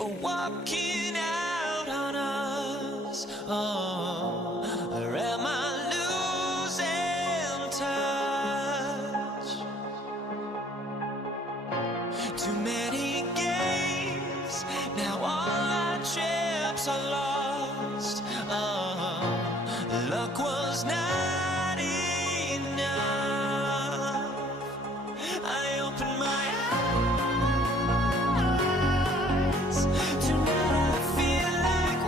for walking out on us? Oh, or am I losing touch? Too many games, now all our chips are lost. Oh, luck was not enough. I opened my eyes. Tonight I feel like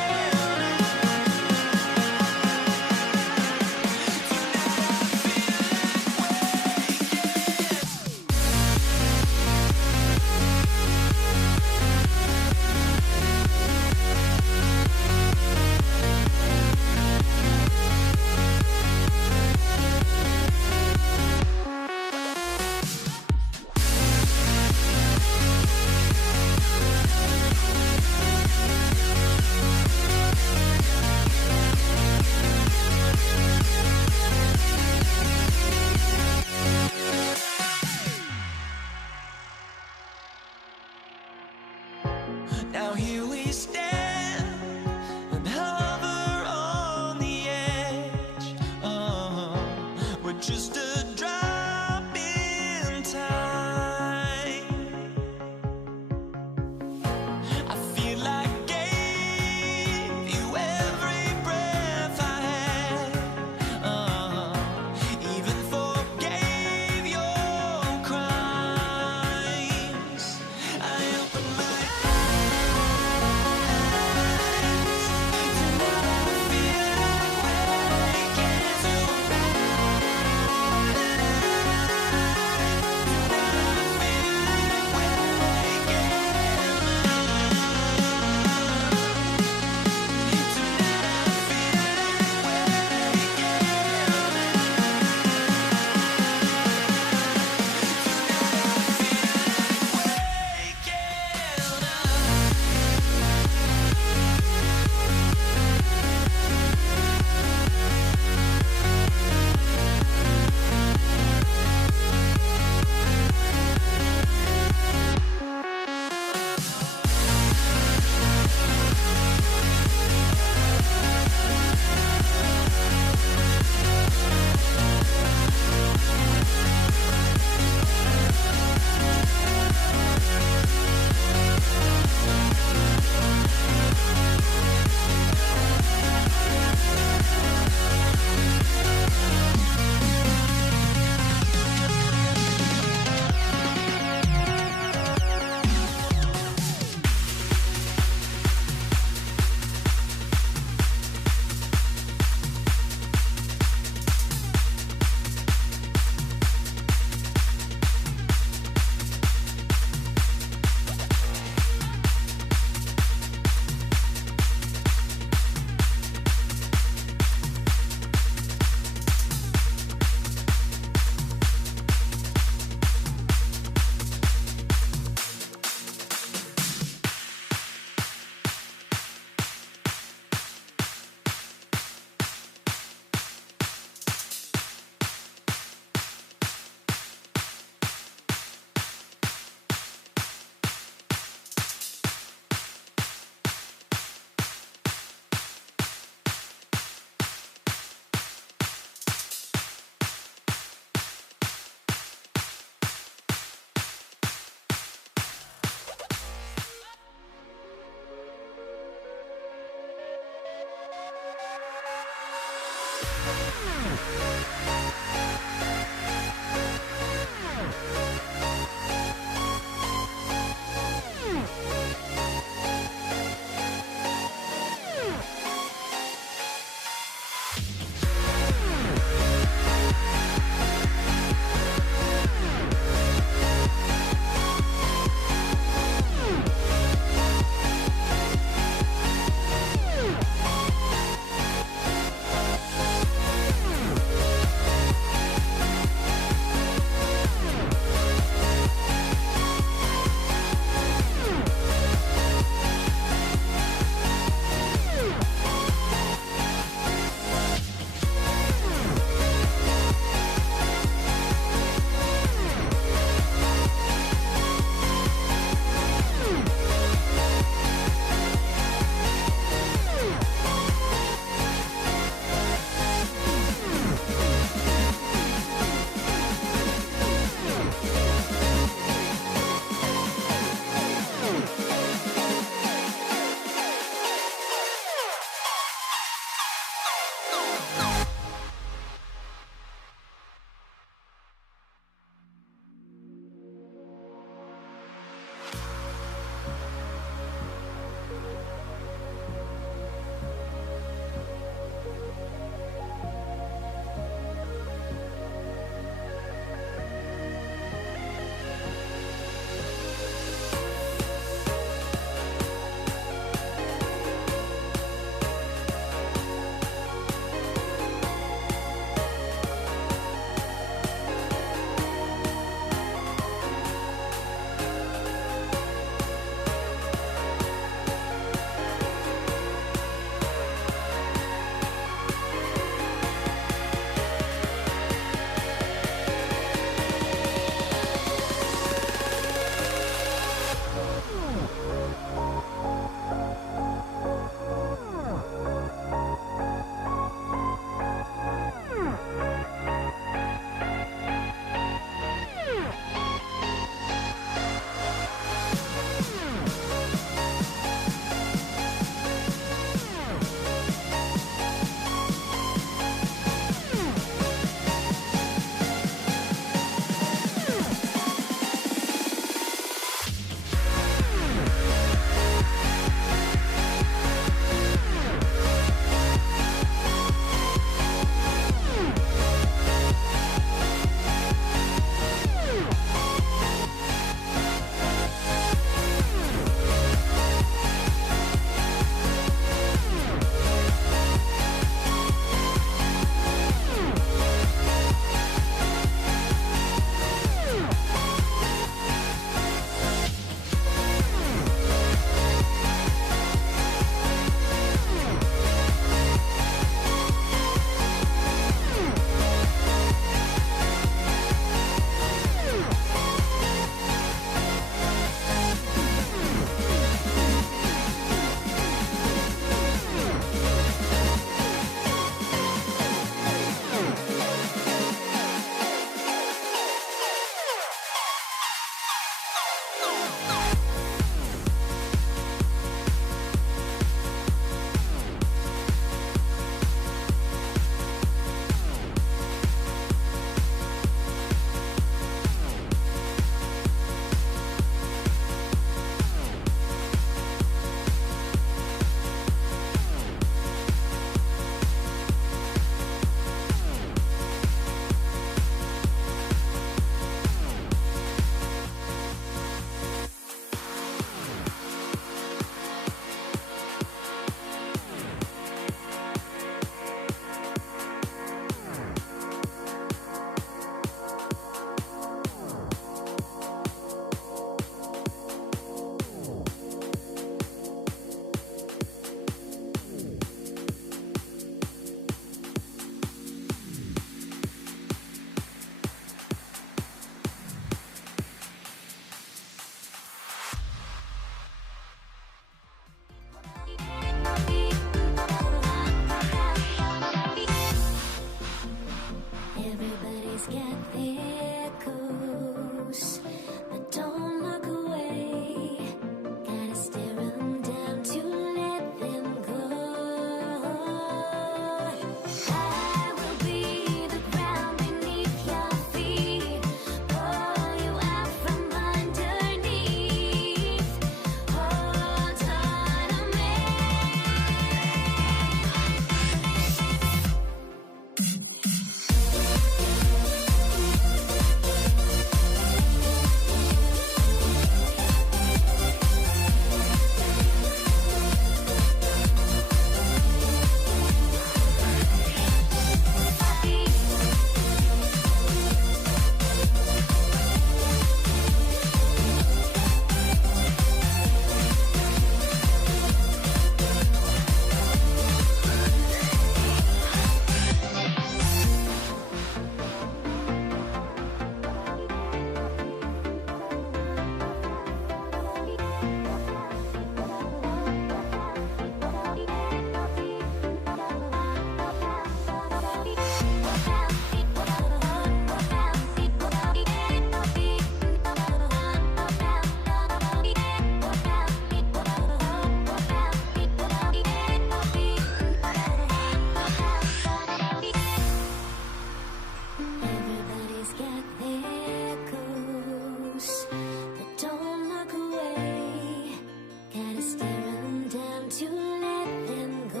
time to let them go.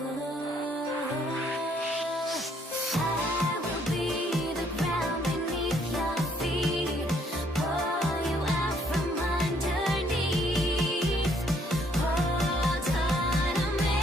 I will be the ground beneath your feet, pull you out from underneath. Hold on to me.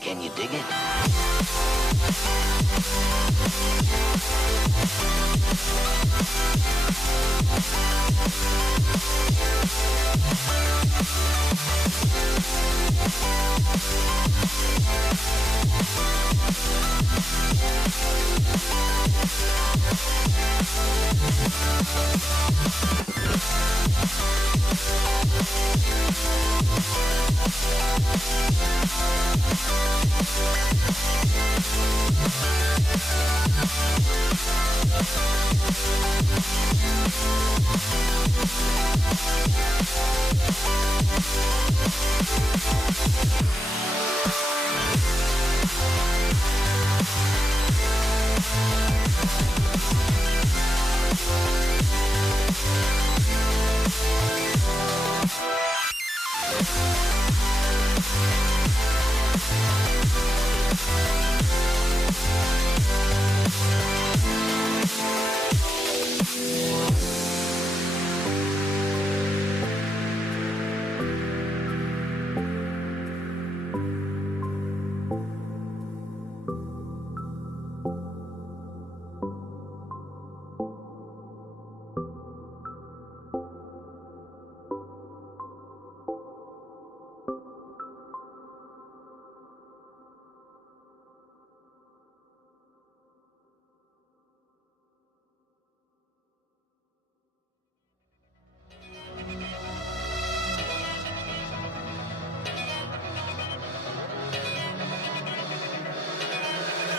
Can you dig it?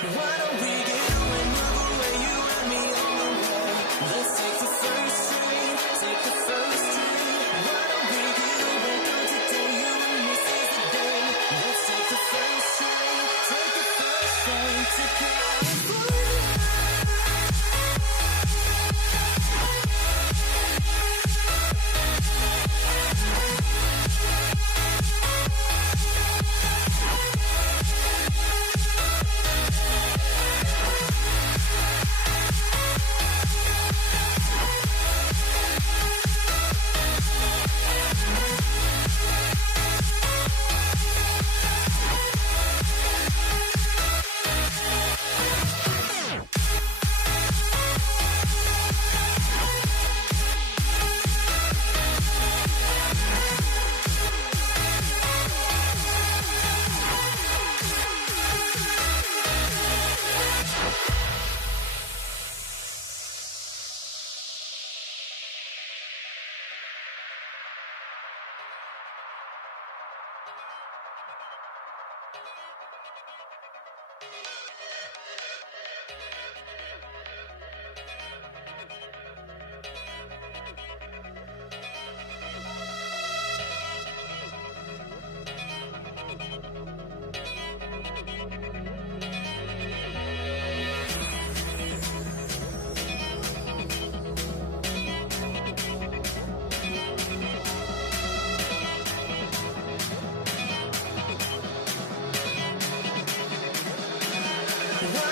Why don't we get another way, you and me on the way? Let's take the first train, take the first train. Why don't we get away from today, you and me seize the day? Let's take the first train, take the first train to California. Why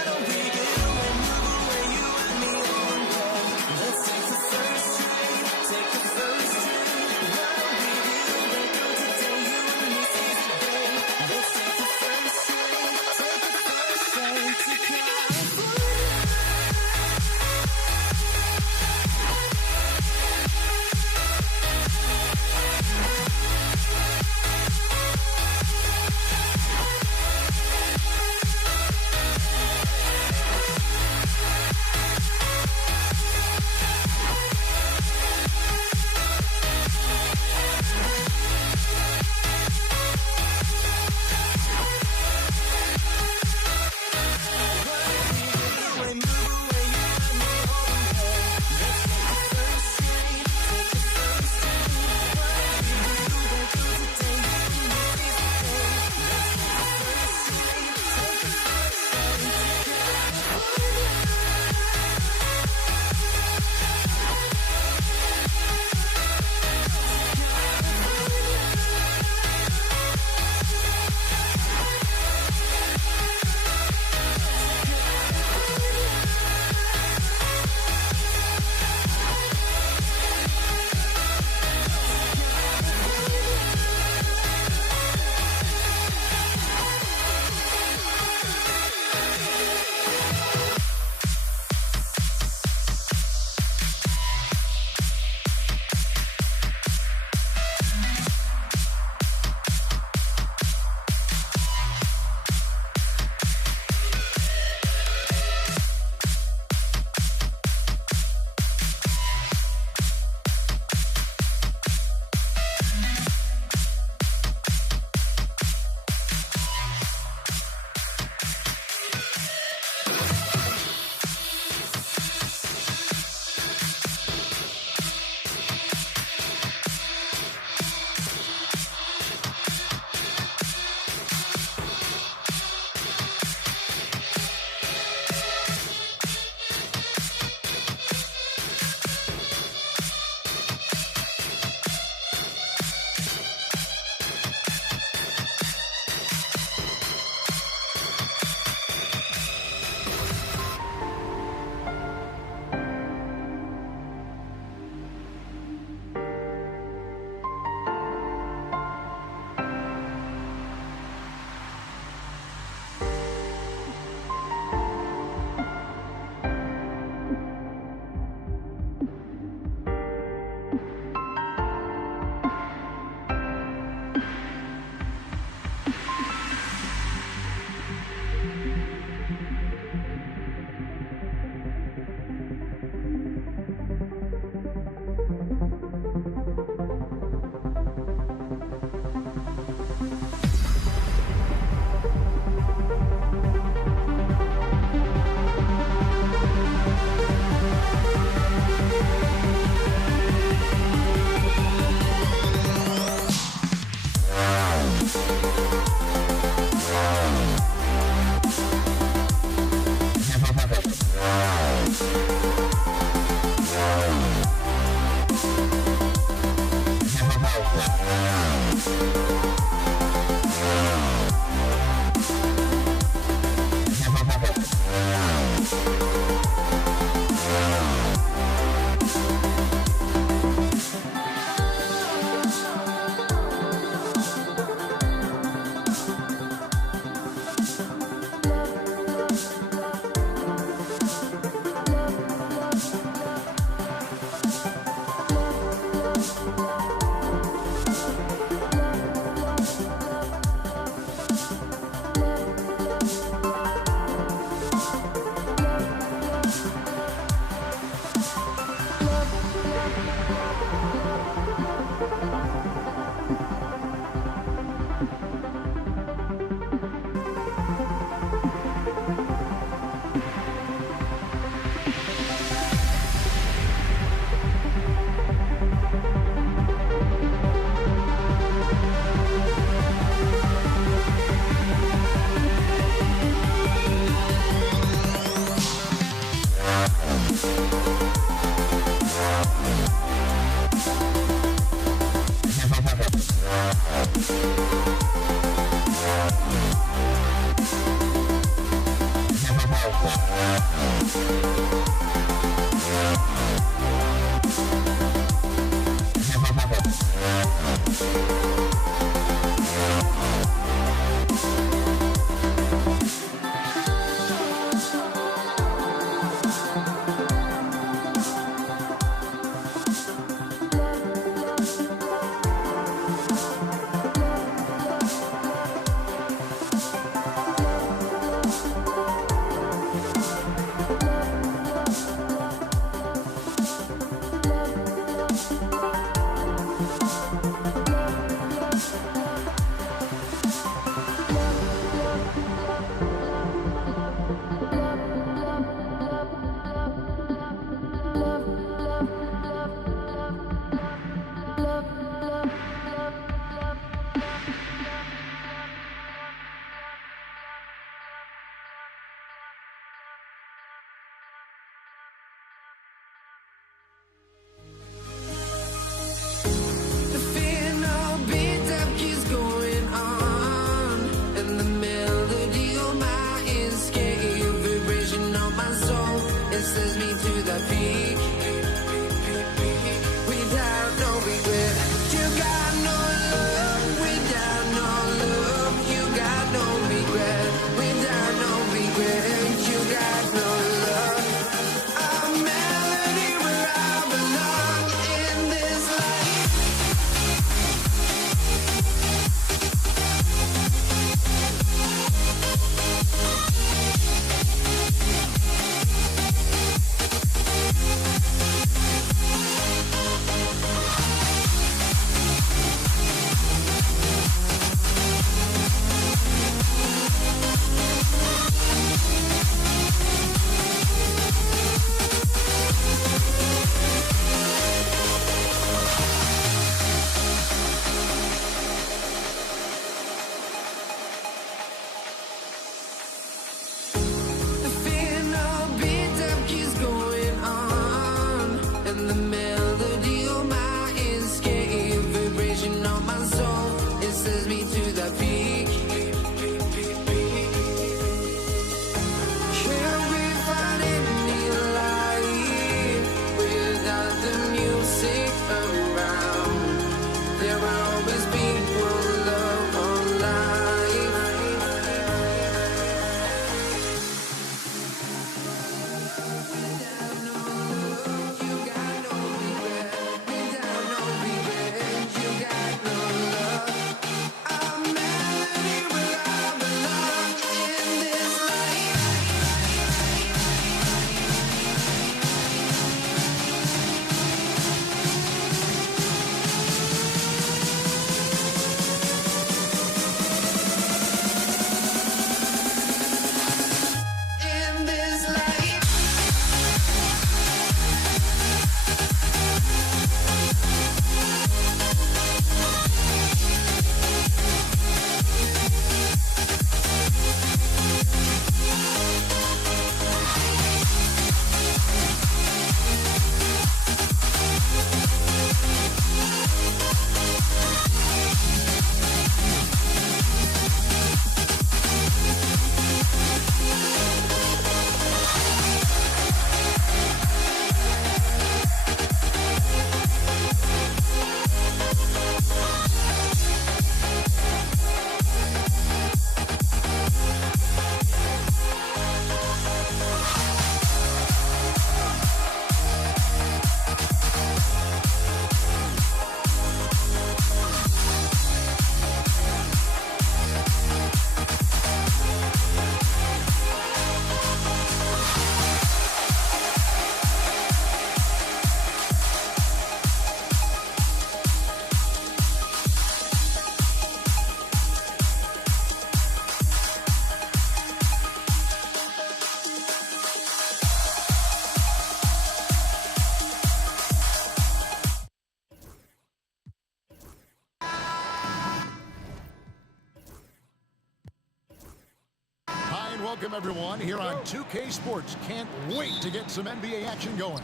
and welcome everyone here on 2K Sports. Can't wait to get some NBA action going.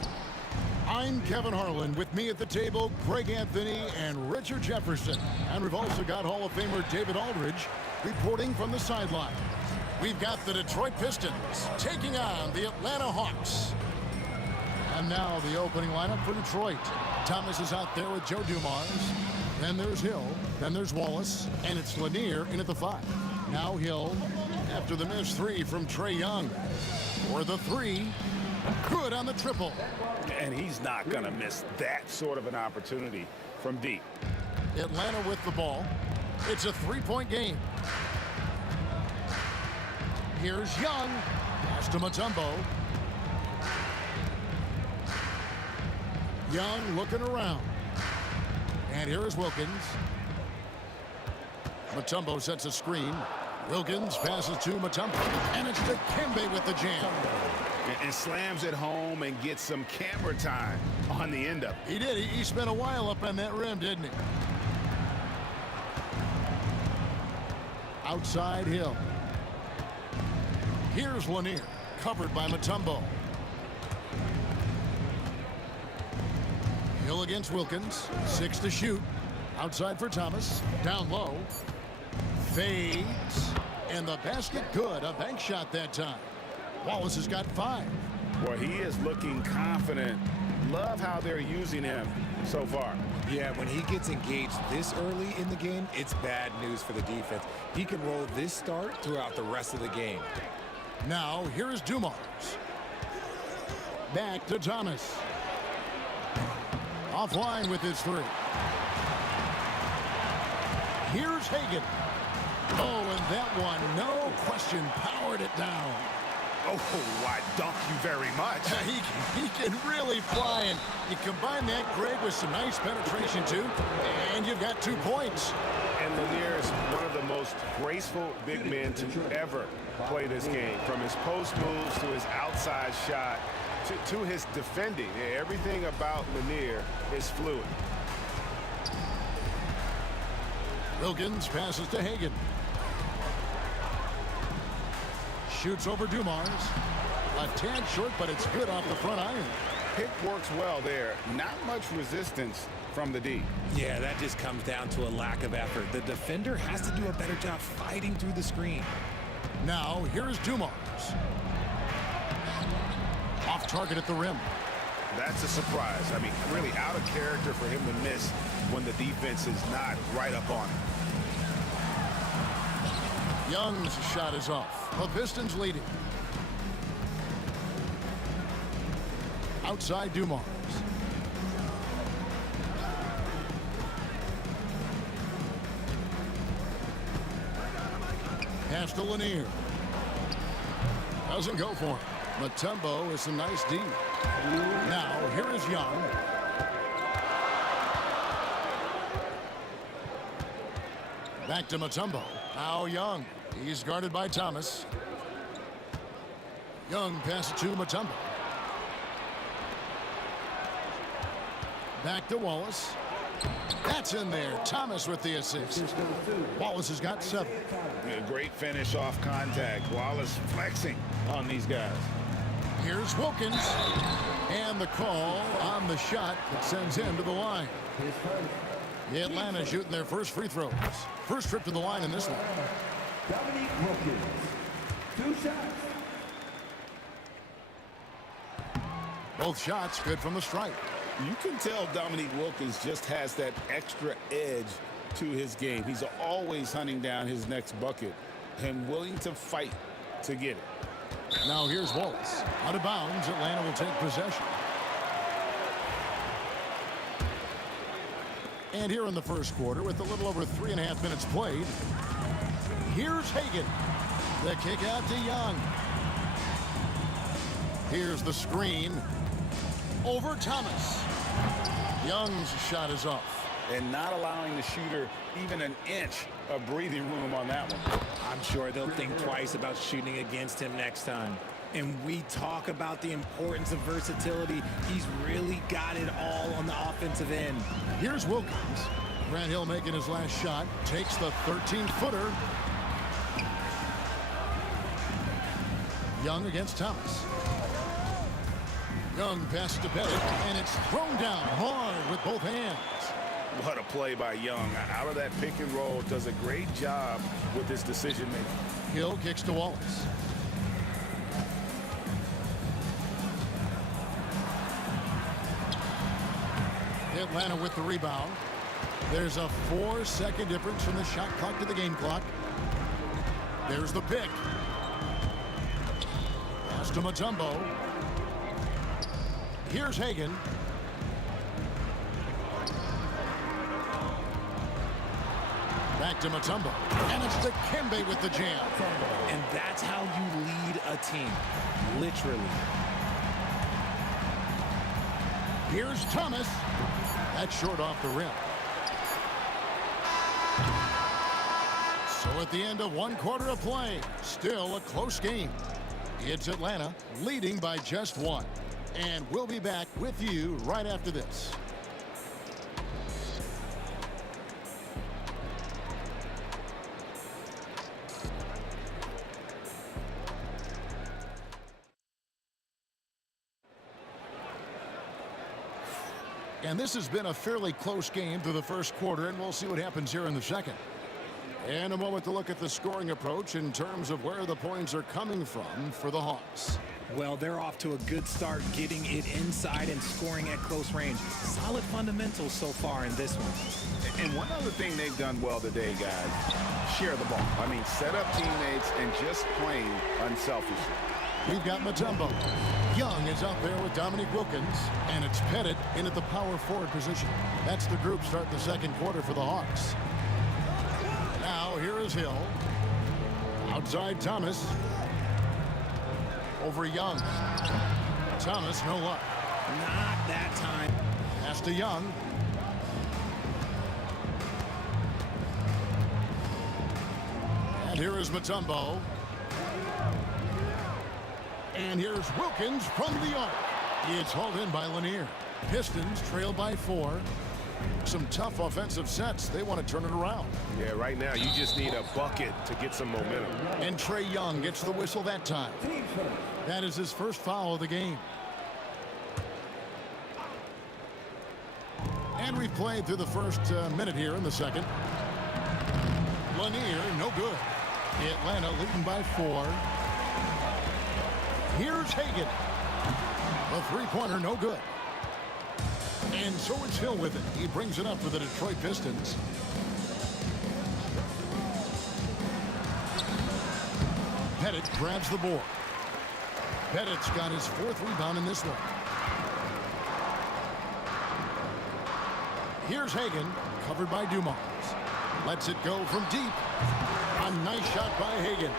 I'm Kevin Harlan. With me at the table, Greg Anthony and Richard Jefferson. And we've also got Hall of Famer David Aldridge reporting from the sideline. We've got the Detroit Pistons taking on the Atlanta Hawks. And now the opening lineup for Detroit. Thomas is out there with Joe Dumars. Then there's Hill. Then there's Wallace. And it's Lanier in at the 5. Now Hill after the missed 3 from Trae Young. For the 3. Good on the triple. And he's not going to miss that sort of an opportunity from deep. Atlanta with the ball. It's a 3-point game. Here's Young. Pass to Mutombo. Young looking around. And here is Wilkins. Mutombo sets a screen. Wilkins passes to Mutombo. And it's Dikembe with the jam. And slams it home and gets some camera time on the end of it. He did. He spent a while up on that rim, didn't he? Outside Hill. Here's Lanier, covered by Mutombo. Hill against Wilkins. 6 to shoot. Outside for Thomas. Down low. Fades. And the basket good. A bank shot that time. Wallace has got 5. Well, he is looking confident. Love how they're using him so far. Yeah, when he gets engaged this early in the game, it's bad news for the defense. He can roll this start throughout the rest of the game. Now, here is Dumars. Back to Thomas. Offline with his 3. Here's Hagan. Oh, and that one, no question, powered it down. Oh, I dunk you very much. He can really fly, and you combine that, Greg, with some nice penetration, too, and you've got 2 points. And Lanier is one of the most graceful big men to ever play this game. From his post moves to his outside shot to his defending. Everything about Lanier is fluid. Wilkins passes to Hagan. Shoots over Dumars. A tad short, but it's good off the front iron. Pick works well there. Not much resistance from the D. Yeah, that just comes down to a lack of effort. The defender has to do a better job fighting through the screen. Now, here's Dumars. Off target at the rim. That's a surprise. I mean, really out of character for him to miss when the defense is not right up on him. Young's shot is off. The Pistons leading. Outside Dumars. Pass to Lanier. Doesn't go for him. Mutombo with some nice D. Now, here is Young. Back to Mutombo. Now Young. He's guarded by Thomas. Young passes to Mutombo. Back to Wallace. That's in there. Thomas with the assist. Wallace has got 7. A great finish off contact. Wallace flexing on these guys. Here's Wilkins. And the call on the shot that sends him to the line. The Atlanta shooting their first free throws. First trip to the line in this one. Dominique Wilkins, 2 shots. Both shots good from the stripe. You can tell Dominique Wilkins just has that extra edge to his game. He's always hunting down his next bucket and willing to fight to get it. Now here's Wallace. Out of bounds, Atlanta will take possession. And here in the first quarter, with a little over 3.5 minutes played, here's Hagan. The kick out to Young. Here's the screen. Over Thomas. Young's shot is off. And not allowing the shooter even an inch of breathing room on that one. I'm sure they'll think twice about shooting against him next time. And we talk about the importance of versatility. He's really got it all on the offensive end. Here's Wilkins. Grant Hill making his last shot. Takes the 13-footer. Young against Thomas. Young passes to Pettit, and it's thrown down hard with both hands. What a play by Young. Out of that pick and roll, does a great job with his decision making. Hill kicks to Wallace. Atlanta with the rebound. There's a 4-second difference from the shot clock to the game clock. There's the pick. Pass to Mutombo. Here's Hagan. Back to Mutombo. And it's Dikembe with the jam. And that's how you lead a team. Literally. Here's Thomas. That's short off the rim. So at the end of 1 quarter of play, still a close game. It's Atlanta leading by just 1. And we'll be back with you right after this. And this has been a fairly close game through the first quarter, and we'll see what happens here in the second. And a moment to look at the scoring approach in terms of where the points are coming from for the Hawks. Well, they're off to a good start getting it inside and scoring at close range. Solid fundamentals so far in this one. And one other thing they've done well today, guys, share the ball. I mean, set up teammates and just playing unselfishly. We've got Mutombo. Young is out there with Dominique Wilkins, and it's Pettit in at the power forward position. That's the group start the second quarter for the Hawks. Now here is Hill. Outside Thomas. Over Young. Thomas, no luck. Not that time. Pass to Young. And here is Mutombo. And here's Wilkins from the arc. It's hauled in by Lanier. Pistons trail by 4. Some tough offensive sets. They want to turn it around. Yeah, right now you just need a bucket to get some momentum. And Trae Young gets the whistle that time. That is his first foul of the game. And we've played through the first minute here in the second. Lanier, no good. Atlanta leading by 4. Here's Hagan. The three-pointer, no good. And so it's Hill with it. He brings it up for the Detroit Pistons. Pettit grabs the board. Pettit's got his 4th rebound in this one. Here's Hagan, covered by Dumars. Lets it go from deep. A nice shot by Hagan.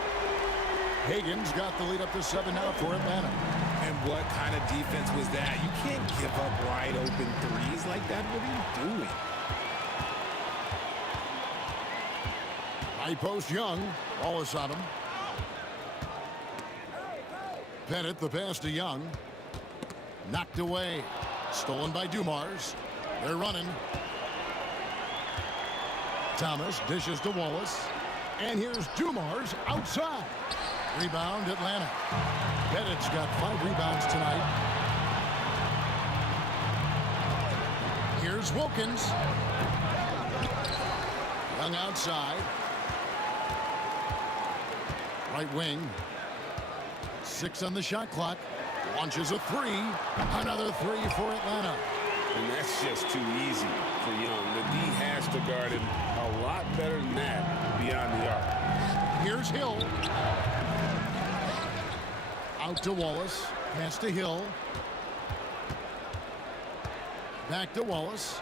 Hagan's got the lead up to 7 now for Atlanta. And what kind of defense was that? You can't give up wide open threes like that. What are you doing? High post Young. Wallace on him. Pettit, the pass to Young. Knocked away. Stolen by Dumars. They're running. Thomas dishes to Wallace. And here's Dumars outside. Rebound Atlanta. Pettit's got 5 rebounds tonight. Here's Wilkins. Young outside. Right wing. 6 on the shot clock. Launches a 3. Another 3 for Atlanta. And that's just too easy for Young. The D has to guard him a lot better than that beyond the arc. Here's Hill. Out to Wallace. Pass to Hill. Back to Wallace.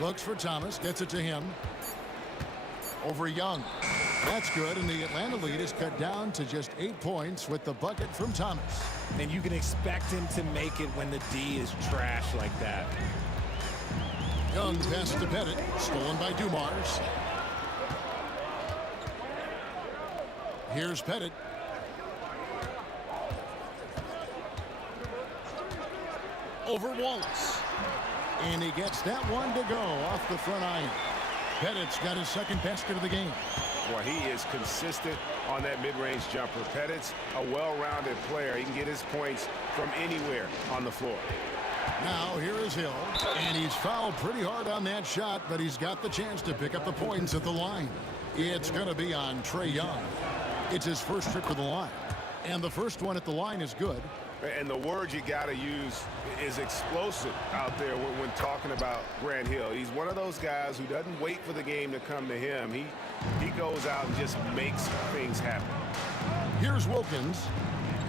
Looks for Thomas. Gets it to him. Over Young. That's good, and the Atlanta lead is cut down to just 8 points with the bucket from Thomas. And you can expect him to make it when the D is trash like that. Young passes to Pettit. Stolen by Dumars. Here's Pettit. Over Wallace. And he gets that one to go off the front iron. Pettit's got his second basket of the game. Well, he is consistent on that mid-range jumper. Pettit's a well-rounded player. He can get his points from anywhere on the floor. Now here is Hill, and he's fouled pretty hard on that shot, but he's got the chance to pick up the points at the line. It's going to be on Trae Young. It's his first trip to the line, and the first one at the line is good. And the word you got to use is explosive out there when talking about Grant Hill. He's one of those guys who doesn't wait for the game to come to him. He goes out and just makes things happen. Here's Wilkins,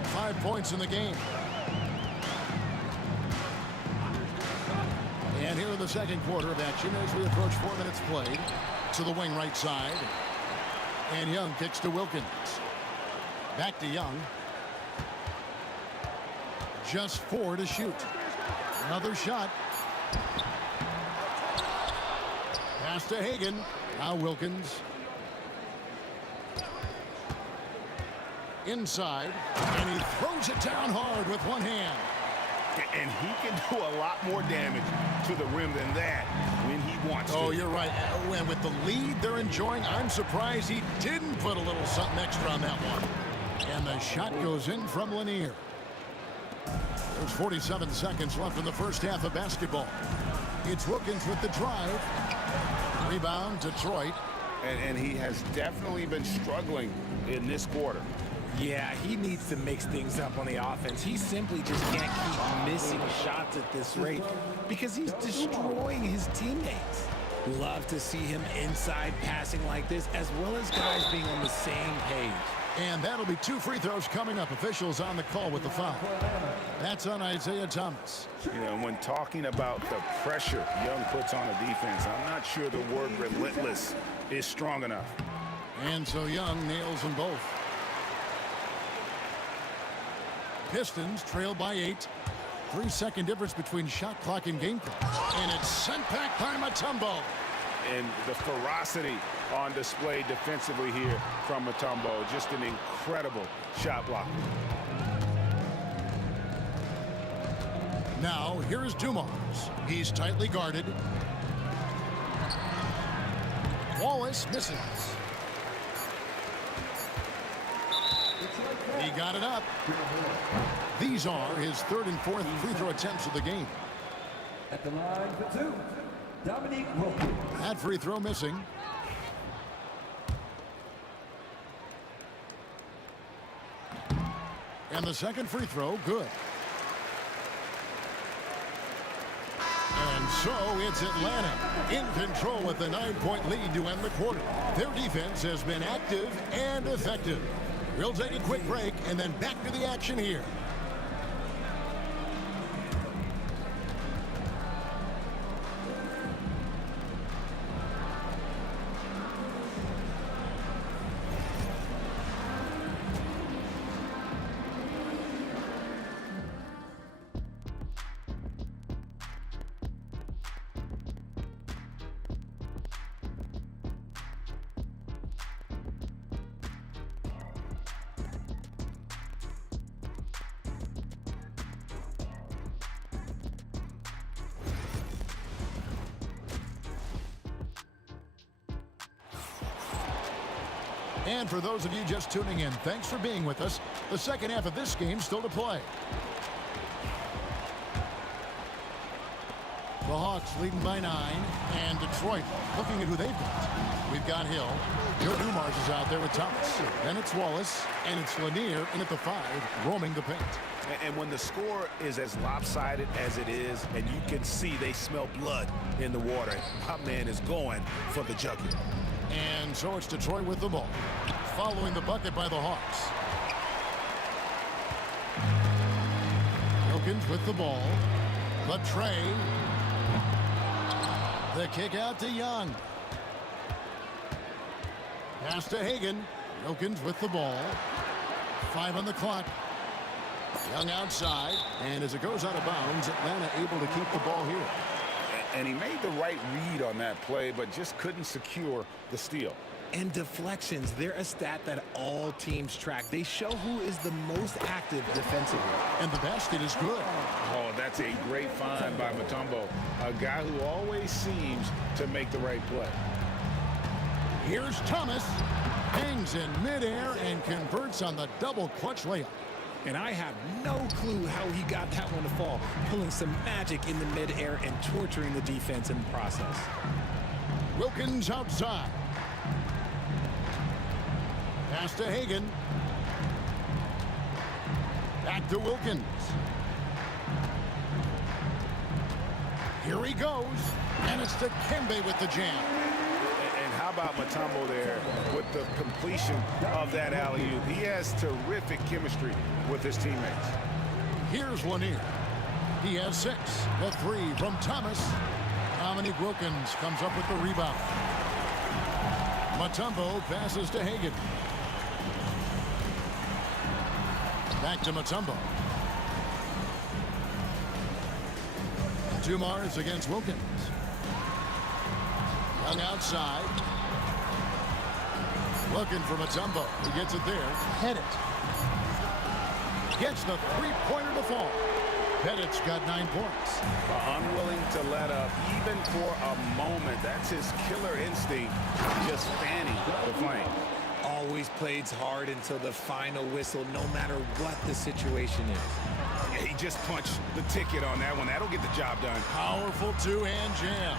5 points in the game. And here in the second quarter of action as we approach 4 minutes played. To the wing right side. And Young kicks to Wilkins. Back to Young. Just 4 to shoot. Another shot. Pass to Hagan. Now Wilkins. Inside. And he throws it down hard with one hand. And he can do a lot more damage to the rim than that when he wants to. Oh, you're right. And with the lead they're enjoying, I'm surprised he didn't put a little something extra on that one. And the shot goes in from Lanier. There's 47 seconds left in the first half of basketball. It's Wilkins with the drive. Rebound, Detroit. And he has definitely been struggling in this quarter. Yeah, he needs to mix things up on the offense. He simply just can't keep missing shots at this rate because he's destroying his teammates. Love to see him inside passing like this, as well as guys being on the same page. And that'll be 2 free throws coming up. Officials on the call with the foul. That's on Isaiah Thomas. You know, when talking about the pressure Young puts on a defense, I'm not sure the word relentless is strong enough. And so Young nails them both. Pistons trail by 8. 3-second difference between shot clock and game clock. And it's sent back by Mutombo. And the ferocity on display defensively here from Mutombo. Just an incredible shot blocker. Now, here is Dumars. He's tightly guarded. Wallace misses. He got it up. These are his 3rd and 4th free throw attempts of the game. At the line for 2, Dominique Wilkins. That free throw missing. And the second free throw, good. And so it's Atlanta in control with the 9-point lead to end the quarter. Their defense has been active and effective. We'll take a quick break and then back to the action here. And for those of you just tuning in, thanks for being with us. The second half of this game still to play. The Hawks leading by 9, and Detroit looking at who they've got. We've got Hill. Joe Dumars is out there with Thomas. Then it's Wallace, and it's Lanier in at the 5, roaming the paint. And when the score is as lopsided as it is, and you can see they smell blood in the water, my man is going for the jugular. And so it's Detroit with the ball, following the bucket by the Hawks. Wilkins with the ball. But Trae. The kick out to Young. Pass to Hagan. Wilkins with the ball. 5 on the clock. Young outside. And as it goes out of bounds, Atlanta able to keep the ball here. And he made the right read on that play, but just couldn't secure the steal. And deflections, they're a stat that all teams track. They show who is the most active defensively. And the basket is good. Oh, that's a great find by Mutombo, a guy who always seems to make the right play. Here's Thomas. Hangs in midair and converts on the double clutch layup. And I have no clue how he got that one to fall, pulling some magic in the midair and torturing the defense in the process. Wilkins outside. Pass to Hagan. Back to Wilkins. Here he goes. And it's to Kembe with the jam. And how about Mutombo there with the completion of that alley-oop? He has terrific chemistry with his teammates. Here's Lanier. He has 6. The 3 from Thomas. Dominique Wilkins comes up with the rebound. Mutombo passes to Hagan. Back to Mutombo. Dumars against Wilkins. Young outside. Looking for Mutombo. He gets it there. Pettit. Gets the three-pointer to fall. Pettit's got 9 points. Unwilling to let up even for a moment. That's his killer instinct, just fanning the flame. Always plays hard until the final whistle, no matter what the situation is. Yeah, he just punched the ticket on that one. That'll get the job done. Powerful two-hand jam.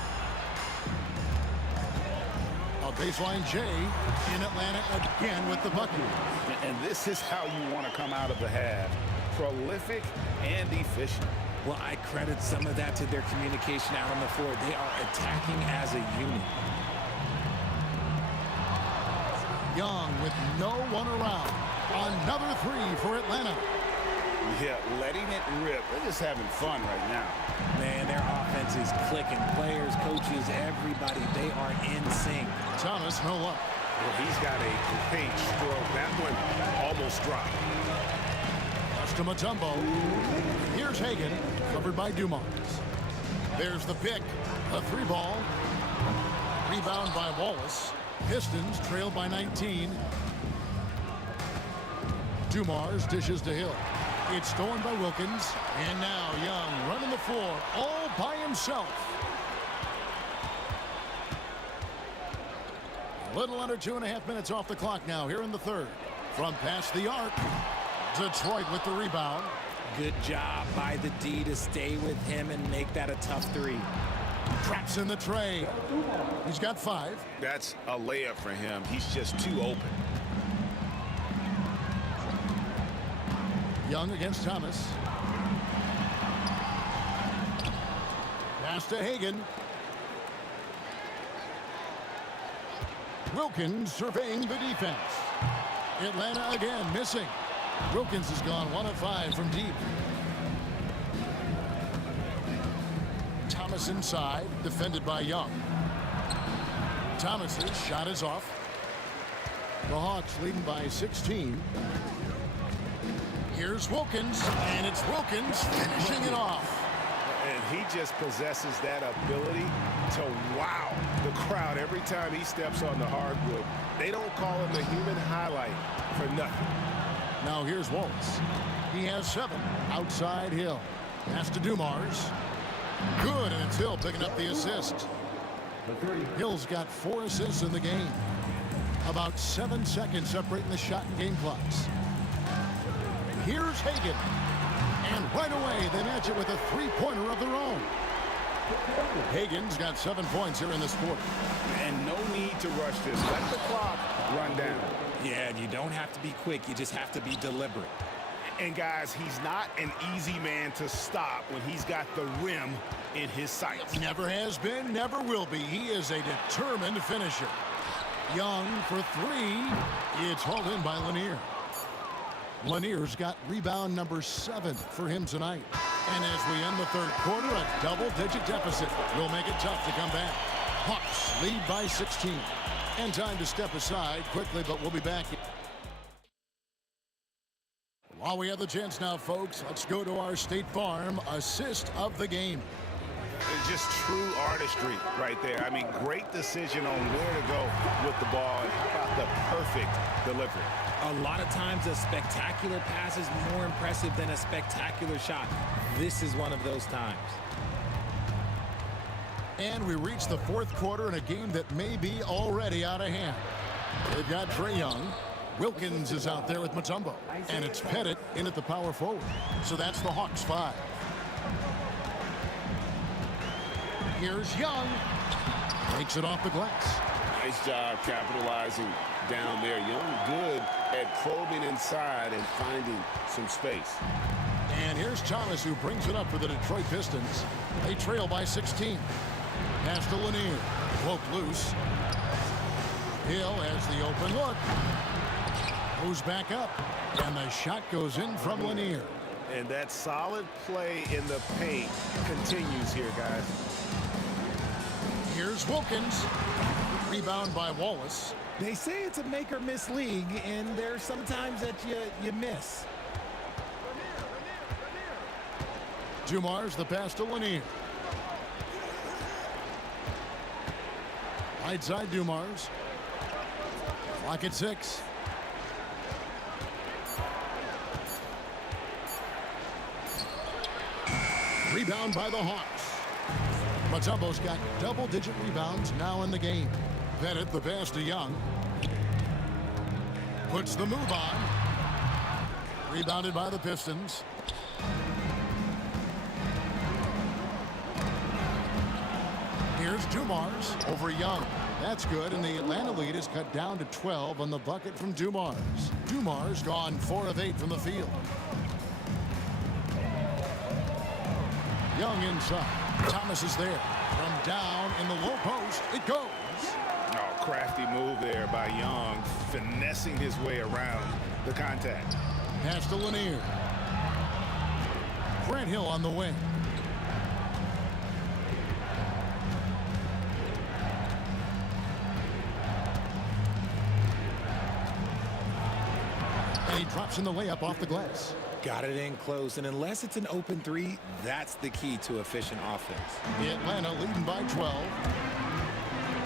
A baseline J in Atlanta again with the bucket. And this is how you want to come out of the half. Prolific and efficient. Well, I credit some of that to their communication out on the floor. They are attacking as a unit. Young with no one around. Another 3 for Atlanta. Yeah, letting it rip. They're just having fun right now. Man, their offense is clicking. Players, coaches, everybody, they are in sync. Thomas, no luck. Well, he's got a great stroke. That one almost dropped. Pass to Mutombo. Here's Hagan, covered by Dumars. There's the pick. A 3-ball. Rebound by Wallace. Pistons trail by 19. Dumars dishes to Hill. It's stolen by Wilkins. And now Young running the floor all by himself. A little under 2.5 minutes off the clock now here in the third. From past the arc, Detroit with the rebound. Good job by the D to stay with him and make that a tough 3. Traps in the tray. He's got 5. That's a layup for him. He's just too open. Young against Thomas. Pass to Hagan. Wilkins surveying the defense. Atlanta again missing. Wilkins has gone 1 of 5 from deep. Thomas inside, defended by Young. Thomas's shot is off. The Hawks leading by 16. Here's Wilkins, and it's Wilkins finishing it off. And he just possesses that ability to wow the crowd every time he steps on the hardwood. They don't call him the human highlight for nothing. Now here's Wallace. He has 7. Outside Hill. Pass to Dumars. Good, and it's Hill picking up the assist. Hill's got 4 assists in the game. About 7 seconds separating the shot and game clocks. Here's Hagan. And right away, they match it with a 3-pointer of their own. Hagan's got 7 points here in this quarter. And no need to rush this. Let the clock run down. Yeah, you don't have to be quick. You just have to be deliberate. And guys, he's not an easy man to stop when he's got the rim in his sights. Never has been, never will be. He is a determined finisher. Young for 3. It's hauled in by Lanier. Lanier's got rebound number 7 for him tonight. And as we end the third quarter, a double-digit deficit will make it tough to come back. Hawks lead by 16. And time to step aside quickly, but we'll be back. While we have the chance now, folks, let's go to our State Farm assist of the game. It's just true artistry right there. I mean, great decision on where to go with the ball. And how about the perfect delivery? A lot of times a spectacular pass is more impressive than a spectacular shot. This is one of those times. And we reach the fourth quarter in a game that may be already out of hand. They've got Trae Young. Wilkins is out there with Mutombo. And it's Pettit in at the power forward. So that's the Hawks 5. Here's Young. Takes it off the glass. Nice job capitalizing down there. Young good at probing inside and finding some space. And here's Thomas, who brings it up for the Detroit Pistons. They trail by 16. Pass to Lanier. Woke loose. Hill has the open look. Goes back up. And the shot goes in from Lanier. And that solid play in the paint continues here, guys. Here's Wilkins. Rebound by Wallace. They say it's a make-or-miss league, and there's sometimes that you miss. Dumars the pass to Lanier. Right side Dumars. Clock at 6. Rebound by the Hawks. Mutombo's got double-digit rebounds now in the game. Pettit the pass to Young. Puts the move on. Rebounded by the Pistons. Here's Dumars over Young. That's good, and the Atlanta lead is cut down to 12 on the bucket from Dumars. Dumars gone 4 of 8 from the field. Young inside. Thomas is there. From down in the low post, it goes. Oh, crafty move there by Young, finessing his way around the contact. Pass to Lanier. Grant Hill on the wing. And he drops in the layup off the glass. Got it in close, and unless it's an open three, that's the key to efficient offense. Atlanta leading by 12.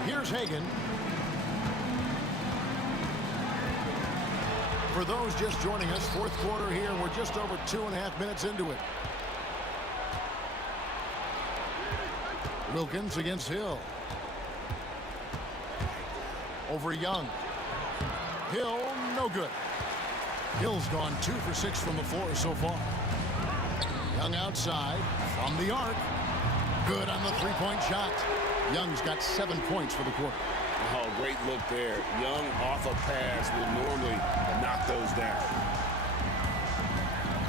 Here's Hagan. For those just joining us, fourth quarter here, and we're just over 2.5 minutes into it. Wilkins against Hill. Over Young. Hill, no good. Hill's gone 2 for 6 from the floor so far. Young outside from the arc. Good on the three-point shot. Young's got 7 points for the quarter. Oh, great look there. Young off a pass will normally knock those down.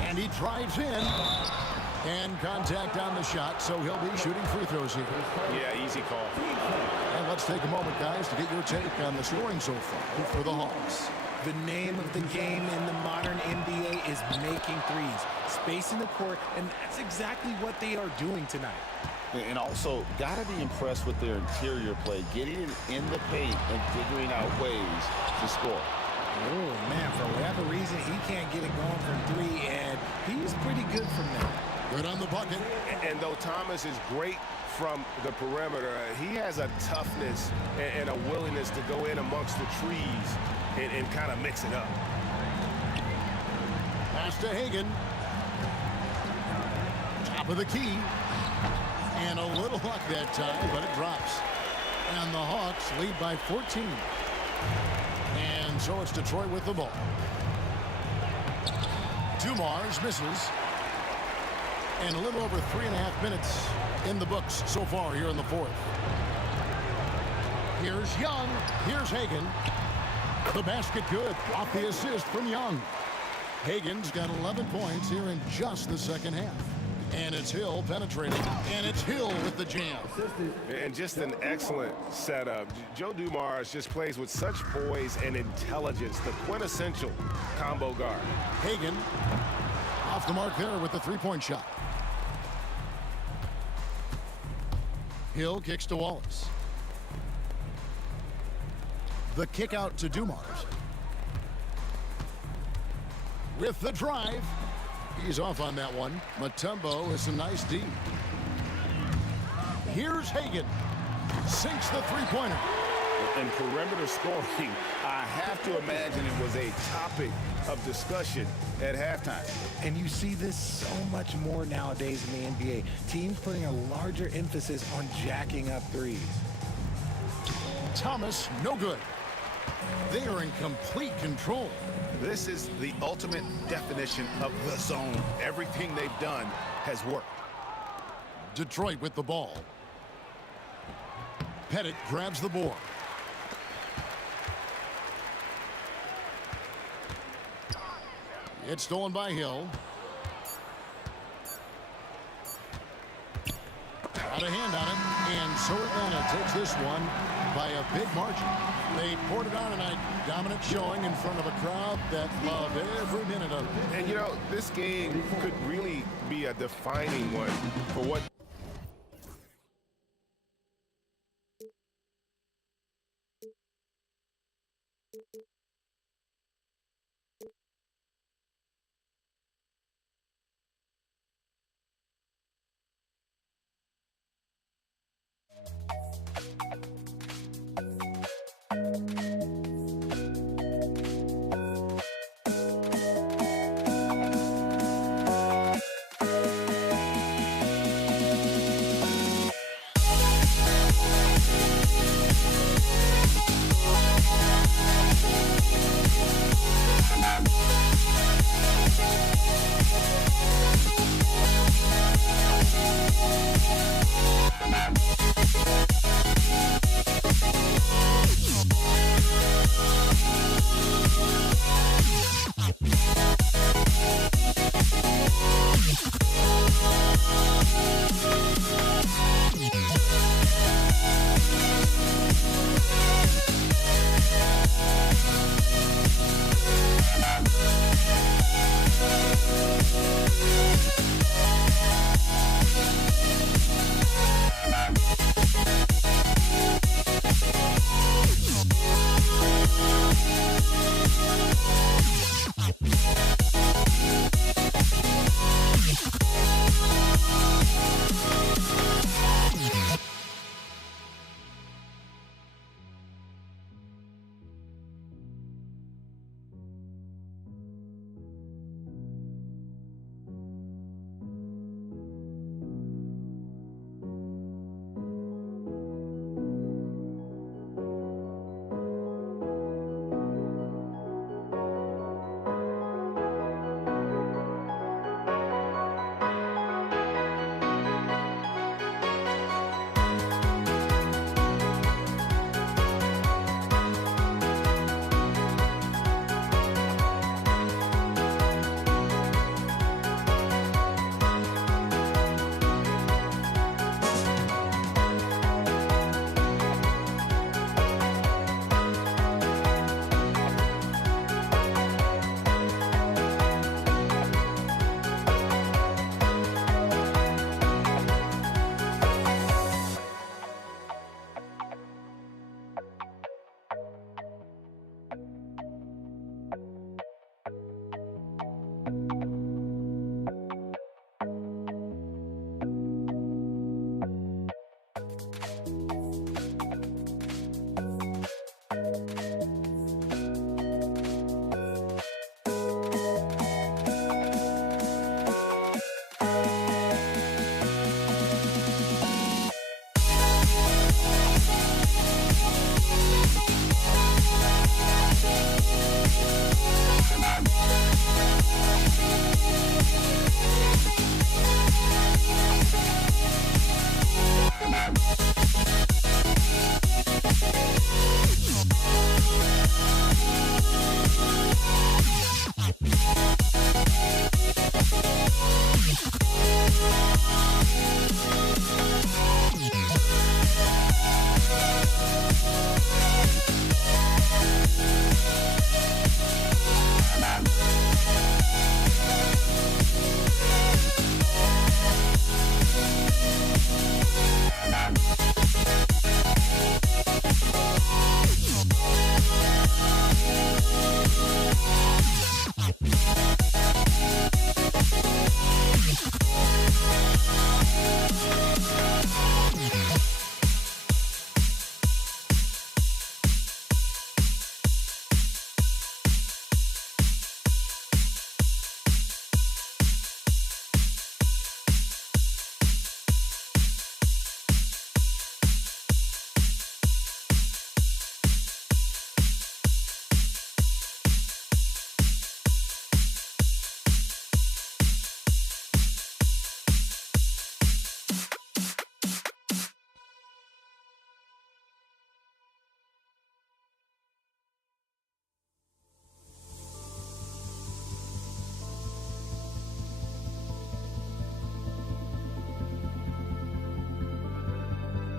And he drives in. And contact on the shot, so he'll be shooting free throws here. Yeah, easy call. And let's take a moment, guys, to get your take on the scoring so far for the Hawks. The name of the game in the modern NBA is making threes, spacing the court, and that's exactly what they are doing tonight. And also, got to be impressed with their interior play, getting it in the paint and figuring out ways to score. Oh, man, for whatever reason, he can't get it going from 3, and he's pretty good from there. Good on the bucket. And though Thomas is great from the perimeter, he has a toughness and a willingness to go in amongst the trees and kind of mix it up. Pass to Hagan. Top of the key. And a little luck that time, but it drops. And the Hawks lead by 14. And so it's Detroit with the ball. Dumars misses. And a little over 3.5 minutes in the books so far here in the fourth. Here's Young. Here's Hagan. The basket good. Off the assist from Young. Hagan's got 11 points here in just the second half. And it's Hill penetrating. And it's Hill with the jam. And just an excellent setup. Joe Dumars just plays with such poise and intelligence. The quintessential combo guard. Hagan off the mark there with the three-point shot. Hill kicks to Wallace. The kick out to Dumars. With the drive. He's off on that one. Mutombo is a nice D. Here's Hagan. Sinks the three-pointer. and perimeter scoring, I have to imagine it was a topic of discussion at halftime. And you see this so much more nowadays in the NBA. Teams putting a larger emphasis on jacking up threes. Thomas, no good. They are in complete control. This is the ultimate definition of the zone. Everything they've done has worked. Detroit with the ball. Pettit grabs the board. It's stolen by Hill. Got a hand on it, and so Atlanta takes this one by a big margin. They poured it on tonight, dominant showing in front of a crowd that loved every minute of it. And, you know, this game could really be a defining one for what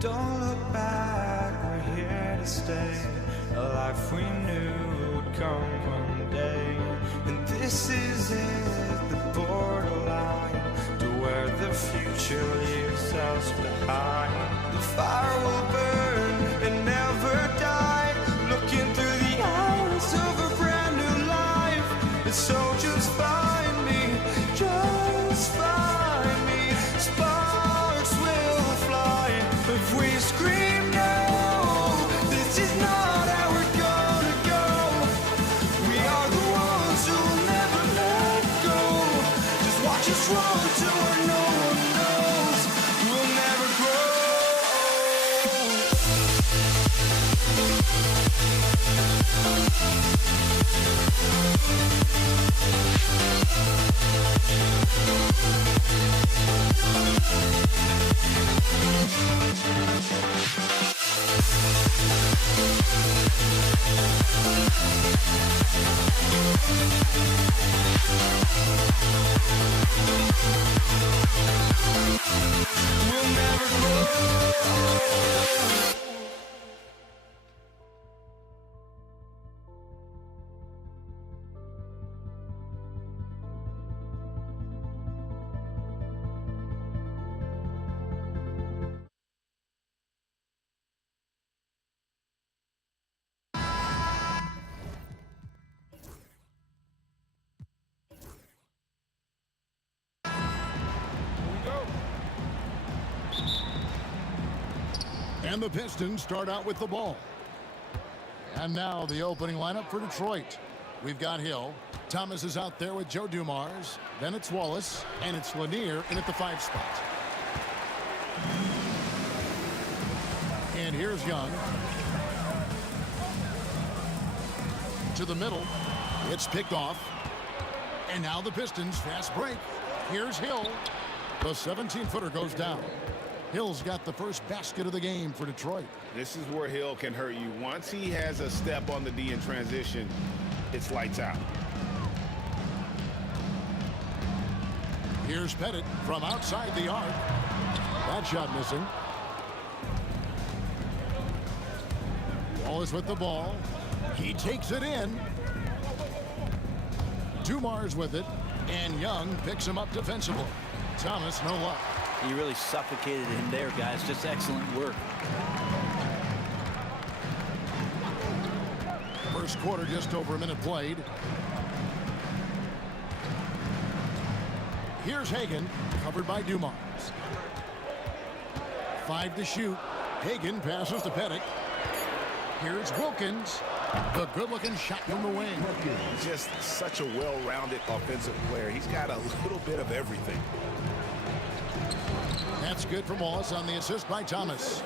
Don't look back, we're here to stay. A life we knew would come one day. And this is it, the borderline to where the future leaves us behind. The fire will burn and never die, looking through the eyes of a brand new life. And so just find me, just find me. Sparks will fly if we scream no. This is not how we're gonna go. We are the ones who'll never let go. Just watch us run to where no one knows. We'll never grow. We'll never grow. And the Pistons start out with the ball. And now the opening lineup for Detroit. We've got Hill. Thomas is out there with Joe Dumars. Then it's Wallace. And it's Lanier in at the 5 spot. And here's Young. To the middle. It's picked off. And now the Pistons fast break. Here's Hill. The 17-footer goes down. Hill's got the first basket of the game for Detroit. This is where Hill can hurt you. Once he has a step on the D in transition, it's lights out. Here's Pettit from outside the arc. That shot missing. Wallace with the ball. He takes it in. Dumars with it. And Young picks him up defensively. Thomas, no luck. He really suffocated him there, guys. Just excellent work. First quarter, just over a minute played. Here's Hagan, covered by Dumars. 5 to shoot. Hagan passes to Pettit. Here's Wilkins. The good-looking shot from the wing. Just such a well-rounded offensive player. He's got a little bit of everything. That's good from Wallace on the assist by Thomas.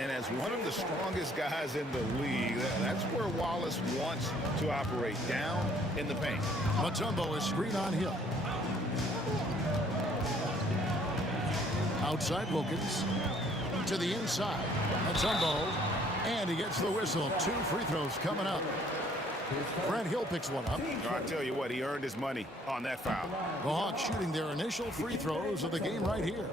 And as one of the strongest guys in the league, that's where Wallace wants to operate, down in the paint. Mutombo is screen on Hill. Outside Wilkins. To the inside. Mutombo. And he gets the whistle. 2 free throws coming up. Brent Hill picks one up. I tell you what, he earned his money on that foul. The Hawks shooting their initial free throws of the game right here.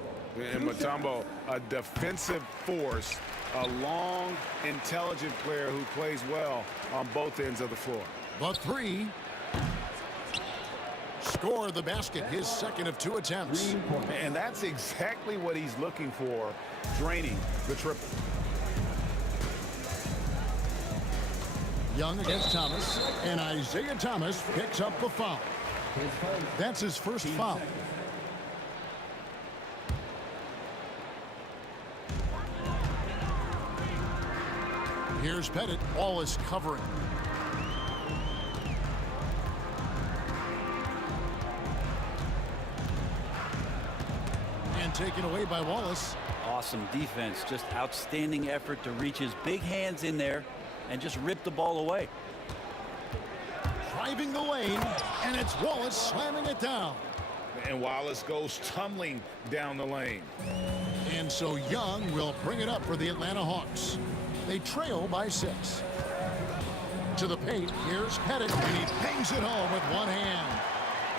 And Mutombo, a defensive force, a long, intelligent player who plays well on both ends of the floor. The 3. Score the basket, his second of 2 attempts. And that's exactly what he's looking for, draining the triple. Young against Thomas, and Isaiah Thomas picks up the foul. That's his first foul. Here's Pettit. Wallace covering. And taken away by Wallace. Awesome defense. Just outstanding effort to reach his big hands in there and just rip the ball away. Driving the lane, and it's Wallace slamming it down. And Wallace goes tumbling down the lane. And so Young will bring it up for the Atlanta Hawks. They trail by 6. To the paint, here's Pettit, and he bangs it home with one hand.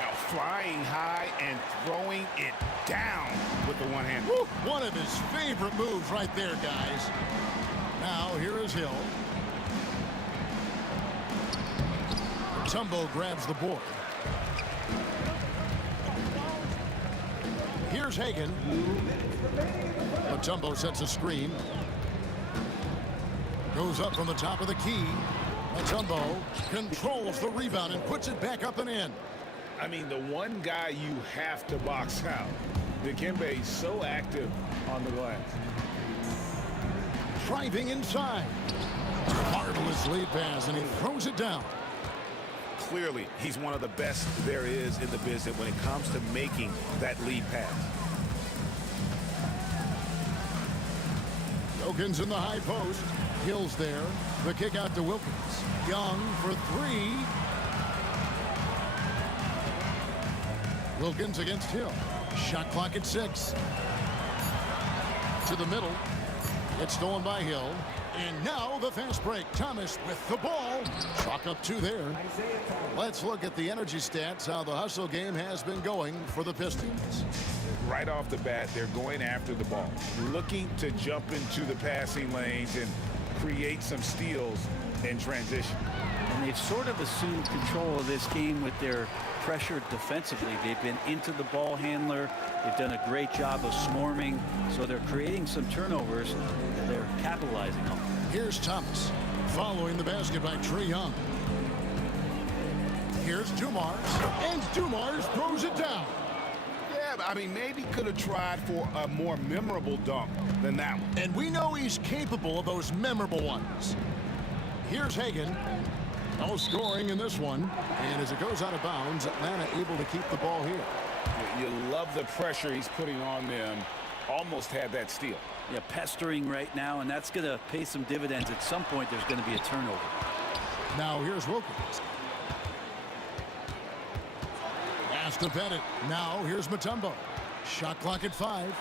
Now flying high and throwing it down with the one hand. Woo! One of his favorite moves right there, guys. Now, here is Hill. Tumbo grabs the board. Here's Hagan. Matumbo sets a screen. Goes up from the top of the key. Matumbo controls the rebound and puts it back up and in. I mean, the one guy you have to box out. Dikembe is so active on the glass. Driving inside. Marvelous lead pass, and he throws it down. Clearly, he's one of the best there is in the business when it comes to making that lead pass. Wilkins in the high post. Hill's there. The kick out to Wilkins. Young for three. Wilkins against Hill. Shot clock at 6. To the middle. It's stolen by Hill. And now the fast break. Thomas with the ball. Chalk up 2 there. Let's look at the energy stats, how the hustle game has been going for the Pistons. Right off the bat, they're going after the ball, looking to jump into the passing lanes and create some steals in transition. And they've sort of assumed control of this game with their pressure defensively. They've been into the ball handler. They've done a great job of swarming, so they're creating some turnovers that they're capitalizing on. Here's Thomas following the basket by Trae Young. Here's Dumars, and Dumars throws it down. Yeah, I mean, maybe could have tried for a more memorable dunk than that one. And we know he's capable of those memorable ones. Here's Hagan. No scoring in this one. And as it goes out of bounds, Atlanta able to keep the ball here. You love the pressure he's putting on them. Almost had that steal. Yeah, pestering right now, and that's going to pay some dividends. At some point, there's going to be a turnover. Now here's Wilkins. Pass to Bennett. Now here's Matumbo. Shot clock at 5.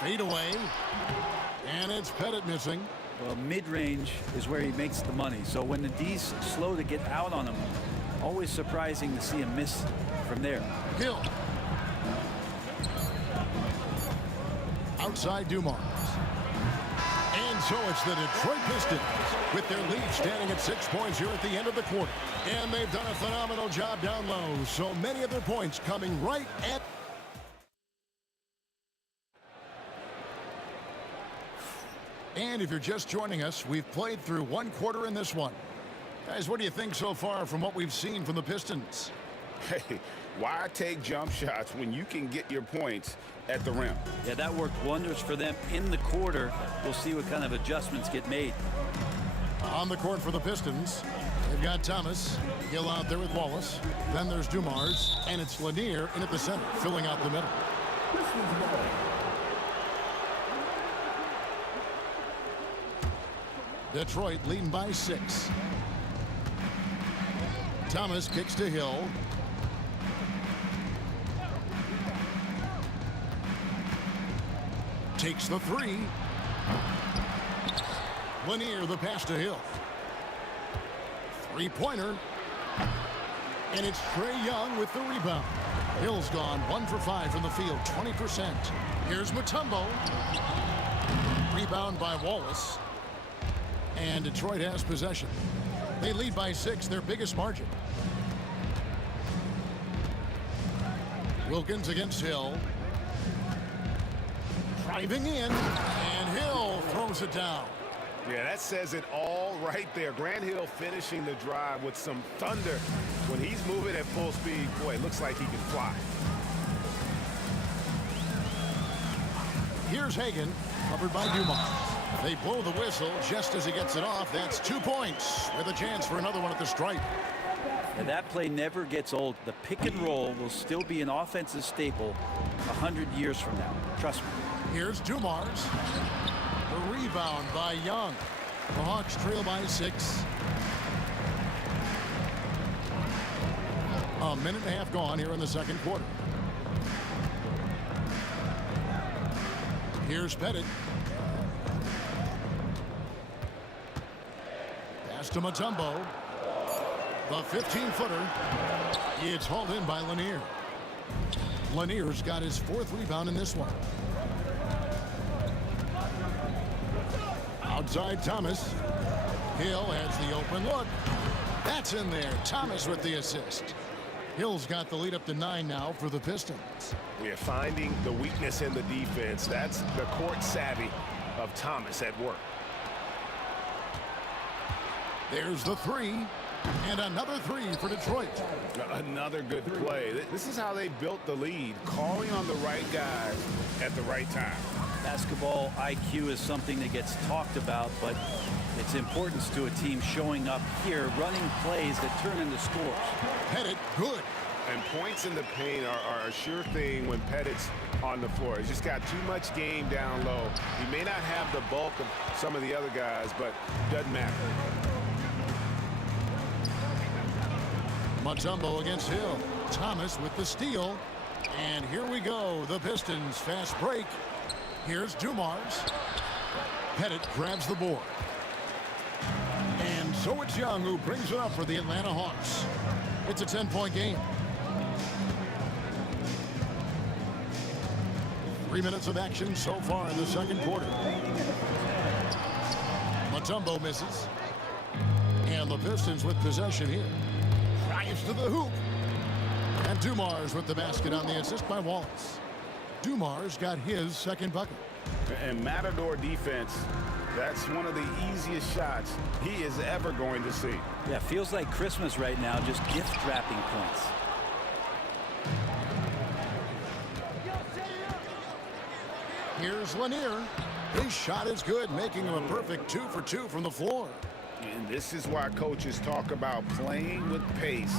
Fade away. And it's Pettit missing. Well, mid-range is where he makes the money. So when the D's slow to get out on him, always surprising to see him miss from there. Hill. Outside Dumars. And so it's the Detroit Pistons with their lead standing at 6 points here at the end of the quarter. And they've done a phenomenal job down low. So many of their points coming right at... And if you're just joining us, we've played through 1 quarter in this one. Guys, what do you think so far from what we've seen from the Pistons? Hey, why take jump shots when you can get your points at the rim? Yeah, that worked wonders for them in the quarter. We'll see what kind of adjustments get made. On the court for the Pistons, they've got Thomas. Hill out there with Wallace. Then there's Dumars, and it's Lanier in at the center, filling out the middle. Detroit leading by 6. Thomas kicks to Hill. Takes the 3. Lanier the pass to Hill. 3-pointer. And it's Trae Young with the rebound. Hill's gone 1 for 5 from the field, 20%. Here's Matumbo. Rebound by Wallace. And Detroit has possession. They lead by 6, their biggest margin. Wilkins against Hill. Driving in, and Hill throws it down. Yeah, that says it all right there. Grant Hill finishing the drive with some thunder. When he's moving at full speed, boy, it looks like he can fly. Here's Hagan, covered by Dumars. They blow the whistle just as he gets it off. That's 2 points with a chance for another one at the stripe. And that play never gets old. The pick and roll will still be an offensive staple 100 years from now. Trust me. Here's Dumars. The rebound by Young. The Hawks trail by 6. A minute and a half gone here in the second quarter. Here's Pettit. Pass to Matumbo. The 15-footer. It's hauled in by Lanier. Lanier's got his 4th rebound in this one. Outside Thomas. Hill has the open look. That's in there. Thomas with the assist. Hill's got the lead up to 9 now for the Pistons. We're finding the weakness in the defense. That's the court savvy of Thomas at work. There's the 3. And another 3 for Detroit. Another good play. This is how they built the lead, calling on the right guys at the right time. Basketball IQ is something that gets talked about, but its importance to a team showing up here, running plays that turn into scores. Pettit, good. And points in the paint are a sure thing when Pettit's on the floor. He's just got too much game down low. He may not have the bulk of some of the other guys, but doesn't matter. Mutombo against Hill. Thomas with the steal. And here we go. The Pistons fast break. Here's Dumars. Pettit grabs the board. And so it's Young who brings it up for the Atlanta Hawks. It's a 10-point game. 3 minutes of action so far in the second quarter. Mutombo misses. And the Pistons with possession here. Drives to the hoop. And Dumars with the basket on the assist by Wallace. Dumars got his 2nd bucket. And Matador defense, that's one of the easiest shots he is ever going to see. Yeah, feels like Christmas right now, just gift wrapping points. Here's Lanier. His shot is good, making him a perfect 2 for 2 from the floor. And this is why coaches talk about playing with pace.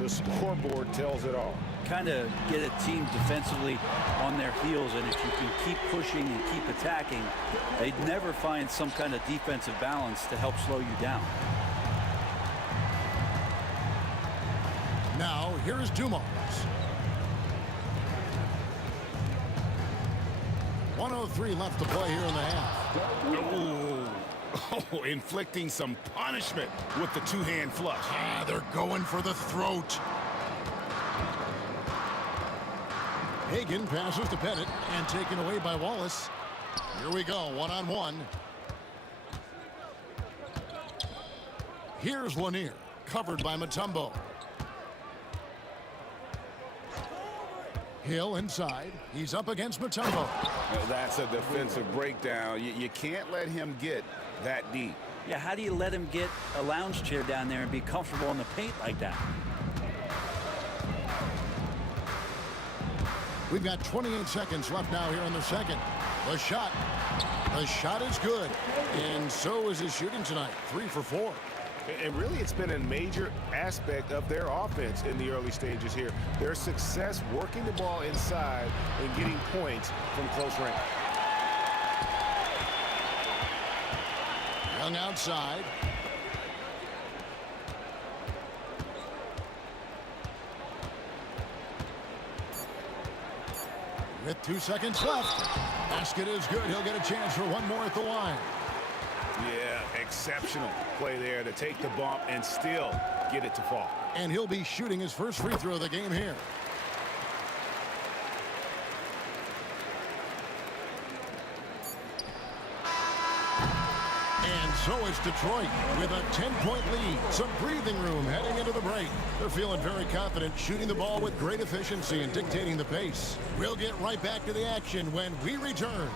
The scoreboard tells it all. Kind of get a team defensively on their heels, and if you can keep pushing and keep attacking, they'd never find some kind of defensive balance to help slow you down. Now, here is Dumars. 1:03 left to play here in the half. Oh, inflicting some punishment with the 2-hand flush. They're going for the throat. Hagan passes to Pettit and taken away by Wallace. Here we go, 1-on-1. Here's Lanier, covered by Mutombo. Hill inside. He's up against Mutombo. That's a defensive breakdown. You can't let him get that deep. Yeah, how do you let him get a lounge chair down there and be comfortable in the paint like that? We've got 28 seconds left now here in the second. The shot is good. And so is his shooting tonight, 3 for 4. And really, it's been a major aspect of their offense in the early stages here. Their success working the ball inside and getting points from close range. Young outside. With 2 seconds left. Basket is good. He'll get a chance for one more at the line. Yeah, exceptional play there to take the bump and still get it to fall. And he'll be shooting his first free throw of the game here. And so it's Detroit with a 10-point lead. Some breathing room heading into the break. They're feeling very confident, shooting the ball with great efficiency and dictating the pace. We'll get right back to the action when we return.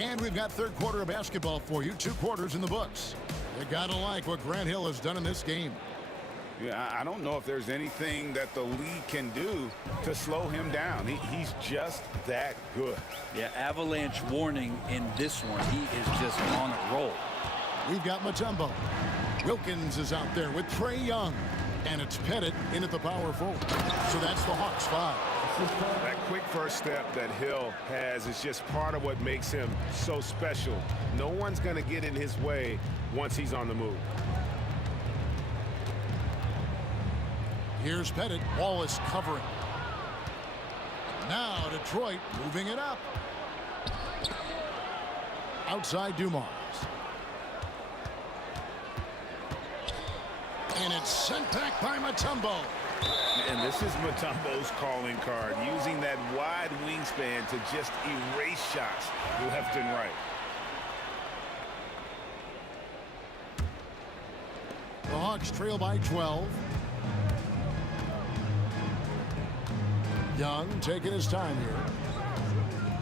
And we've got third quarter of basketball for you. 2 quarters in the books. You gotta like what Grant Hill has done in this game. Yeah, I don't know if there's anything that the league can do to slow him down. He's just that good. Yeah, avalanche warning in this one. He is just on a roll. We've got Mutombo. Wilkins is out there with Trae Young. And it's Pettit in at the power forward. So that's the Hawks 5. That quick first step that Hill has is just part of what makes him so special. No one's going to get in his way once he's on the move. Here's Pettit. Wallace covering. Now Detroit moving it up. Outside Dumars. And it's sent back by Mutombo. And this is Mutombo's calling card, using that wide wingspan to just erase shots left and right. The Hawks trail by 12. Young taking his time here.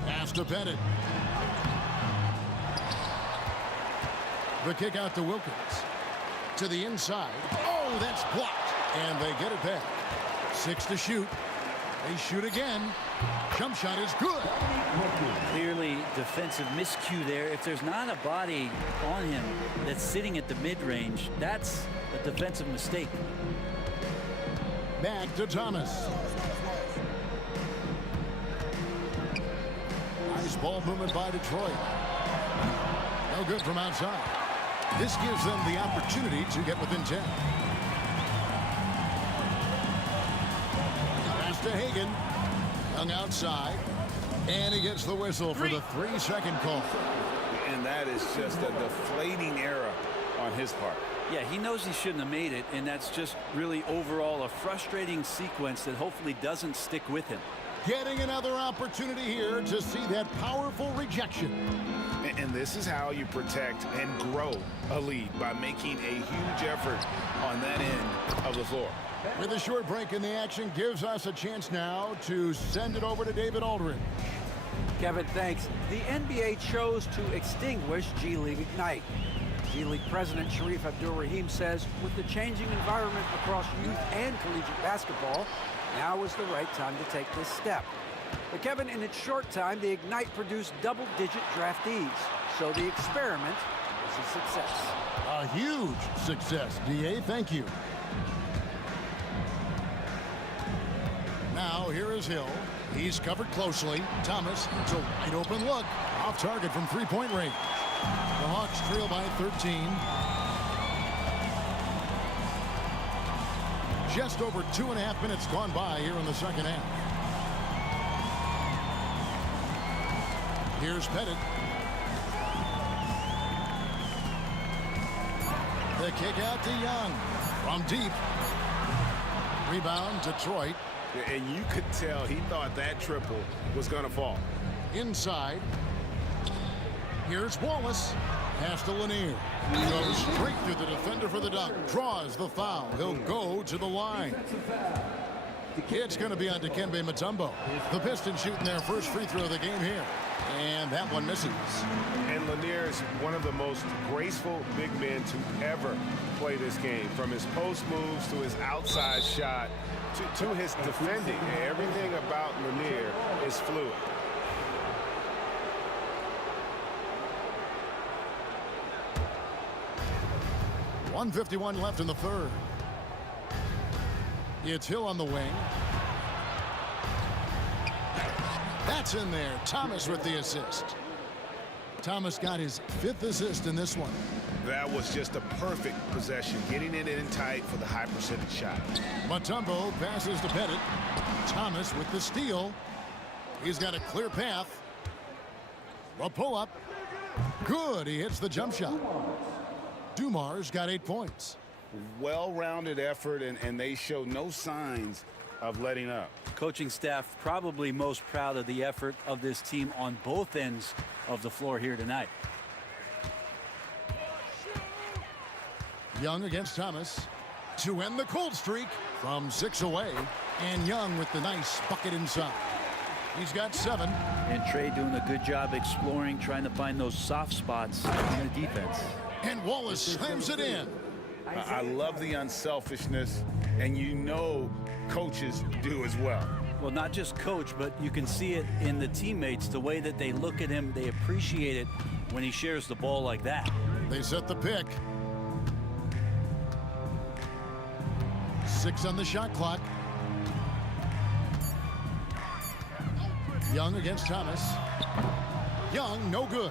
Pass to Pettit. The kick out to Wilkins. To the inside. Oh, that's blocked. And they get it back. 6 to shoot. They shoot again. Jump shot is good. Clearly defensive miscue there. If there's not a body on him that's sitting at the mid-range, that's a defensive mistake. Back to Thomas. Nice ball movement by Detroit. No good from outside. This gives them the opportunity to get within 10. Pass to Hagan. Young outside. And he gets the whistle for the 3-second call. And that is just a deflating error on his part. Yeah, he knows he shouldn't have made it, and that's just really overall a frustrating sequence that hopefully doesn't stick with him. Getting another opportunity here to see that powerful rejection. And this is how you protect and grow a lead, by making a huge effort on that end of the floor. With a short break in the action, gives us a chance now to send it over to David Aldridge. Kevin, thanks. The NBA chose to extinguish G League Ignite. G League President Sharif Abdul-Rahim says with the changing environment across youth and collegiate basketball, now is the right time to take this step. But Kevin, in its short time, the Ignite produced double-digit draftees. So the experiment was a success. A huge success, DA. Thank you. Now here is Hill. He's covered closely. Thomas, it's a wide open look. Off target from three-point range. The Hawks trail by 13. Just over 2.5 minutes gone by here in the second half. Here's Pettit. The kick out to Young. From deep. Rebound, Detroit. And you could tell he thought that triple was going to fall. Inside. Here's Wallace. Pass to Lanier. Goes straight through the defender for the dunk. Draws the foul. He'll go to the line. It's going to be on Dikembe Mutombo. The Pistons shooting their first free throw of the game here. And that one misses. And Lanier is one of the most graceful big men to ever play this game. From his post moves to his outside shot to his defending. Everything about Lanier is fluid. .151 left in the third. It's Hill on the wing. That's in there. Thomas with the assist. Thomas got his 5th assist in this one. That was just a perfect possession, getting it in tight for the high percentage shot. Mutombo passes to Pettit. Thomas with the steal. He's got a clear path. A pull-up. Good. He hits the jump shot. Dumars got 8 points. Well-rounded effort, and they show no signs of letting up. Coaching staff probably most proud of the effort of this team on both ends of the floor here tonight. Young against Thomas to end the cold streak from 6 away. And Young with the nice bucket inside. He's got 7. And Trey doing a good job exploring, trying to find those soft spots in the defense. And Wallace slams it in. I love the unselfishness, and you know coaches do as well. Well, not just coach, but you can see it in the teammates, the way that they look at him. They appreciate it when he shares the ball like that. They set the pick. 6 on the shot clock. Young against Thomas. Young, no good.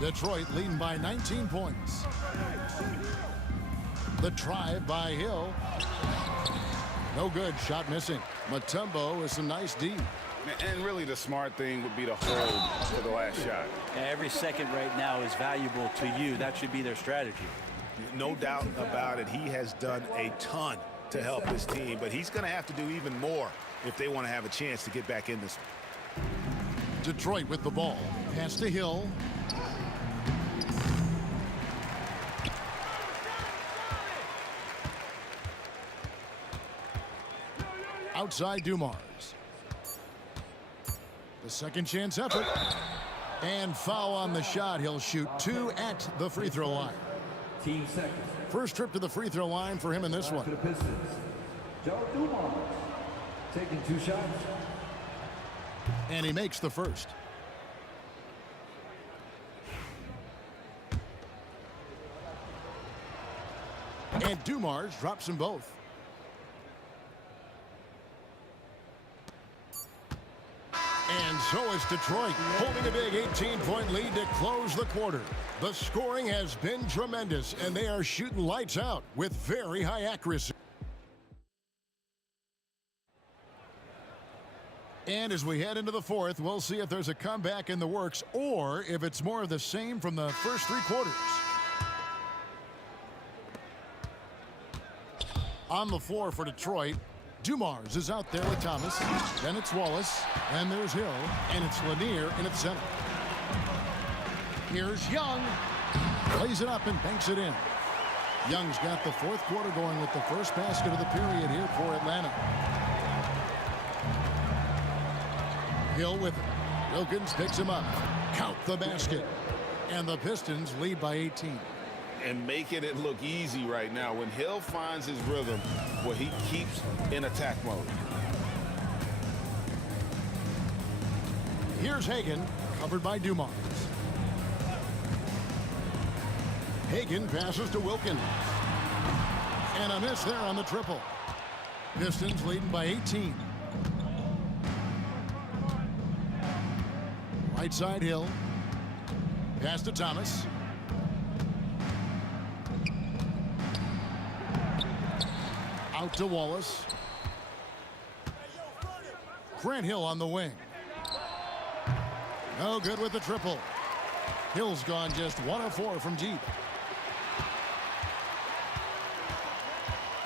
Detroit leading by 19 points. The drive by Hill. No good. Shot missing. Mutombo with some nice D. And really the smart thing would be to hold for the last shot. Every second right now is valuable to you. That should be their strategy. No doubt about it. He has done a ton to help his team, but he's going to have to do even more if they want to have a chance to get back in this one. Detroit with the ball. Pass to Hill. Outside Dumars. The second chance effort. And foul on the shot. He'll shoot 2 at the free throw line. Team seconds. First trip to the free throw line for him in this To one. the Pistons. Joe Dumars taking 2 shots. And he makes the first. And Dumars drops them both. And so is Detroit, holding a big 18-point lead to close the quarter. The scoring has been tremendous, and they are shooting lights out with very high accuracy. And as we head into the fourth, we'll see if there's a comeback in the works or if it's more of the same from the first 3 quarters. On the floor for Detroit, Dumars is out there with Thomas. Then it's Wallace. And there's Hill. And it's Lanier in its center. Here's Young. Plays it up and banks it in. Young's got the fourth quarter going with the first basket of the period here for Atlanta. Hill with it. Wilkins picks him up. Count the basket. And the Pistons lead by 18. And making it look easy right now when Hill finds his rhythm where he keeps in attack mode. Here's Hagan, covered by Dumars. Hagan passes to Wilkins. And a miss there on the triple. Pistons leading by 18. Right side Hill. Pass to Thomas. Out to Wallace. Grant Hill on the wing. No good with the triple. Hill's gone just 1 of 4 from deep.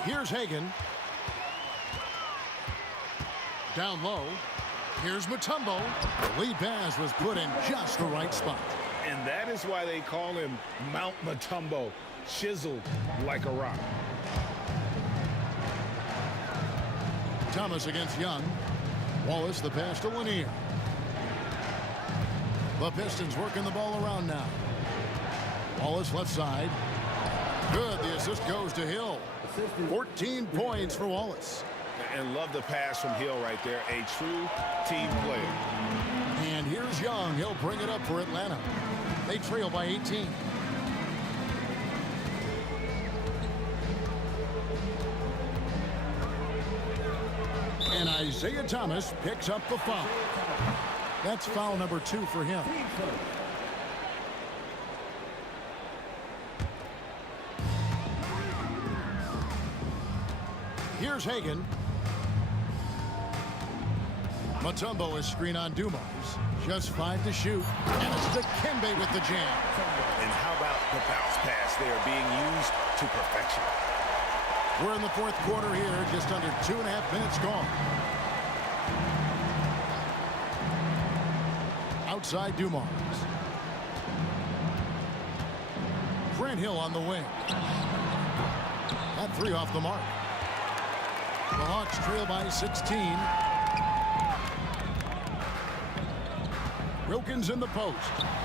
Here's Hagan. Down low. Here's Mutombo. The lead pass was put in just the right spot. And that is why they call him Mount Mutombo, chiseled like a rock. Thomas against Young. Wallace the pass to Lanier. The Pistons working the ball around now. Wallace left side. Good. The assist goes to Hill. 14 points for Wallace. And love the pass from Hill right there. A true team player. And here's Young. He'll bring it up for Atlanta. They trail by 18. And Isaiah Thomas picks up the foul. That's foul number 2 for him. Here's Hagan. Mutombo is screen on Dumars. Just 5 to shoot. And it's Dikembe with the jam. And how about the bounce pass there being used to perfection? We're in the fourth quarter here, just under 2.5 minutes gone. Outside Dumars. Grant Hill on the wing. That 3 off the mark. The Hawks trail by 16. Wilkins in the post.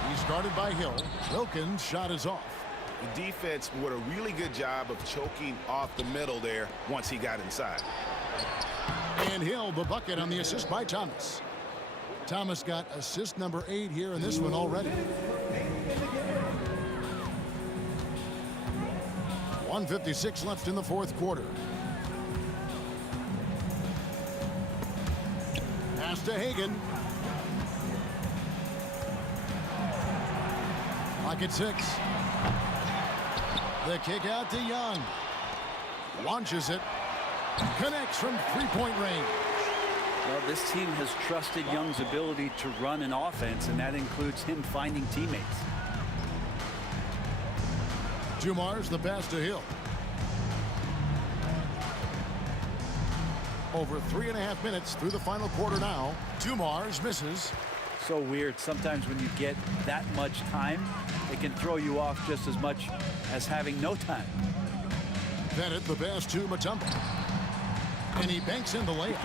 He started by Hill. Wilkins' shot is off. The defense did a really good job of choking off the middle there once he got inside. And Hill, the bucket on the assist by Thomas. Thomas got assist number 8 here in this one already. 1:56 left in the fourth quarter. to Hagan. Clock at 6. The kick out to Young. Launches it. Connects from three-point range. Well, this team has trusted Young's ability to run an offense, and that includes him finding teammates. Dumars the pass to Hill. Over 3.5 minutes through the final quarter now. Dumars misses. So weird. Sometimes when you get that much time, it can throw you off just as much as having no time. Bennett the pass to Mutombo. And he banks in the layup.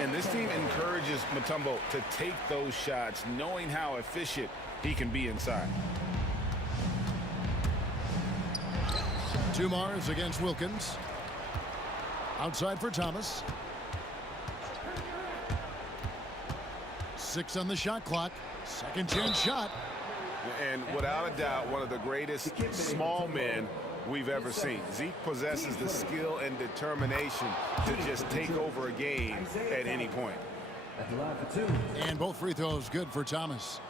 And this team encourages Mutombo to take those shots, knowing how efficient he can be inside. Dumars against Wilkins. Outside for Thomas. 6 on the shot clock. Second chance shot. And without a doubt, one of the greatest small men we've ever seen. Zeke possesses the skill and determination to just take over a game at any point. At the line for 2. And both free throws good for Thomas.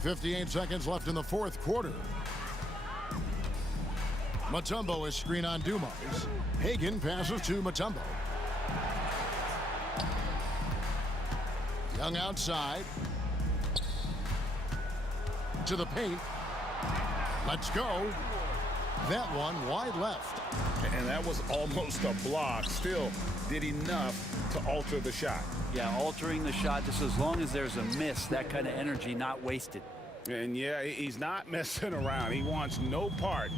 58 seconds left in the fourth quarter. Mutombo is screen on Dumars. Hagan passes to Mutombo. Young outside. To the paint. Let's go. That one wide left. And that was almost a block. Still did enough to alter the shot. Yeah, altering the shot just as long as there's a miss, that kind of energy not wasted. And yeah, he's not messing around. He wants no part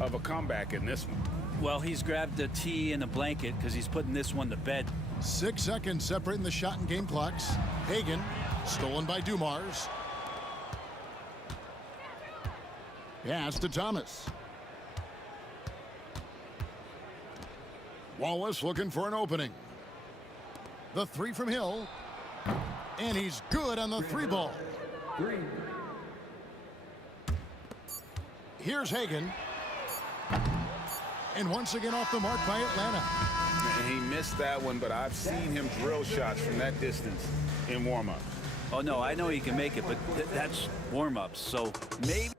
of a comeback in this one. Well, he's grabbed a tee and a blanket because he's putting this one to bed. 6 seconds separating the shot and game clocks. Hagan, stolen by Dumars. Pass to Thomas. Wallace looking for an opening. The three from Hill. And he's good on the three ball. 3. Here's Hagan. And once again off the mark by Atlanta. And he missed that one, but I've seen him drill shots from that distance in warm-up. Oh, no, I know he can make it, but that's warm-ups. So maybe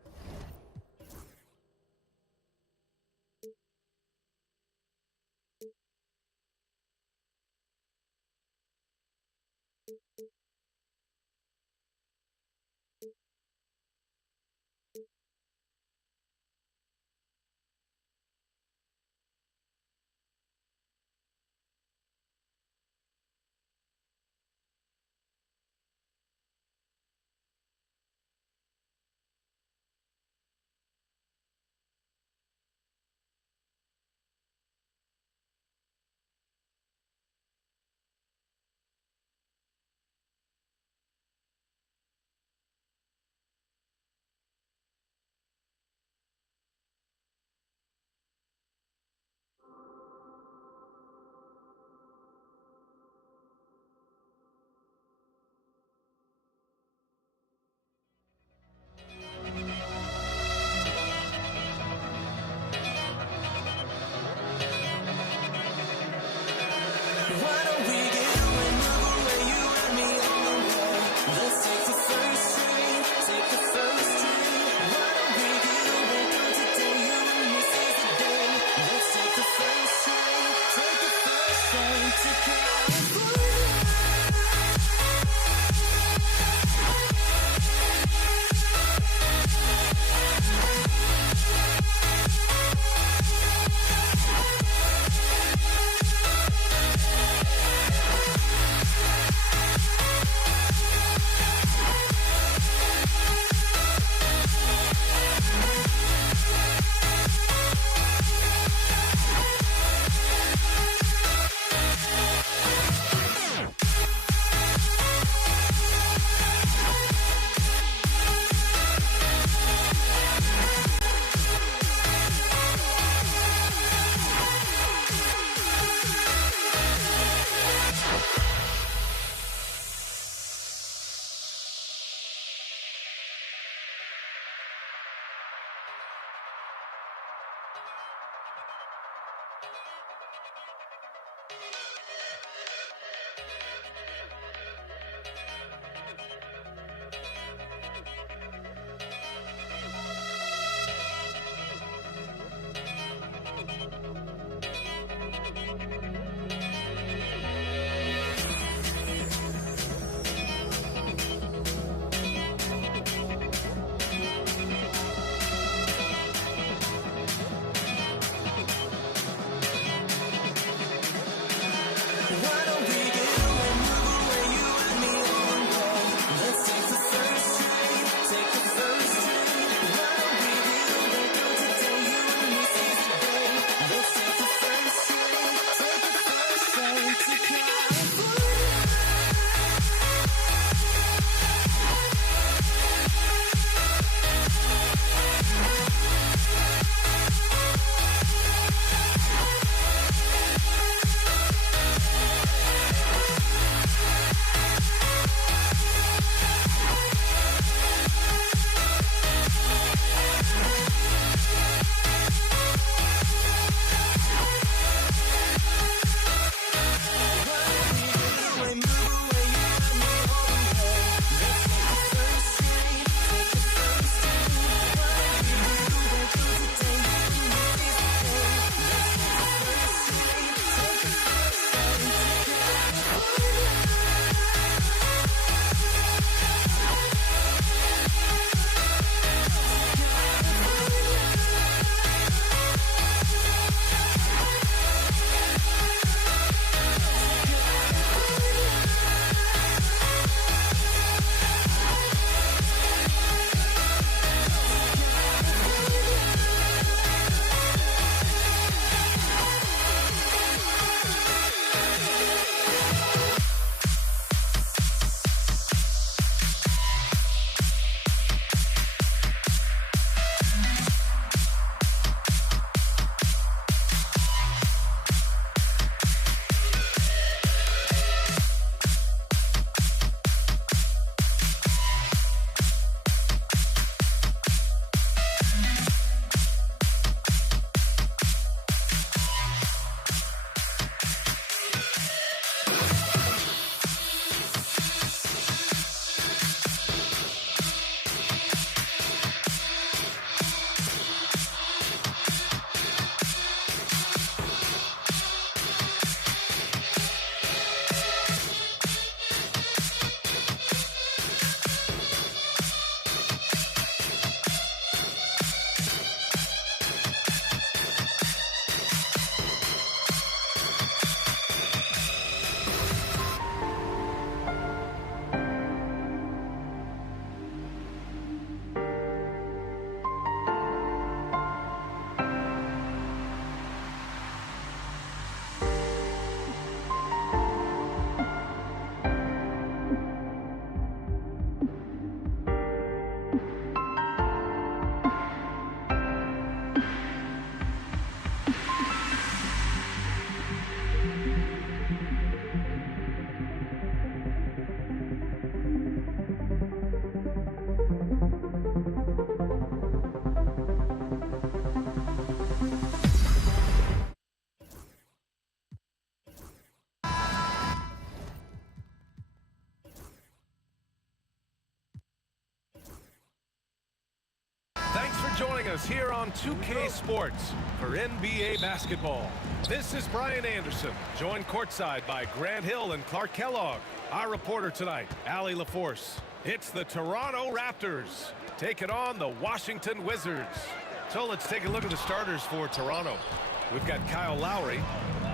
joining us here on 2K Sports for NBA basketball. This is Brian Anderson, joined courtside by Grant Hill and Clark Kellogg. Our reporter tonight, Allie LaForce. It's the Toronto Raptors taking on the Washington Wizards. So let's take a look at the starters for Toronto. We've got Kyle Lowry,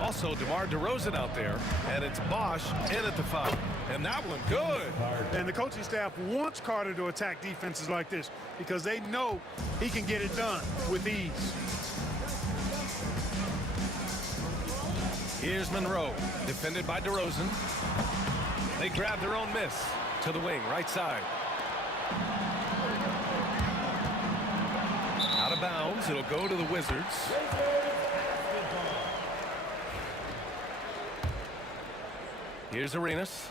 also DeMar DeRozan out there, and it's Bosch in at the foul. And that one good. And the coaching staff wants Carter to attack defenses like this because they know he can get it done with ease. Here's Monroe, defended by DeRozan. They grab their own miss to the wing, right side. Out of bounds, it'll go to the Wizards. Here's Arenas.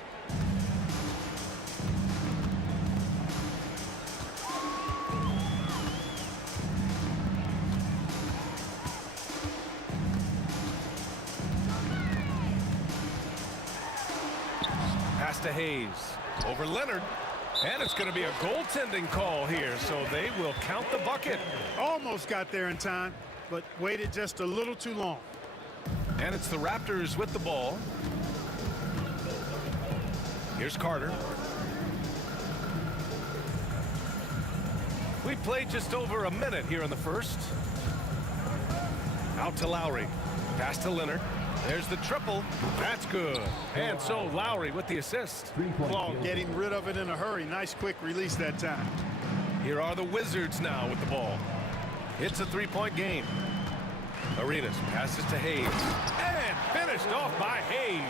Pass to Hayes. Over Leonard. And it's going to be a goaltending call here, so they will count the bucket. Almost got there in time, but waited just a little too long. And it's the Raptors with the ball. Here's Carter. We played just over a minute here in the first. Out to Lowry. Pass to Leonard. There's the triple. That's good. And so Lowry with the assist. Claw getting rid of it in a hurry. Nice quick release that time. Here are the Wizards now with the ball. It's a three-point game. Arenas passes to Hayes. And finished off by Hayes.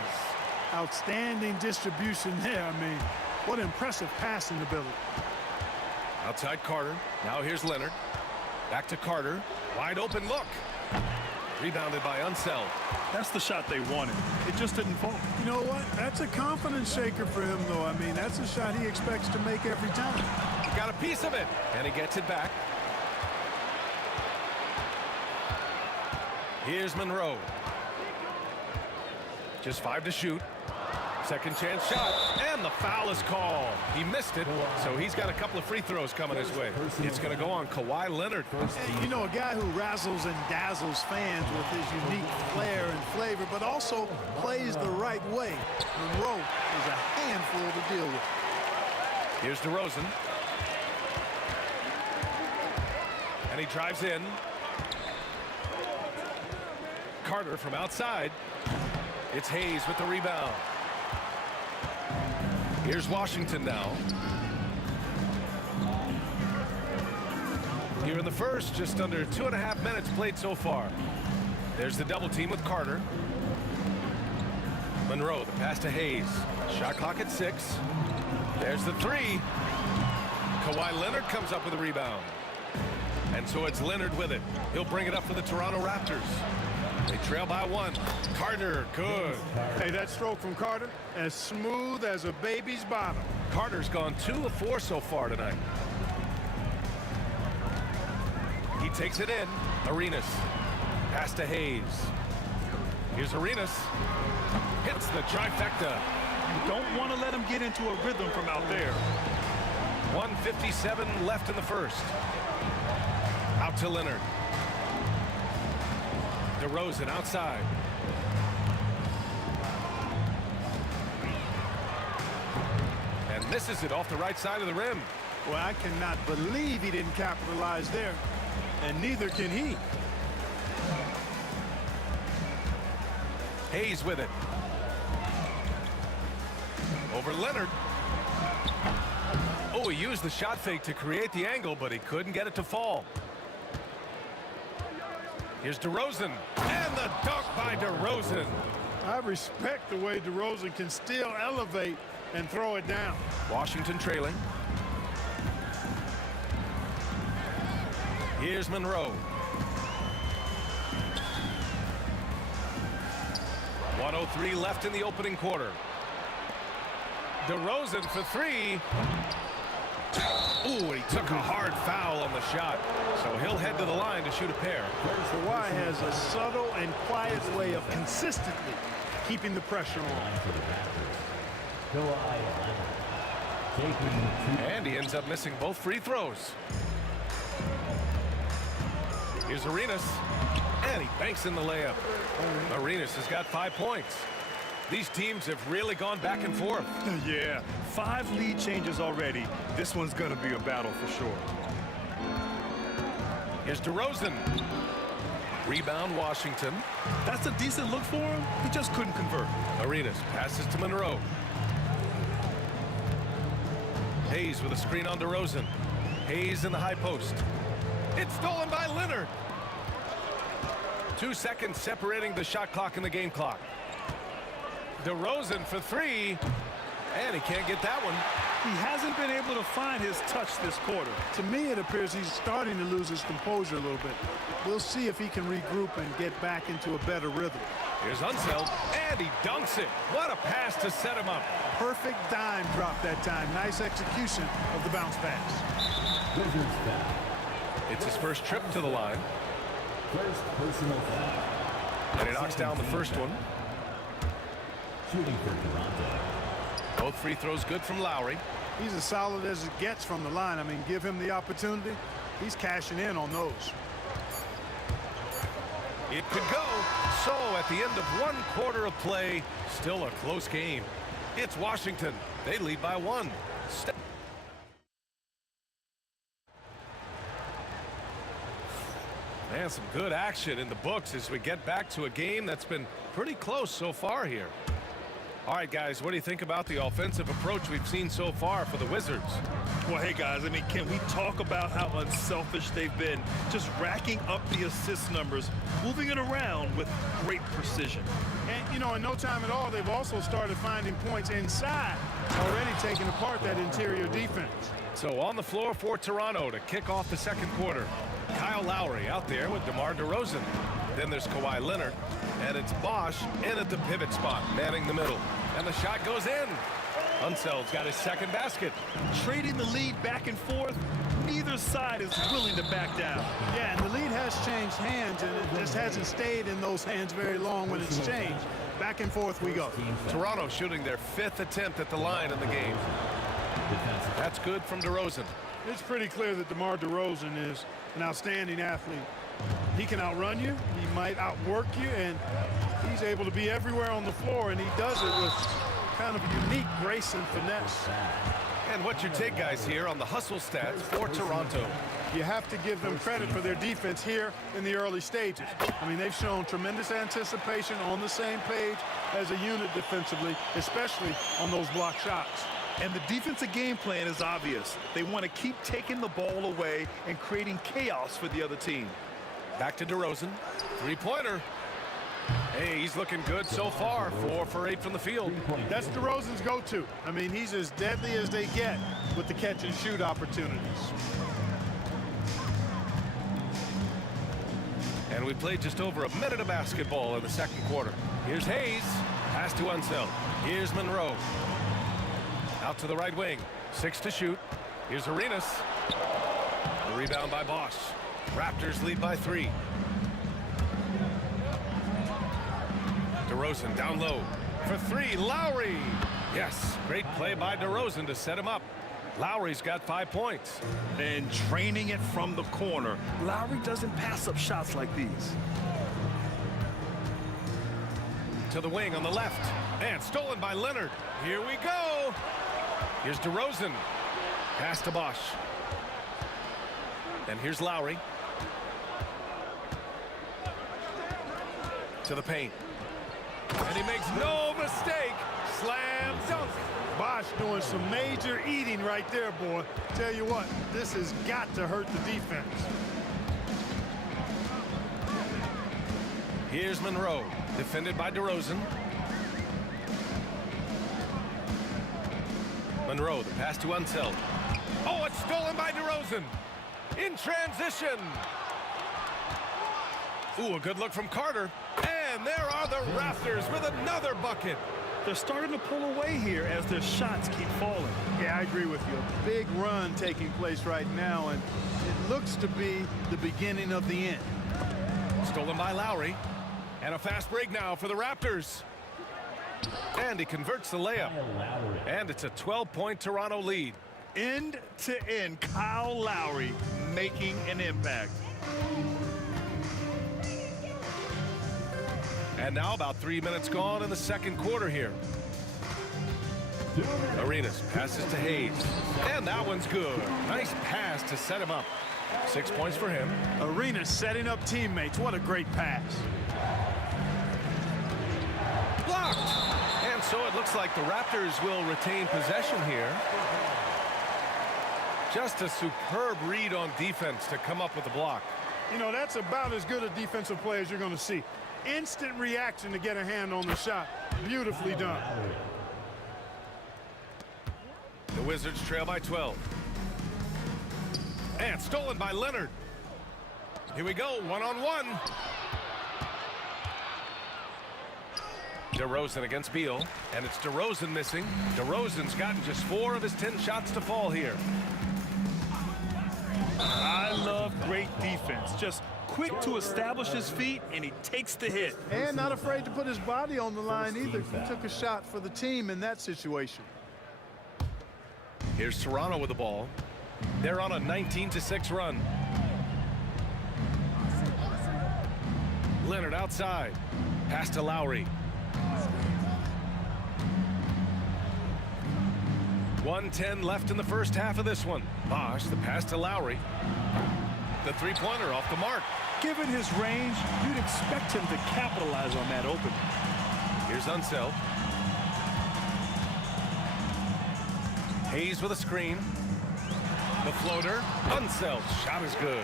Outstanding distribution there. I mean, what impressive passing ability. Outside Carter. Now here's Leonard. Back to Carter. Wide open look. Rebounded by Unseld. That's the shot they wanted. It just didn't fall. You know what? That's a confidence shaker for him, though. I mean, that's a shot he expects to make every time. Got a piece of it. And he gets it back. Here's Monroe. Just 5 to shoot. Second chance shot, and the foul is called. He missed it, so he's got a couple of free throws coming his way. It's going to go on Kawhi Leonard. And you know, a guy who razzles and dazzles fans with his unique flair and flavor, but also plays the right way. Monroe is a handful to deal with. Here's DeRozan. And he drives in. Carter from outside. It's Hayes with the rebound. Here's Washington now. Here in the first, just under 2.5 minutes played so far. There's the double team with Carter. Monroe, the pass to Hayes. Shot clock at 6. There's the three. Kawhi Leonard comes up with a rebound. And so it's Leonard with it. He'll bring it up for the Toronto Raptors. They trail by 1. Carter, good. Hey, that stroke from Carter, as smooth as a baby's bottom. Carter's gone 2 of 4 so far tonight. He takes it in. Arenas. Pass to Hayes. Here's Arenas. Hits the trifecta. You don't want to let him get into a rhythm from out there. 1:57 left in the first. Out to Leonard. DeRozan outside. And misses it off the right side of the rim. Well, I cannot believe he didn't capitalize there. And neither can he. Hayes with it. Over Leonard. Oh, he used the shot fake to create the angle, but he couldn't get it to fall. Here's DeRozan, and the dunk by DeRozan. I respect the way DeRozan can still elevate and throw it down. Washington trailing. Here's Monroe. 1:03 left in the opening quarter. DeRozan for 3. Ooh, he took a hard foul on the shot. So he'll head to the line to shoot a pair. Kawhi has a subtle and quiet way of consistently keeping the pressure on. And he ends up missing both free throws. Here's Arenas. And he banks in the layup. Arenas has got 5 points. These teams have really gone back and forth. Yeah, 5 lead changes already. This one's going to be a battle for sure. Here's DeRozan. Rebound, Washington. That's a decent look for him. He just couldn't convert. Arenas passes to Monroe. Hayes with a screen on DeRozan. Hayes in the high post. It's stolen by Leonard. 2 seconds separating the shot clock and the game clock. DeRozan for 3. And he can't get that one. He hasn't been able to find his touch this quarter. To me, it appears he's starting to lose his composure a little bit. We'll see if he can regroup and get back into a better rhythm. Here's Unseld, and he dunks it. What a pass to set him up. Perfect dime drop that time. Nice execution of the bounce pass. It's his first trip to the line. First personal foul. And he knocks down the first one. Shooting for Toronto. Both free throws good from Lowry. He's as solid as it gets from the line. I mean, give him the opportunity. He's cashing in on those. It could go. So at the end of 1 quarter of play, still a close game. It's Washington. They lead by 1. And some good action in the books as we get back to a game that's been pretty close so far here. All right, guys, what do you think about the offensive approach we've seen so far for the Wizards? Well, hey, guys, I mean, can we talk about how unselfish they've been? Just racking up the assist numbers, moving it around with great precision. And, you know, in no time at all, they've also started finding points inside, already taking apart that interior defense. So on the floor for Toronto to kick off the second quarter. Kyle Lowry out there with DeMar DeRozan. Then there's Kawhi Leonard. And it's Bosch in at the pivot spot, manning the middle. And the shot goes in. Unseld's got his second basket. Trading the lead back and forth, neither side is willing to back down. Yeah, and the lead has changed hands, and it just hasn't stayed in those hands very long when it's changed. Back and forth we go. Toronto shooting their 5th attempt at the line in the game. That's good from DeRozan. It's pretty clear that DeMar DeRozan is an outstanding athlete. He can outrun you, he might outwork you, and he's able to be everywhere on the floor, and he does it with kind of unique grace and finesse. And what's your take, guys, here on the hustle stats for Toronto? You have to give them credit for their defense here in the early stages. I mean, they've shown tremendous anticipation, on the same page as a unit defensively, especially on those block shots. And the defensive game plan is obvious. They want to keep taking the ball away and creating chaos for the other team. Back to DeRozan. 3-pointer. Hey, he's looking good so far. 4 for 8 from the field. That's DeRozan's go-to. I mean, he's as deadly as they get with the catch-and-shoot opportunities. And we played just over a minute of basketball in the second quarter. Here's Hayes. Pass to Unseld. Here's Monroe. Out to the right wing. 6 to shoot. Here's Arenas. The rebound by Bosch. Raptors lead by 3. DeRozan down low. For 3, Lowry. Yes, great play by DeRozan to set him up. Lowry's got 5 points. And draining it from the corner. Lowry doesn't pass up shots like these. To the wing on the left. And stolen by Leonard. Here we go. Here's DeRozan. Pass to Bosch. And here's Lowry. To the paint. And he makes no mistake. Slam dunk. Bosch doing some major eating right there, boy. Tell you what, this has got to hurt the defense. Here's Monroe. Defended by DeRozan. Monroe, the pass to Unseld. Oh, it's stolen by DeRozan. In transition. Ooh, a good look from Carter. And there are the Raptors with another bucket. They're starting to pull away here as their shots keep falling. Yeah, I agree with you. A big run taking place right now, and it looks to be the beginning of the end. Stolen by Lowry. And a fast break now for the Raptors. And he converts the layup. And it's a 12-point Toronto lead. End to end, Kyle Lowry making an impact. And now about 3 minutes gone in the second quarter here. Arenas passes to Hayes. And that one's good. Nice pass to set him up. 6 points for him. Arenas setting up teammates. What a great pass. Blocked. And so it looks like the Raptors will retain possession here. Just a superb read on defense to come up with the block. You know, that's about as good a defensive play as you're going to see. Instant reaction to get a hand on the shot. Beautifully done. The Wizards trail by 12. And stolen by Leonard. Here we go, one-on-one. DeRozan against Beal, and it's DeRozan missing. DeRozan's gotten just 4 of his 10 shots to fall here. I love great defense. Just quick to establish his feet, and he takes the hit. And not afraid to put his body on the line either. He took a shot for the team in that situation. Here's Toronto with the ball. They're on a 19-6 run. Leonard outside. Pass to Lowry. 1:10 left in the first half of this one. Bosch, the pass to Lowry. The three-pointer off the mark. Given his range, you'd expect him to capitalize on that opening. Here's Unseld. Hayes with a screen. The floater. Unseld's shot is good.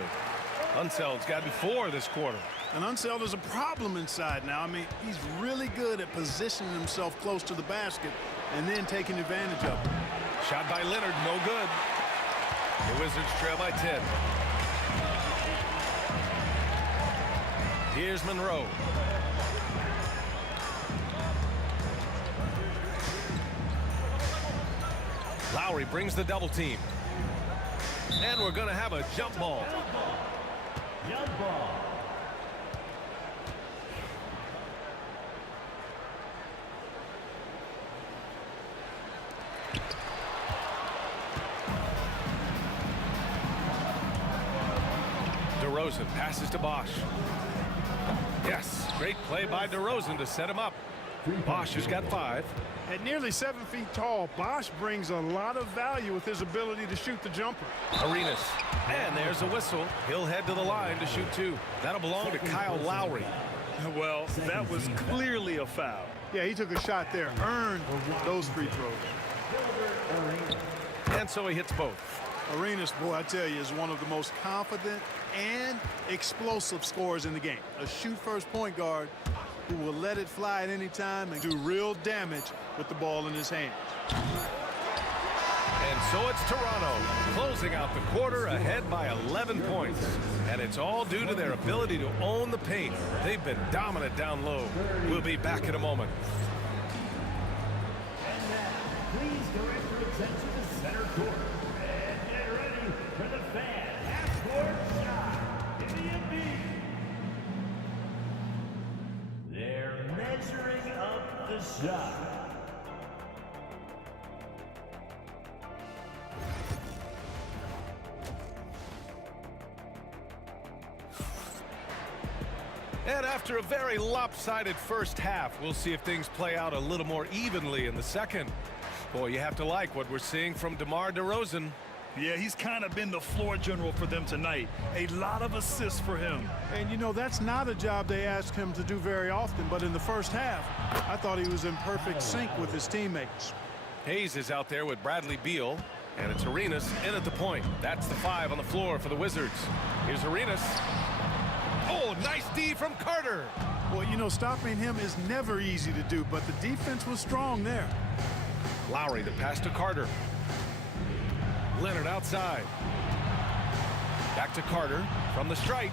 Unseld's got to be 4 this quarter. And Unseld is a problem inside now. I mean, he's really good at positioning himself close to the basket and then taking advantage of it. Shot by Leonard, no good. The Wizards trail by 10. Here's Monroe. Lowry brings the double team. And we're going to have a jump ball. Jump ball. DeRozan passes to Bosch. Yes, great play by DeRozan to set him up. Bosch has got 5. At nearly 7 feet tall, Bosch brings a lot of value with his ability to shoot the jumper. Arenas. And there's a whistle. He'll head to the line to shoot 2. That'll belong to Kyle Lowry. Well, that was clearly a foul. Yeah, he took a shot there. Earned those free throws. And so he hits both. Arenas, boy, I tell you, is one of the most confident and explosive scorers in the game. A shoot-first point guard who will let it fly at any time and do real damage with the ball in his hands. And so it's Toronto closing out the quarter ahead by 11 points. And it's all due to their ability to own the paint. They've been dominant down low. We'll be back in a moment. And now, please direct your attention to center court. And get ready for the fan half-court shot in the NBA. They're measuring up the shot. And after a very lopsided first half, we'll see if things play out a little more evenly in the second. Boy, you have to like what we're seeing from DeMar DeRozan. Yeah, he's kind of been the floor general for them tonight. A lot of assists for him. And, you know, that's not a job they ask him to do very often. But in the first half, I thought he was in perfect sync with his teammates. Hayes is out there with Bradley Beal. And it's Arenas in at the point. That's the 5 on the floor for the Wizards. Here's Arenas. Oh, nice D from Carter. Well, you know, stopping him is never easy to do, but the defense was strong there. Lowry, the pass to Carter. Leonard outside. Back to Carter from the stripe.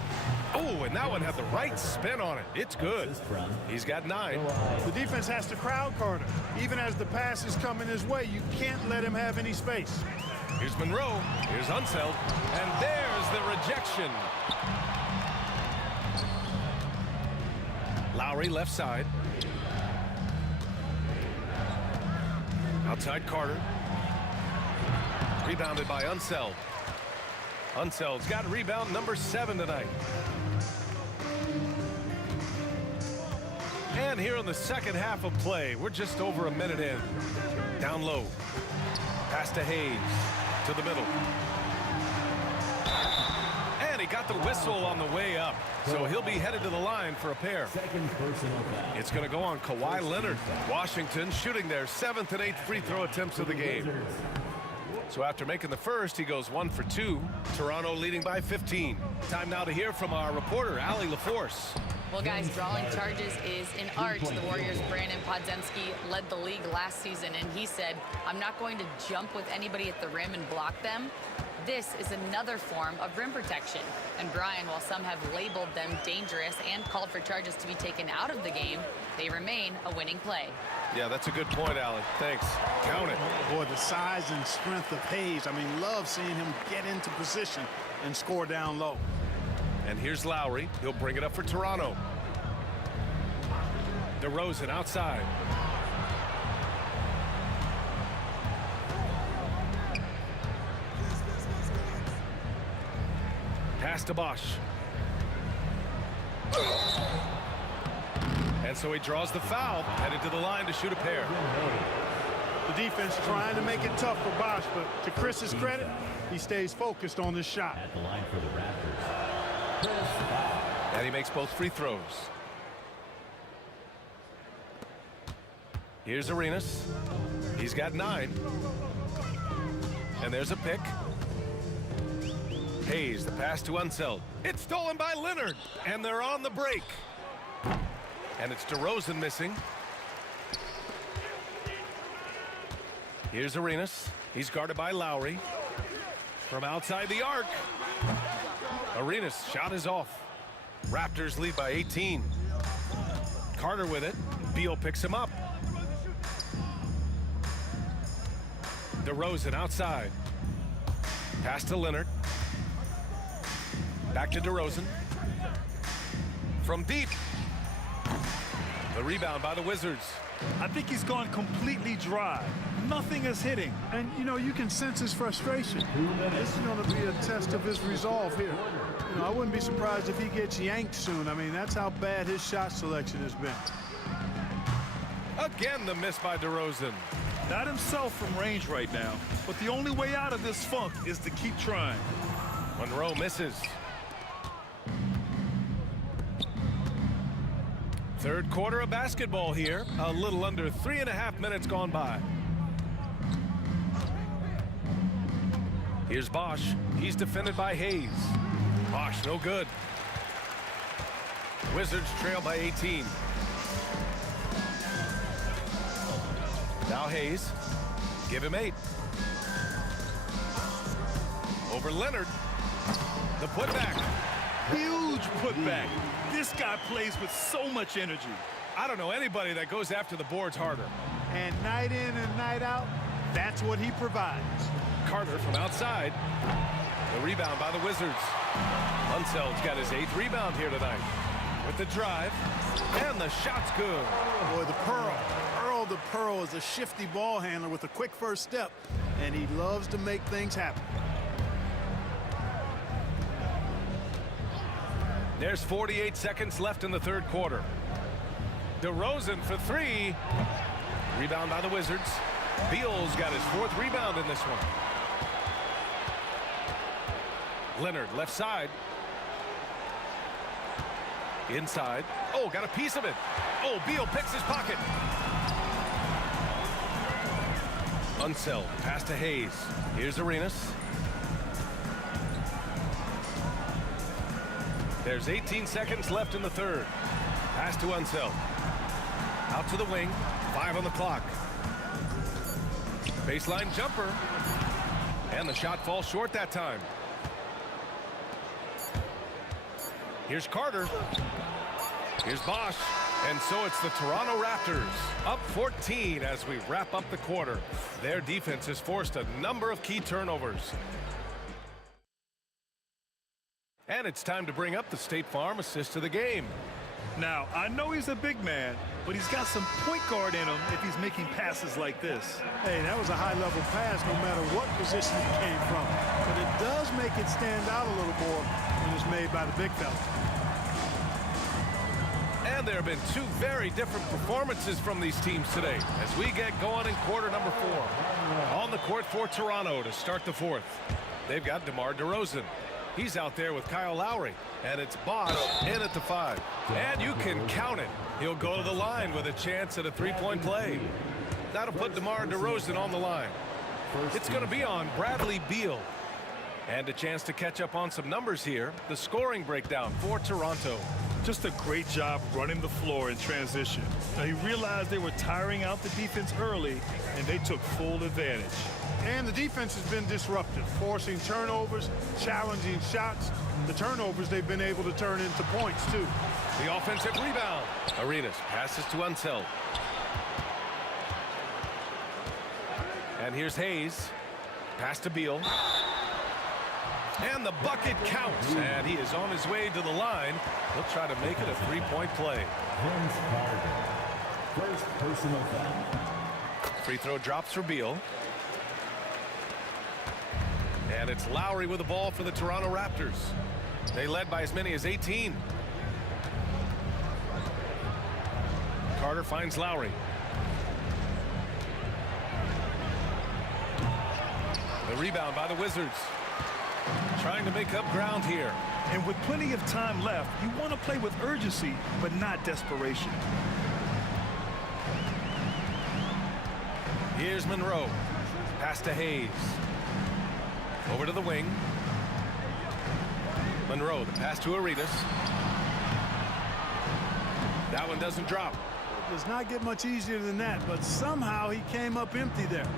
Oh, and that one had the right spin on it. It's good. He's got 9. The defense has to crowd Carter. Even as the pass is coming his way, you can't let him have any space. Here's Monroe. Here's Unseld. And there's the rejection. Lowry left side. Outside Carter. Rebounded by Unseld. Unseld's got rebound number 7 tonight. And here in the second half of play, we're just over a minute in. Down low. Pass to Hayes. To the middle. And he got the whistle on the way up. So he'll be headed to the line for a pair. It's going to go on Kawhi Leonard. Washington shooting their 7th and 8th free throw attempts of the game. So after making the first, he goes 1 for 2. Toronto leading by 15. Time now to hear from our reporter, Allie LaForce. Well, guys, drawing charges is an art. The Warriors' Brandon Podziemski led the league last season, and he said, I'm not going to jump with anybody at the rim and block them. This is another form of rim protection. And Brian, while some have labeled them dangerous and called for charges to be taken out of the game, they remain a winning play. Yeah, that's a good point, Allie. Thanks. Count it. Boy, the size and strength of Hayes. I mean, love seeing him get into position and score down low. And here's Lowry. He'll bring it up for Toronto. DeRozan outside. Pass to Bosch. And so he draws the foul, headed to the line to shoot a pair. The defense trying to make it tough for Bosch, but to Chris's credit, he stays focused on this shot. At the line for the Raptors. And he makes both free throws. Here's Arenas. He's got 9. And there's a pick. Hayes, the pass to Unseld. It's stolen by Leonard, and they're on the break. And it's DeRozan missing. Here's Arenas. He's guarded by Lowry. From outside the arc. Arenas' shot is off. Raptors lead by 18. Carter with it. Beal picks him up. DeRozan outside. Pass to Leonard. Back to DeRozan. From deep. The rebound by the Wizards. I think he's gone completely dry. Nothing is hitting. And, you know, you can sense his frustration. This is going to be a test of his resolve here. You know, I wouldn't be surprised if he gets yanked soon. I mean, that's how bad his shot selection has been. Again, the miss by DeRozan. Not himself from range right now, but the only way out of this funk is to keep trying. Monroe misses. Third quarter of basketball here. A little under 3.5 minutes gone by. Here's Bosch. He's defended by Hayes. Bosch, no good. Wizards trail by 18. Now Hayes. Give him 8. Over Leonard. The putback. Huge putback. This guy plays with so much energy. I don't know anybody that goes after the boards harder. And night in and night out, that's what he provides. Carter from outside. The rebound by the Wizards. Unseld's got his 8th rebound here tonight. With the drive. And the shot's good. Boy, the Pearl. Earl the Pearl is a shifty ball handler with a quick first step. And he loves to make things happen. There's 48 seconds left in the third quarter. DeRozan for 3. Rebound by the Wizards. Beal's got his 4th rebound in this one. Leonard left side. Inside. Oh, got a piece of it. Oh, Beal picks his pocket. Unseld. Pass to Hayes. Here's Arenas. There's 18 seconds left in the third. Pass to Unseld. Out to the wing. 5 on the clock. Baseline jumper. And the shot falls short that time. Here's Carter. Here's Bosch. And so it's the Toronto Raptors up 14 as we wrap up the quarter. Their defense has forced a number of key turnovers. And it's time to bring up the State Farm assist of the game. Now, I know he's a big man, but he's got some point guard in him if he's making passes like this. Hey, that was a high-level pass no matter what position it came from. But it does make it stand out a little more when it's made by the big fella. And And there have been two very different performances from these teams today as we get going in quarter number 4. On the court for Toronto to start the 4th. They've got DeMar DeRozan. He's out there with Kyle Lowry. And it's Bosch in at the 5. And you can count it. He'll go to the line with a chance at a three-point play. That'll put DeMar DeRozan on the line. It's going to be on Bradley Beal. And a chance to catch up on some numbers here. The scoring breakdown for Toronto. Just a great job running the floor in transition. Now, he realized they were tiring out the defense early, and they took full advantage. And the defense has been disruptive, forcing turnovers, challenging shots. The turnovers they've been able to turn into points, too. The offensive rebound. Arenas passes to Unseld. And here's Hayes. Pass to Beal. And the bucket counts. And he is on his way to the line. He'll try to make it a three-point play. Vince Carter. First personal foul. Free throw drops for Beal. And it's Lowry with the ball for the Toronto Raptors. They led by as many as 18. Carter finds Lowry. The rebound by the Wizards. Trying to make up ground here. And with plenty of time left, you want to play with urgency, but not desperation. Here's Monroe. Pass to Hayes. Over to the wing. Monroe, the pass to Arenas. That one doesn't drop. It does not get much easier than that, but somehow he came up empty there.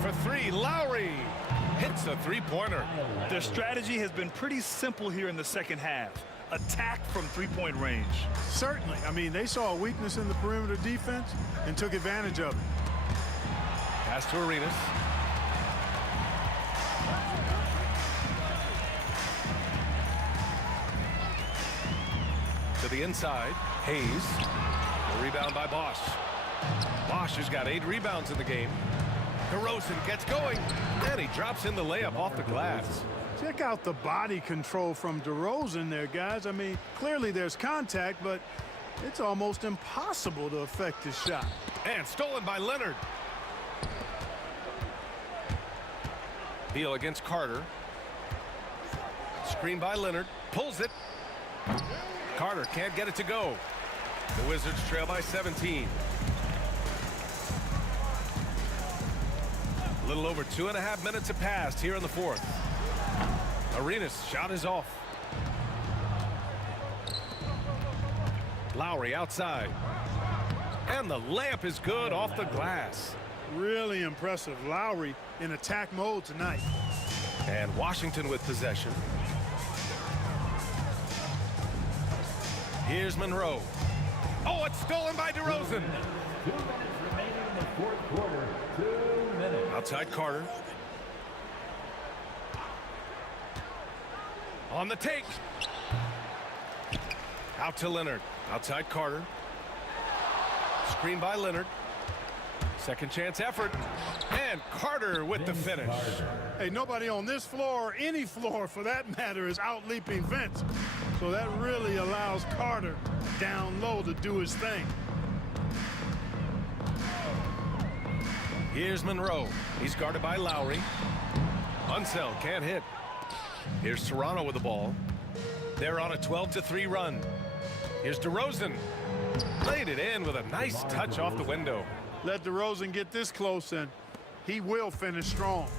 For 3, Lowry hits a three-pointer. Their strategy has been pretty simple here in the second half. Attack from three-point range. Certainly. I mean, they saw a weakness in the perimeter defense and took advantage of it. Pass to Arenas. To the inside, Hayes. The rebound by Bosch. Bosch has got 8 rebounds in the game. DeRozan gets going, and he drops in the layup off the glass. Check out the body control from DeRozan there, guys. I mean, clearly there's contact, but it's almost impossible to affect his shot. And stolen by Leonard. Beal against Carter. Screen by Leonard. Pulls it. Carter can't get it to go. The Wizards trail by 17. A little over 2.5 minutes have passed here in the 4th. Arenas' shot is off. Lowry outside. And the layup is good off the glass. Really impressive. Lowry in attack mode tonight. And Washington with possession. Here's Monroe. Oh, it's stolen by DeRozan. 2 minutes remaining in the 4th quarter. 2 minutes. Outside Carter. On the take. Out to Leonard. Outside Carter. Screen by Leonard. Second chance effort. And Carter with the finish. Hey, nobody on this floor, or any floor for that matter, is out-leaping Vince. So that really allows Carter down low to do his thing. Here's Monroe. He's guarded by Lowry. Unseld can't hit. Here's Toronto with the ball. They're on a 12-3 run. Here's DeRozan. Laid it in with a nice touch off the window. Let DeRozan get this close, and he will finish strong.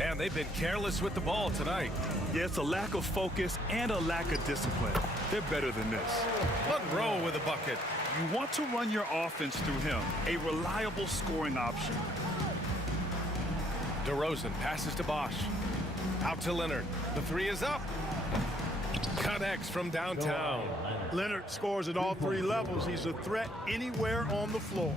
And they've been careless with the ball tonight. Yeah, it's a lack of focus and a lack of discipline. They're better than this. Monroe with a bucket. You want to run your offense through him, a reliable scoring option. DeRozan passes to Bosch. Out to Leonard. The 3 is up. Connects from downtown. Leonard scores at all 3 levels. He's a threat anywhere on the floor.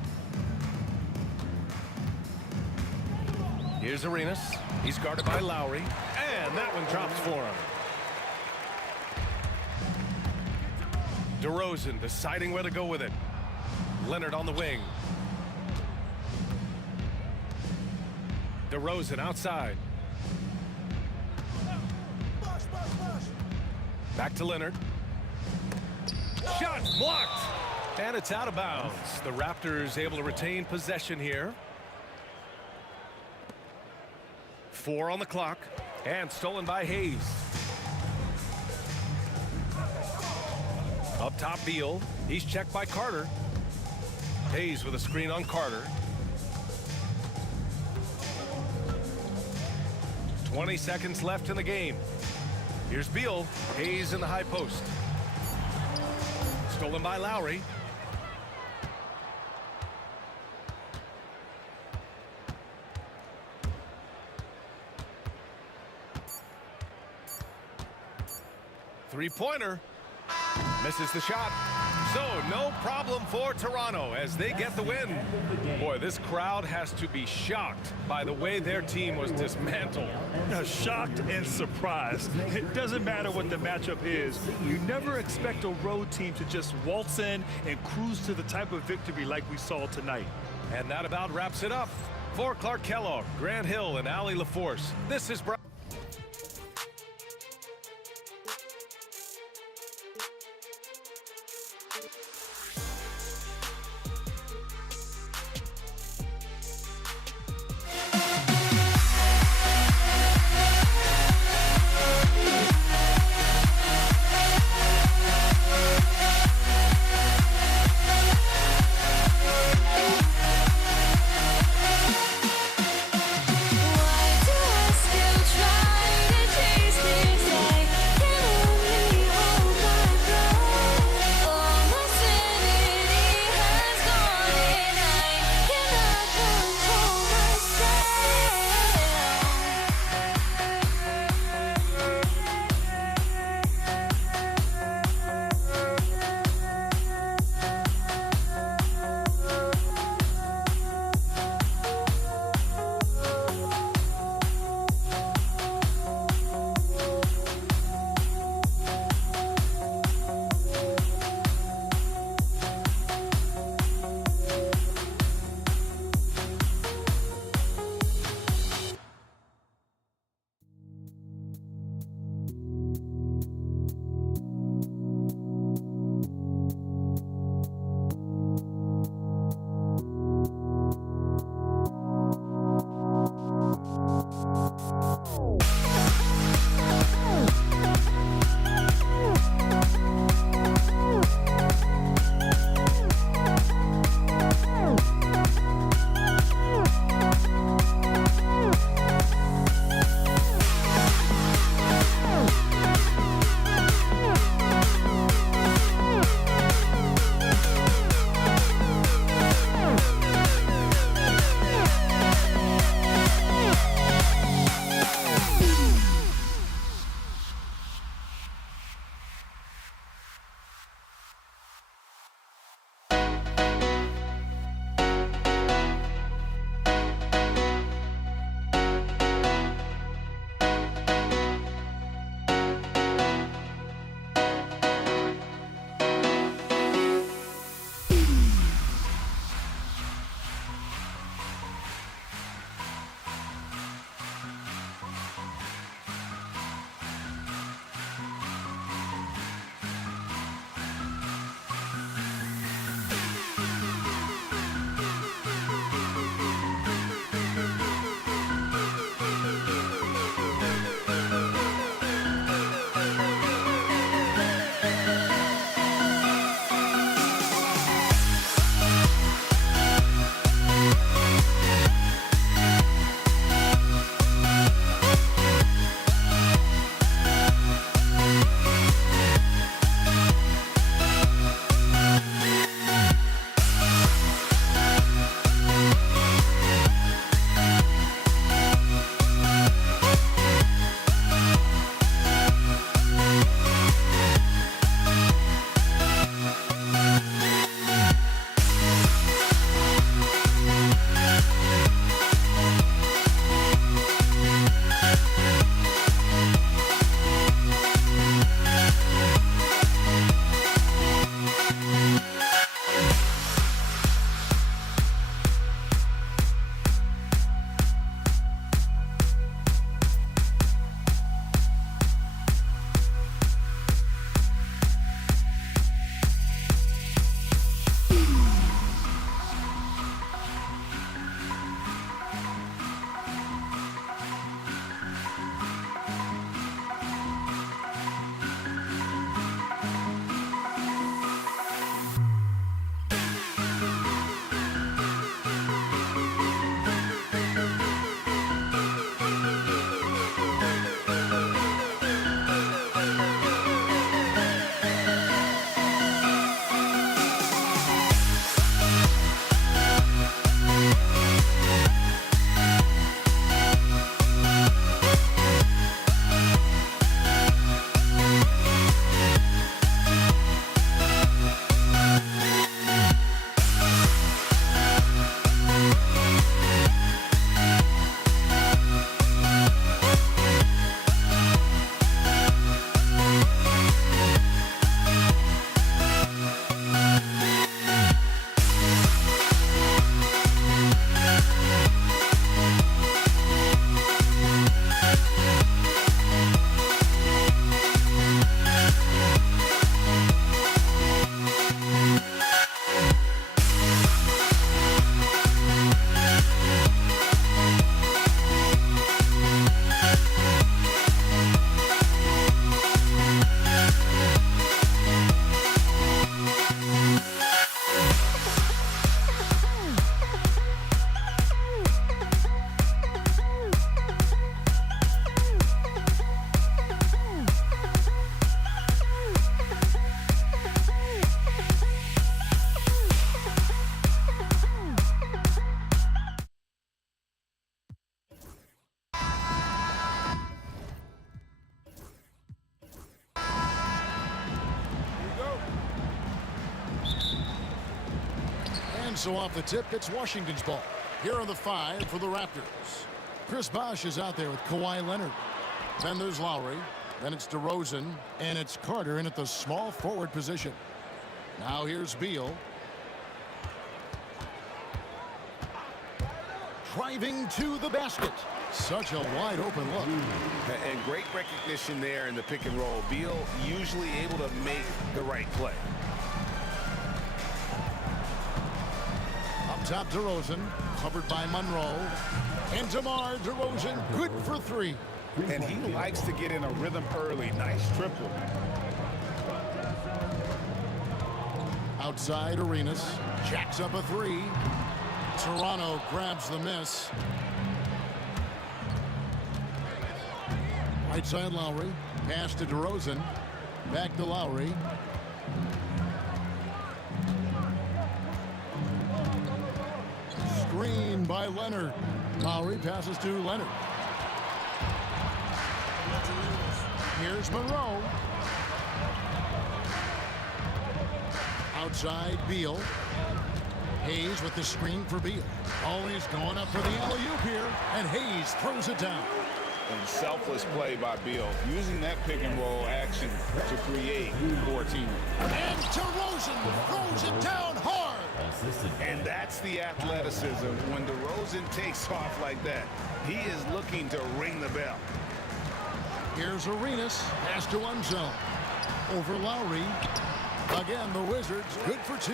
Here's Arenas. He's guarded by Lowry. And that one drops for him. DeRozan deciding where to go with it. Leonard on the wing. DeRozan outside. Back to Leonard. Shot blocked. And it's out of bounds. The Raptors able to retain possession here. 4 on the clock. And stolen by Hayes. Up top, Beal. He's checked by Carter. Hayes with a screen on Carter. 20 seconds left in the game. Here's Beal. Hayes in the high post. Stolen by Lowry. Three-pointer. Misses the shot. So no problem for Toronto as they get the win. Boy, this crowd has to be shocked by the way their team was dismantled. Shocked and surprised. It doesn't matter what the matchup is. You never expect a road team to just waltz in and cruise to the type of victory like we saw tonight. And that about wraps it up. For Clark Kellogg, Grant Hill, and Allie LaForce, this is Brian. Why do I still try? So off the tip, it's Washington's ball. Here are the 5 for the Raptors. Chris Bosh is out there with Kawhi Leonard. Then there's Lowry. Then it's DeRozan. And it's Carter in at the small forward position. Now here's Beal. Driving to the basket. Such a wide open look. And great recognition there in the pick and roll. Beal usually able to make the right play. Up top, DeRozan, covered by Monroe. And DeMar DeRozan, good for 3. And he likes to get in a rhythm early. Nice triple. Outside, Arenas jacks up a 3. Toronto grabs the miss. Right side, Lowry. Pass to DeRozan. Back to Lowry. Screen by Leonard. Lowry passes to Leonard. Here's Monroe. Outside, Beal. Hayes with the screen for Beal. Always going up for the alley-oop here, and Hayes throws it down. And selfless play by Beal, using that pick and roll action to create for a team. And DeRozan throws it down hard. And that's the athleticism. When DeRozan takes off like that, he is looking to ring the bell. Here's Arenas, pass to Unzel. Over Lowry. Again, the Wizards good for 2.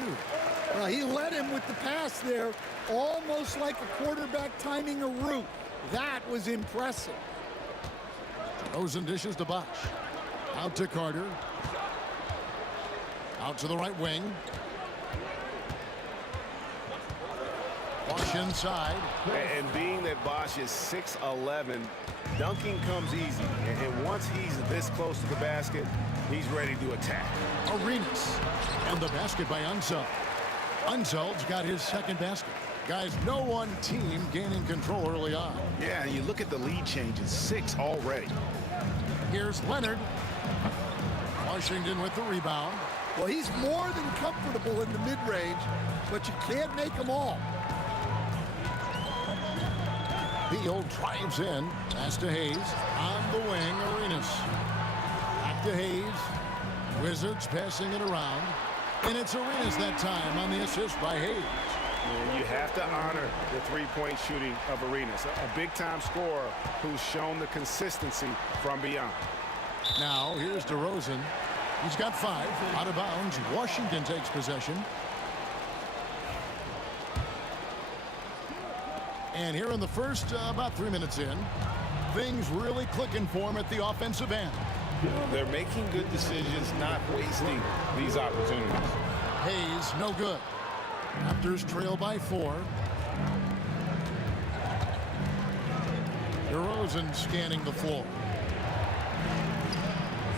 He led him with the pass there, almost like a quarterback timing a route. That was impressive. DeRozan dishes to Bosh. Out to Carter. Out to the right wing. Bosh inside. And being that Bosh is 6'11", dunking comes easy. And once he's this close to the basket, he's ready to attack. Arenas. And the basket by Unzel. Unzel's got his second basket. Guys, no one team gaining control early on. Yeah, you look at the lead changes, 6 already. Here's Leonard. Washington with the rebound. Well, he's more than comfortable in the mid-range, but you can't make them all. Beal drives in. Pass to Hayes. On the wing, Arenas. Back to Hayes. Wizards passing it around. And it's Arenas that time on the assist by Hayes. And you have to honor the three-point shooting of Arenas, a big-time scorer who's shown the consistency from beyond. Now, here's DeRozan. He's got 5. Out of bounds. Washington takes possession. And here in the first, about 3 minutes in, things really clicking for him at the offensive end. They're making good decisions, not wasting these opportunities. Hayes, no good. Raptors trail by 4. DeRozan scanning the floor.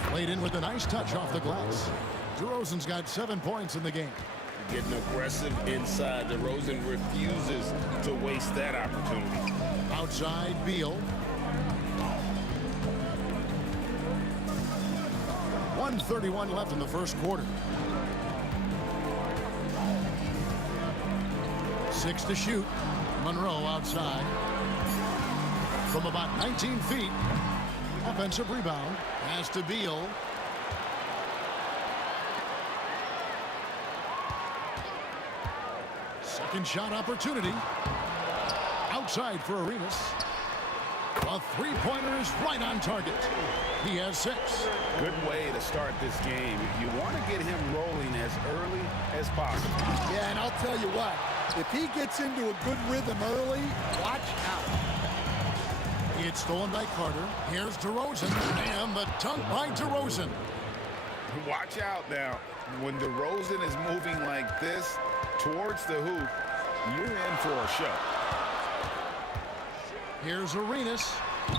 Played in with a nice touch off the glass. DeRozan's got 7 points in the game. Getting aggressive inside. DeRozan refuses to waste that opportunity. Outside, Beal. 1:31 left in the first quarter. 6 to shoot. Monroe outside. From about 19 feet. Offensive rebound. Pass to Beal. Second shot opportunity. Outside for Arenas. A three-pointer is right on target. He has 6. Good way to start this game. You want to get him rolling as early as possible. Yeah, and I'll tell you what, if he gets into a good rhythm early, watch out. It's stolen by Carter. Here's DeRozan, and the dunk by DeRozan. Watch out now. When DeRozan is moving like this towards the hoop, you're in for a show. Here's Arenas.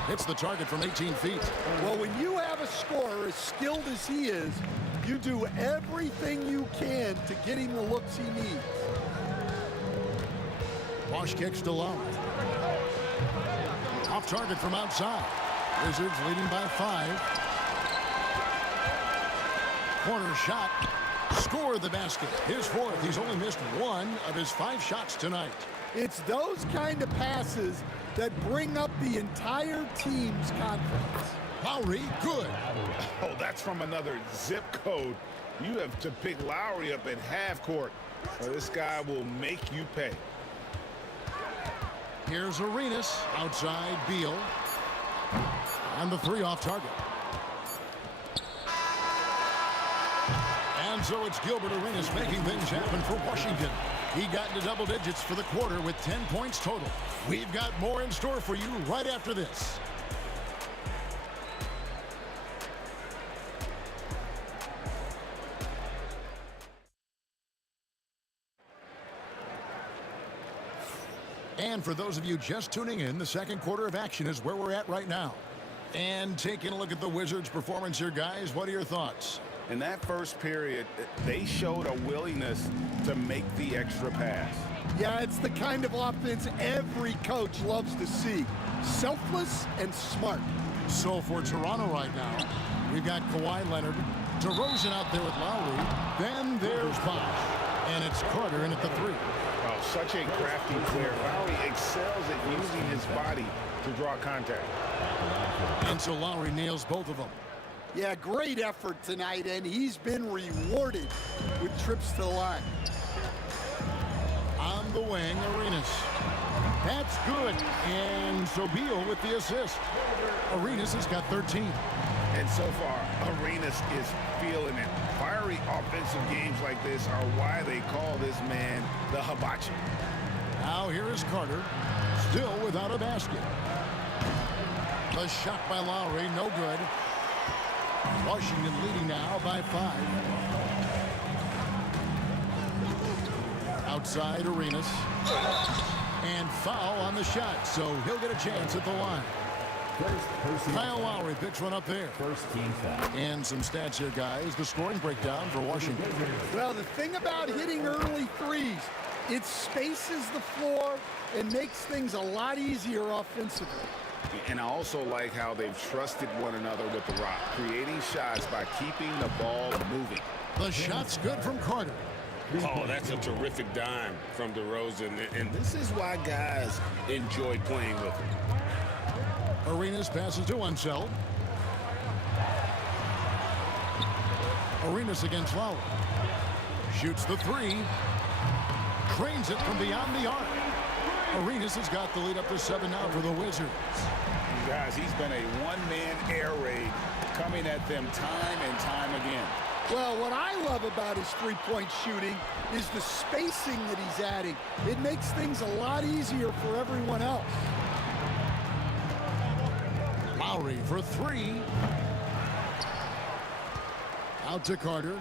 Hits the target from 18 feet. Well, when you have a scorer as skilled as he is, you do everything you can to get him the looks he needs. Bosh kicks to Lowry. Off target from outside. Wizards leading by 5. Corner shot. Score the basket. His fourth. He's only missed one of his 5 shots tonight. It's those kind of passes that bring up the entire team's confidence. Lowry, good. Oh, that's from another zip code. You have to pick Lowry up at half court, or this guy will make you pay. Here's Arenas outside Beal. And the 3 off target. And so it's Gilbert Arenas making things happen for Washington. He got into double digits for the quarter with 10 points total. We've got more in store for you right after this. And for those of you just tuning in, the second quarter of action is where we're at right now. And taking a look at the Wizards' performance here, guys, what are your thoughts? In that first period, they showed a willingness to make the extra pass. Yeah, it's the kind of offense every coach loves to see. Selfless and smart. So for Toronto right now, we've got Kawhi Leonard, DeRozan out there with Lowry, then there's Bosh, and it's Carter in at the 3. Oh, such a crafty player. Lowry excels at using his body to draw contact. And so Lowry nails both of them. Yeah, great effort tonight, and he's been rewarded with trips to the line. On the wing, Arenas. That's good. And so Beal with the assist. Arenas has got 13. And so far, Arenas is feeling it. Fiery offensive games like this are why they call this man the hibachi. Now here is Carter, still without a basket. The shot by Lowry, no good. Washington leading now by 5. Outside Arenas. And foul on the shot, so he'll get a chance at the line. Kyle Lowry picks one up there. First team foul. And some stats here, guys. The scoring breakdown for Washington. Well, the thing about hitting early threes, it spaces the floor and makes things a lot easier offensively. And I also like how they've trusted one another with the rock, creating shots by keeping the ball moving. The shot's good from Carter. Oh, that's a terrific dime from DeRozan, and this is why guys enjoy playing with him. Arenas passes to Unseld. Arenas against Lowry. Shoots the 3. Trains it from beyond the arc. Arenas has got the lead up to 7 now for the Wizards. Guys, he's been a one-man air raid coming at them time and time again. Well, what I love about his three-point shooting is the spacing that he's adding. It makes things a lot easier for everyone else. Lowry for 3. Out to Carter.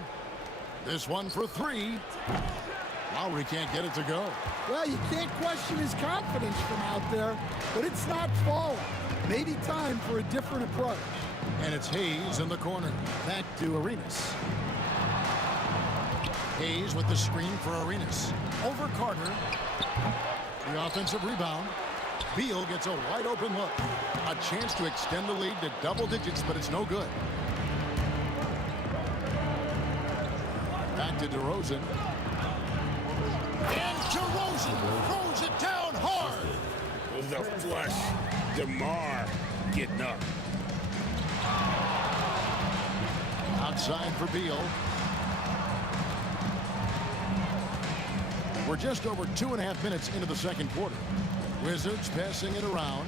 This one for 3. Lowry can't get it to go. Well, you can't question his confidence from out there, but it's not falling. Maybe time for a different approach. And it's Hayes in the corner. Back to Arenas. Hayes with the screen for Arenas. Over Carter. The offensive rebound. Beal gets a wide open look. A chance to extend the lead to double digits, but it's no good. Back to DeRozan. And DeRozan throws it down hard. It was a flush. DeMar getting up. Outside for Beal. We're just over 2.5 minutes into the second quarter. Wizards passing it around.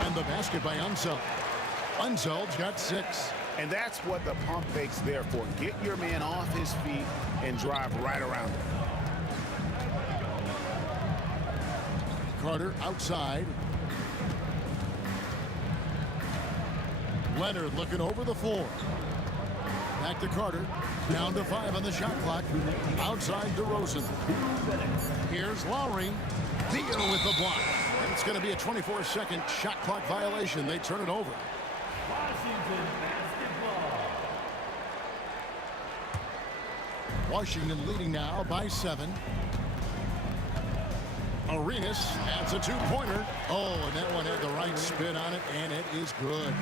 And the basket by Unseld. Unseld's got 6. And that's what the pump fake's there for. Get your man off his feet and drive right around him. Carter outside. Leonard looking over the floor. Back to Carter. Down to 5 on the shot clock. Outside DeRozan. Here's Lowry. Beal with the block. And it's going to be a 24-second shot clock violation. They turn it over. Washington leading now by 7. Arenas adds a 2-pointer. Oh, and that one had the right spin. spin on it, and it is good.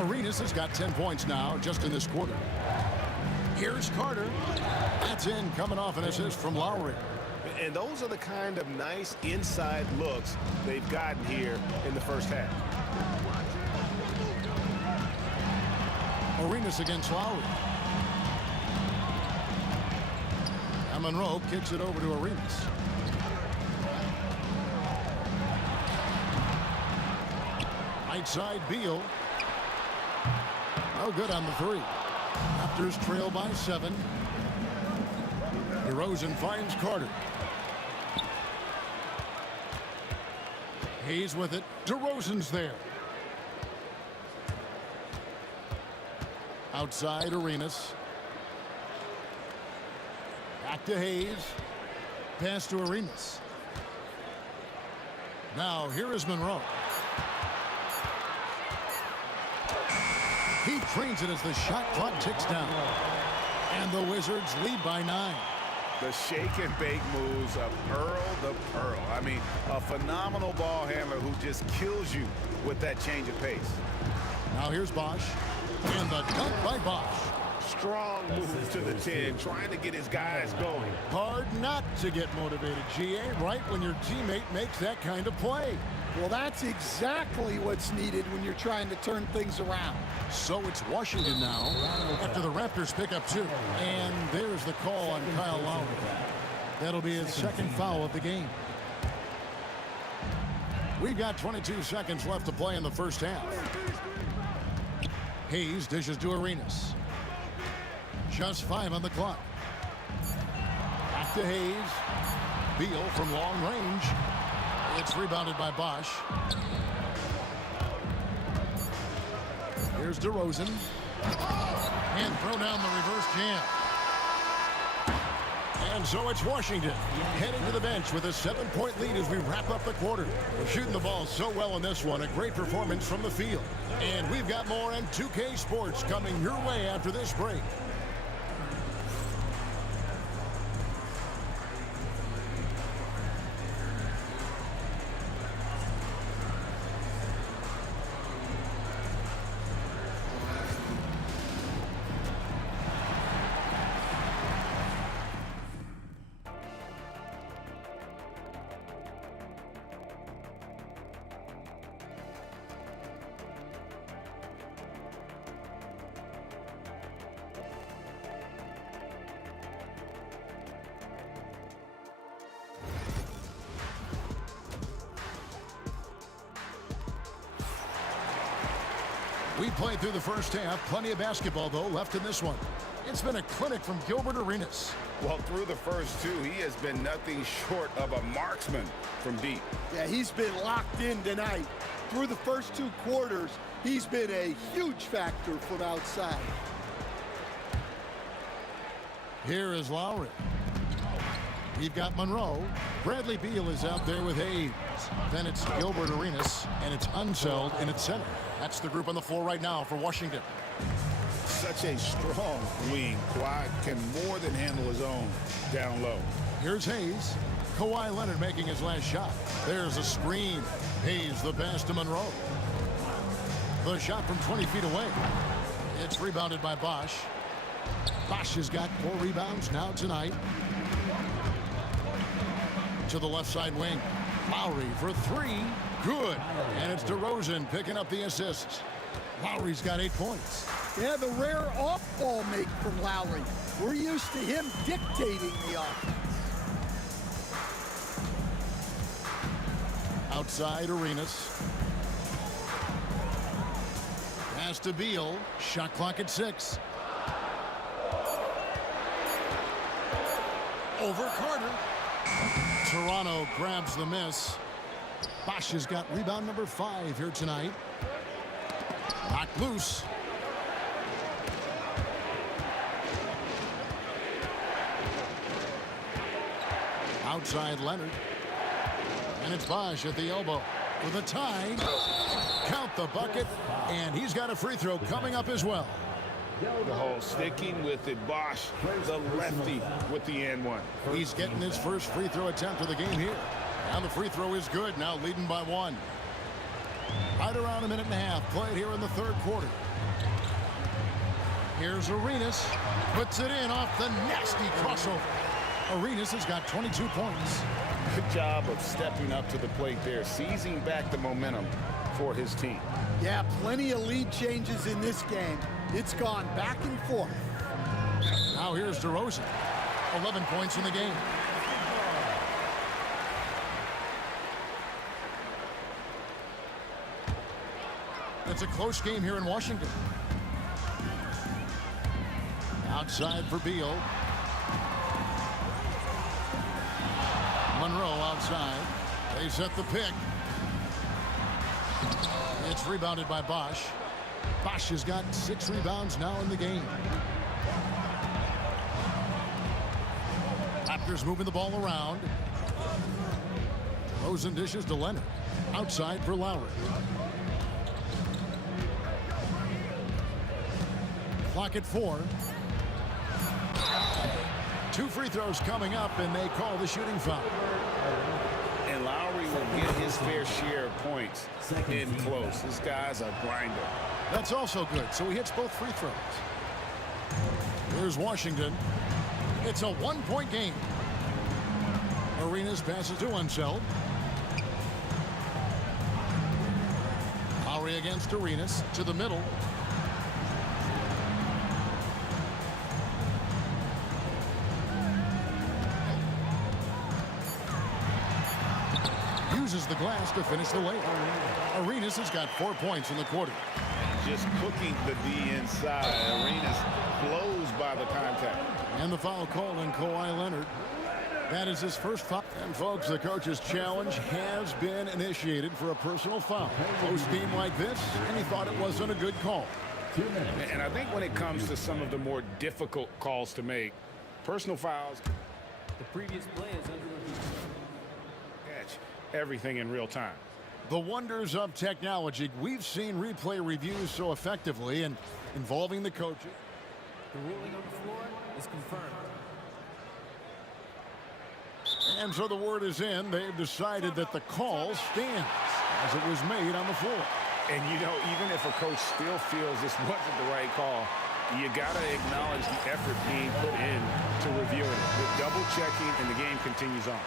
Arenas has got 10 points now just in this quarter. Here's Carter. That's in, coming off an assist from Lowry. And those are the kind of nice inside looks they've gotten here in the first half. Arenas against Lowry. And Monroe kicks it over to Arenas. Right side, Beal. No good on the three. Raptors trail by 7. DeRozan finds Carter. Hayes with it. DeRozan's there. Outside, Arenas. Back to Hayes. Pass to Arenas. Now, here is Monroe. He trains it as the shot clock ticks down. And the Wizards lead by 9. The shake and bake moves of Earl the Pearl. I mean, a phenomenal ball handler who just kills you with that change of pace. Now here's Bosch. And the dunk by Bosch. Strong move to the 10, trying to get his guys going. Hard not to get motivated, GA, right when your teammate makes that kind of play. Well, that's exactly what's needed when you're trying to turn things around. So it's Washington now after the Raptors pick up 2. And there's the call on Kyle Lowry. That'll be his second foul of the game. We've got 22 seconds left to play in the first half. Hayes dishes to Arenas. Just 5 on the clock. Back to Hayes. Beal from long range. It's rebounded by Bosch. Here's DeRozan. And throw down the reverse jam. And so it's Washington heading to the bench with a 7-point lead as we wrap up the quarter. We're shooting the ball so well in this one. A great performance from the field. And we've got more on 2K Sports coming your way after this break. We played through the first half. Plenty of basketball, though, left in this one. It's been a clinic from Gilbert Arenas. Well, through the first 2, he has been nothing short of a marksman from deep. Yeah, he's been locked in tonight. Through the first 2 quarters, he's been a huge factor from outside. Here is Lowry. We've got Monroe. Bradley Beal is out there with Hayes. Then it's Gilbert Arenas, and it's Unseld in its center. That's the group on the floor right now for Washington. Such a strong wing. Kawhi can more than handle his own down low. Here's Hayes. Kawhi Leonard making his last shot. There's a screen. Hayes the pass to Monroe. The shot from 20 feet away. It's rebounded by Bosch. Bosch has got 4 rebounds now tonight. To the left side wing. Lowry for 3. Good. And it's DeRozan picking up the assists. Lowry's got 8 points. Yeah, the rare off-ball make from Lowry. We're used to him dictating the offense. Outside, Arenas. Pass to Beal. Shot clock at 6. Over Carter. Toronto grabs the miss. Bosch has got rebound number 5 here tonight. Knocked loose. Outside Leonard. And it's Bosch at the elbow with a tie. Count the bucket. And he's got a free throw coming up as well. The hole sticking with it. Bosch, the lefty with the and-one. He's getting his first free throw attempt of the game here. And the free throw is good, now leading by 1. Right around a minute and a half played here in the third quarter. Here's Arenas. Puts it in off the nasty crossover. Arenas has got 22 points. Good job of stepping up to the plate there, seizing back the momentum for his team. Yeah, plenty of lead changes in this game. It's gone back and forth. Now here's DeRozan. 11 points in the game. It's a close game here in Washington. Outside for Beal. Monroe outside. They set the pick. It's rebounded by Bosch. Bosch has got 6 rebounds now in the game. Raptors moving the ball around. Rosen dishes to Leonard. Outside for Lowry. Clock at 4. 2 free throws coming up, and they call the shooting foul. And Lowry will get his fair share of points in close. This guy's a grinder. That's also good, so he hits both free throws. Here's Washington. It's a 1-point game. Arenas passes to Unseld. Lowry against Arenas to the middle. Uses the glass to finish the layup. Arenas has got 4 points in the quarter. Just cooking the D inside. Arenas blows by the contact. And the foul call on Kawhi Leonard. That is his first foul. And folks, the coach's challenge has been initiated for a personal foul. Post game like this, and he thought it wasn't a good call. And I think when it comes to some of the more difficult calls to make, personal fouls. The previous play is under review. Catch everything in real time. The wonders of technology. We've seen replay reviews so effectively and involving the coaches. The ruling on the floor is confirmed. And so the word is in. They've decided that the call stands as it was made on the floor. And you know, even if a coach still feels this wasn't the right call, you got to acknowledge the effort being put in to reviewing it. With double checking, and the game continues on.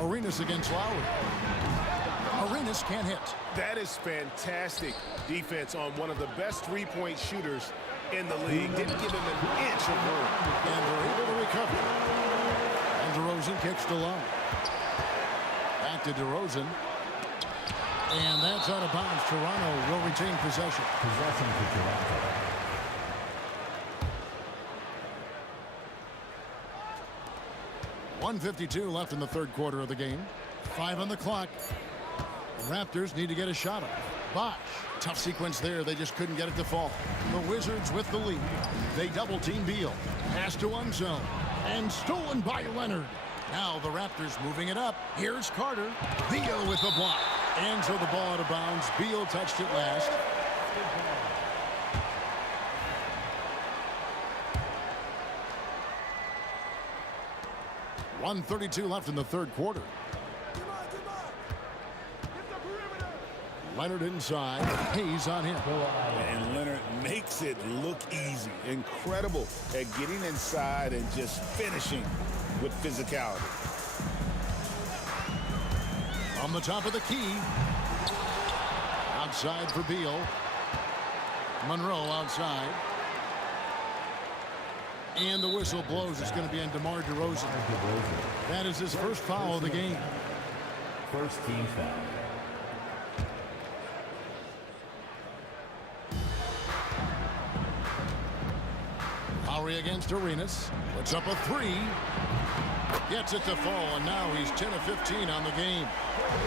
Arenas against Lowry. Arenas can't hit. That is fantastic defense on one of the best three-point shooters in the league. Didn't give him an inch of room. And they're able to recover. And DeRozan kicks to Lowry. Back to DeRozan. And that's out of bounds. Toronto will retain possession. Possession for Toronto. .152 left in the third quarter of the game. 5 on the clock. The Raptors need to get a shot up. Bosch. Tough sequence there. They just couldn't get it to fall. The Wizards with the lead. They double-team Beal. Pass to Unzone. And stolen by Leonard. Now the Raptors moving it up. Here's Carter. Beal with the block. And so the ball out of bounds. Beal touched it last. .132 left in the third quarter. Leonard inside. Hayes on him. And Leonard makes it look easy. Incredible at getting inside and just finishing with physicality. On the top of the key. Outside for Beal. Monroe outside. And the whistle blows. It's going to be on DeMar DeRozan. That is his first foul of the game. First team foul. Lowry against Arenas. Puts up a 3. Gets it to fall, and now he's 10 of 15 on the game.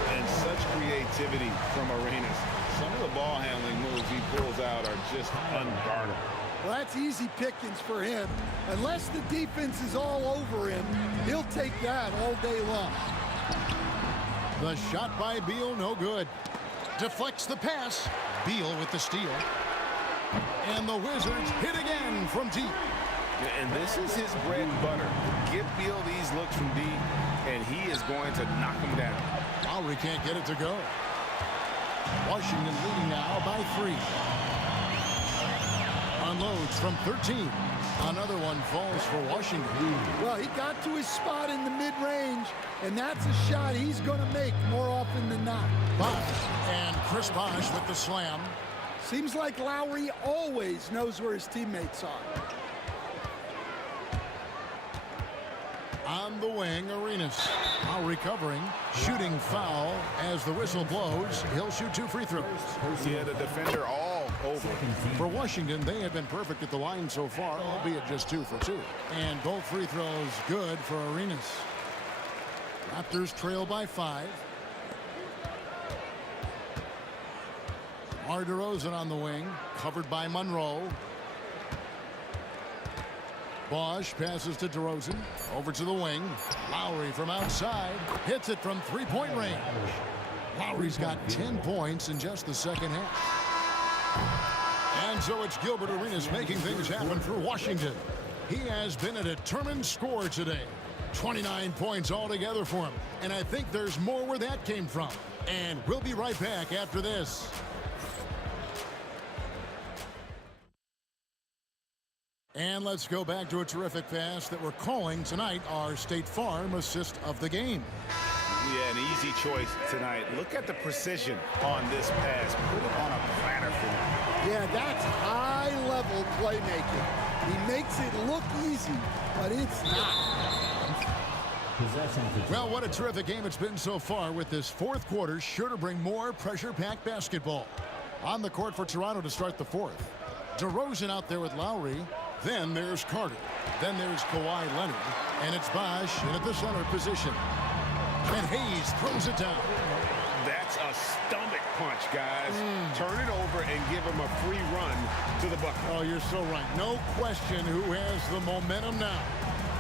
And such creativity from Arenas. Some of the ball handling moves he pulls out are just unguardable. Well, that's easy pickings for him. Unless the defense is all over him, he'll take that all day long. The shot by Beal, no good. Deflects the pass. Beal with the steal. And the Wizards hit again from deep. And this is his bread and butter. Give Beal these looks from deep, and he is going to knock them down. Lowry can't get it to go. Washington leading now by 3. Unloads from 13. Another one falls for Washington. Well, he got to his spot in the mid-range, and that's a shot he's going to make more often than not. And Chris Bosh with the slam. Seems like Lowry always knows where his teammates are. On the wing, Arenas. Now recovering, shooting foul as the whistle blows. He'll shoot 2 free throws. Yeah, the defender all over. For Washington, they have been perfect at the line so far, albeit just 2 for 2. And both free throws good for Arenas. Raptors trail by 5. DeMar DeRozan on the wing, covered by Monroe. Bosh passes to DeRozan, over to the wing. Lowry from outside, hits it from 3-point range. Lowry's got 10 points in just the second half. And so it's Gilbert Arenas making things happen for Washington. He has been a determined scorer today. 29 points altogether for him. And I think there's more where that came from. And we'll be right back after this. And let's go back to a terrific pass that we're calling tonight our State Farm assist of the game. Yeah, an easy choice tonight. Look at the precision on this pass. Put it on a platter for him. Yeah, that's high-level playmaking. He makes it look easy, but it's not. Well, what a terrific game it's been so far, with this fourth quarter sure to bring more pressure-packed basketball. On the court for Toronto to start the fourth. DeRozan out there with Lowry. Then there's Carter. Then there's Kawhi Leonard. And it's Bosh in at the center position. And Hayes throws it down. That's a stomach punch, guys. Turn it over and give him a free run to the bucket. Oh, you're so right. No question who has the momentum now.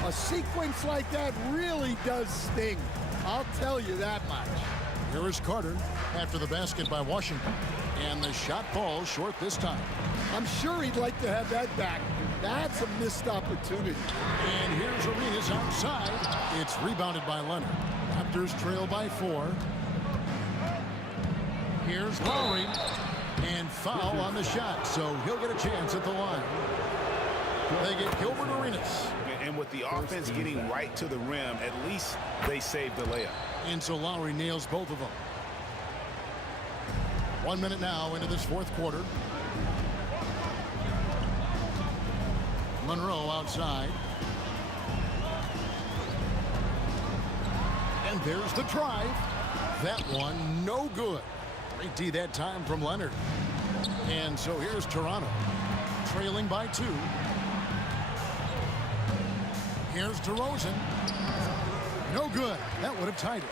A sequence like that really does sting. I'll tell you that much. Here is Carter after the basket by Washington. And the shot falls short this time. I'm sure he'd like to have that back. That's a missed opportunity. And here's Arenas outside. It's rebounded by Leonard. Raptors trail by 4. Here's Lowry. And foul on the shot, so he'll get a chance at the line. They get Gilbert Arenas. And with the offense getting right to the rim, at least they saved the layup. And so Lowry nails both of them. 1 minute now into this fourth quarter. Monroe outside. And there's the drive. That one no good. Great D that time from Leonard. And so here's Toronto, trailing by 2. Here's DeRozan. No good. That would have tied it.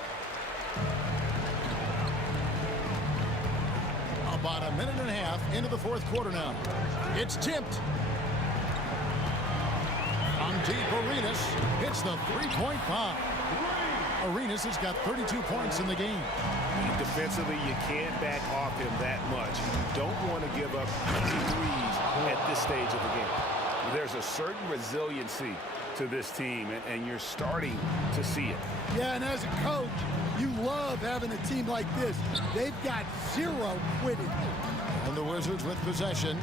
About a minute and a half into the fourth quarter now. It's tipped. On deep, Arenas hits the 3-point bomb. Arenas has got 32 points in the game. Defensively, you can't back off him that much. You don't want to give up easy threes at this stage of the game. There's a certain resiliency to this team, and you're starting to see it. Yeah, and as a coach, you love having a team like this. They've got 0 quitting. And the Wizards with possession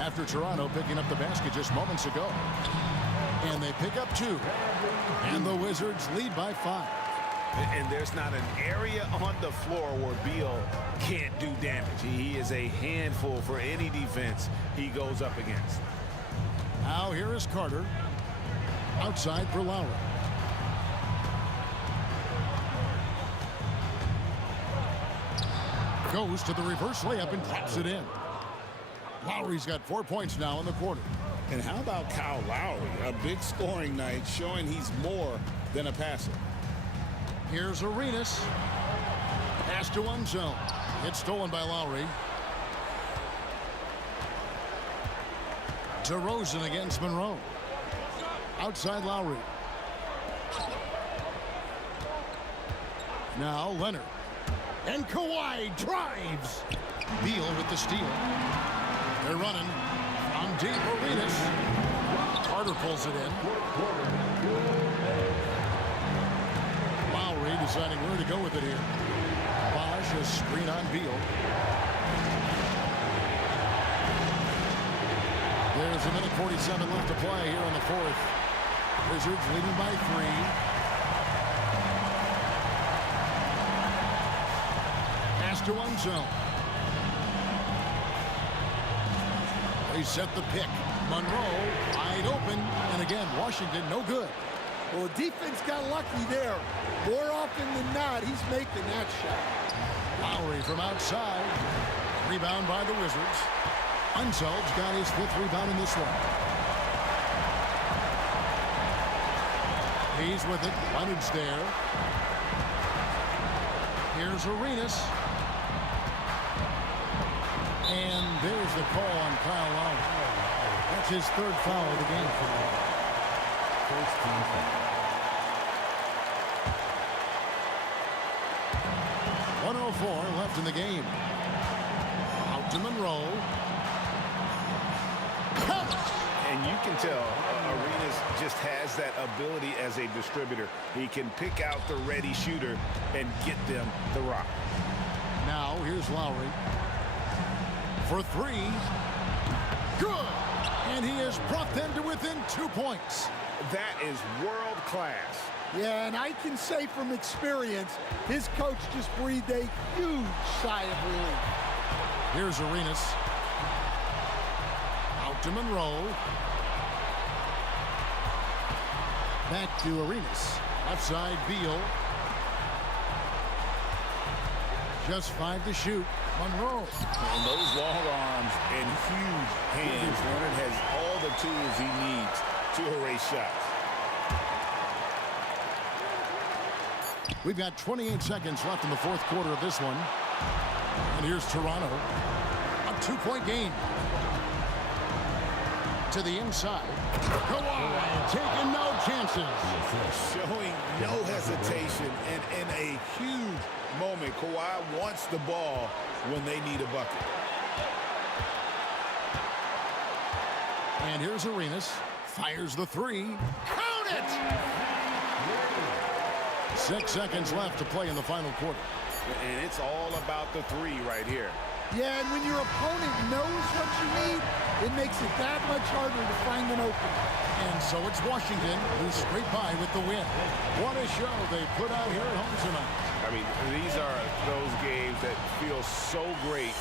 after Toronto picking up the basket just moments ago. And they pick up 2. And the Wizards lead by 5. And there's not an area on the floor where Beal can't do damage. He is a handful for any defense he goes up against. Now here is Carter. Outside for Lowry. Goes to the reverse layup and claps it in. Lowry's got 4 points now in the quarter. And how about Kyle Lowry? A big scoring night showing he's more than a passer. Here's Arenas. Pass to one zone. It's stolen by Lowry. DeRozan against Monroe. Outside Lowry. Now Leonard. And Kawhi drives. Beal with the steal. They're running. On deep, Arenas. Carter pulls it in. Lowry deciding where to go with it here. Bosch, a screen on Beal. There's a minute 47 left to play here in the fourth. Wizards leading by 3. Pass to one zone. They set the pick. Monroe wide open, and again Washington no good. Well, the defense got lucky there. More often than not, he's making that shot. Lowry from outside. Rebound by the Wizards. Unsel's got his 5th rebound in this one. He's with it. Leonard's there. Here's Arenas. And there's the call on Kyle Lowry. That's his 3rd foul of the game. First team foul. 1:04 left in the game. Out to Monroe. And you can tell Arenas just has that ability as a distributor. He can pick out the ready shooter and get them the rock. Now here's Lowry. For 3. Good. And he has brought them to within 2 points. That is world class. Yeah, and I can say from experience, his coach just breathed a huge sigh of relief. Here's Arenas. Out to Monroe. Back to Arenas. Left side, Beal. Just 5 to shoot. Monroe. And those long arms and huge hands. Leonard has all the tools he needs to erase shots. We've got 28 seconds left in the 4th quarter of this one. And here's Toronto. A 2-point game. To the inside. Kawhi taking no chances. Showing no hesitation, and in a huge moment, Kawhi wants the ball when they need a bucket. And here's Arenas. Fires the 3. Count it! 6 seconds left to play in the final quarter. And it's all about the 3 right here. Yeah, and when your opponent knows what you need, it makes it that much harder to find an opening. And so it's Washington who scraped by with the win. What a show they put out here at home tonight. I mean, these are those games that feel so great.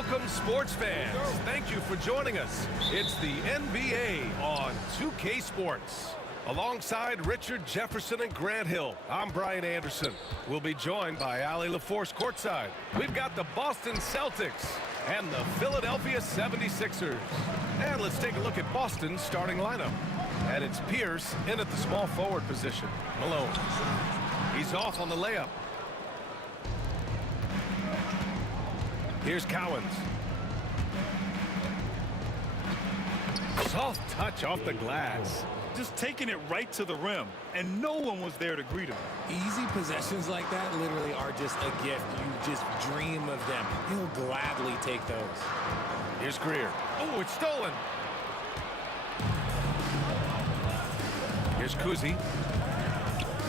Welcome, sports fans. Thank you for joining us. It's the NBA on 2K Sports. Alongside Richard Jefferson and Grant Hill, I'm Brian Anderson. We'll be joined by Allie LaForce courtside. We've got the Boston Celtics and the Philadelphia 76ers. And let's take a look at Boston's starting lineup. And it's Pierce in at the small forward position. Malone. He's off on the layup. Here's Cowens. Soft touch off the glass. Just taking it right to the rim, and no one was there to greet him. Easy possessions like that literally are just a gift. You just dream of them. He'll gladly take those. Here's Greer. Oh, it's stolen. Here's Kuzi.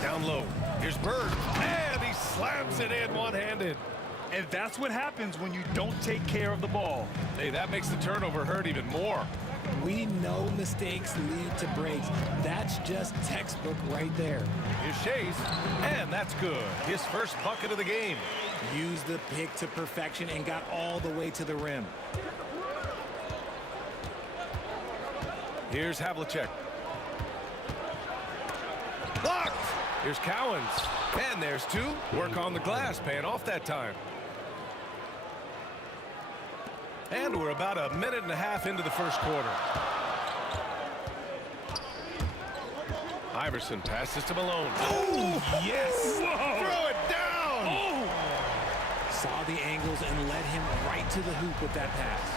Down low. Here's Bird. And he slams it in one-handed. And that's what happens when you don't take care of the ball. Hey, that makes the turnover hurt even more. We know mistakes lead to breaks. That's just textbook right there. Here's Shays. And that's good. His first bucket of the game. Used the pick to perfection and got all the way to the rim. Here's Havlicek. Blocked. Here's Cowens. And there's two. Work on the glass, paying off that time. And we're about a minute and a half into the first quarter. Iverson passes to Malone. Oh, yes. Whoa. Throw it down. Oh. Saw the angles and led him right to the hoop with that pass.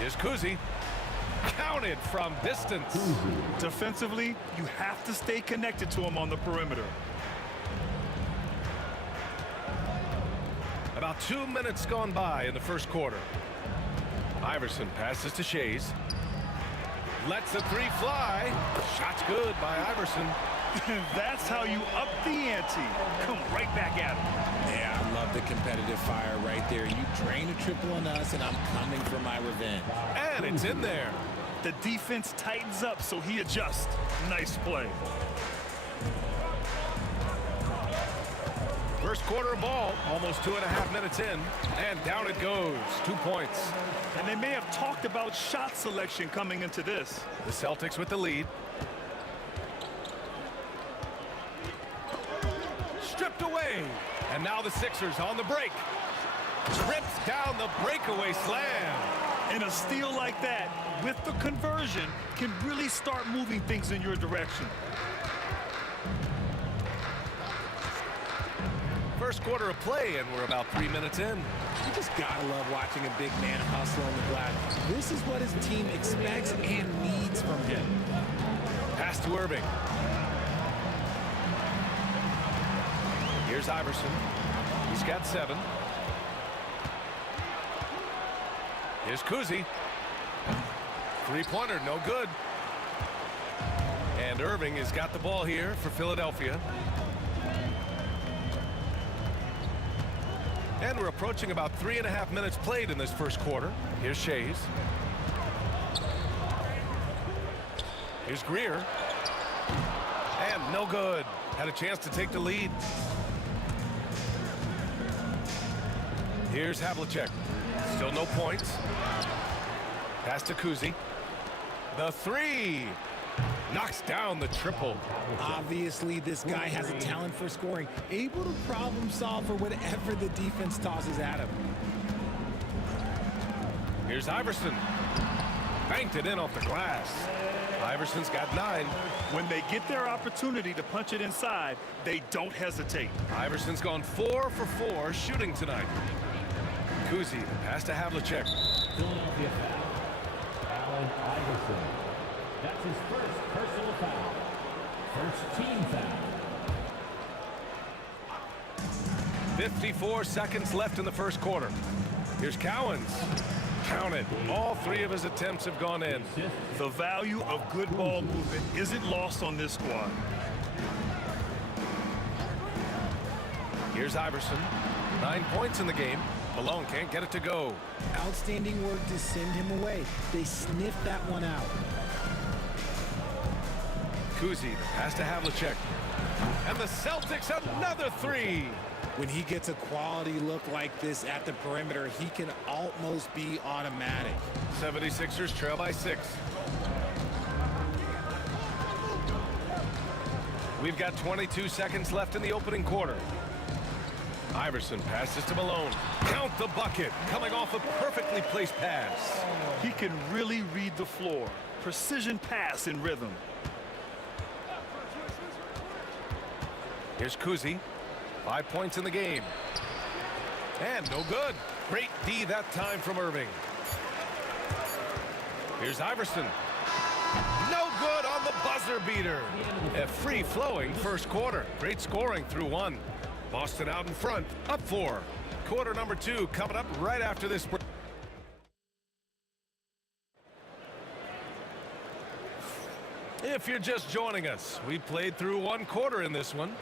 Here's Kuzi. Counted from distance. Defensively, you have to stay connected to him on the perimeter. About 2 minutes gone by in the first quarter. Iverson passes to Shays. Lets the three fly. Shot's good by Iverson. That's how you up the ante. Come right back at him. Yeah, I love the competitive fire right there. You drain a triple on us, and I'm coming for my revenge. And it's in there. The defense tightens up, so he adjusts. Nice play. First quarter of ball, almost 2.5 minutes in, and down it goes. 2 points. And they may have talked about shot selection coming into this. The Celtics with the lead. Stripped away. And now the Sixers on the break. Trips down the breakaway slam. And a steal like that, with the conversion, can really start moving things in your direction. First quarter of play, and we're about 3 minutes in. You just gotta love watching a big man hustle on the glass. This is what his team expects and needs from him. Pass to Irving. Here's Iverson. He's got 7. Here's Kuzi. Three-pointer, no good. And Irving has got the ball here for Philadelphia. And we're approaching about 3.5 minutes played in this first quarter. Here's Shays. Here's Greer. And no good. Had a chance to take the lead. Here's Havlicek. Still no points. Pass to Kuzi. The three. Knocks down the triple. Obviously, this guy has a talent for scoring, able to problem solve for whatever the defense tosses at him. Here's Iverson. Banked it in off the glass. Iverson's got 9. When they get their opportunity to punch it inside, they don't hesitate. Iverson's gone 4 for 4 shooting tonight. Kuzi, pass to Havlicek. Philadelphia foul. Allen Iverson. That's his first personal foul. First team foul. 54 seconds left in the first quarter. Here's Cowens. Counted. All 3 of his attempts have gone in. The value of good ball movement isn't lost on this squad. Here's Iverson. 9 points in the game. Malone can't get it to go. Outstanding work to send him away. They sniffed that one out. Kuzi, the pass to Havlicek. And the Celtics another 3. When he gets a quality look like this at the perimeter, he can almost be automatic. 76ers trail by 6. We've got 22 seconds left in the opening quarter. Iverson passes to Malone. Count the bucket. Coming off a perfectly placed pass. He can really read the floor. Precision pass in rhythm. Here's Kuzi. 5 points in the game. And no good. Great D that time from Irving. Here's Iverson. No good on the buzzer beater. A free-flowing first quarter. Great scoring through 1. Boston out in front, up 4. Quarter number 2 coming up right after this break. If you're just joining us, we played through 1 quarter in this one.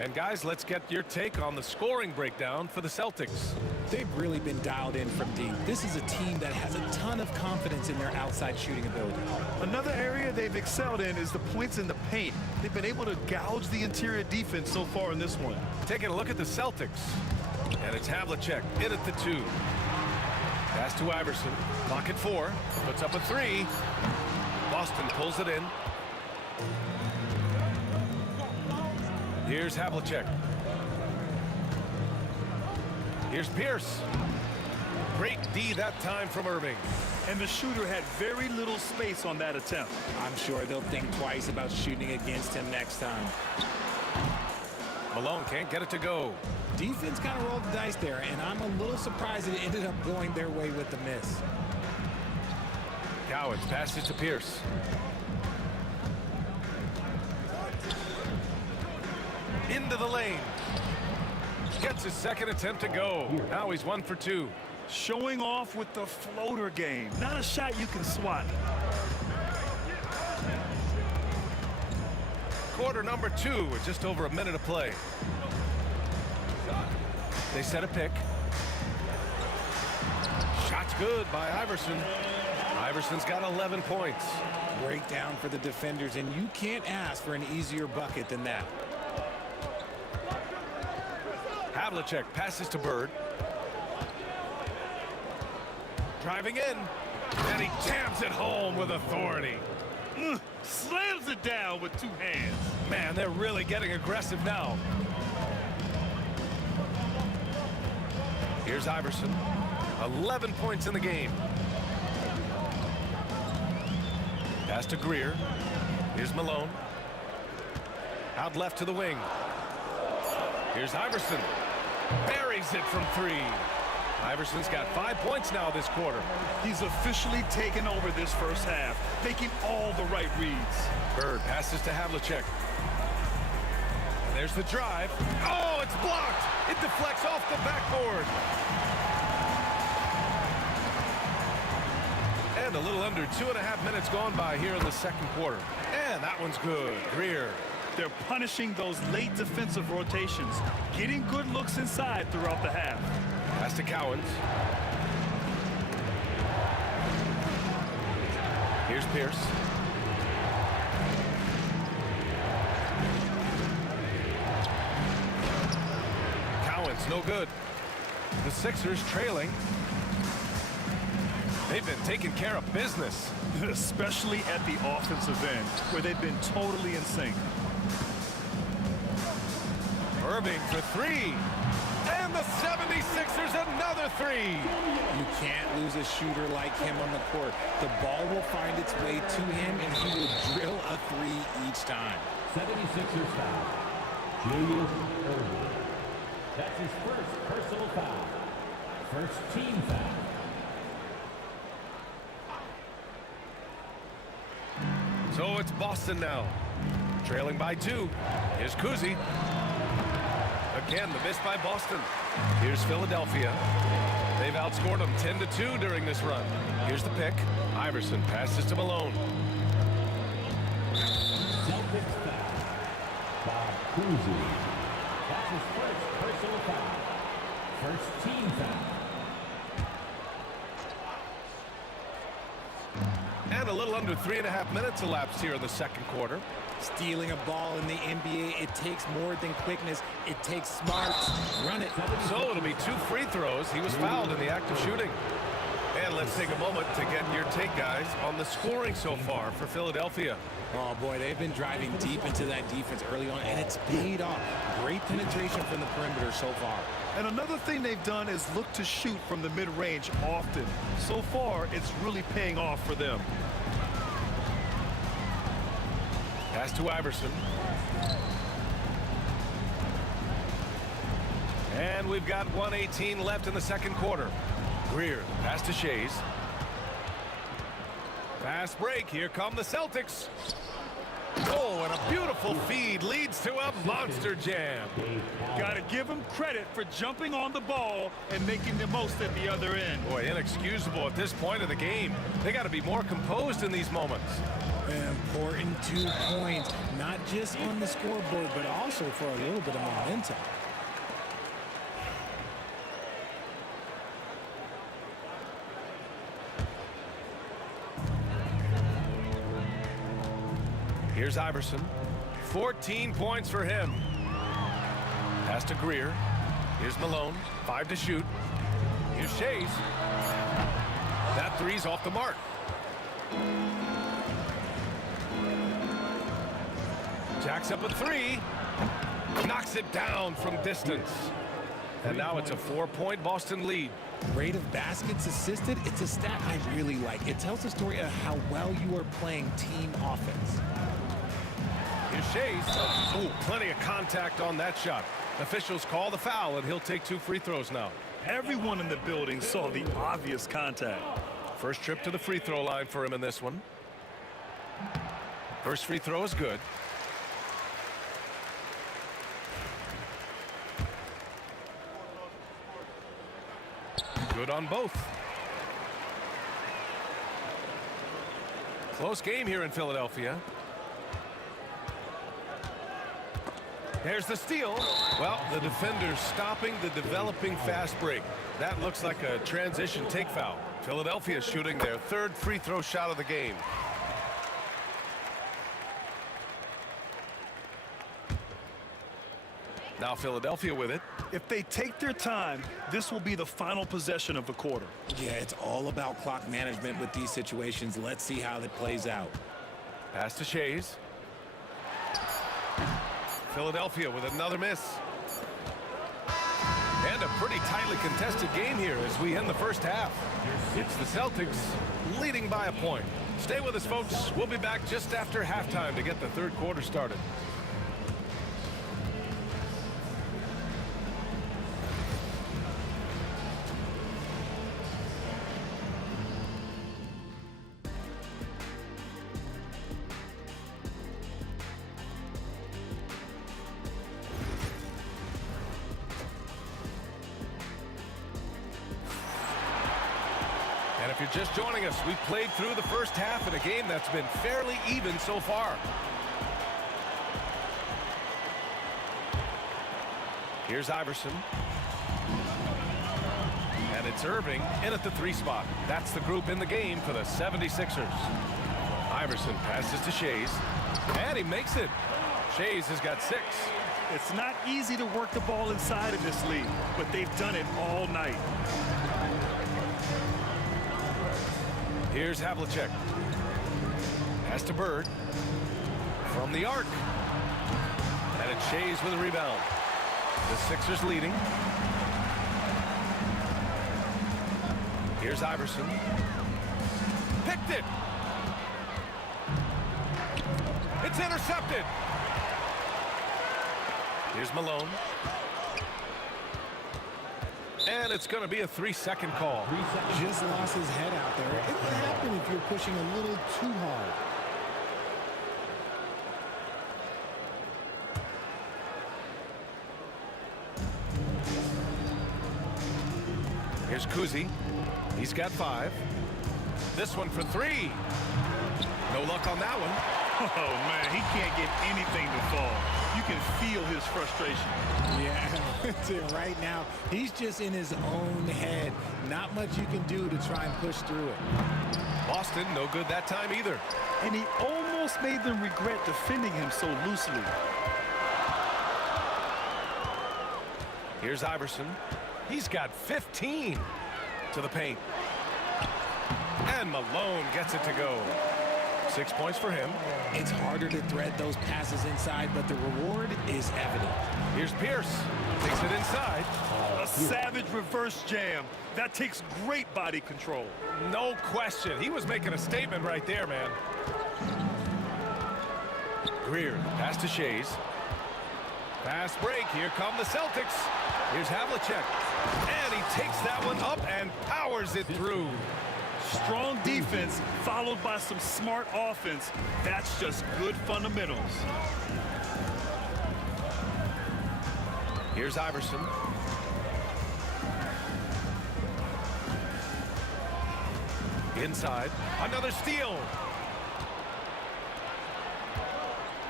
And guys, let's get your take on the scoring breakdown for the Celtics. They've really been dialed in from deep. This is a team that has a ton of confidence in their outside shooting ability. Another area they've excelled in is the points in the paint. They've been able to gouge the interior defense so far in this one. Taking a look at the Celtics. And it's Havlicek in at the 2. Pass to Iverson. Clock at 4. Puts up a 3. Boston pulls it in. Here's Havlicek. Here's Pierce. Great D that time from Irving. And the shooter had very little space on that attempt. I'm sure they'll think twice about shooting against him next time. Malone can't get it to go. Defense kind of rolled the dice there, and I'm a little surprised it ended up going their way with the miss. Cowens passes to Pierce. Into the lane. Gets his second attempt to go. Now he's 1 for 2. Showing off with the floater game. Not a shot you can swat. Quarter number 2 with just over a minute to play. They set a pick. Shot's good by Iverson. Iverson's got 11 points. Breakdown for the defenders, and you can't ask for an easier bucket than that. Havlicek passes to Bird. Driving in. And he jams it home with authority. Slams it down with 2 hands. Man, they're really getting aggressive now. Here's Iverson. 11 points in the game. Pass to Greer. Here's Malone. Out left to the wing. Here's Iverson. Buries it from 3. Iverson's got 5 points now this quarter. He's officially taken over this first half, making all the right reads. Bird passes to Havlicek. And there's the drive. Oh, it's blocked. It deflects off the backboard. And a little under 2.5 minutes gone by here in the second quarter. And that one's good. Greer. They're punishing those late defensive rotations, getting good looks inside throughout the half. Pass to Cowens. Here's Pierce. Cowens, no good. The Sixers trailing. They've been taking care of business. Especially at the offensive end, where they've been totally in sync. Irving for 3. And the 76ers another 3. You can't lose a shooter like him on the court. The ball will find its way to him, and he will drill a 3 each time. 76ers foul. Julius Irving. That's his first personal foul. First team foul. So it's Boston now. Trailing by 2. Here's Kuzi. Again, the miss by Boston. Here's Philadelphia. They've outscored them 10-2 during this run. Here's the pick. Iverson passes to Malone. Celtics foul. Bob Cousy. That's his first personal foul. First team foul. And a little under 3.5 minutes elapsed here in the second quarter. Stealing a ball in the NBA, it takes more than quickness. It takes smarts. Run it. So it'll be 2 free throws. He was fouled in the act of shooting. And let's take a moment to get your take, guys, on the scoring so far for Philadelphia. Oh, boy, they've been driving deep into that defense early on, and it's paid off. Great penetration from the perimeter so far. And another thing they've done is look to shoot from the mid-range often. So far, it's really paying off for them. Pass to Iverson. And we've got 1:18 left in the second quarter. Greer, pass to Shays. Fast break. Here come the Celtics. Oh, and a beautiful feed leads to a monster jam. Got to give him credit for jumping on the ball and making the most at the other end. Boy, inexcusable at this point of the game. They got to be more composed in these moments. An important 2 points, not just on the scoreboard, but also for a little bit of momentum. Here's Iverson. 14 points for him. Pass to Greer. Here's Malone. 5 to shoot. Here's Shays. That three's off the mark. Jacks up a 3. Knocks it down from distance. And now it's a 4-point Boston lead. Rate of baskets assisted, it's a stat I really like. It tells the story of how well you are playing team offense. Here's Shays. Ooh, plenty of contact on that shot. Officials call the foul, and he'll take 2 free throws now. Everyone in the building saw the obvious contact. First trip to the free throw line for him in this one. First free throw is good. Good on both. Close game here in Philadelphia. There's the steal. Well, the defender's stopping the developing fast break. That looks like a transition take foul. Philadelphia shooting their 3rd free throw shot of the game. Now Philadelphia with it. If they take their time, this will be the final possession of the quarter. Yeah, it's all about clock management with these situations. Let's see how that plays out. Pass to Shays. Philadelphia with another miss. And a pretty tightly contested game here as we end the first half. It's the Celtics leading by a point. Stay with us, folks. We'll be back just after halftime to get the 3rd quarter started. And if you're just joining us, we've played through the first half in a game that's been fairly even so far. Here's Iverson. And it's Irving in at the 3 spot. That's the group in the game for the 76ers. Iverson passes to Shays. And he makes it. Shays has got 6. It's not easy to work the ball inside of this league, but they've done it all night. Here's Havlicek. Pass to Bird. From the arc. And it's Shays with a rebound. The Sixers leading. Here's Iverson. Picked it. It's intercepted. Here's Malone. And it's going to be a 3-second call. Just lost his head out there. It can happen if you're pushing a little too hard. Here's Kuzi. He's got 5. This one for 3. No luck on that one. Oh, man, he can't get anything to fall. You can feel his frustration. Yeah, right now, he's just in his own head. Not much you can do to try and push through it. Boston, no good that time either. And he almost made them regret defending him so loosely. Here's Iverson. He's got 15 to the paint. And Malone gets it to go. 6 points for him. It's harder to thread those passes inside, but the reward is evident. Here's Pierce. Takes it inside. A savage reverse jam. That takes great body control. No question. He was making a statement right there, man. Greer, pass to Shays. Fast break. Here come the Celtics. Here's Havlicek. And he takes that one up and powers it through. Strong defense followed by some smart offense. That's just good fundamentals. Here's Iverson. Inside. Another steal.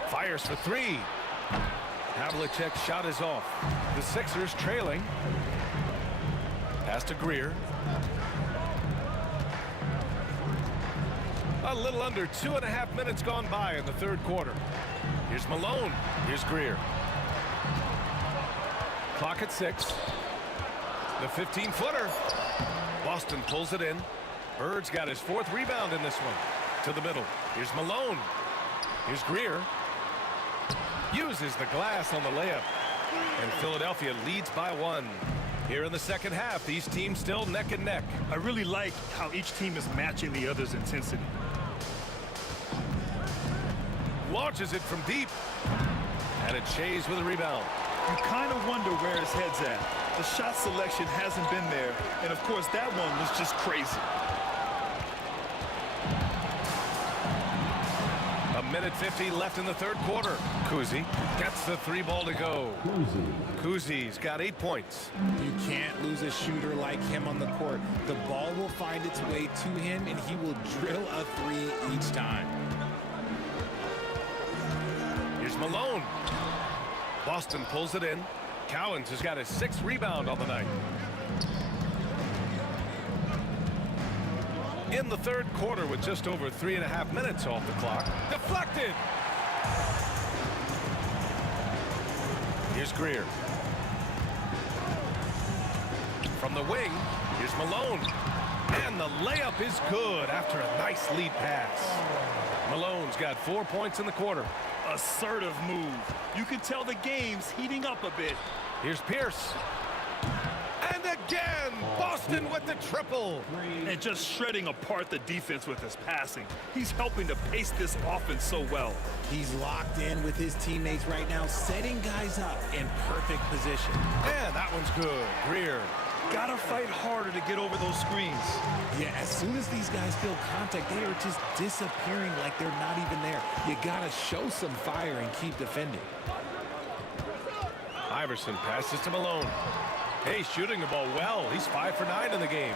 Fires for three. Havlicek's shot is off. The Sixers trailing. Pass to Greer. A little under 2.5 minutes gone by in the third quarter. Here's Malone. Here's Greer. Clock at 6. The 15-footer. Boston pulls it in. Bird's got his 4th rebound in this one. To the middle. Here's Malone. Here's Greer. Uses the glass on the layup. And Philadelphia leads by 1. Here in the second half, these teams still neck and neck. I really like how each team is matching the other's intensity. Launches it from deep. And it Shays with a rebound. You kind of wonder where his head's at. The shot selection hasn't been there. And of course, that one was just crazy. A minute 50 left in the third quarter. Kuzi gets the 3 ball to go. Kuzi's got 8 points. You can't lose a shooter like him on the court. The ball will find its way to him, and he will drill a 3 each time. Here's Malone. Boston pulls it in. Cowens has got his 6th rebound on the night. In the third quarter with just over 3.5 minutes off the clock. Deflected. Here's Greer. From the wing, here's Malone. And the layup is good after a nice lead pass. Malone's got 4 points in the quarter. Assertive move. You can tell the game's heating up a bit. Here's Pierce. And again, Boston with the triple. And just shredding apart the defense with his passing. He's helping to pace this offense so well. He's locked in with his teammates right now, setting guys up in perfect position. And that one's good. Greer. Gotta fight harder to get over those screens. Yeah, as soon as these guys feel contact, they are just disappearing like they're not even there. You gotta show some fire and keep defending. Iverson passes to Malone. Hey, shooting the ball well. He's 5 for 9 in the game.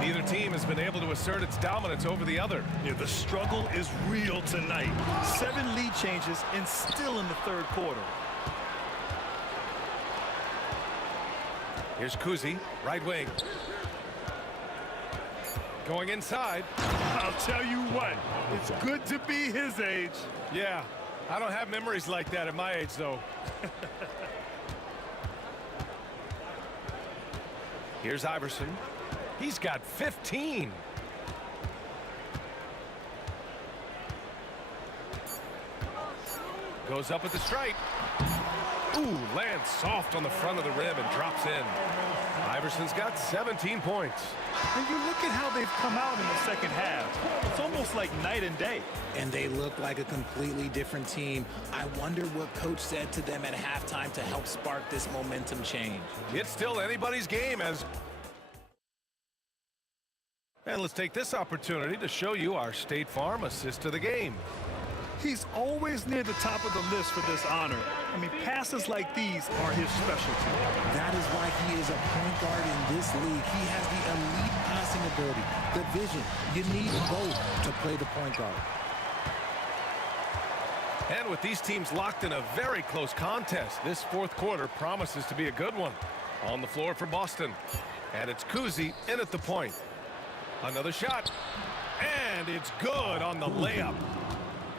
Neither team has been able to assert its dominance over the other. Yeah, the struggle is real tonight. 7 lead changes and still in the third quarter. Here's Kuzi, right wing. Going inside. I'll tell you what, it's good to be his age. Yeah, I don't have memories like that at my age, though. Here's Iverson. He's got 15. Goes up at the stripe. Ooh, lands soft on the front of the rim and drops in. Iverson's got 17 points. And you look at how they've come out in the second half. It's almost like night and day. And they look like a completely different team. I wonder what coach said to them at halftime to help spark this momentum change. It's still anybody's game as... And let's take this opportunity to show you our State Farm assist to the game. He's always near the top of the list for this honor. I mean, passes like these are his specialty. That is why he is a point guard in this league. He has the elite passing ability, the vision. You need both to play the point guard. And with these teams locked in a very close contest, this fourth quarter promises to be a good one. On the floor for Boston. And it's Kuzi in at the point. Another shot. And it's good on the layup.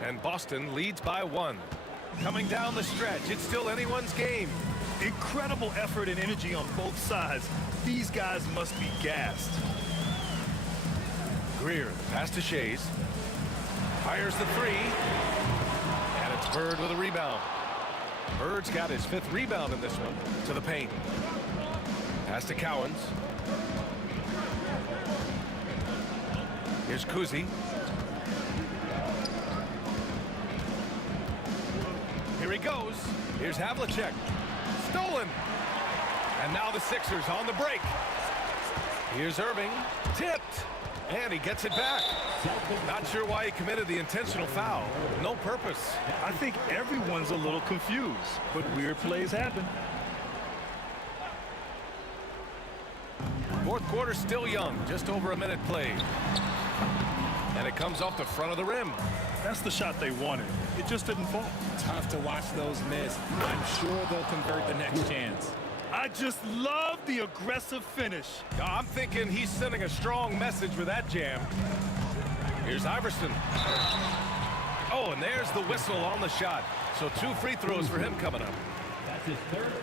And Boston leads by 1. Coming down the stretch, it's still anyone's game. Incredible effort and energy on both sides. These guys must be gassed. Greer, pass to Shays. Fires the 3. And it's Bird with a rebound. Bird's got his 5th rebound in this one. To the paint. Pass to Cowens. Here's Kuzi. Here he goes. Here's Havlicek. Stolen. And now the Sixers on the break. Here's Irving. Tipped. And he gets it back. Not sure why he committed the intentional foul. No purpose. I think everyone's a little confused, but weird plays happen. Fourth quarter still young. Just over a minute played. And it comes off the front of the rim. That's the shot they wanted. It just didn't fall. Tough to watch those miss. I'm sure they'll convert the next chance. I just love the aggressive finish. I'm thinking he's sending a strong message with that jam. Here's Iverson. Oh, and there's the whistle on the shot. So 2 free throws for him coming up.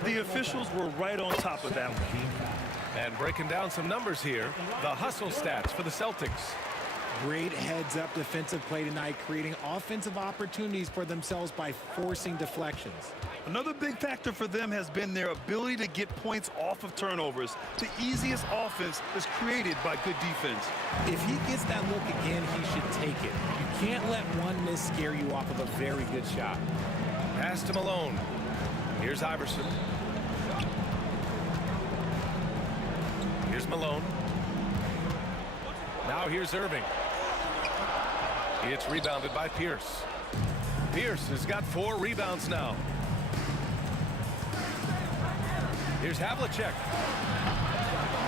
The officials were right on top of that one. And breaking down some numbers here, the hustle stats for the Celtics. Great heads-up defensive play tonight, creating offensive opportunities for themselves by forcing deflections. Another big factor for them has been their ability to get points off of turnovers. The easiest offense is created by good defense. If he gets that look again, he should take it. You can't let one miss scare you off of a very good shot. Pass to Malone. Here's Iverson. Here's Malone. Now here's Irving. It's rebounded by Pierce. Pierce has got 4 rebounds now. Here's Havlicek.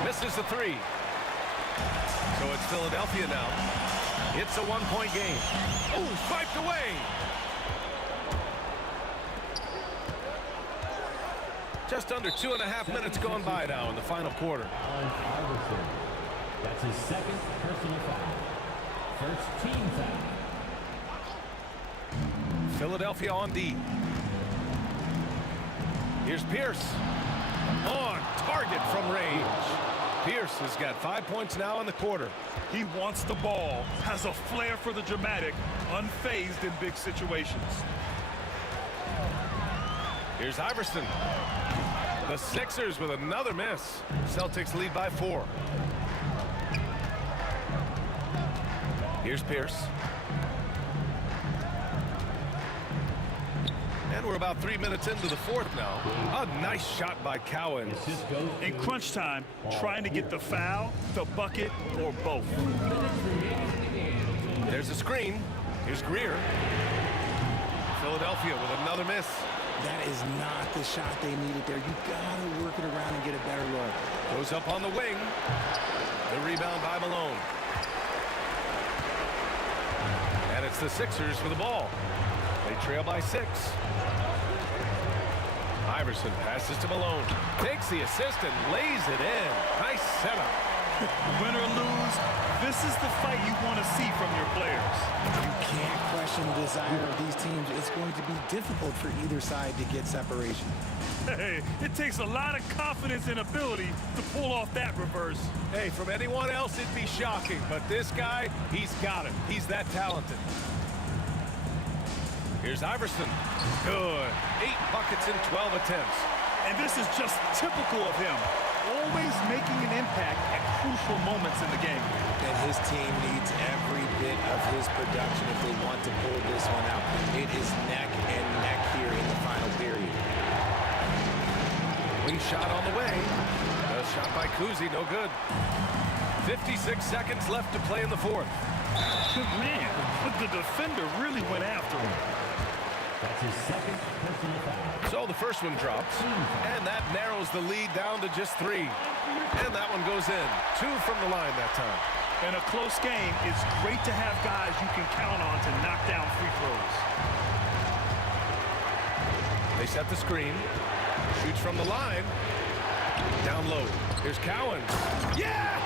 Misses the 3. So it's Philadelphia now. It's a 1-point game. Oh, swiped away. Just under 2.5 minutes gone by now in the final quarter. That's his 2nd personal foul. First team foul. Philadelphia on D. Here's Pierce. On target from range. Pierce has got 5 points now in the quarter. He wants the ball, has a flair for the dramatic, unfazed in big situations. Here's Iverson. The Sixers with another miss. Celtics lead by 4. Here's Pierce. And we're about 3 minutes into the 4th now. A nice shot by Cowens. In crunch time, trying to get the foul, the bucket, or both. There's a screen. Here's Greer. Philadelphia with another miss. That is not the shot they needed there. You gotta work it around and get a better look. Goes up on the wing. The rebound by Malone. And it's the Sixers for the ball. They trail by 6. Iverson passes to Malone. Takes the assist and lays it in. Nice setup. Win or lose, this is the fight you want to see from your players. You can't question the desire of these teams. It's going to be difficult for either side to get separation. Hey, it takes a lot of confidence and ability to pull off that reverse. Hey, from anyone else, it'd be shocking. But this guy, he's got it. He's that talented. Here's Iverson. Good. 8 buckets in 12 attempts. And this is just typical of him. Always making an impact at crucial moments in the game. And his team needs every bit of his production if they want to pull this one out. It is neck and neck here in the final period. Wing shot on the way. A shot by Kuzi, no good. 56 seconds left to play in the 4th. Man, but the defender really went after him. That's his 2nd personal foul. So the first one drops, and that narrows the lead down to just 3. And that one goes in. 2 from the line that time. In a close game, it's great to have guys you can count on to knock down free throws. They set the screen. Shoots from the line. Down low. Here's Cowens. Yes!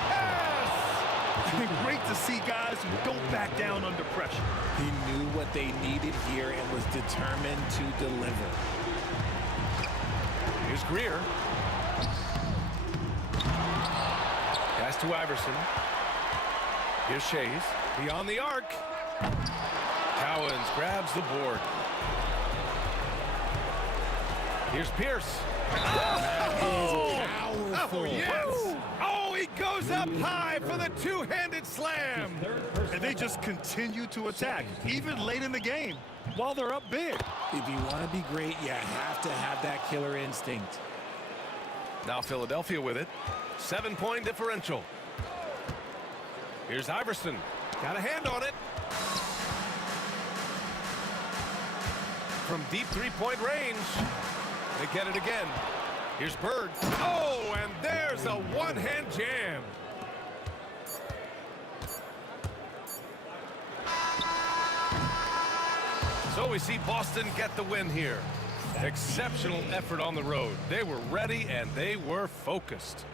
And great to see guys who don't back down under pressure. He knew what they needed here and was determined to deliver. Here's Greer. Pass to Iverson. Here's Shays. Beyond the arc. Cowens grabs the board. Here's Pierce. Oh! Powerful. Oh, yes. Oh, he goes up high for the two-handed slam. And they just continue to attack, even late in the game, while they're up big. If you want to be great, you have to have that killer instinct. Now Philadelphia with it. 7-point differential. Here's Iverson. Got a hand on it. From deep three-point range. They get it again. Here's Bird. Oh, and there's a one-hand jam. So we see Boston get the win here. Exceptional effort on the road. They were ready and they were focused.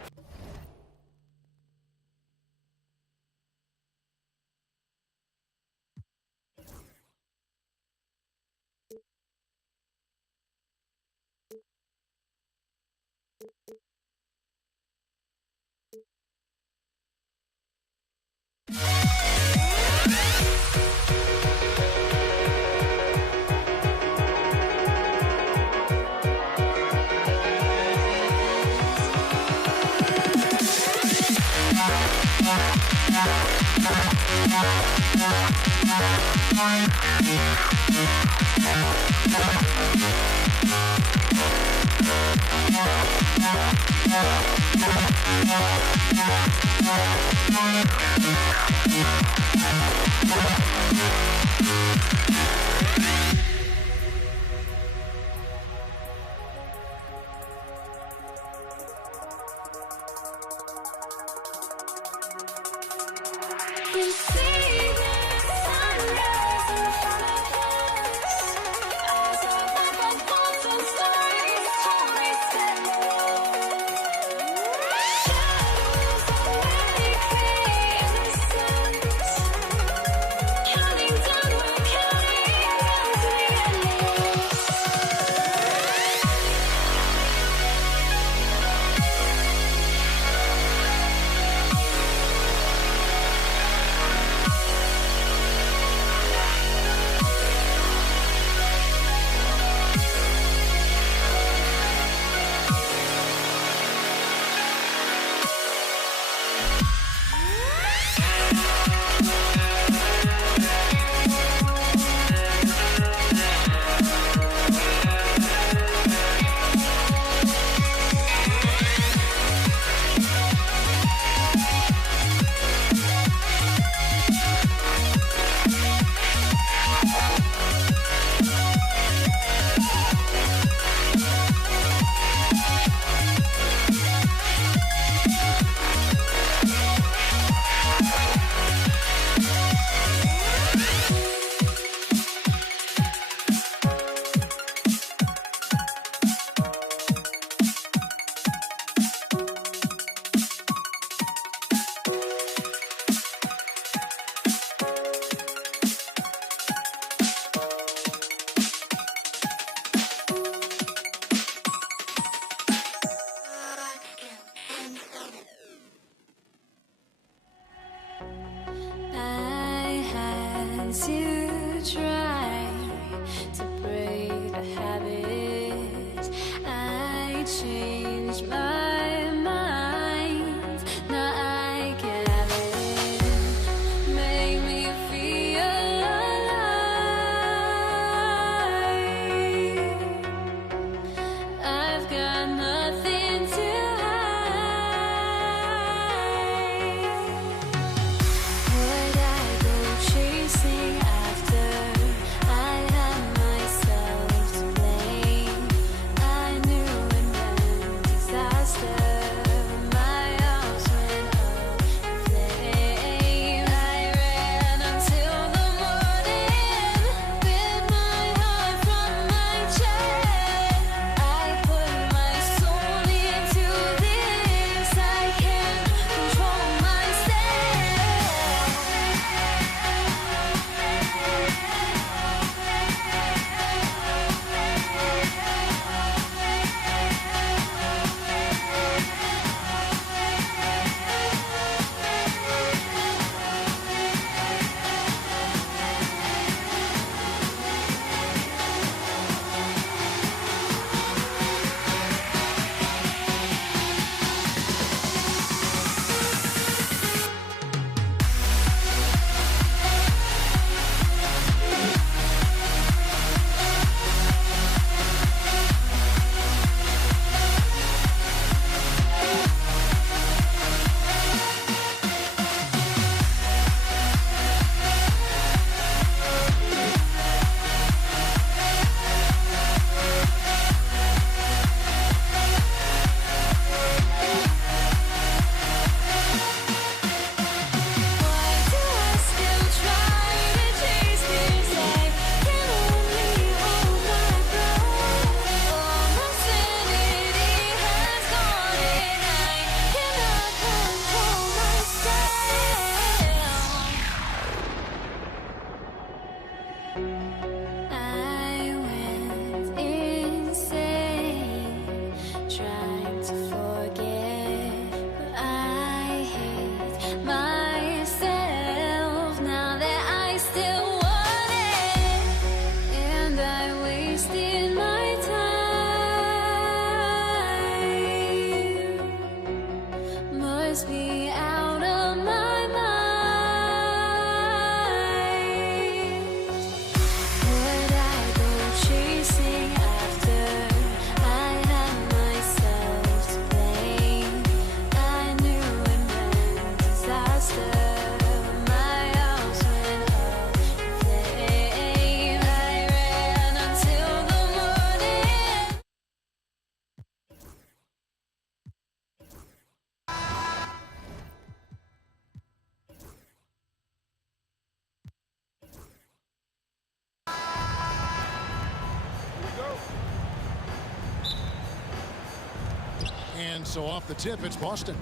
And so off the tip, it's Boston.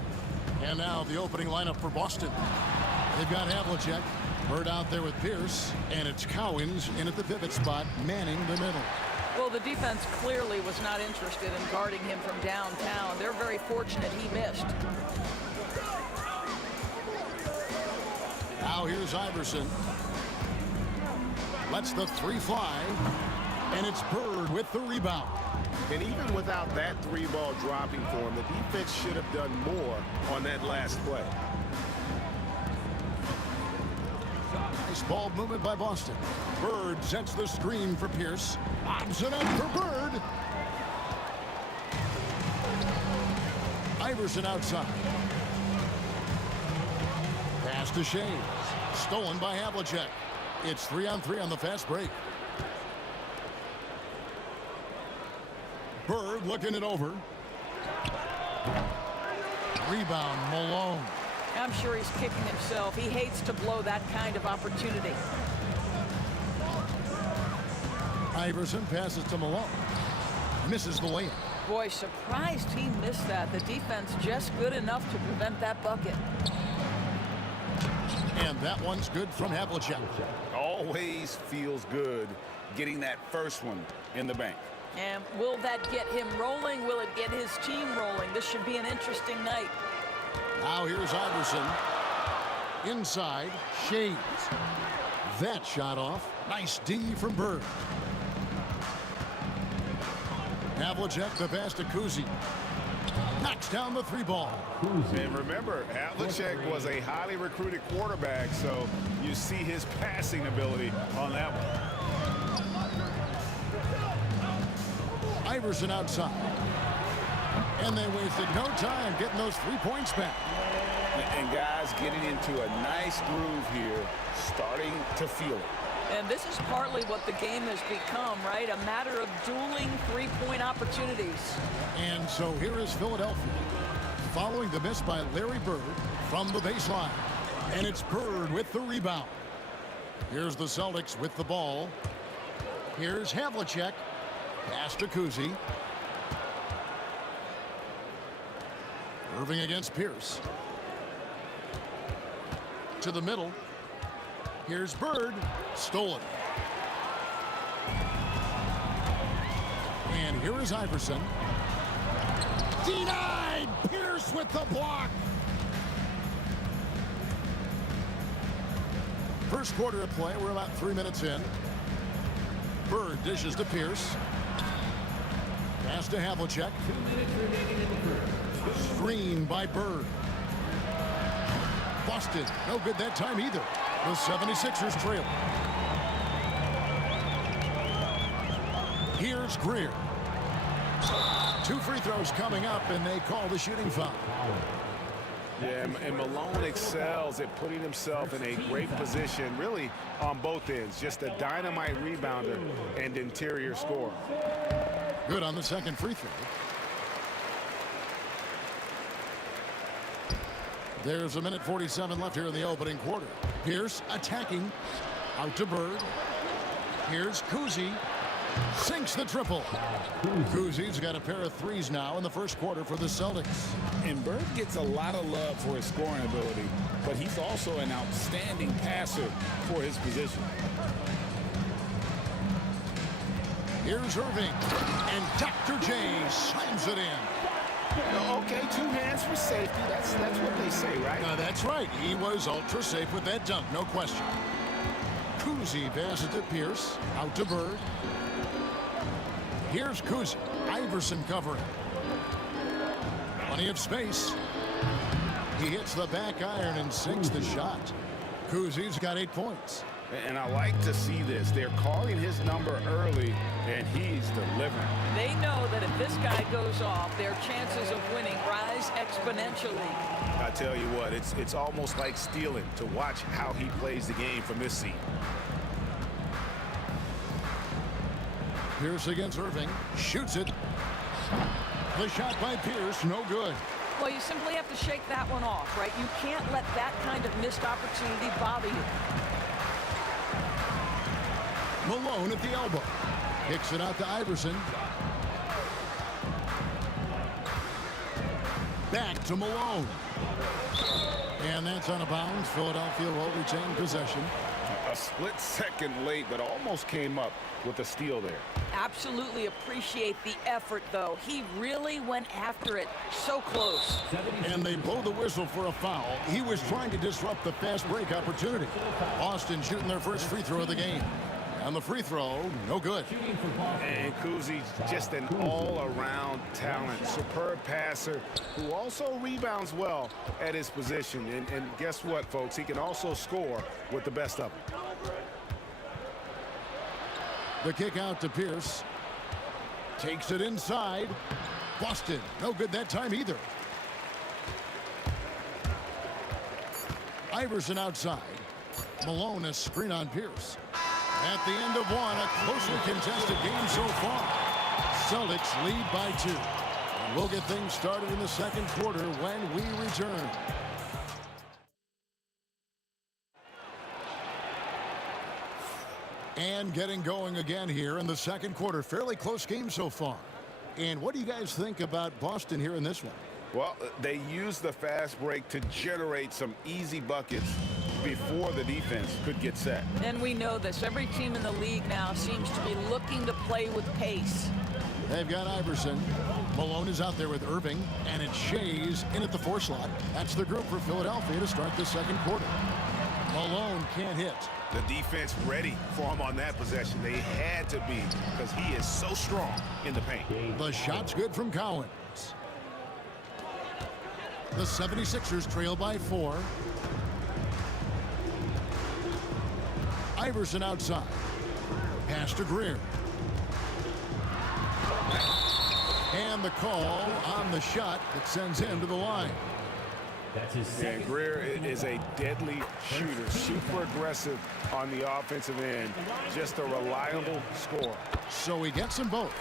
And now the opening lineup for Boston. They've got Havlicek, Bird out there with Pierce, and it's Cowens in at the pivot spot, manning the middle. Well, the defense clearly was not interested in guarding him from downtown. They're very fortunate he missed. Now here's Iverson. Lets the three fly, and it's Bird with the rebound. And even without that three ball dropping for him, the defense should have done more on that last play. Nice ball movement by Boston. Bird sets the screen for Pierce. Lobs it up for Bird. Iverson outside. Pass to Shea. Stolen by Havlicek. It's 3-on-3 on the fast break. Bird looking it over. Rebound, Malone. I'm sure he's kicking himself. He hates to blow that kind of opportunity. Iverson passes to Malone. Misses the layup. Boy, surprised he missed that. The defense just good enough to prevent that bucket. And that one's good from Havlicek. Always feels good getting that first one in the bank. And will that get him rolling? Will it get his team rolling? This should be an interesting night. Now here's Iverson. Inside, Shades. That shot off. Nice D from Bird. Havlicek, the pass to Kuzi. Knocks down the three ball. And remember, Havlicek was a highly recruited quarterback, so you see his passing ability on that one. Iverson outside. And they wasted no time getting those 3 points back. And guys getting into a nice groove here, starting to feel it. And this is partly what the game has become, right? A matter of dueling three-point opportunities. And so here is Philadelphia, following the miss by Larry Bird from the baseline. And it's Bird with the rebound. Here's the Celtics with the ball. Here's Havlicek. Pass to Kuzi. Irving against Pierce. To the middle. Here's Bird. Stolen. And here is Iverson. Denied! Pierce with the block. First quarter of play. We're about 3 minutes in. Bird dishes to Pierce. Pass to Havlicek. 2 minutes remaining in the first. Screen by Bird. Busted. No good that time either. The 76ers trail. Here's Greer. 2 free throws coming up, and they call the shooting foul. Yeah, and Malone excels at putting himself in a great position, really on both ends. Just a dynamite rebounder and interior scorer. Good on the second free throw. There's 1:47 left here in the opening quarter. Pierce attacking. Out to Bird. Here's Kuzi. Sinks the triple. Kuzi's got a pair of threes now in the first quarter for the Celtics. And Bird gets a lot of love for his scoring ability, but he's also an outstanding passer for his position. Here's Irving. And Dr. J slams it in. Okay, 2 hands for safety. That's what they say, right? That's right. He was ultra safe with that dunk, no question. Kuzi passes to Pierce. Out to Bird. Here's Kuzi. Iverson covering. Plenty of space. He hits the back iron and sinks the shot. Kuzi's got 8 points. And I like to see this. They're calling his number early, and he's delivering. They know that if this guy goes off, their chances of winning rise exponentially. I tell you what, it's almost like stealing to watch how he plays the game from this seat. Pierce against Irving. Shoots it. The shot by Pierce, no good. Well, you simply have to shake that one off, right? You can't let that kind of missed opportunity bother you. Malone at the elbow. Kicks it out to Iverson. Back to Malone. And that's out of bounds. Philadelphia will retain possession. A split second late, but almost came up with a steal there. Absolutely appreciate the effort, though. He really went after it. So close. And they blow the whistle for a foul. He was trying to disrupt the fast break opportunity. Boston shooting their first free throw of the game. And the free throw, no good. And Kuzi's just an all-around talent, superb passer who also rebounds well at his position. And guess what, folks? He can also score with the best of them. The kick out to Pierce. Takes it inside. Boston, no good that time either. Iverson outside. Malone, a screen on Pierce. At the end of one, a closely contested game so far. Celtics lead by 2. And we'll get things started in the second quarter when we return. And getting going again here in the second quarter. Fairly close game so far. And what do you guys think about Boston here in this one? Well, they used the fast break to generate some easy buckets before the defense could get set. And we know this. Every team in the league now seems to be looking to play with pace. They've got Iverson. Malone is out there with Irving. And it's Shays in at the 4 slot. That's the group for Philadelphia to start the second quarter. Malone can't hit. The defense ready for him on that possession. They had to be because he is so strong in the paint. The shot's good from Cowens. The 76ers trail by 4. Iverson outside. Pass to Greer. And the call on the shot that sends him to the line. And Greer is a deadly shooter, super aggressive on the offensive end, just a reliable scorer. So he gets them both.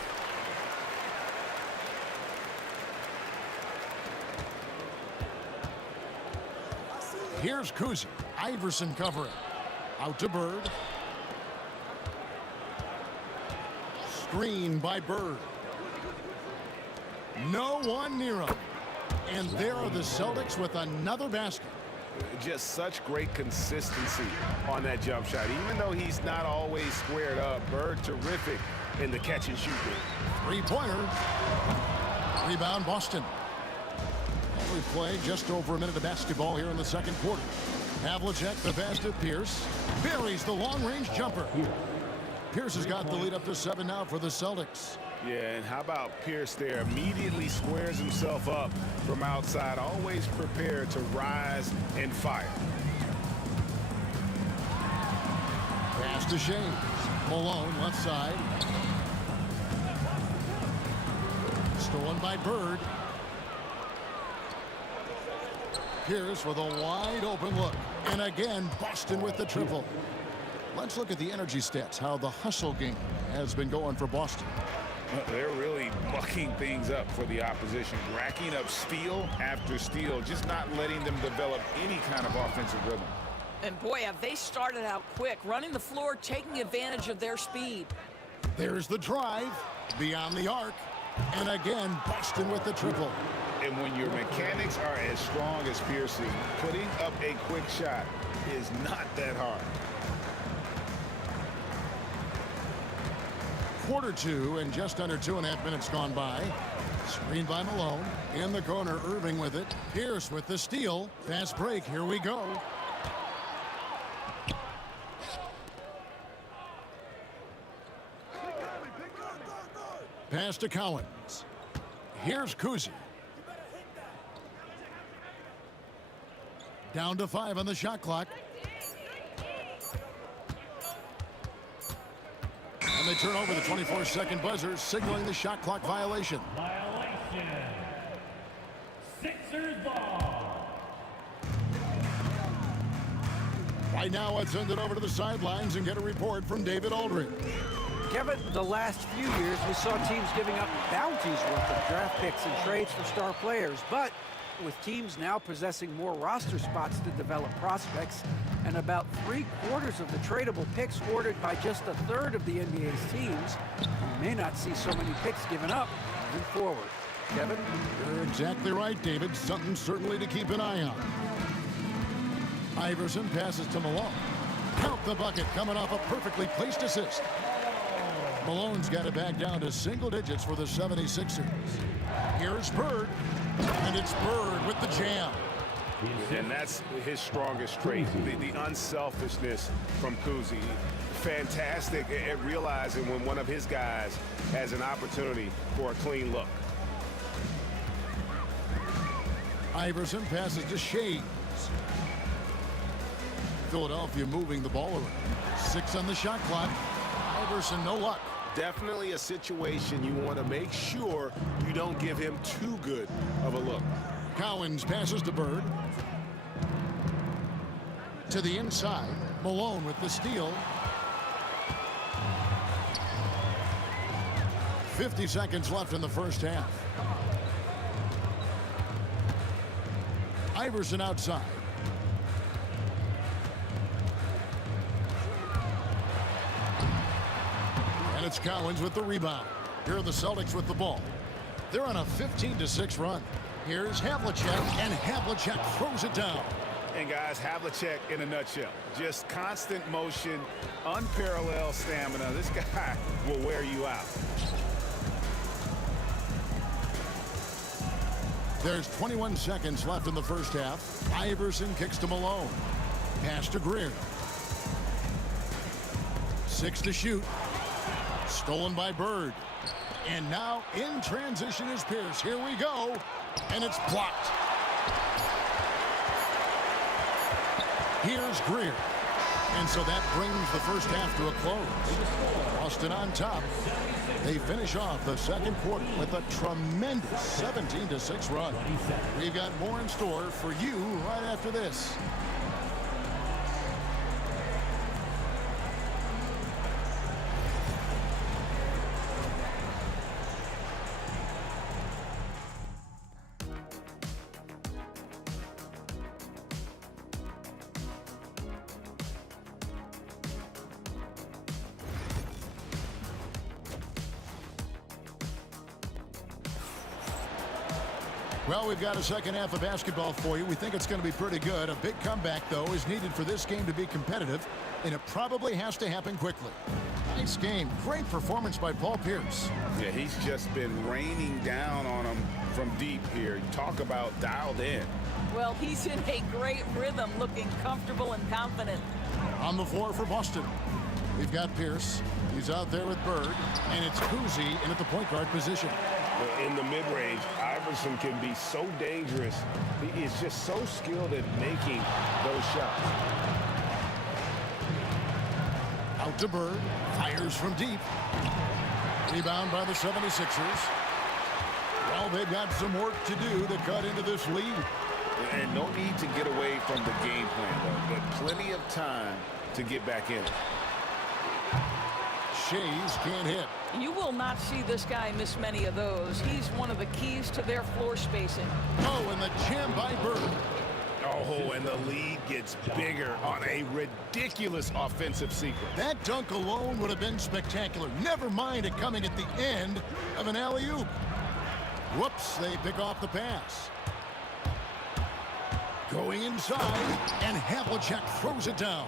Here's Kuzi. Iverson covering. Out to Bird. Screen by Bird. No one near him. And there are the Celtics with another basket. Just such great consistency on that jump shot. Even though he's not always squared up, Bird terrific in the catch and shoot game. Three-pointer. Rebound Boston. We play just over a minute of basketball here in the second quarter. Havlicek the pass to Pierce. Buries the long-range jumper. Pierce has got the lead up to 7 now for the Celtics. Yeah, and how about Pierce there? Immediately squares himself up from outside, always prepared to rise and fire. Pass to Shays. Malone left side. Stolen by Bird. Pierce with a wide open look. And again, Boston with the triple. Let's look at the energy stats, how the hustle game has been going for Boston. They're really mucking things up for the opposition, racking up steal after steal, just not letting them develop any kind of offensive rhythm. And boy, have they started out quick, running the floor, taking advantage of their speed. There's the drive, beyond the arc, and again, Boston with the triple. And when your mechanics are as strong as Pierce's, putting up a quick shot is not that hard. Quarter 2 and just under 2.5 minutes gone by. Screen by Malone. In the corner, Irving with it. Pierce with the steal. Fast break, here we go. Pass to Cowens. Here's Kuzi. Down to 5 on the shot clock. And they turn over the 24-second buzzer, signaling the shot clock violation. Violation. Sixers ball. Right now, let's send it over to the sidelines and get a report from David Aldridge. Kevin, the last few years we saw teams giving up bounties worth of draft picks and trades for star players, but with teams now possessing more roster spots to develop prospects and about 3/4 of the tradable picks ordered by just 1/3 of the NBA's teams, we may not see so many picks given up moving forward. Kevin? You're exactly right, David. Something certainly to keep an eye on. Iverson passes to Malone. Count the bucket coming off a perfectly placed assist. Malone's got it back down to single digits for the 76ers. Here's Bird, and it's Bird with the jam. And that's his strongest trait, the unselfishness from Kuzi. Fantastic at realizing when one of his guys has an opportunity for a clean look. Iverson passes to Shades. Philadelphia moving the ball around. 6 on the shot clock. Iverson, no luck. Definitely a situation you want to make sure you don't give him too good of a look. Cowens passes to Bird. To the inside. Malone with the steal. 50 seconds left in the first half. Iverson outside. And it's Cowens with the rebound. Here are the Celtics with the ball. They're on a 15-6 run. Here's Havlicek, and Havlicek throws it down. And guys, Havlicek in a nutshell. Just constant motion, unparalleled stamina. This guy will wear you out. There's 21 seconds left in the first half. Iverson kicks to Malone. Pass to Greer. 6 to shoot. Stolen by Bird. And now in transition is Pierce. Here we go. And it's blocked. Here's Greer. And so that brings the first half to a close. Boston on top. They finish off the second quarter with a tremendous 17-6 run. We've got more in store for you right after this. Well, we've got a second half of basketball for you. We think it's going to be pretty good. A big comeback, though, is needed for this game to be competitive, and it probably has to happen quickly. Nice game. Great performance by Paul Pierce. Yeah, he's just been raining down on him from deep here. Talk about dialed in. Well, he's in a great rhythm, looking comfortable and confident. On the floor for Boston, we've got Pierce. He's out there with Bird, and it's Kuzi in at the point guard position. In the mid-range, Iverson can be so dangerous. He is just so skilled at making those shots. Out to Bird. Fires from deep. Rebound by the 76ers. Well, they've got some work to do to cut into this lead. And no need to get away from the game plan, though. But plenty of time to get back in it. Shays can't hit. You will not see this guy miss many of those. He's one of the keys to their floor spacing. Oh, and the jam by Bird. Oh, and the lead gets bigger on a ridiculous offensive sequence. That dunk alone would have been spectacular. Never mind it coming at the end of an alley-oop. Whoops, they pick off the pass. Going inside, and Havlicek throws it down.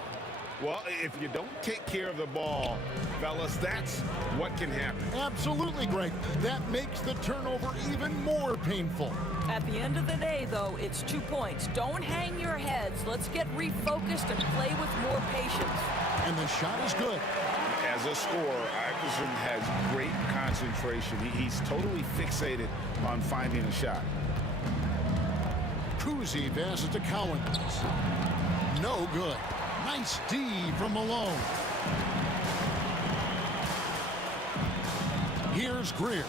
Well, if you don't take care of the ball, fellas, that's what can happen. Absolutely, Greg. That makes the turnover even more painful. At the end of the day, though, it's 2 points. Don't hang your heads. Let's get refocused and play with more patience. And the shot is good. As a scorer, Iverson has great concentration. He's totally fixated on finding a shot. Kuzi passes to Cowens. No good. Nice D from Malone. Here's Greer.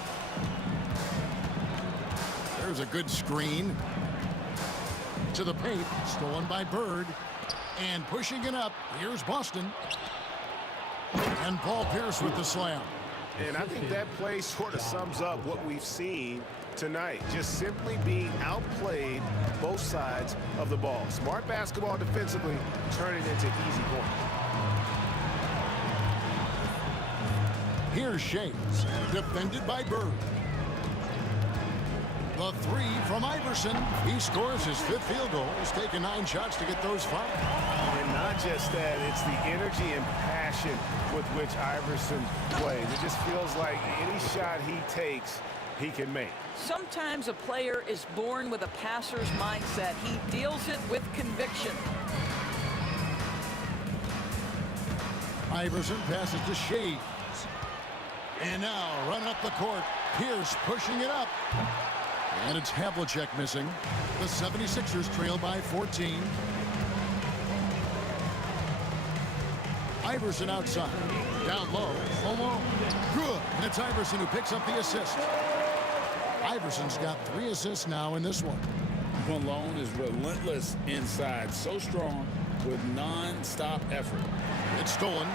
There's a good screen. To the paint. Stolen by Bird. And pushing it up. Here's Boston. And Paul Pierce with the slam. And I think that play sort of sums up what we've seen tonight. Just simply being outplayed both sides of the ball. Smart basketball defensively, turning into easy points. Here's Shays, defended by Bird. The three from Iverson. He scores his 5th field goal. He's taken 9 shots to get those 5. And not just that, it's the energy and passion with which Iverson plays. It just feels like any shot he takes, he can make. Sometimes a player is born with a passer's mindset. He deals it with conviction. Iverson passes to Shades. And now running up the court. Pierce pushing it up. And it's Havlicek missing. The 76ers trail by 14. Iverson outside. Down low. Alone. Good. And it's Iverson who picks up the assist. Iverson's got 3 assists now in this one. Malone is relentless inside. So strong with non-stop effort. It's stolen.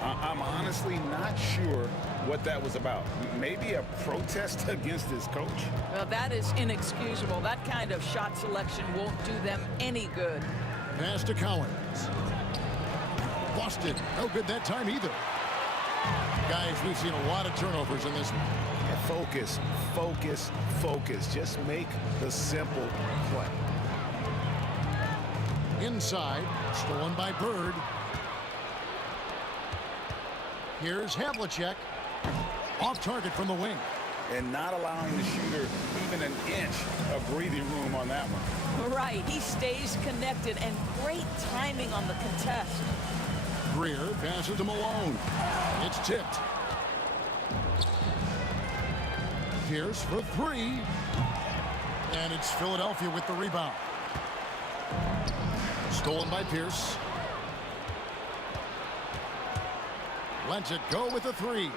I'm honestly not sure what that was about. Maybe a protest against his coach? Well, that is inexcusable. That kind of shot selection won't do them any good. Pass to Collins. Busted. No good that time either. Guys, we've seen a lot of turnovers in this one. Focus, focus, focus. Just make the simple play. Inside. Stolen by Bird. Here's Havlicek. Off target from the wing. And not allowing the shooter even an inch of breathing room on that one. Right. He stays connected, and great timing on the contest. Greer passes to Malone. It's tipped. Pierce for 3. And it's Philadelphia with the rebound. Stolen by Pierce. Lets it go with a 3.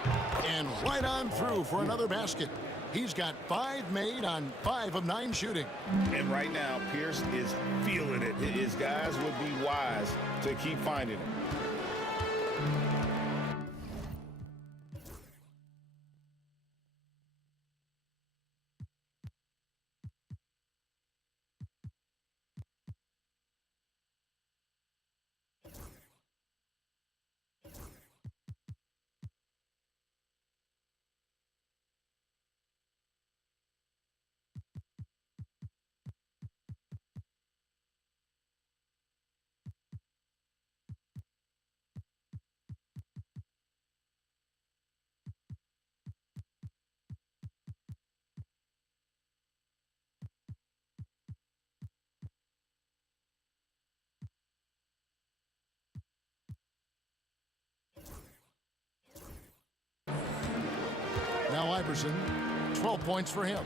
And right on through for another basket. He's got 5 made on 5 of 9 shooting. And right now, Pierce is feeling it. His guys would be wise to keep finding him. Now Iverson, 12 points for him.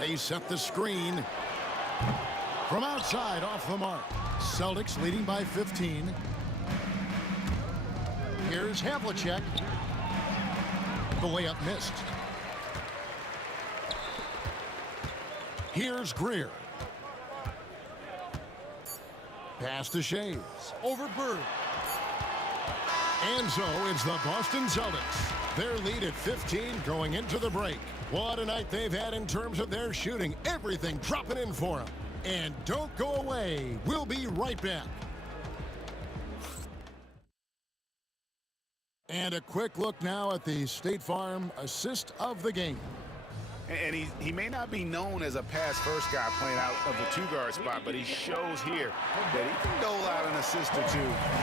They set the screen. From outside, off the mark. Celtics leading by 15. Here's Havlicek. The layup missed. Here's Greer. Pass to Shades. Over Bird. And so it's the Boston Celtics. Their lead at 15 going into the break. What a night they've had in terms of their shooting. Everything dropping in for them. And don't go away. We'll be right back. And a quick look now at the State Farm assist of the game. And he may not be known as a pass-first guy playing out of the 2-guard spot, but he shows here that he can dole out an assist or 2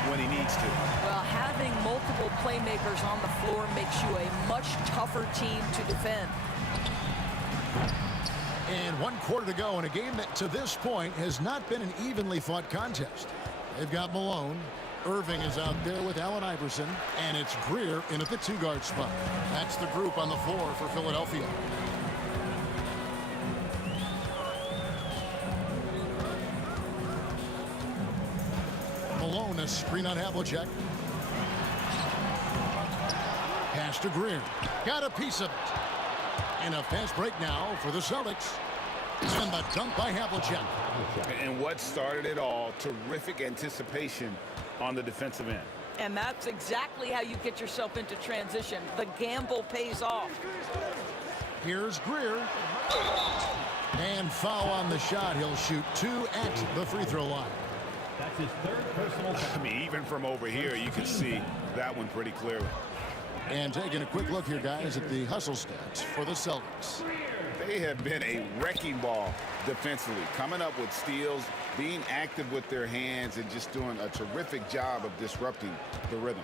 when he needs to. Well, having multiple playmakers on the floor makes you a much tougher team to defend. And 1 quarter to go in a game that to this point has not been an evenly fought contest. They've got Malone. Irving is out there with Allen Iverson, and it's Greer in at the 2-guard spot. That's the group on the floor for Philadelphia. Malone, a screen on Havlicek. Pass to Greer. Got a piece of it. And a fast break now for the Celtics. And the dunk by Havlicek. And what started it all, terrific anticipation on the defensive end. And that's exactly how you get yourself into transition. The gamble pays off. Here's Greer. And foul on the shot. He'll shoot 2 at the free throw line. That's his third personal foul. I mean, even from over here, you can see that one pretty clearly. And taking a quick look here, guys, at the hustle stats for the Celtics. They have been a wrecking ball defensively, coming up with steals, being active with their hands, and just doing a terrific job of disrupting the rhythm.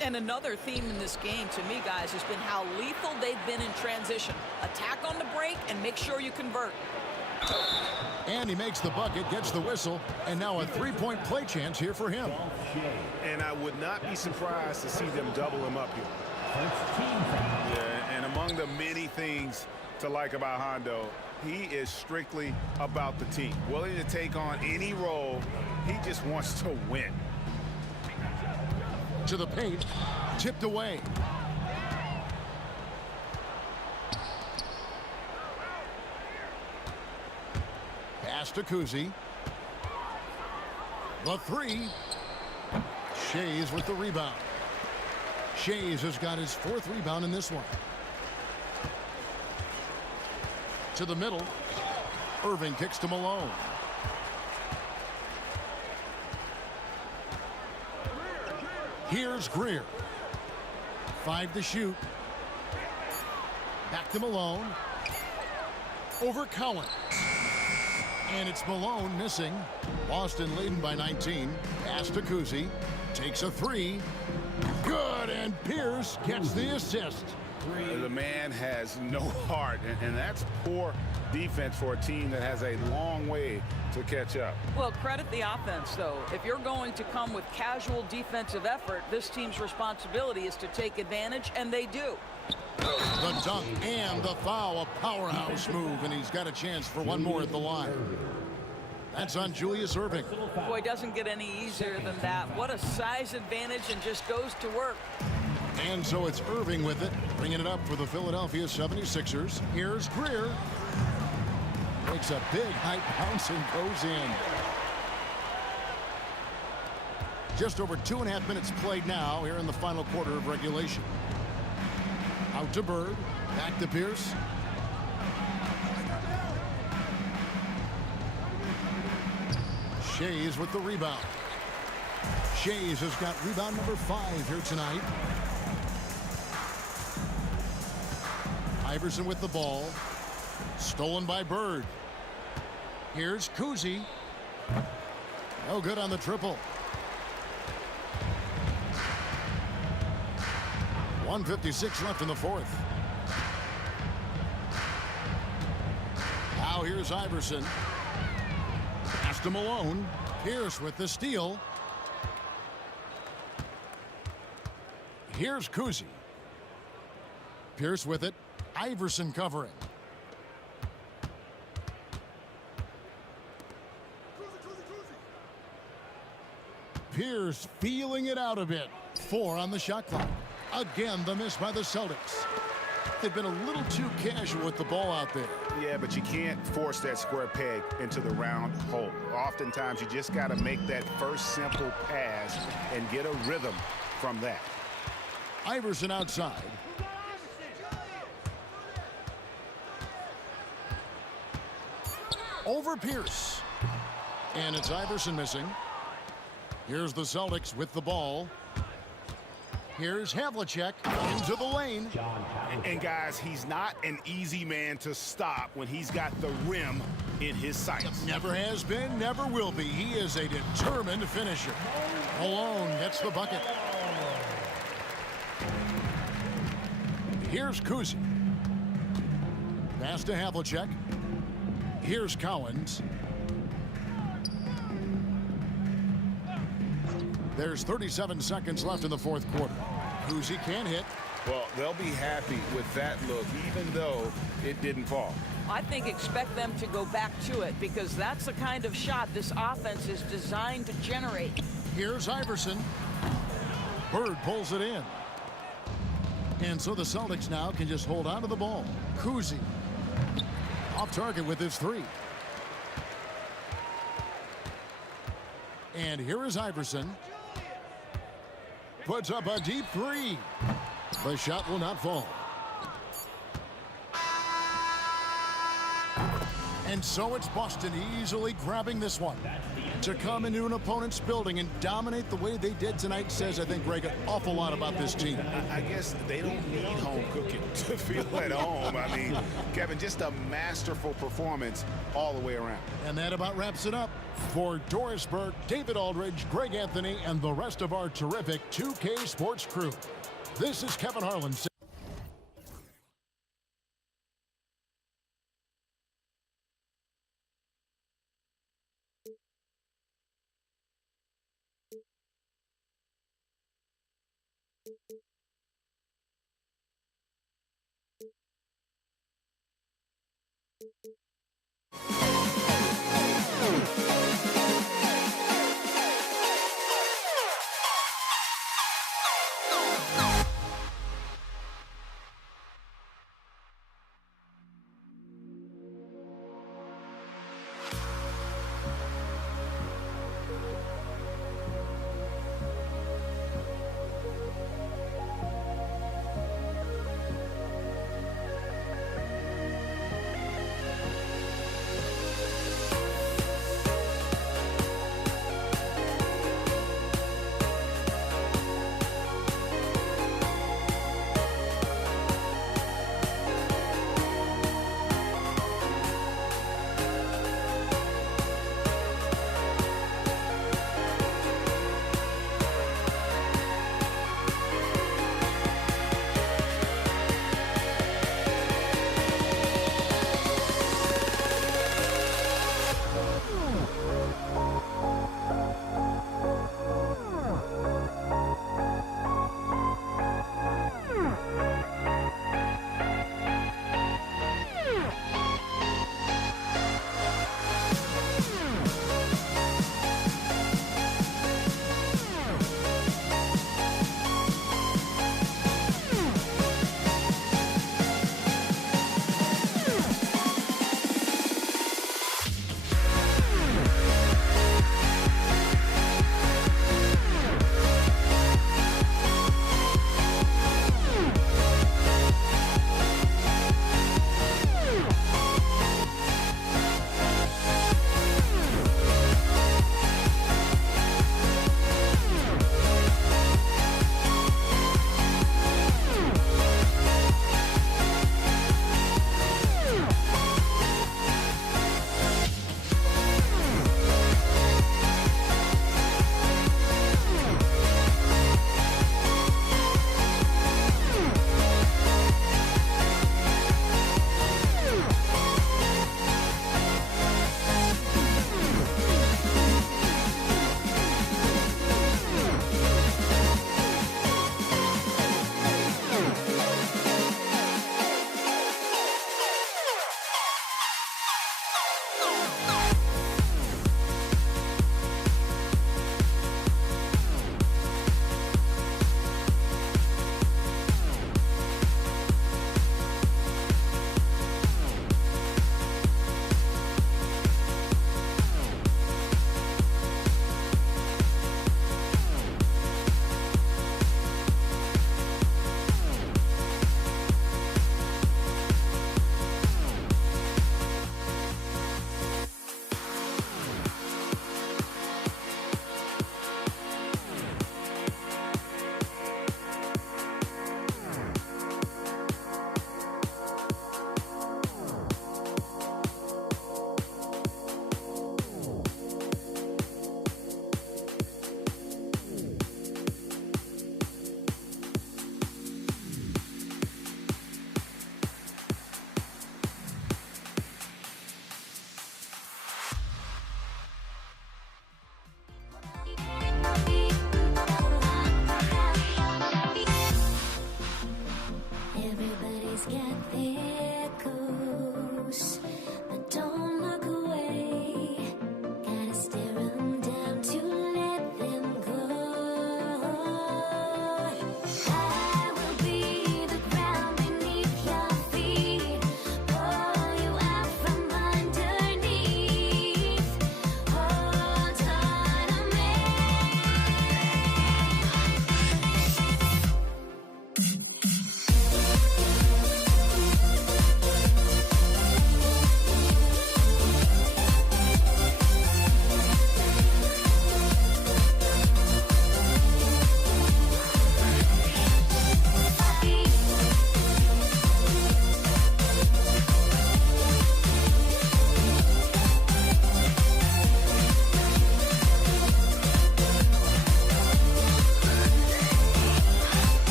And another theme in this game, to me, guys, has been how lethal they've been in transition. Attack on the break and make sure you convert. And he makes the bucket, gets the whistle, and now a three-point play chance here for him. And I would not be surprised to see them double him up here. Yeah, and among the many things to like about Hondo, he is strictly about the team. Willing to take on any role. He just wants to win. To the paint, tipped away. Pass to Kuzi. The three. Shays with the rebound. Shays has got his fourth rebound in this one. To the middle. Irving kicks to Malone. Here's Greer. 5 to shoot. Back to Malone. Over Cowan. And it's Malone missing. Boston leading by 19. Pass to Kuzi. Takes a three. Good, and Pierce gets the assist. The man has no heart, and that's poor defense for a team that has a long way to catch up. Well, credit the offense, though. If you're going to come with casual defensive effort, this team's responsibility is to take advantage, and they do. The dunk and the foul, a powerhouse move, and he's got a chance for one more at the line. That's on Julius Irving. Boy, doesn't get any easier than that. What a size advantage, and just goes to work. And so it's Irving with it, bringing it up for the Philadelphia 76ers. Here's Greer. Makes a big high bounce and goes in. Just over 2.5 minutes played now here in the final quarter of regulation. Out to Bird, back to Pierce. Shays with the rebound. Shays has got rebound number 5 here tonight. Iverson with the ball. Stolen by Bird. Here's Kuzi. No good on the triple. 1:56 left in the fourth. Now here's Iverson. Pass to Malone. Pierce with the steal. Here's Kuzi. Pierce with it. Iverson covering. Pierce feeling it out a bit. 4 on the shot clock. Again, the miss by the Celtics. They've been a little too casual with the ball out there. Yeah, but you can't force that square peg into the round hole. Oftentimes, you just got to make that first simple pass and get a rhythm from that. Iverson outside. Over Pierce. And it's Iverson missing. Here's the Celtics with the ball. Here's Havlicek into the lane. And guys, he's not an easy man to stop when he's got the rim in his sights. Never has been, never will be. He is a determined finisher. Malone gets the bucket. Here's Kuzi. Pass to Havlicek. Here's Cowens. There's 37 seconds left in the fourth quarter. Kuzi can't hit. Well, they'll be happy with that look, even though it didn't fall. I think expect them to go back to it, because that's the kind of shot this offense is designed to generate. Here's Iverson. Bird pulls it in. And so the Celtics now can just hold on to the ball. Kuzi off target with his 3. And here is Iverson. Puts up a deep 3. The shot will not fall. And so it's Boston easily grabbing this one. To come into an opponent's building and dominate the way they did tonight says, I think, Greg, an awful lot about this team. I guess they don't need home cooking to feel at home. I mean, Kevin, just a masterful performance all the way around. And that about wraps it up. For Doris Burke, David Aldridge, Greg Anthony, and the rest of our terrific 2K Sports crew, this is Kevin Harlan.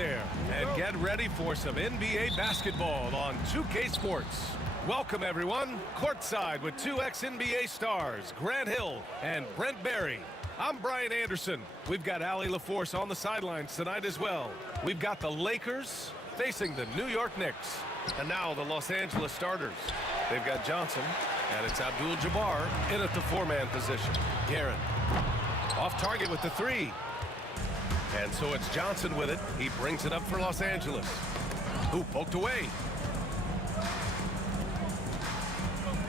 there and get ready for some NBA basketball on 2K Sports. Welcome, everyone. Courtside with two ex-NBA stars, Grant Hill and Brent Barry. I'm Brian Anderson. We've got Allie LaForce on the sidelines tonight as well. We've got the Lakers facing the New York Knicks. And now the Los Angeles starters. They've got Johnson, and it's Abdul-Jabbar in at the four-man position. Guerin off target with the three. And so it's Johnson with it. He brings it up for Los Angeles. Who poked away.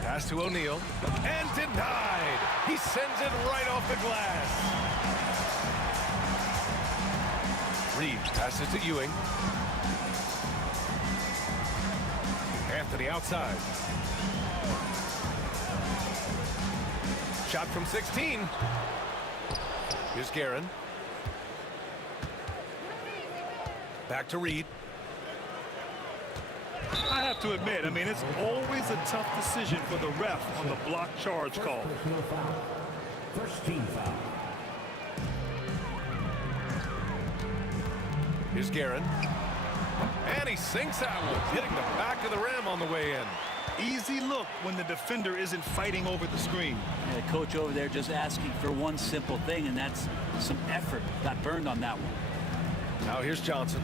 Pass to O'Neal. And denied. He sends it right off the glass. Reed passes to Ewing. Anthony outside. Shot from 16. Here's Guerin. Back to Reed. I have to admit, it's always a tough decision for the ref on the block charge call. First team foul. Here's Guerin. And he sinks that one, hitting the back of the rim on the way in. Easy look when the defender isn't fighting over the screen. And the coach over there just asking for one simple thing, and that's some effort. Got burned on that one. Now here's Johnson.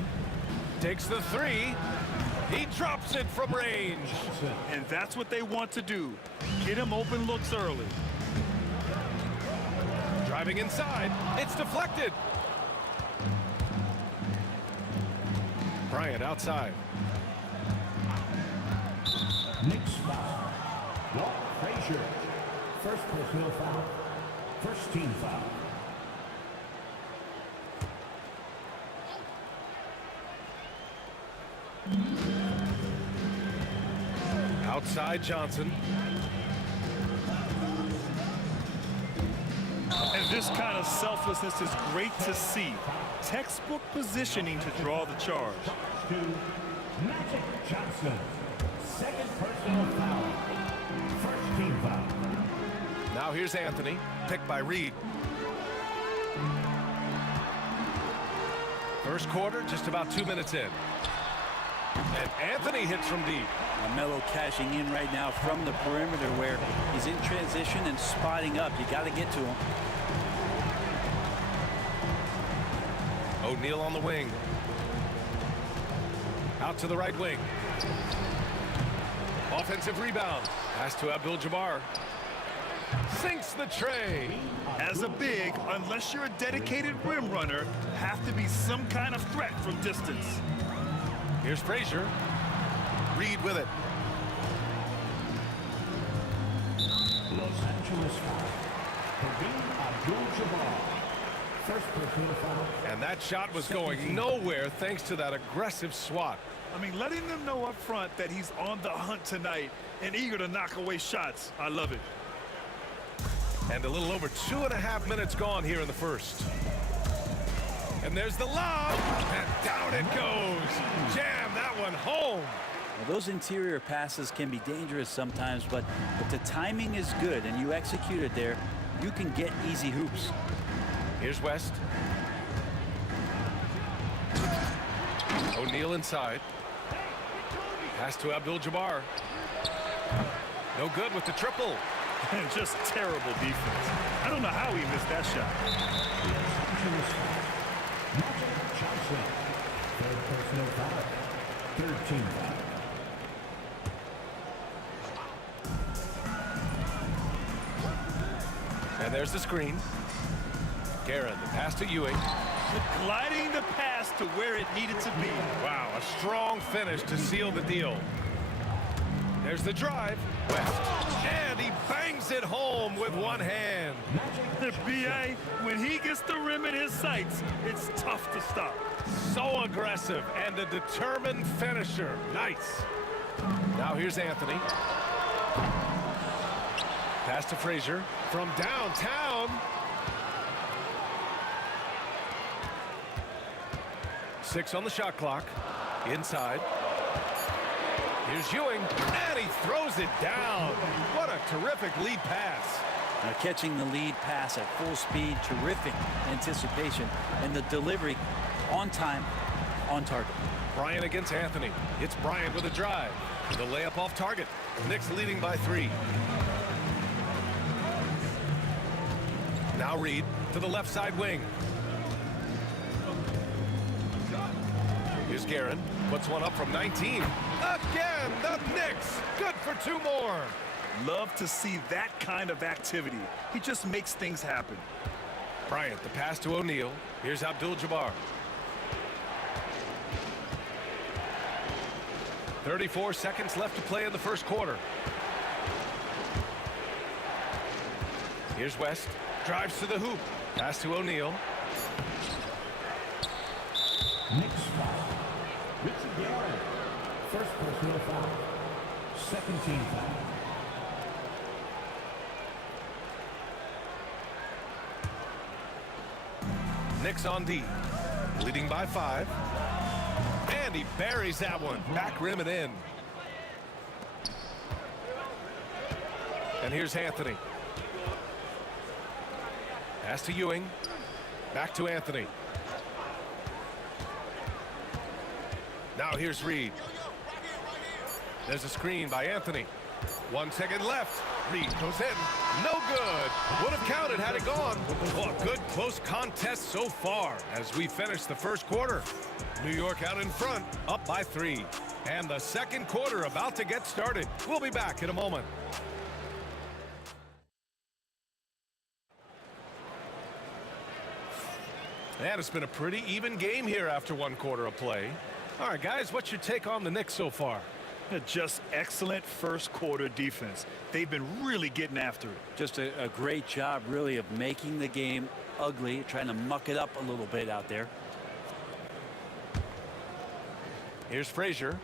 Takes the three. He drops it from range. And that's what they want to do. Get him open looks early. Driving inside. It's deflected. Bryant outside. Knicks foul. Walt Frazier. First personal foul. First team foul. Outside Johnson. And this kind of selflessness is great to see. Textbook positioning to draw the charge. To Magic Johnson. Second personal foul. First team foul. Now here's Anthony. Picked by Reed. First quarter, just about 2 minutes in. And Anthony hits from deep. Melo cashing in right now from the perimeter where he's in transition and spotting up. You got to get to him. O'Neal on the wing. Out to the right wing. Offensive rebound. Pass to Abdul-Jabbar. Sinks the tray. As a big, unless you're a dedicated rim runner, have to be some kind of threat from distance. Here's Frazier. Reed with it. Los Angeles foul. Abdul-Jabbar. First personal foul. And that shot was going nowhere thanks to that aggressive swat. Letting them know up front that he's on the hunt tonight and eager to knock away shots. I love it. And a little over 2.5 minutes gone here in the first. And there's the lob, and down it goes. Jam that one home. Well, those interior passes can be dangerous sometimes, but if the timing is good and you execute it there, you can get easy hoops. Here's West. O'Neal inside. Pass to Abdul-Jabbar. No good with the triple. And just terrible defense. I don't know how he missed that shot. Johnson. Third personal foul. Third team foul. And there's the screen. Guerin, the pass to Ewing. Gliding the pass to where it needed to be. Wow, a strong finish to seal the deal. There's the drive. West. And he bangs it home with one hand. The BA, when he gets the rim in his sights, it's tough to stop. So aggressive and a determined finisher. Nice. Now here's Anthony. Pass to Frazier from downtown. 6 on the shot clock. Inside. Here's Ewing, and he throws it down. What a terrific lead pass. Now catching the lead pass at full speed, terrific anticipation, and the delivery on time. on target. Bryant against Anthony. It's Bryant with a drive. The layup off target. Knicks leading by 3. Now Reed to the left side wing. Here's Guerin. Puts one up from 19. Again, the Knicks. Good for 2 more. Love to see that kind of activity. He just makes things happen. Bryant, the pass to O'Neal. Here's Abdul-Jabbar. 34 seconds left to play in the first quarter. Here's West. Drives to the hoop. Pass to O'Neal. Knicks foul. Richard Guerin. First personal foul. Second team foul. Knicks on D. Leading by 5. And he buries that one. Back rim and in. And here's Anthony. Pass to Ewing. Back to Anthony. Now here's Reed. There's a screen by Anthony. 1 second left. Reed goes in. No good. Would have counted had it gone. Oh, a good close contest so far as we finish the first quarter. New York out in front, up by 3. And the second quarter about to get started. We'll be back in a moment. And it's been a pretty even game here after 1 quarter of play. All right, guys, what's your take on the Knicks so far? Just excellent first quarter defense. They've been really getting after it. Just a great job, really, of making the game ugly, trying to muck it up a little bit out there. Here's Frazier.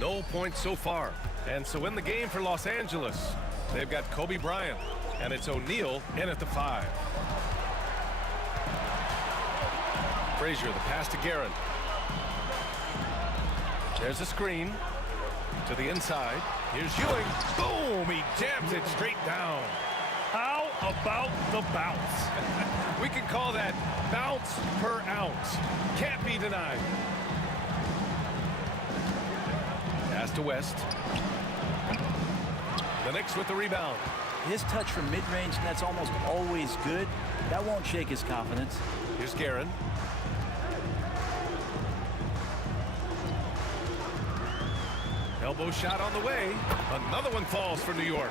No points so far. And so in the game for Los Angeles, they've got Kobe Bryant, and it's O'Neal in at the 5. Frazier, the pass to Guerin. There's a screen to the inside. Here's Ewing. Boom! He jams it straight down. How about the bounce? We can call that bounce per ounce. Can't be denied. Pass to West. The Knicks with the rebound. His touch from mid-range, that's almost always good. That won't shake his confidence. Here's Guerin. Elbow shot on the way. Another one falls for New York.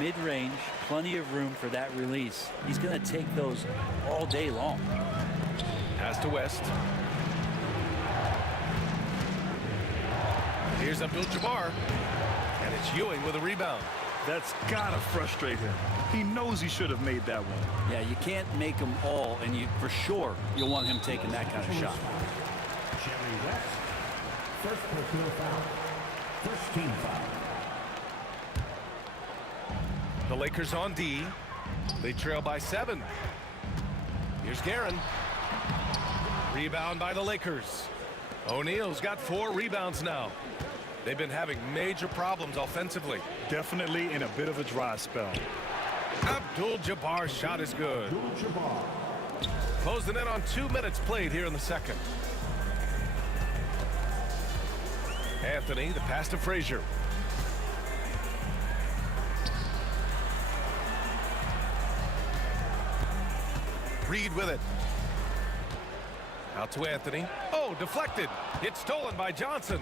Mid-range, plenty of room for that release. He's going to take those all day long. Pass to West. Here's Abdul-Jabbar. And it's Ewing with a rebound. That's got to frustrate him. He knows he should have made that one. Yeah, you can't make them all, and for sure you'll want him taking that kind of shot. Jerry West. First personal foul. First team foul. The Lakers on D. They trail by 7. Here's Guerin. Rebound by the Lakers. O'Neal's got 4 rebounds now. They've been having major problems offensively. Definitely in a bit of a dry spell. Abdul-Jabbar's shot is good. Abdul-Jabbar. Closing in on 2 minutes played here in the second. Anthony, the pass to Frazier. Reed with it. Out to Anthony. Oh, deflected. It's stolen by Johnson.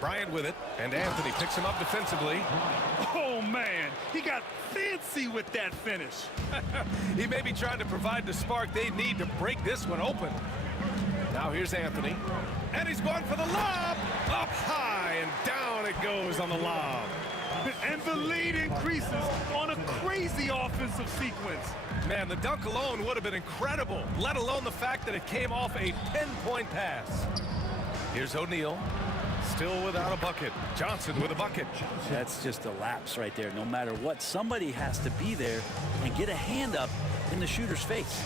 Bryant with it, and Anthony picks him up defensively. Oh, man, he got fancy with that finish. He may be trying to provide the spark they need to break this one open. Now here's Anthony, and he's going for the lob. Up high, and down it goes on the lob. And the lead increases on a crazy offensive sequence. Man, the dunk alone would have been incredible, let alone the fact that it came off a pinpoint pass. Here's O'Neal. Still without a bucket. Johnson with a bucket. That's just a lapse right there. No matter what, somebody has to be there and get a hand up in the shooter's face.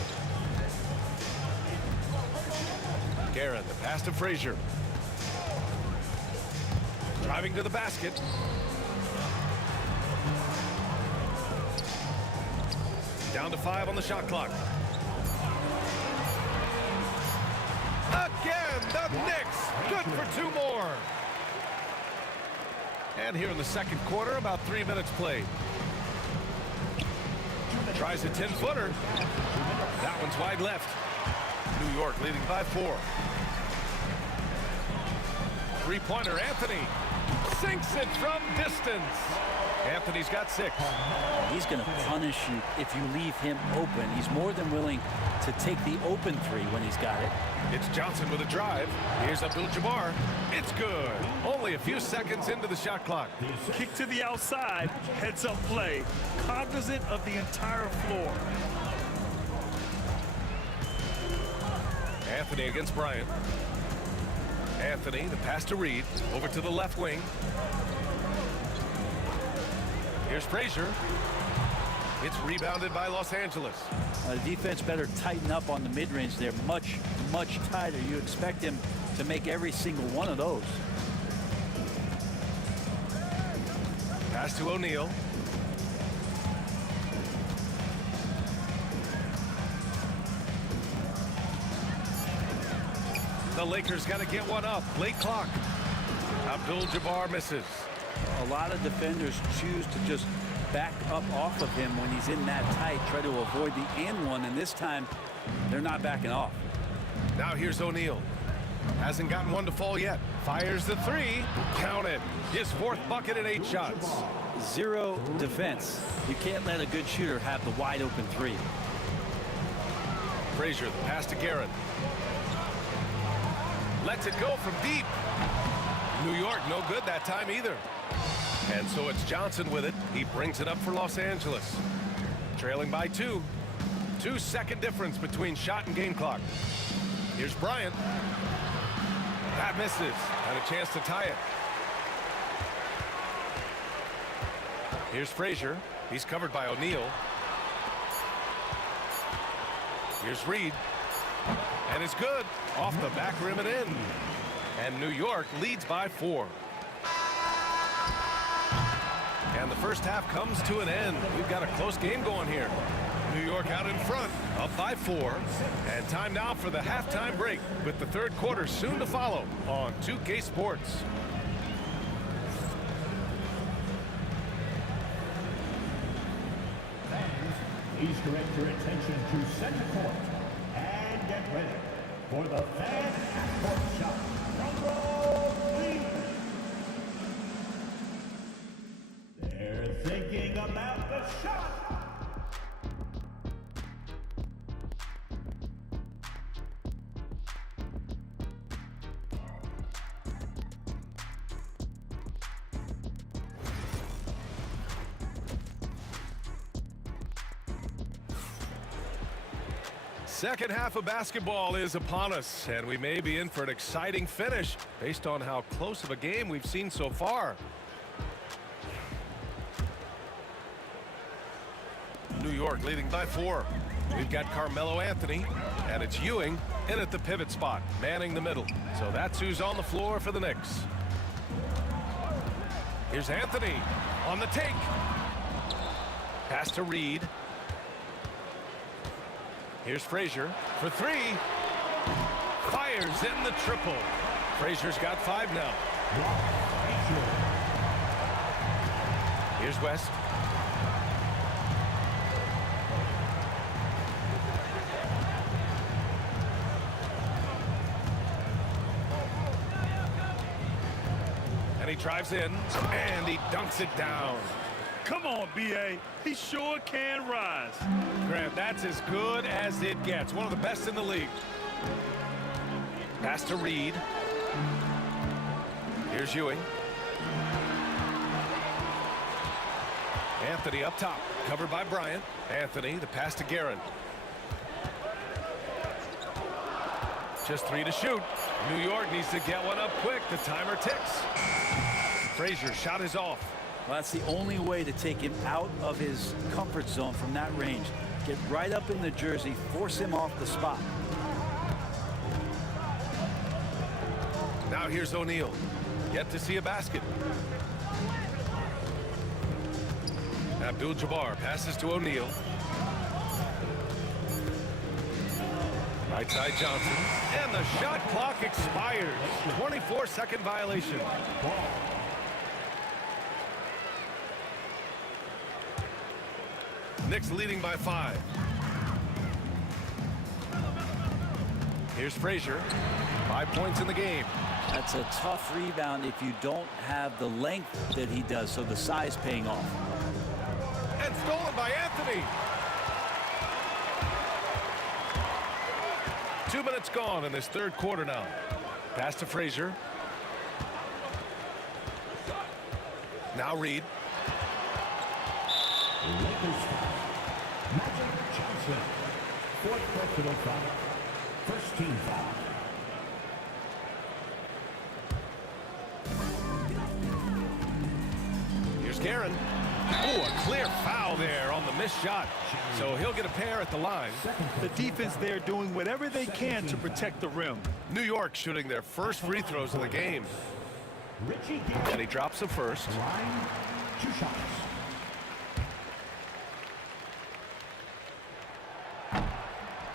Guerin, the pass to Frazier. Driving to the basket. Down to 5 on the shot clock. again. The Knicks, good for 2 more. And here in the second quarter, about 3 minutes played. Tries a 10-footer. That one's wide left. New York leading by 4. Three-pointer, Anthony. Sinks it from distance. Anthony's got 6. He's going to punish you if you leave him open. He's more than willing to take the open 3 when he's got it. It's Johnson with a drive. Here's Abdul-Jabbar. It's good. Only a few seconds into the shot clock. Kick to the outside, heads-up play, cognizant of the entire floor. Anthony against Bryant. Anthony, the pass to Reed, over to the left wing. Here's Frazier. It's rebounded by Los Angeles. The defense better tighten up on the mid-range. They're much, much tighter. You expect him to make every single one of those. Pass to O'Neal. The Lakers got to get one up. Late clock. Abdul-Jabbar misses. A lot of defenders choose to just back up off of him when he's in that tight, try to avoid the and one, and this time they're not backing off. Now here's O'Neal. Hasn't gotten one to fall yet. Fires the 3. Count it. His 4th bucket in 8 shots. 0 defense. You can't let a good shooter have the wide open 3. Frazier, the pass to Guerin. Lets it go from deep. New York, no good that time either. And so it's Johnson with it. He brings it up for Los Angeles. Trailing by 2. 2-second difference between shot and game clock. Here's Bryant. That misses. And a chance to tie it. Here's Frazier. He's covered by O'Neal. Here's Reed. And it's good. Off the back rim and in. And New York leads by 4. And the first half comes to an end. We've got a close game going here. New York out in front, up by 4. And time now for the halftime break, with the third quarter soon to follow on 2K Sports. Please direct your attention to center court and get ready for the fan half-court shot. They're thinking about the shot. Second half of basketball is upon us, and we may be in for an exciting finish based on how close of a game we've seen so far. New York leading by 4. We've got Carmelo Anthony, and it's Ewing in at the pivot spot, manning the middle. So that's who's on the floor for the Knicks. Here's Anthony on the take. Pass to Reed. Here's Frazier for 3. Fires in the triple. Frazier's got 5 now. Here's West. And he drives in, and he dunks it down. Come on, B.A. He sure can rise. Grant, that's as good as it gets. One of the best in the league. Pass to Reed. Here's Ewing. Anthony up top, covered by Bryant. Anthony, the pass to Guerin. Just 3 to shoot. New York needs to get one up quick. The timer ticks. Frazier shot is off. Well, that's the only way to take him out of his comfort zone from that range. Get right up in the jersey, force him off the spot. Now here's O'Neal. Yet to see a basket. Abdul-Jabbar passes to O'Neal. Right side Johnson. And the shot clock expires. 24-second violation. Knicks leading by 5. Here's Frazier. 5 points in the game. That's a tough rebound if you don't have the length that he does, so the size paying off. And stolen by Anthony. 2 minutes gone in this third quarter now. Pass to Frazier. Now Reed. Magic Johnson. 4th personal foul. First team foul. Here's Guerin. Oh, a clear foul there on the missed shot. So he'll get a pair at the line. The defense there doing whatever they can to protect the rim. New York shooting their first free throws of the game. And he drops the first. 2 shots.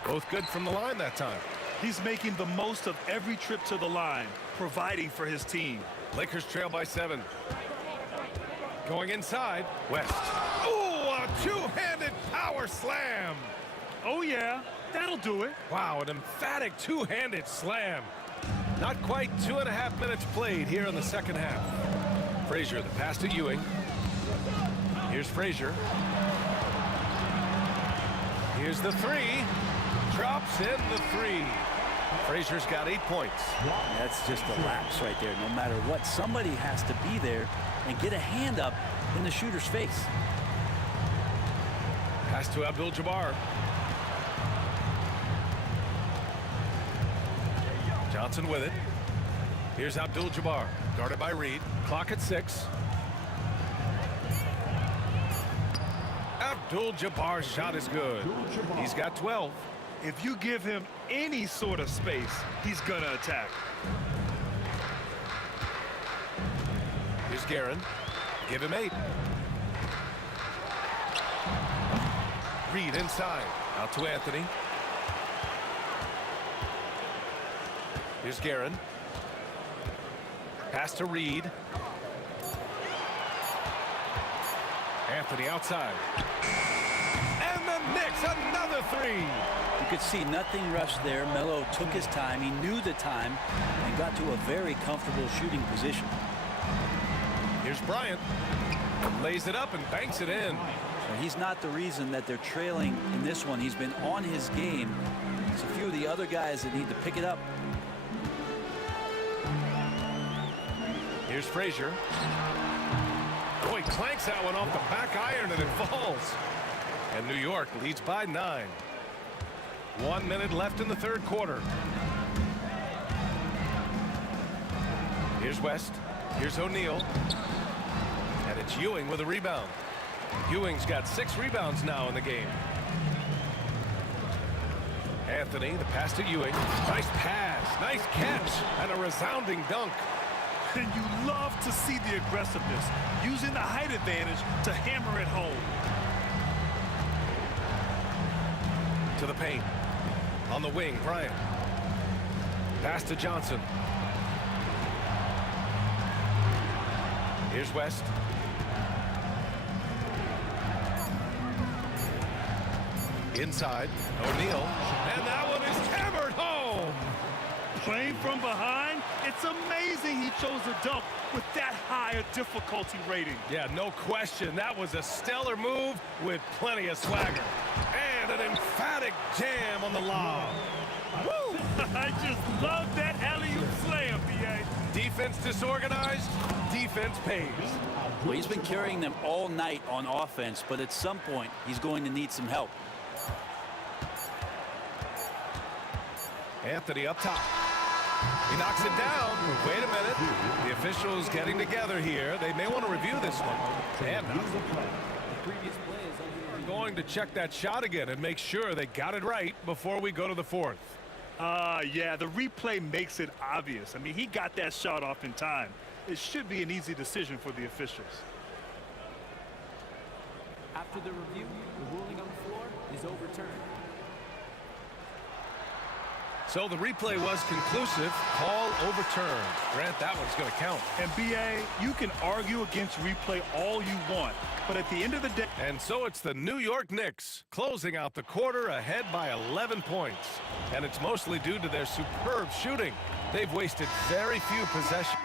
Both good from the line that time. He's making the most of every trip to the line, providing for his team. Lakers trail by 7. Going inside, West. Oh, a two-handed power slam. Oh, yeah, that'll do it. Wow, an emphatic two-handed slam. Not quite 2.5 minutes played here in the second half. Frazier, the pass to Ewing. Here's Frazier. Here's the 3. Drops in the 3. Frazier's got 8 points. That's just a lapse right there. No matter what, somebody has to be there and get a hand up in the shooter's face. Pass to Abdul-Jabbar. Johnson with it. Here's Abdul-Jabbar, guarded by Reed. Clock at 6. Abdul-Jabbar's shot is good. He's got 12. If you give him any sort of space, he's gonna attack. Here's Guerin. Give him 8. Reed inside. Out to Anthony. Here's Guerin. Pass to Reed. Anthony outside. And the Knicks, another 3. You could see nothing rushed there. Melo took his time. He knew the time and got to a very comfortable shooting position. Here's Bryant. Lays it up and banks it in. So he's not the reason that they're trailing in this one. He's been on his game. It's a few of the other guys that need to pick it up. Here's Frazier. Boy, clanks that one off the back iron and it falls. And New York leads by 9. 1 minute left in the third quarter. Here's West. Here's O'Neal. And it's Ewing with a rebound. Ewing's got 6 rebounds now in the game. Anthony, the pass to Ewing. Nice pass, nice catch, and a resounding dunk. And you love to see the aggressiveness, using the height advantage to hammer it home. To the paint. On the wing, Bryant. Pass to Johnson. Here's West. Inside, O'Neal. And that one is hammered home. Playing from behind, it's amazing he chose a dunk with that high a difficulty rating. Yeah, no question. That was a stellar move with plenty of swagger. And an emphatic jam on the lob. Woo! I just love that alley-oop slam, B.A. Defense disorganized, defense pays. Well, he's been carrying them all night on offense, but at some point, he's going to need some help. Anthony up top. He knocks it down. Wait a minute. The officials getting together here. They may want to review this one. And we're going to check that shot again and make sure they got it right before we go to the fourth. Yeah, the replay makes it obvious. I mean, he got that shot off in time. It should be an easy decision for the officials. After the review, the ruling on the floor is overturned. So the replay was conclusive. Call overturned. Grant, that one's going to count. And BA, you can argue against replay all you want, but at the end of the day... And so it's the New York Knicks closing out the quarter ahead by 11 points. And it's mostly due to their superb shooting. They've wasted very few possessions.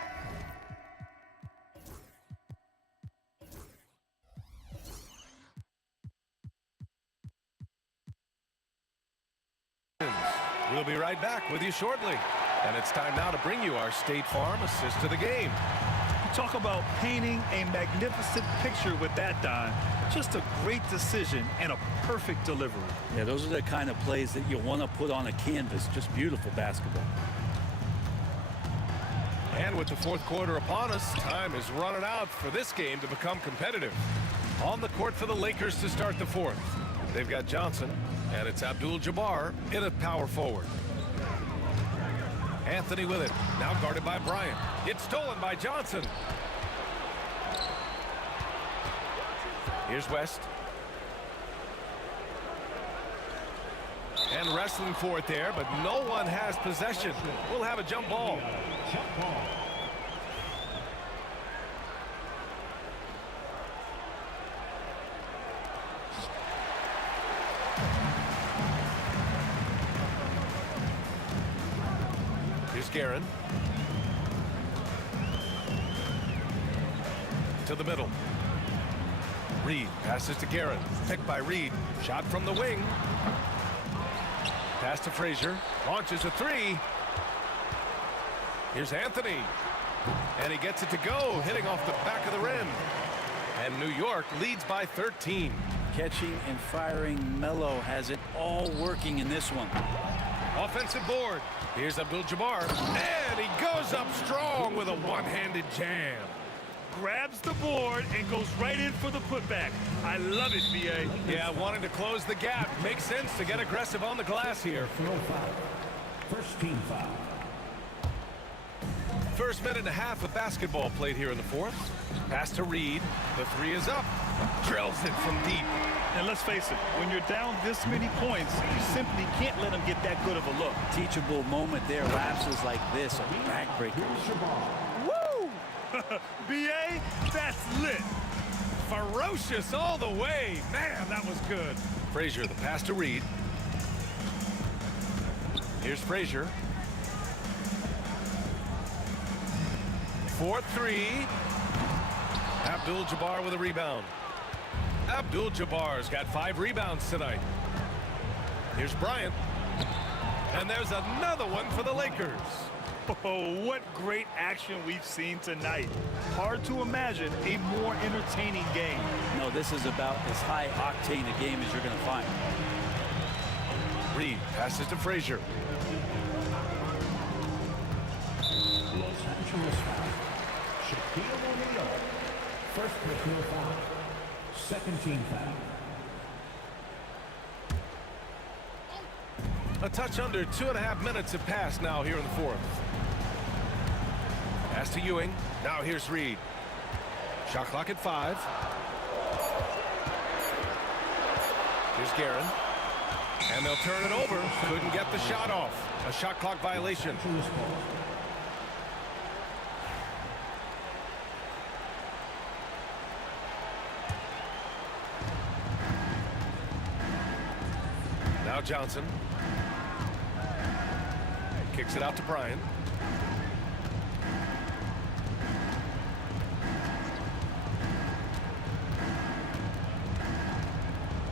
We'll be right back with you shortly. And it's time now to bring you our State Farm assist to the game. You talk about painting a magnificent picture with that, Don. Just a great decision and a perfect delivery. Yeah, those are the kind of plays that you want to put on a canvas. Just beautiful basketball. And with the fourth quarter upon us, time is running out for this game to become competitive. On the court for the Lakers to start the fourth. They've got Johnson, and it's Abdul-Jabbar in a power forward. Anthony with it, now guarded by Bryant. It's stolen by Johnson. Here's West. And wrestling for it there, but no one has possession. We'll have a jump ball. Here's Guerin. To the middle. Reed passes to Guerin. Picked by Reed. Shot from the wing. Pass to Frazier. Launches a three. Here's Anthony. And he gets it to go, hitting off the back of the rim. And New York leads by 13. Catching and firing, Melo has it all working in this one. Offensive board. Here's Abdul-Jabbar. And he goes up strong with a one-handed jam. Grabs the board and goes right in for the putback. I love it, BA. Yeah, wanting to close the gap. Makes sense to get aggressive on the glass here. First team foul. First minute and a half of basketball played here in the fourth. Pass to Reed. The three is up. Drills it from deep. And let's face it, when you're down this many points, you simply can't let them get that good of a look. Teachable moment there. Lapses like this are backbreaker. Woo! BA, that's lit. Ferocious all the way. Man, that was good. Frazier, the pass to Reed. Here's Frazier. 4-3. Abdul-Jabbar with a rebound. Abdul-Jabbar's got 5 rebounds tonight. Here's Bryant. And there's another one for the Lakers. Oh, what great action we've seen tonight. Hard to imagine a more entertaining game. No, this is about as high octane a game as you're going to find. Reed passes to Frazier. Los Angeles foul. Shaquille O'Neal. First personal foul. Second team foul. A touch under 2.5 minutes have passed now here in the fourth. Pass to Ewing. Now here's Reed. Shot clock at 5. Here's Guerin. And they'll turn it over. Couldn't get the shot off. A shot clock violation. Now Johnson. Kicks it out to Bryant.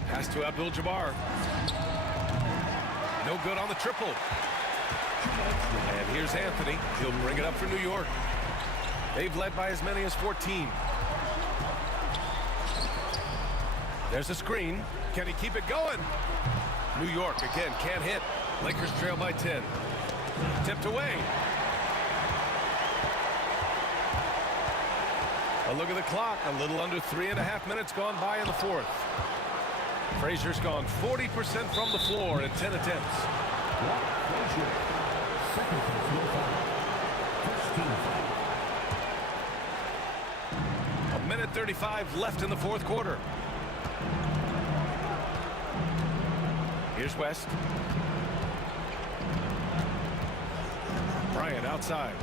Pass to Abdul-Jabbar. No good on the triple. And here's Anthony. He'll bring it up for New York. They've led by as many as 14. There's a screen. Can he keep it going? New York again can't hit. Lakers trail by 10. Tipped away. A look at the clock. A little under 3.5 minutes gone by in the fourth. Frazier's gone 40% from the floor in 10 attempts. Frazier. Second personal foul. First team foul. 1:35 left in the fourth quarter. Here's West. Bryant outside.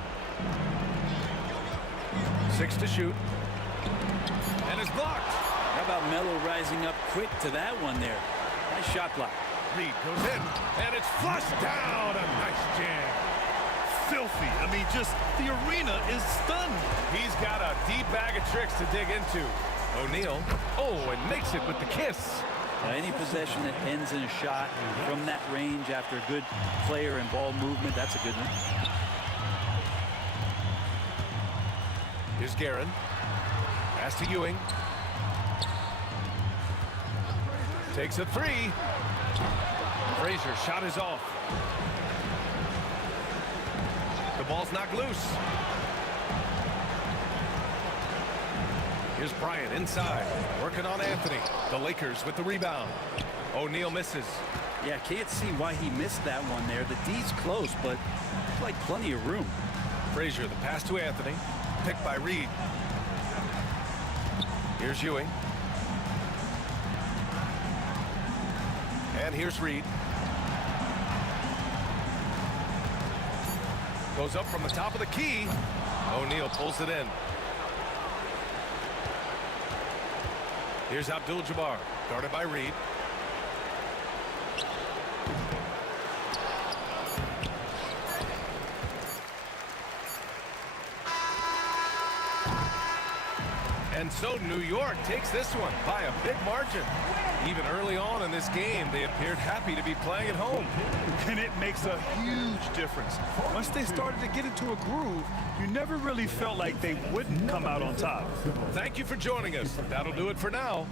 6 to shoot. And it's blocked. How about Melo rising up quick to that one there? Nice shot block. Reed goes in, and it's flushed down. A nice jam. Filthy. I mean, just the arena is stunned. He's got a deep bag of tricks to dig into. O'Neal, and makes it with the kiss. Any possession that ends in a shot from that range after a good player and ball movement, that's a good one. Here's Guerin. Pass to Ewing. Takes a 3. Frazier shot is off. The ball's knocked loose. Here's Bryant inside, working on Anthony. The Lakers with the rebound. O'Neal misses. Yeah, can't see why he missed that one there. The D's close, but like plenty of room. Frazier, the pass to Anthony. Picked by Reed. Here's Ewing. And here's Reed. Goes up from the top of the key. O'Neal pulls it in. Here's Abdul-Jabbar, guarded by Reed. And so New York takes this one by a big margin. Even early on in this game, they appeared happy to be playing at home. And it makes a huge difference. Once they started to get into a groove, you never really felt like they wouldn't come out on top. Thank you for joining us. That'll do it for now.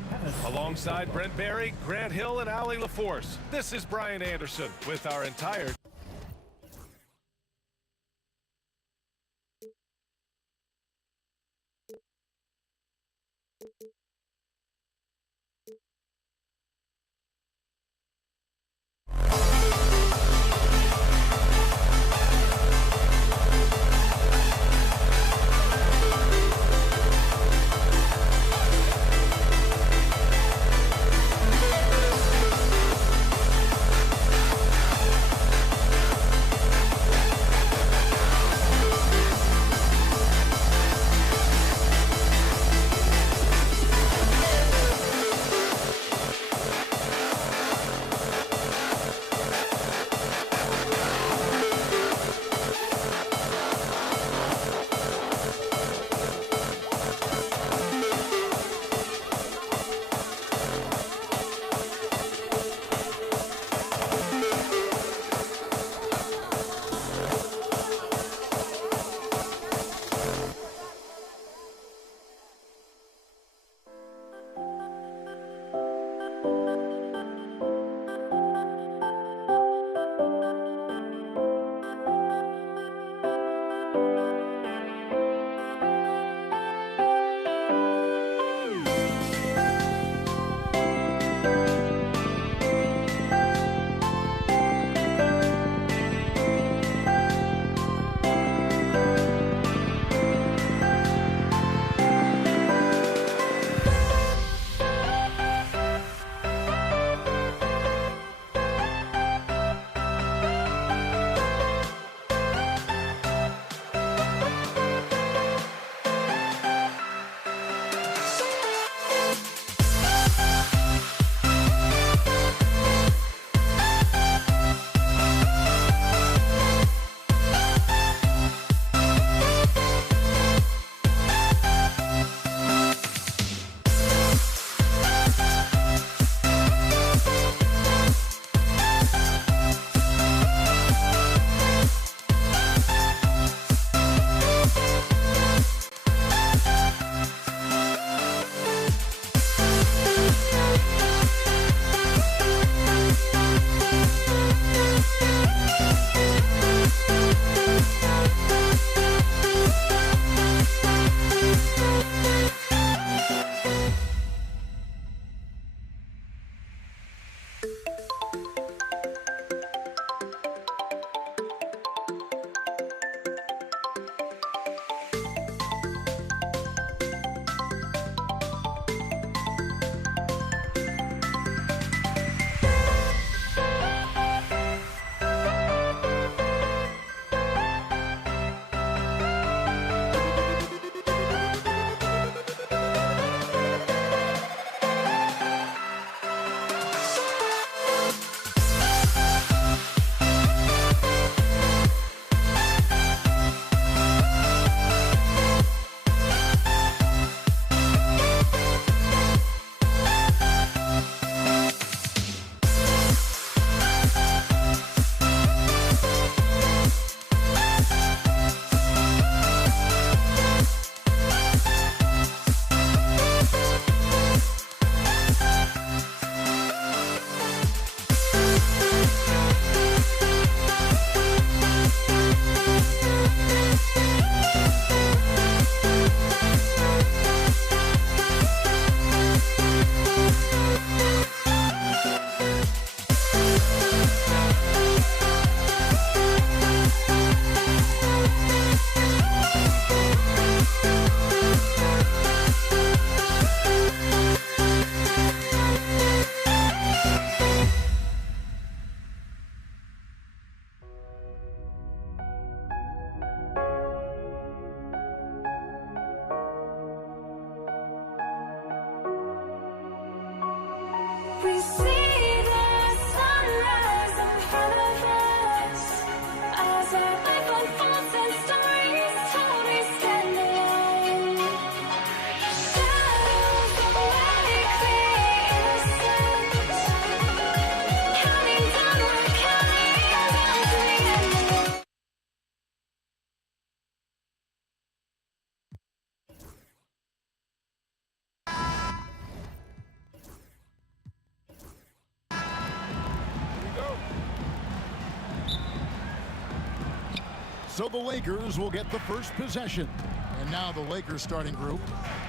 Alongside Brent Barry, Grant Hill, and Allie LaForce, this is Brian Anderson with our entire We see the sunrise in front of us as our life unfolds and stories told. We stand alone. Shadows awake the innocent, counting down, we're counting down to the end. So the Lakers will get the first possession. And now the Lakers starting group.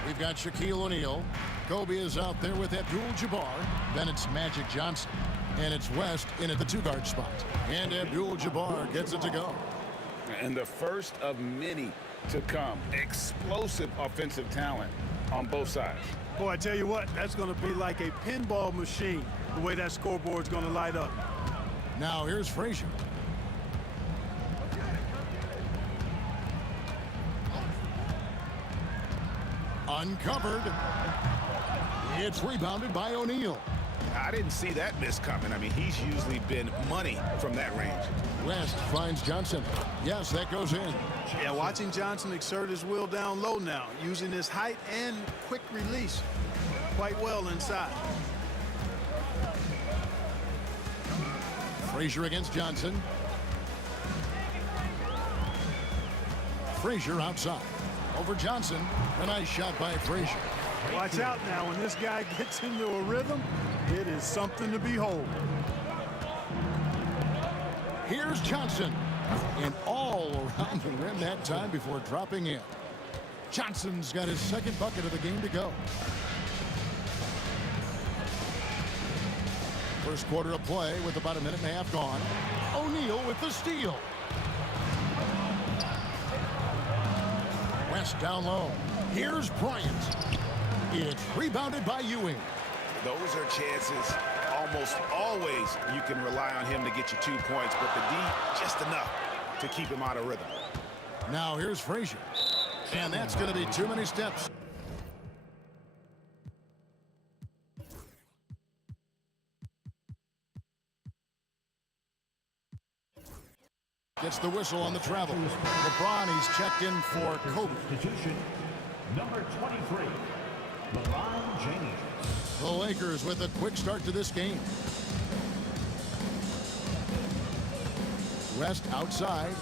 We've got Shaquille O'Neal. Kobe is out there with Abdul-Jabbar. Then it's Magic Johnson. And it's West in at the two-guard spot. And Abdul-Jabbar gets it to go. And the first of many to come. Explosive offensive talent on both sides. Boy, I tell you what, that's going to be like a pinball machine, the way that scoreboard's going to light up. Now here's Frazier. Uncovered. It's rebounded by O'Neal. I didn't see that miss coming. I mean, he's usually been money from that range. West finds Johnson. Yes, that goes in. Yeah, watching Johnson exert his will down low now, using his height and quick release quite well inside. Frazier against Johnson. Frazier outside. Over Johnson. A nice shot by Frazier. Watch out now. When this guy gets into a rhythm, it is something to behold. Here's Johnson. And all around the rim that time before dropping in. Johnson's got his second bucket of the game to go. First quarter of play with about a minute and a half gone. O'Neal with the steal. West down low. Here's Bryant. It's rebounded by Ewing. Those are chances almost always you can rely on him to get you 2 points, but the D just enough to keep him out of rhythm. Now here's Frazier. And that's going to be too many steps. Gets the whistle on the travel. LeBron, he's checked in for Kobe. Substitution number 23, LeBron James. The Lakers with a quick start to this game. West outside.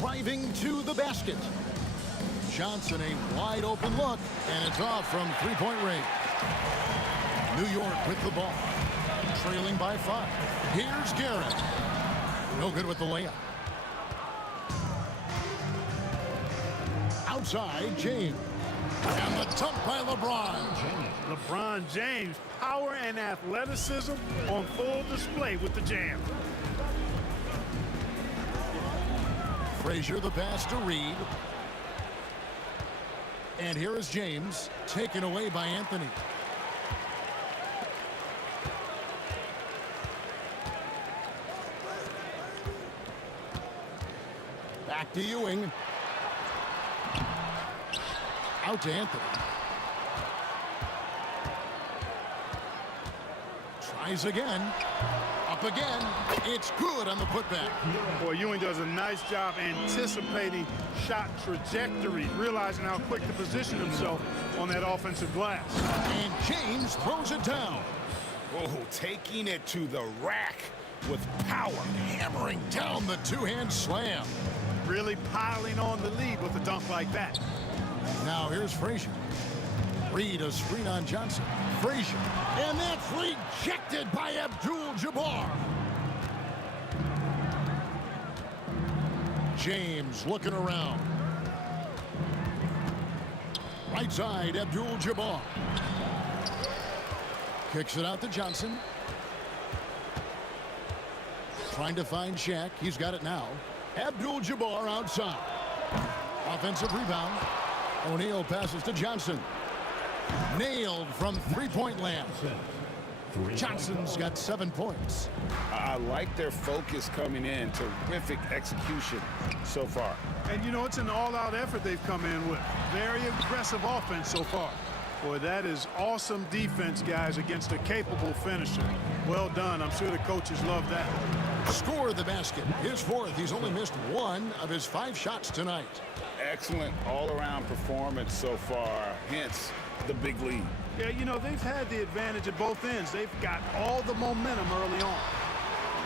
Driving to the basket. Johnson, a wide open look, and it's off from three-point range. New York with the ball. Trailing by 5. Here's Garrett. No good with the layup. Outside, James. And the dunk by LeBron. LeBron James, power and athleticism on full display with the jam. Frazier the pass to Reed. And here is James, taken away by Anthony. Back to Ewing. Out to Anthony. Tries again. Up again. It's good on the putback. Boy, Ewing does a nice job anticipating shot trajectory, realizing how quick to position himself on that offensive glass. And James throws it down. Oh, taking it to the rack with power. Hammering down the two-hand slam. Really piling on the lead with a dunk like that. Now here's Frazier. Reed a screen on Johnson. Frazier. And that's rejected by Abdul-Jabbar. James looking around. Right side, Abdul-Jabbar. Kicks it out to Johnson. Trying to find Shaq. He's got it now. Abdul-Jabbar outside. Offensive rebound. O'Neal passes to Johnson. Nailed from three-point land. Johnson's got 7 points. I like their focus coming in. Terrific execution so far. And, you know, it's an all-out effort they've come in with. Very aggressive offense so far. Boy, that is awesome defense, guys, against a capable finisher. Well done. I'm sure the coaches love that. Score the basket. His fourth. He's only missed 1 of his 5 shots tonight. Excellent all-around performance so far, hence the big lead. Yeah, you know, they've had the advantage at both ends. They've got all the momentum early on.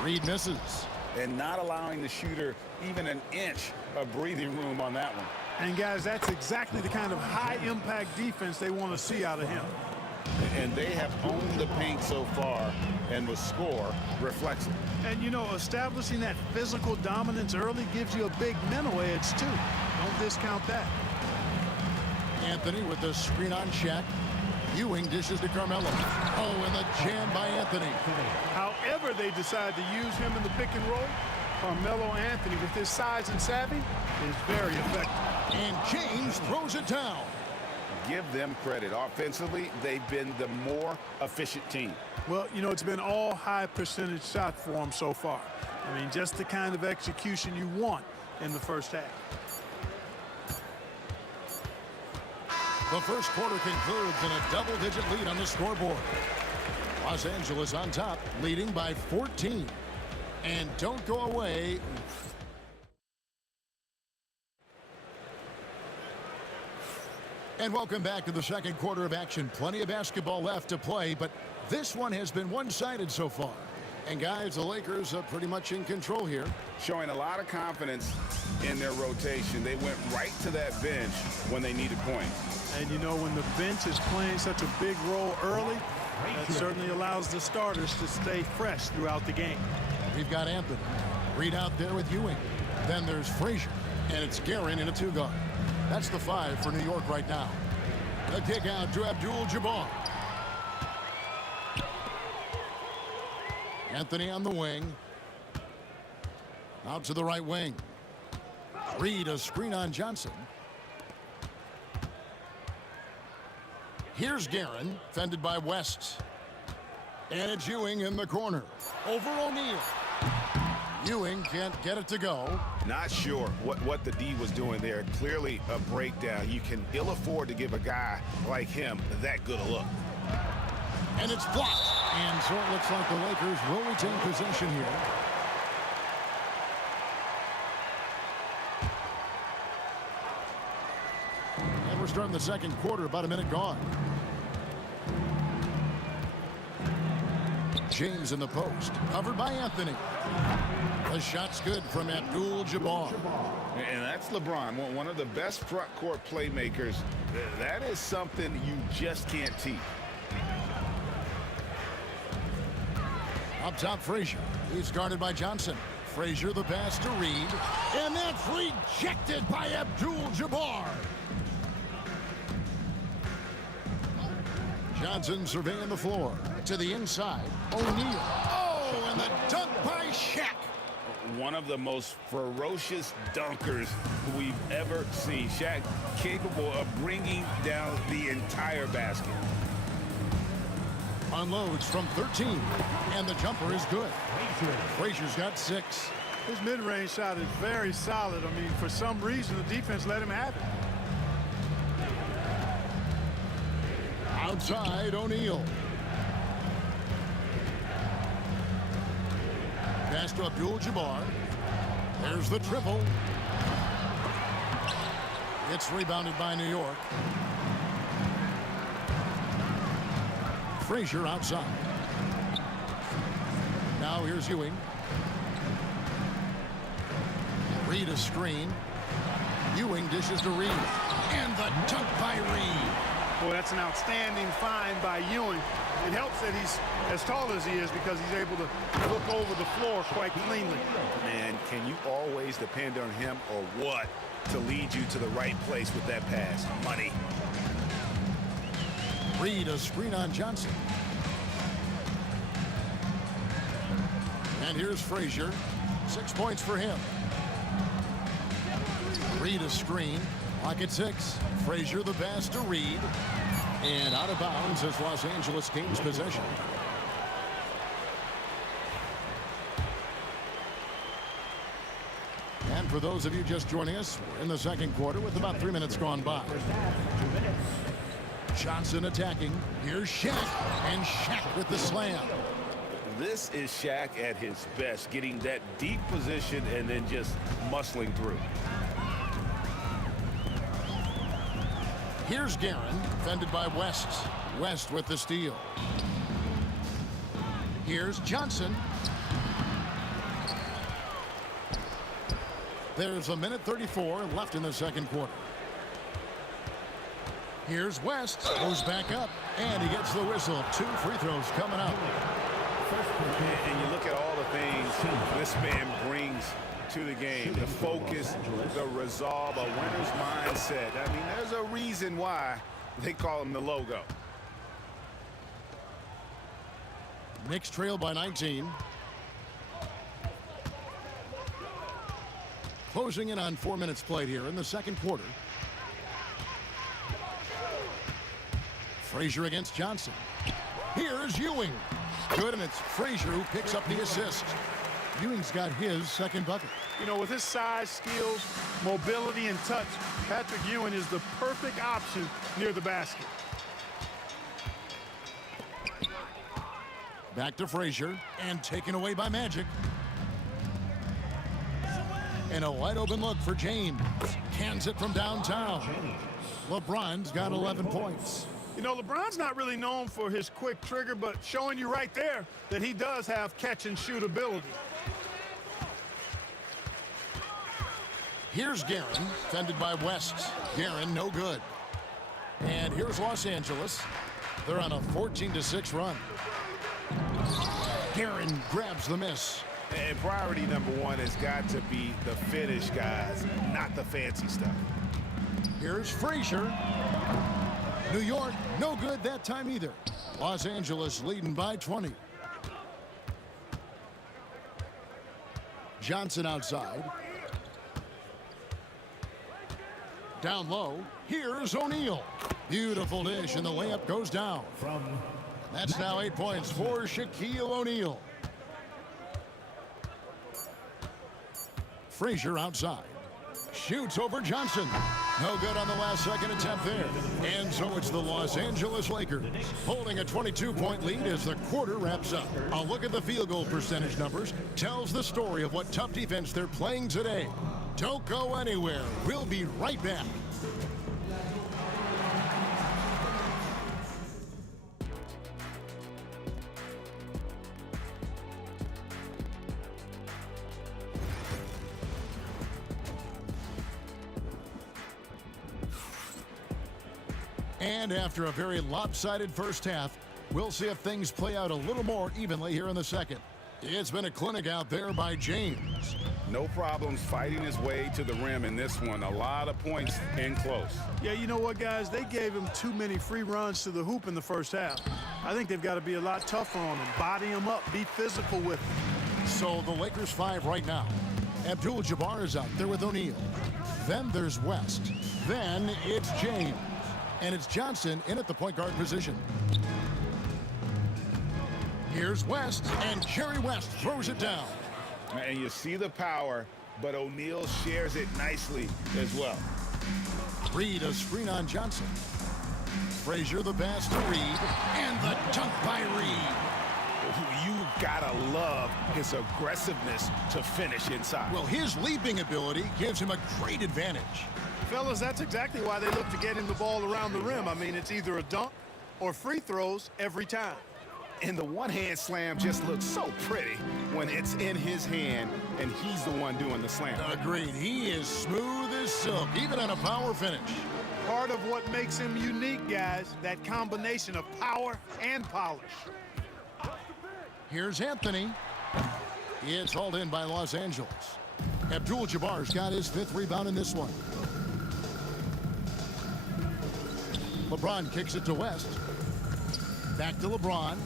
Reed misses. And not allowing the shooter even an inch of breathing room on that one. And, guys, that's exactly the kind of high-impact defense they want to see out of him. And they have owned the paint so far, and the score reflects it. And, you know, establishing that physical dominance early gives you a big mental edge, too. Don't discount that. Anthony with the screen on check. Ewing dishes to Carmelo. Oh, and the jam by Anthony. However they decide to use him in the pick and roll, Carmelo Anthony, with his size and savvy, is very effective. And James throws it down. Give them credit. Offensively, they've been the more efficient team. Well, you know, it's been all high percentage shots for them so far. I mean, just the kind of execution you want in the first half. The first quarter concludes in a double-digit lead on the scoreboard. Los Angeles on top, leading by 14. And don't go away. And welcome back to the second quarter of action. Plenty of basketball left to play, but this one has been one-sided so far. And guys, the Lakers are pretty much in control here. Showing a lot of confidence in their rotation. They went right to that bench when they needed points. And you know, when the bench is playing such a big role early, that certainly allows the starters to stay fresh throughout the game. We've got Anthony. Reed out there with Ewing. Then there's Frazier. And it's Guerin in a 2-guard. That's the 5 for New York right now. The kick out to Abdul-Jabbar. Anthony on the wing. Out to the right wing. Reed, a screen on Johnson. Here's Guerin, fended by West. And it's Ewing in the corner. Over O'Neal. Ewing can't get it to go. Not sure what the D was doing there. Clearly a breakdown. You can ill afford to give a guy like him that good a look. And it's blocked. And so it looks like the Lakers will retain possession here. And we're starting the second quarter, about a minute gone. James in the post, covered by Anthony. The shot's good from Abdul-Jabbar. And that's LeBron, one of the best front court playmakers. That is something you just can't teach. Up top, Frazier. He's guarded by Johnson. Frazier, the pass to Reed. And that's rejected by Abdul-Jabbar. Johnson surveying the floor. To the inside, O'Neal. Oh, and the dunk by Shaq. One of the most ferocious dunkers we've ever seen. Shaq capable of bringing down the entire basket. Unloads from 13, and the jumper is good. Frazier's got 6. His mid-range shot is very solid. I mean, for some reason, the defense let him have it. Outside, O'Neal. Pass to Abdul-Jabbar. There's the triple. It's rebounded by New York. Frazier outside. Now here's Ewing. Reed a screen. Ewing dishes to Reed. And the dunk by Reed. Boy, that's an outstanding find by Ewing. It helps that he's as tall as he is because he's able to look over the floor quite cleanly. Man, can you always depend on him or what to lead you to the right place with that pass? Money. Reed a screen on Johnson. And here's Frazier. 6 points for him. Reed a screen. Lock at 6. Frazier the pass to Reed. And out of bounds as Los Angeles gains possession. And for those of you just joining us, we're in the second quarter with about 3 minutes gone by. Johnson attacking. Here's Shaq, and Shaq with the slam. This is Shaq at his best, getting that deep position and then just muscling through. Here's Guerin, defended by West. West with the steal. Here's Johnson. There's 1:34 left in the second quarter. Here's West, goes back up, and he gets the whistle. 2 free throws coming up. And you look at all the things this man brings to the game. The focus, the resolve, a winner's mindset. I mean, there's a reason why they call him the logo. Knicks trail by 19. Closing in on 4 minutes played here in the second quarter. Frazier against Johnson. Here's Ewing. Good, and it's Frazier who picks up the assist. Ewing's got his second bucket. You know, with his size, skills, mobility, and touch, Patrick Ewing is the perfect option near the basket. Back to Frazier, and taken away by Magic. And a wide open look for James. Cans it from downtown. LeBron's got 11 points. You know, LeBron's not really known for his quick trigger, but showing you right there that he does have catch and shoot ability. Here's Guerin, defended by West. Guerin, no good. And here's Los Angeles. They're on a 14-6 run. Guerin grabs the miss. And priority number one has got to be the finish, guys, not the fancy stuff. Here's Frazier. New York, no good that time either. Los Angeles leading by 20. Johnson outside. Down low, here's O'Neal. Beautiful dish, and the layup goes down. That's now 8 points for Shaquille O'Neal. Frazier outside. Shoots over Johnson. No good on the last second attempt there. And so it's the Los Angeles Lakers holding a 22-point lead as the quarter wraps up. A look at the field goal percentage numbers tells the story of what tough defense they're playing today. Don't go anywhere. We'll be right back. And after a very lopsided first half, we'll see if things play out a little more evenly here in the second. It's been a clinic out there by James. No problems fighting his way to the rim in this one. A lot of points in close. Yeah, you know what, guys? They gave him too many free runs to the hoop in the first half. I think they've got to be a lot tougher on him. Body him up. Be physical with him. So the Lakers 5 right now. Abdul-Jabbar is out there with O'Neal. Then there's West. Then it's James. And it's Johnson in at the point guard position. Here's West, and Jerry West throws it down. And you see the power, but O'Neal shares it nicely as well. Reed a screen on Johnson. Frazier the pass to Reed, and the dunk by Reed. You've got to love his aggressiveness to finish inside. Well, his leaping ability gives him a great advantage. Fellas, that's exactly why they look to get him the ball around the rim. I mean, it's either a dunk or free throws every time. And the one-hand slam just looks so pretty when it's in his hand and he's the one doing the slam. Agreed. He is smooth as silk, even on a power finish. Part of what makes him unique, guys, that combination of power and polish. Here's Anthony. It's hauled in by Los Angeles. Abdul-Jabbar's got his 5th rebound in this one. LeBron kicks it to West. Back to LeBron.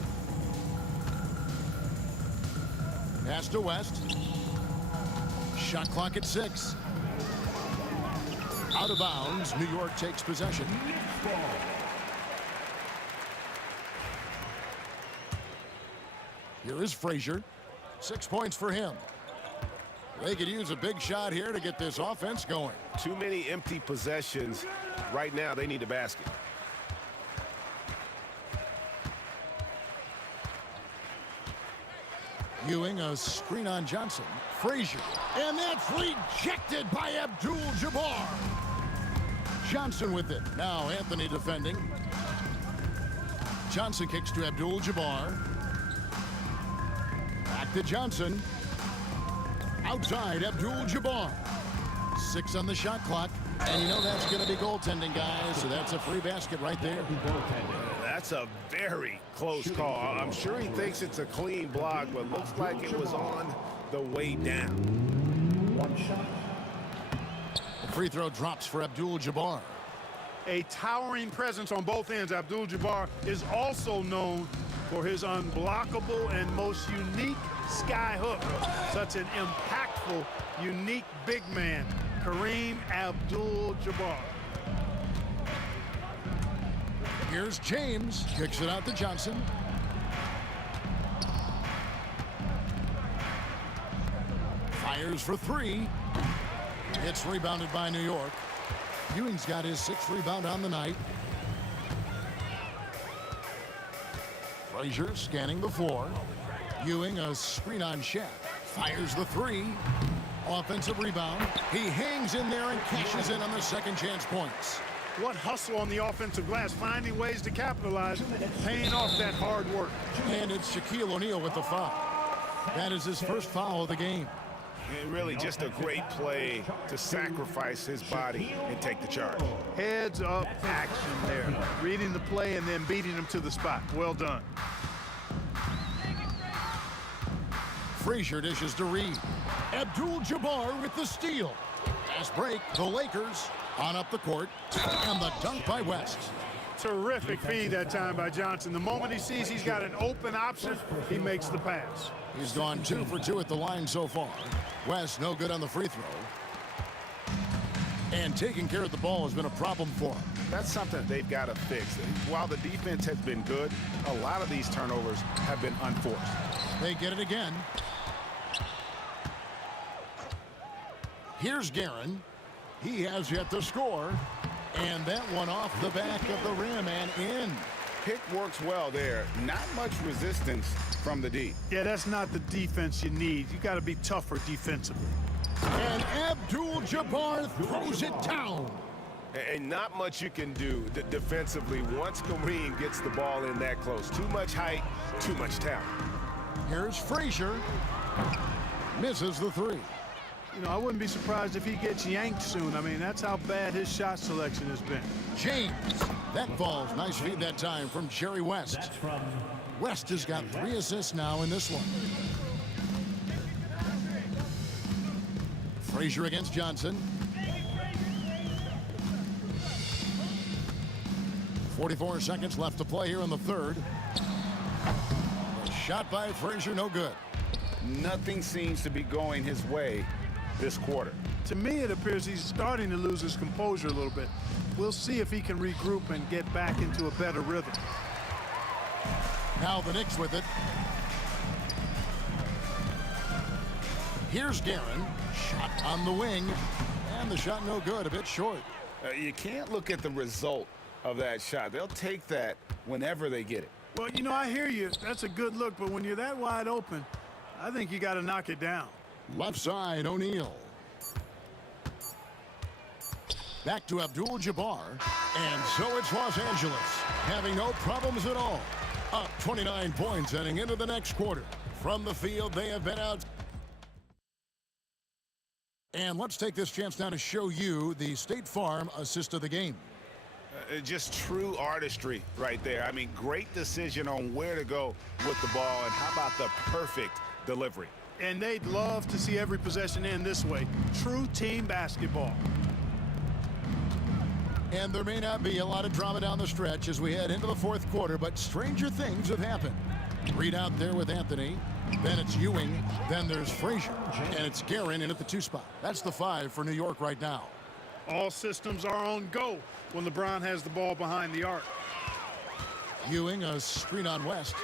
Pass to West. Shot clock at 6. Out of bounds. New York takes possession. Here is Frazier. 6 points for him. They could use a big shot here to get this offense going. Too many empty possessions. Right now, they need a basket. Ewing, a screen on Johnson. Frazier, and that's rejected by Abdul-Jabbar. Johnson with it. Now Anthony defending. Johnson kicks to Abdul-Jabbar. Back to Johnson. Outside Abdul-Jabbar. 6 on the shot clock. And you know that's going to be goaltending, guys. So that's a free basket right there. That's a very close call. I'm sure he thinks it's a clean block, but looks like it was on the way down. One shot. The free throw drops for Abdul-Jabbar. A towering presence on both ends. Abdul-Jabbar is also known for his unblockable and most unique sky hook. Such an impactful, unique big man, Kareem Abdul-Jabbar. Here's James, kicks it out to Johnson. Fires for 3. It's rebounded by New York. Ewing's got his 6th rebound on the night. Frazier scanning the floor. Ewing, a screen on Shaq. Fires the 3. Offensive rebound. He hangs in there and cashes in on the second chance points. What hustle on the offensive glass, finding ways to capitalize, paying off that hard work. And it's Shaquille O'Neal with the foul. That is his first foul of the game. And really just a great play to sacrifice his body and take the charge. Heads up action there. Reading the play and then beating him to the spot. Well done. Frazier dishes to Reed. Abdul-Jabbar with the steal. Fast break, the Lakers on up the court, and the dunk by West. Terrific feed that time by Johnson. The moment he sees he's got an open option, he makes the pass. He's gone 2 for 2 at the line so far. West no good on the free throw. And taking care of the ball has been a problem for him. That's something they've got to fix. While the defense has been good, a lot of these turnovers have been unforced. They get it again. Here's Guerin. He has yet to score. And that one off the back of the rim and in. Pick works well there. Not much resistance from the D. Yeah, that's not the defense you need. You got to be tougher defensively. And Abdul-Jabbar throws it down. And not much you can do defensively once Kareem gets the ball in that close. Too much height, too much talent. Here's Frazier. Misses the 3. You know, I wouldn't be surprised if he gets yanked soon. I mean, that's how bad his shot selection has been. James. That falls. Nice feed that time from Jerry West. West has got 3 assists now in this one. Frazier against Johnson. 44 seconds left to play here in the third. A shot by Frazier, no good. Nothing seems to be going his way this quarter. To me, it appears he's starting to lose his composure a little bit. We'll see if he can regroup and get back into a better rhythm. Now the Knicks with it. Here's Guerin. Shot on the wing. And the shot no good, a bit short. You can't look at the result of that shot. They'll take that whenever they get it. Well, you know, I hear you. That's a good look, but when you're that wide open, I think you got to knock it down. Left side, O'Neal. Back to Abdul-Jabbar. And so it's Los Angeles, having no problems at all. Up 29 points heading into the next quarter. From the field, they have been out. And let's take this chance now to show you the State Farm assist of the game. Just true artistry right there. I mean, great decision on where to go with the ball, and how about the perfect delivery. And they'd love to see every possession end this way. True team basketball. And there may not be a lot of drama down the stretch as we head into the fourth quarter, but stranger things have happened. Reed out there with Anthony. Then it's Ewing. Then there's Frazier. And it's Guerin in at the 2 spot. That's the 5 for New York right now. All systems are on go when LeBron has the ball behind the arc. Ewing, a screen on West.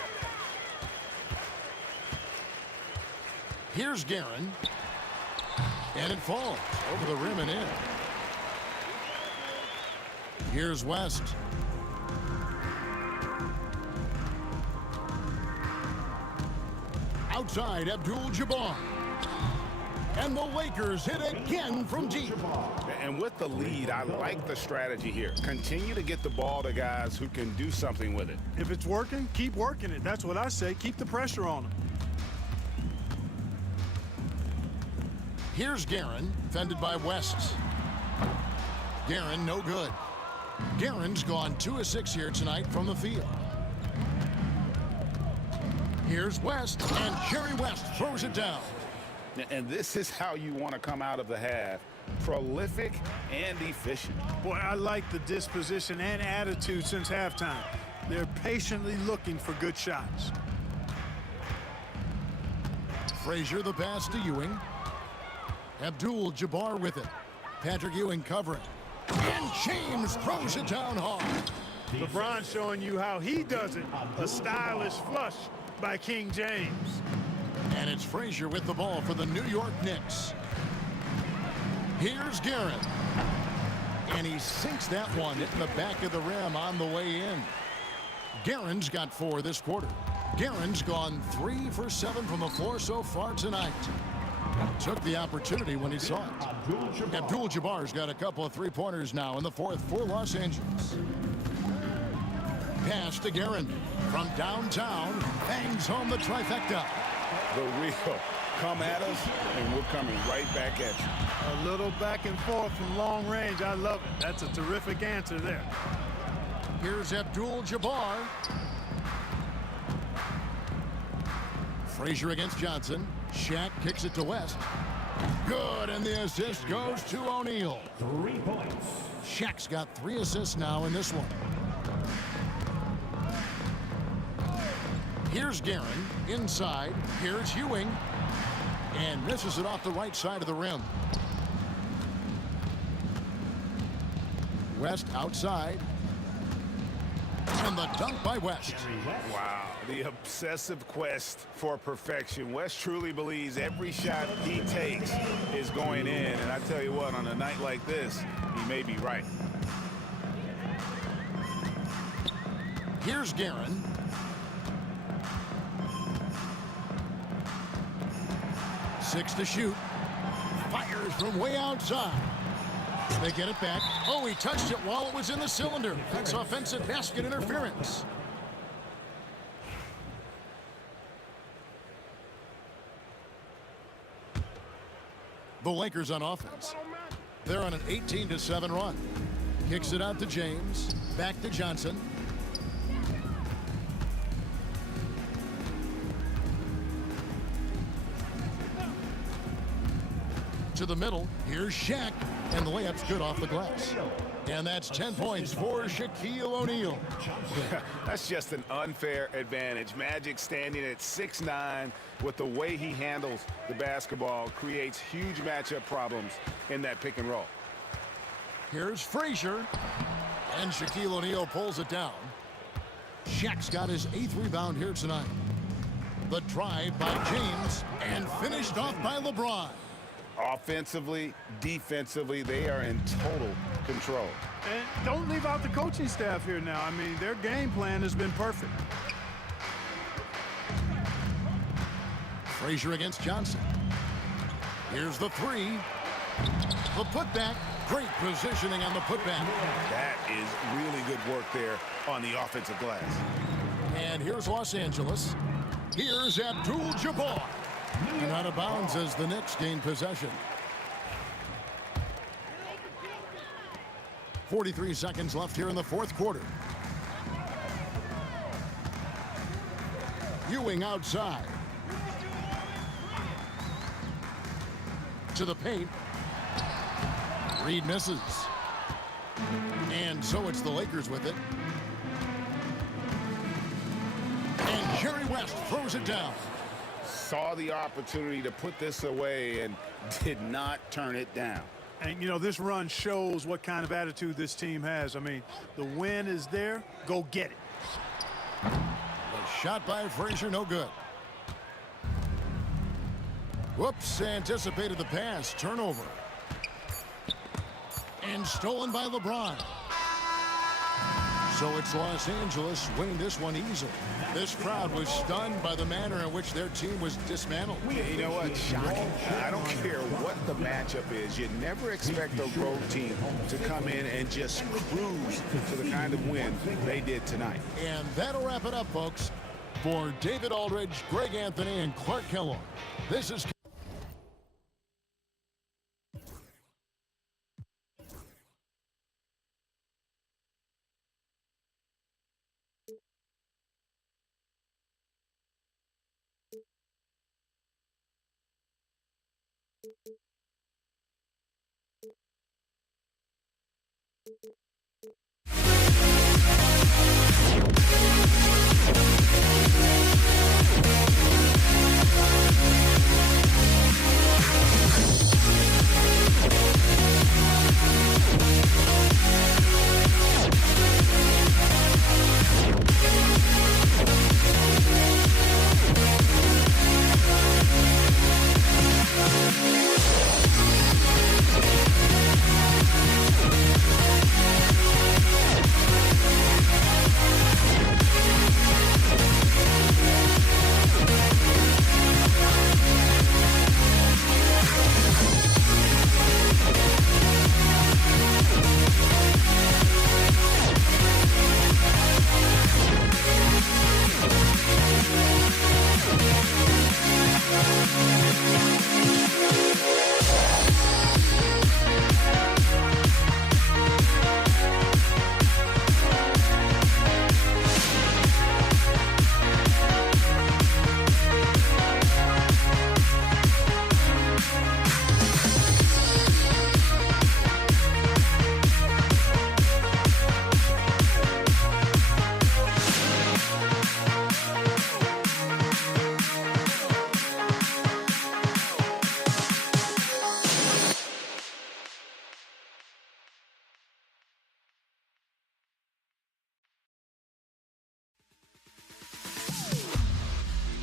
Here's Guerin. And it falls over the rim and in. Here's West. Outside, Abdul-Jabbar. And the Lakers hit again from deep. And with the lead, I like the strategy here. Continue to get the ball to guys who can do something with it. If it's working, keep working it. That's what I say. Keep the pressure on them. Here's Guerin, fended by West. Guerin, no good. Guerin's gone 2 of 6 here tonight from the field. Here's West, and Jerry West throws it down. And this is how you want to come out of the half. Prolific and efficient. Boy, I like the disposition and attitude since halftime. They're patiently looking for good shots. Frazier the pass to Ewing. Abdul-Jabbar with it. Patrick Ewing covering. And James throws it down hard. LeBron showing you how he does it. A stylish flush by King James. And it's Frazier with the ball for the New York Knicks. Here's Guerin. And he sinks that one in the back of the rim on the way in. Guerin's got 4 this quarter. Guerin's gone 3 for 7 from the floor so far tonight. Took the opportunity when he saw it. Abdul-Jabbar's got a couple of 3-pointers now in the 4th for Los Angeles. Pass to Guerin. From downtown, bangs home the trifecta. The real come at us, and we're coming right back at you. A little back and forth from long range. I love it. That's a terrific answer there. Here's Abdul-Jabbar. Frazier against Johnson. Shaq kicks it to West. Good, and the assist goes to O'Neal. 3 points. Shaq's got 3 assists now in this one. Here's Guerin inside. Here's Ewing. And misses it off the right side of the rim. West outside. And the dunk by West. Wow, the obsessive quest for perfection. West truly believes every shot he takes is going in. And I tell you what, on a night like this, he may be right. Here's Guerin. Six to shoot. Fires from way outside. They get it back. Oh, he touched it while it was in the cylinder. That's offensive basket interference. The Lakers on offense. They're on an 18-7 run. Kicks it out to James. Back to Johnson. To the middle. Here's Shaq. And the layup's good off the glass. And that's 10 points for Shaquille O'Neal. That's just an unfair advantage. Magic standing at 6'9", with the way he handles the basketball, creates huge matchup problems in that pick and roll. Here's Frazier. And Shaquille O'Neal pulls it down. Shaq's got his 8th rebound here tonight. The drive by James. And finished off by LeBron. Offensively, defensively, they are in total control. And don't leave out the coaching staff here now. I mean, their game plan has been perfect. Frazier against Johnson. Here's the 3. The putback. Great positioning on the putback. That is really good work there on the offensive glass. And here's Los Angeles. Here's Abdul-Jabbar. And out of bounds as the Knicks gain possession. 43 seconds left here in the 4th quarter. Ewing outside. To the paint. Reed misses. And so it's the Lakers with it. And Jerry West throws it down. Saw the opportunity to put this away and did not turn it down. And, you know, this run shows what kind of attitude this team has. I mean, the win is there. Go get it. The shot by Frazier, no good. Whoops, anticipated the pass. Turnover. And stolen by LeBron. So it's Los Angeles winning this one easily. This crowd was stunned by the manner in which their team was dismantled. You know what? Shocking. I don't care what the matchup is. You never expect a road team to come in and just cruise to the kind of win they did tonight. And that'll wrap it up, folks. For David Aldridge, Greg Anthony, and Clark Kellogg, this is...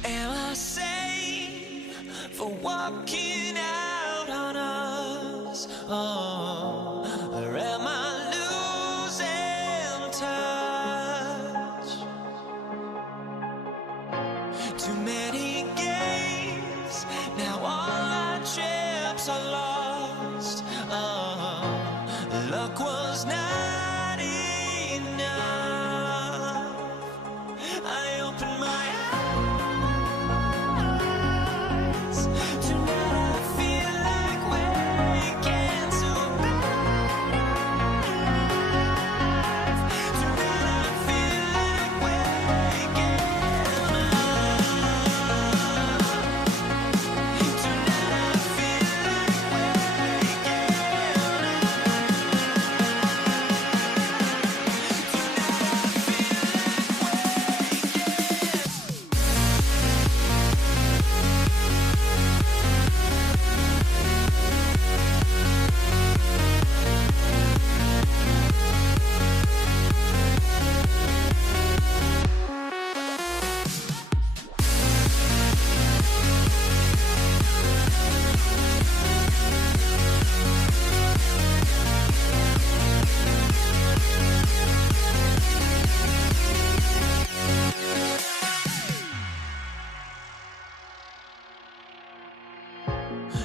Am I sane for walking out on us? Oh, or am I losing touch? Too many games, now all our chips are lost. Oh, luck was not enough. I opened my eyes.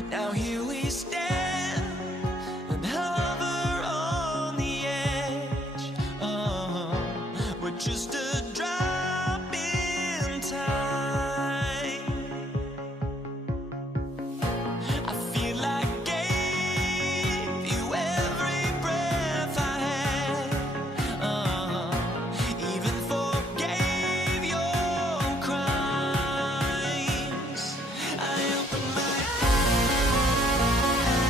Now here we stand and hover on the edge. Oh, we're just a drop in time. I feel like I gave you every breath I had. Even forgave your crimes. I opened my eyes.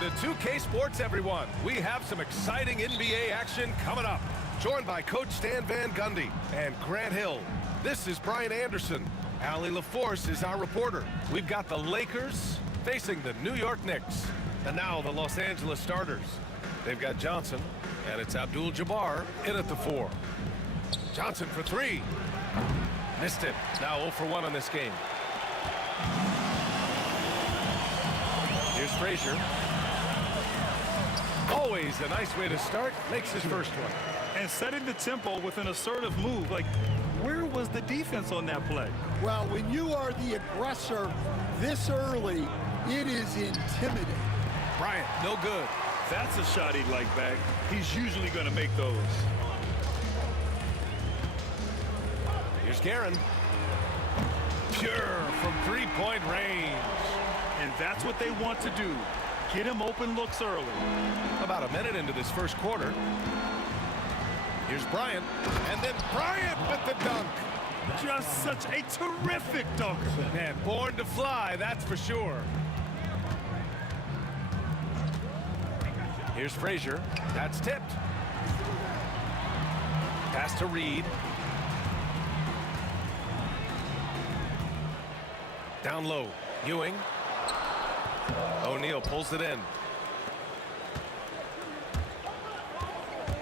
Welcome to 2K Sports, everyone. We have some exciting NBA action coming up. Joined by Coach Stan Van Gundy and Grant Hill. This is Brian Anderson. Allie LaForce is our reporter. We've got the Lakers facing the New York Knicks. And now the Los Angeles starters. They've got Johnson, and it's Abdul-Jabbar in at the 4. Johnson for 3. Missed it. Now 0 for 1 on this game. Here's Frazier. Always a nice way to start. Makes his first one. And setting the tempo with an assertive move. Like, where was the defense on that play? Well, when you are the aggressor this early, it is intimidating. Bryant, no good. That's a shot he'd like back. He's usually going to make those. Here's Guerin. Pure from three-point range. And that's what they want to do. Get him open looks early. About a minute into this first quarter. Here's Bryant. And then Bryant with the dunk. Just such a terrific dunker. Man, born to fly, that's for sure. Here's Frazier. That's tipped. Pass to Reed. Down low. Ewing. O'Neal pulls it in.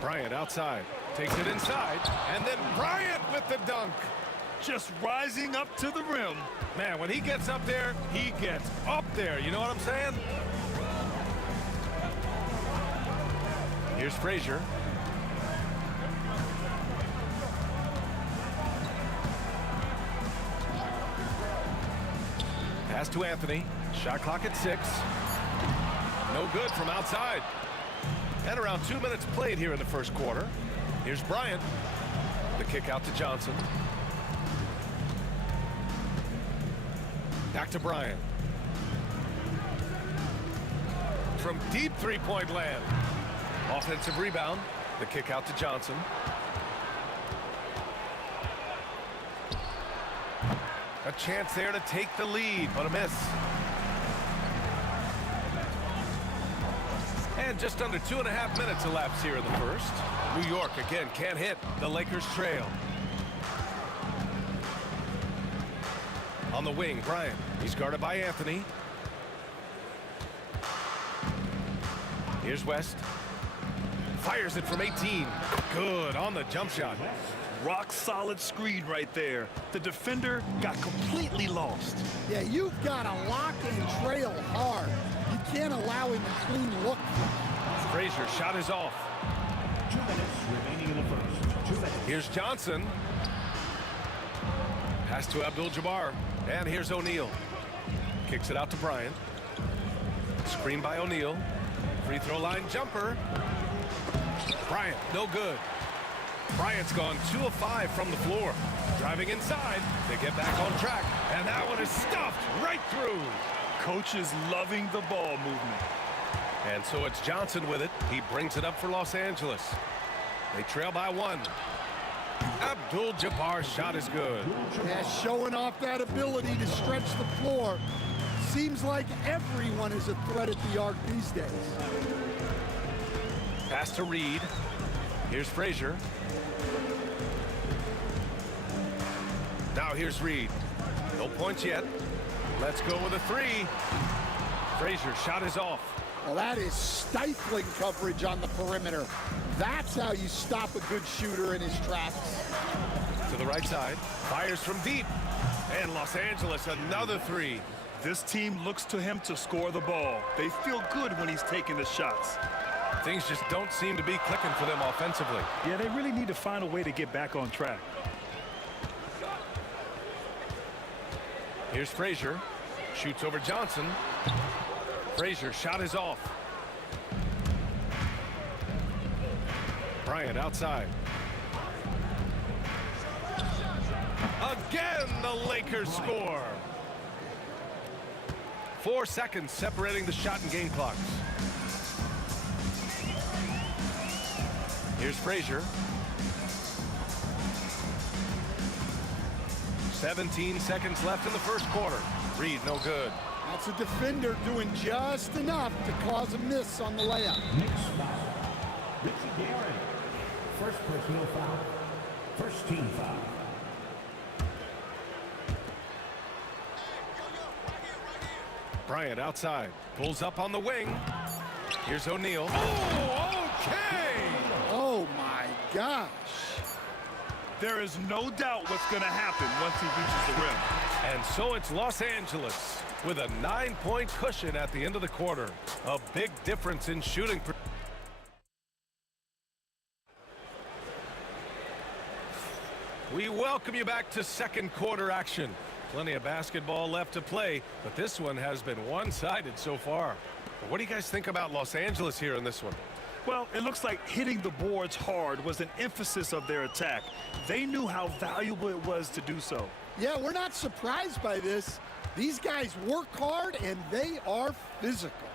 Bryant outside. Takes it inside. And then Bryant with the dunk. Just rising up to the rim. Man, when he gets up there, he gets up there. You know what I'm saying? Here's Frazier. Pass to Anthony. Shot clock at 6. No good from outside. And around 2 minutes played here in the first quarter. Here's Bryant. The kick out to Johnson. Back to Bryant. From deep three-point land. Offensive rebound. The kick out to Johnson. A chance there to take the lead, but a miss. And just under 2.5 minutes elapsed here in the first. New York again can't hit. The Lakers trail. On the wing, Bryant. He's guarded by Anthony. Here's West. Fires it from 18. Good on the jump shot. Rock solid screen right there. The defender got completely lost. Yeah, you've got to lock and trail hard. You can't allow him a clean look. Frazier shot is off. 2 minutes remaining in the first. 2 minutes. Here's Johnson. Pass to Abdul-Jabbar. And here's O'Neal. Kicks it out to Bryant. Screen by O'Neal. Free throw line jumper. Bryant, no good. Bryant's gone 2 of 5 from the floor. Driving inside. They get back on track. And that one is stuffed right through. Coach is loving the ball movement. And so it's Johnson with it. He brings it up for Los Angeles. They trail by 1. Abdul-Jabbar's shot is good. Yeah, showing off that ability to stretch the floor. Seems like everyone is a threat at the arc these days. Pass to Reed. Here's Frazier. Now here's Reed. No points yet. Let's go with a 3. Frazier shot is off. Well, that is stifling coverage on the perimeter. That's how you stop a good shooter in his tracks. To the right side. Fires from deep. And Los Angeles another 3. This team looks to him to score the ball. They feel good when he's taking the shots. Things just don't seem to be clicking for them offensively. Yeah, they really need to find a way to get back on track. Here's Frazier. Shoots over Johnson. Frazier shot is off. Bryant outside. Again, the Lakers score. 4 seconds separating the shot and game clocks. Here's Frazier. 17 seconds left in the first quarter. Reed, no good. That's a defender doing just enough to cause a miss on the layup. Next foul. Richie Garrett. First personal foul. First team foul. Bryant outside. Pulls up on the wing. Here's O'Neal. Oh, okay! Oh, my gosh. There is no doubt what's going to happen once he reaches the rim. And so it's Los Angeles with a 9-point cushion at the end of the quarter. A big difference in shooting. We welcome you back to second quarter action. Plenty of basketball left to play, but this one has been one-sided so far. What do you guys think about Los Angeles here in this one? Well, it looks like hitting the boards hard was an emphasis of their attack. They knew how valuable it was to do so. Yeah, we're not surprised by this. These guys work hard, and they are physical.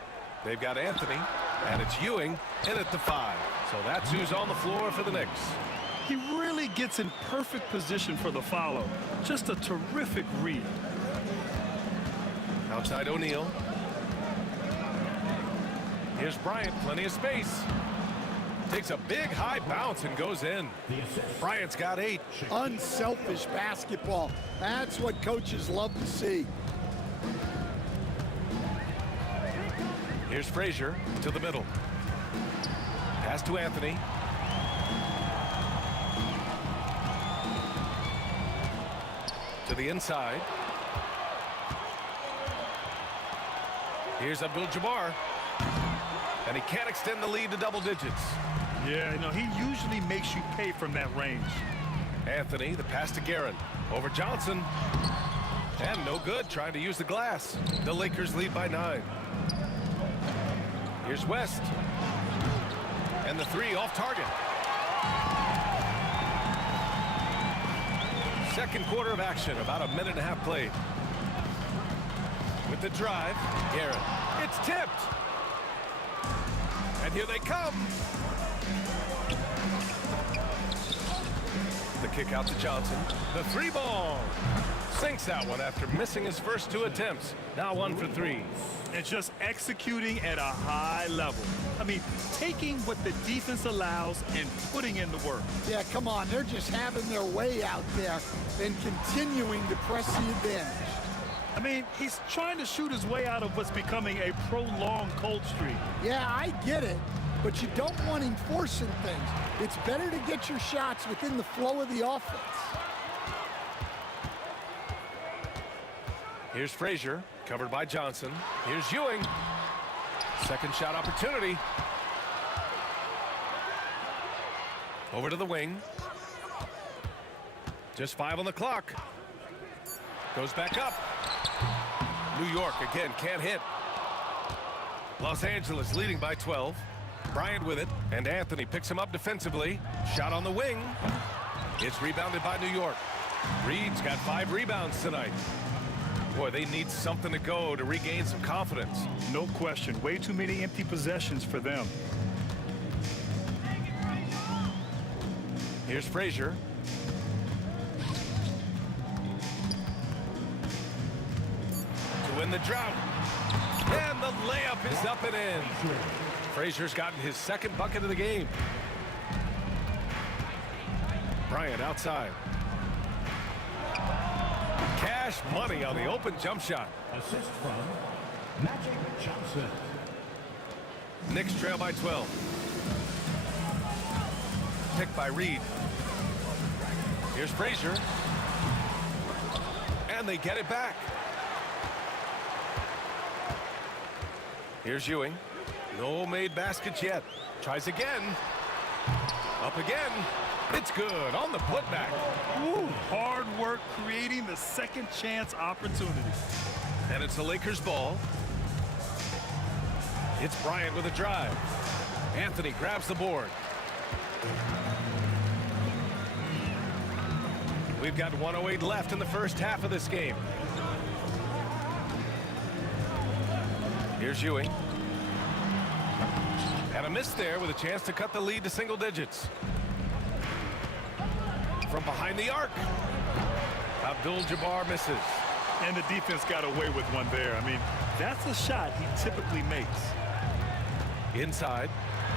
They've got Anthony, and it's Ewing in at the 5. So that's who's on the floor for the Knicks. He really gets in perfect position for the follow. Just a terrific read. Outside O'Neal. Here's Bryant, plenty of space. Takes a big high bounce and goes in. Bryant's got 8. Unselfish basketball. That's what coaches love to see. Here's Frazier to the middle. Pass to Anthony. To the inside. Here's Abdul-Jabbar. And he can't extend the lead to double digits. Yeah, no, he usually makes you pay from that range. Anthony, the pass to Guerin. Over Johnson. And no good, trying to use the glass. The Lakers lead by 9. Here's West. And the 3 off target. Second quarter of action, about a minute and a half played. With the drive, Guerin. It's tipped. And here they come. The kick out to Johnson. The 3 ball. Sinks that one after missing his first 2 attempts. Now 1 for 3. And just executing at a high level. I mean, taking what the defense allows and putting in the work. Yeah, come on. They're just having their way out there and continuing to press the advantage. I mean, he's trying to shoot his way out of what's becoming a prolonged cold streak. Yeah, I get it, but you don't want him forcing things. It's better to get your shots within the flow of the offense. Here's Frazier, covered by Johnson. Here's Ewing. Second shot opportunity. Over to the wing. Just 5 on the clock. Goes back up. New York again can't hit. Los Angeles leading by 12. Bryant with it, and Anthony picks him up defensively. Shot on the wing. It's rebounded by New York. Reed's got 5 rebounds tonight. Boy, they need something to go to regain some confidence. No question. Way too many empty possessions for them. Here's Frazier. To win the drought. And the layup is up and in. Frazier's gotten his second bucket of the game. Bryant outside. Cash money on the open jump shot. Assist from Magic Johnson. Knicks trail by 12. Picked by Reed. Here's Frazier. And they get it back. Here's Ewing. No made baskets yet. Tries again. Up again. It's good on the putback. Ooh, hard work creating the second chance opportunity. And it's the Lakers ball. It's Bryant with a drive. Anthony grabs the board. We've got 1:08 left in the first half of this game. Here's Ewing. And a miss there with a chance to cut the lead to single digits. From behind the arc. Abdul-Jabbar misses. And the defense got away with one there. I mean, that's a shot he typically makes. Inside.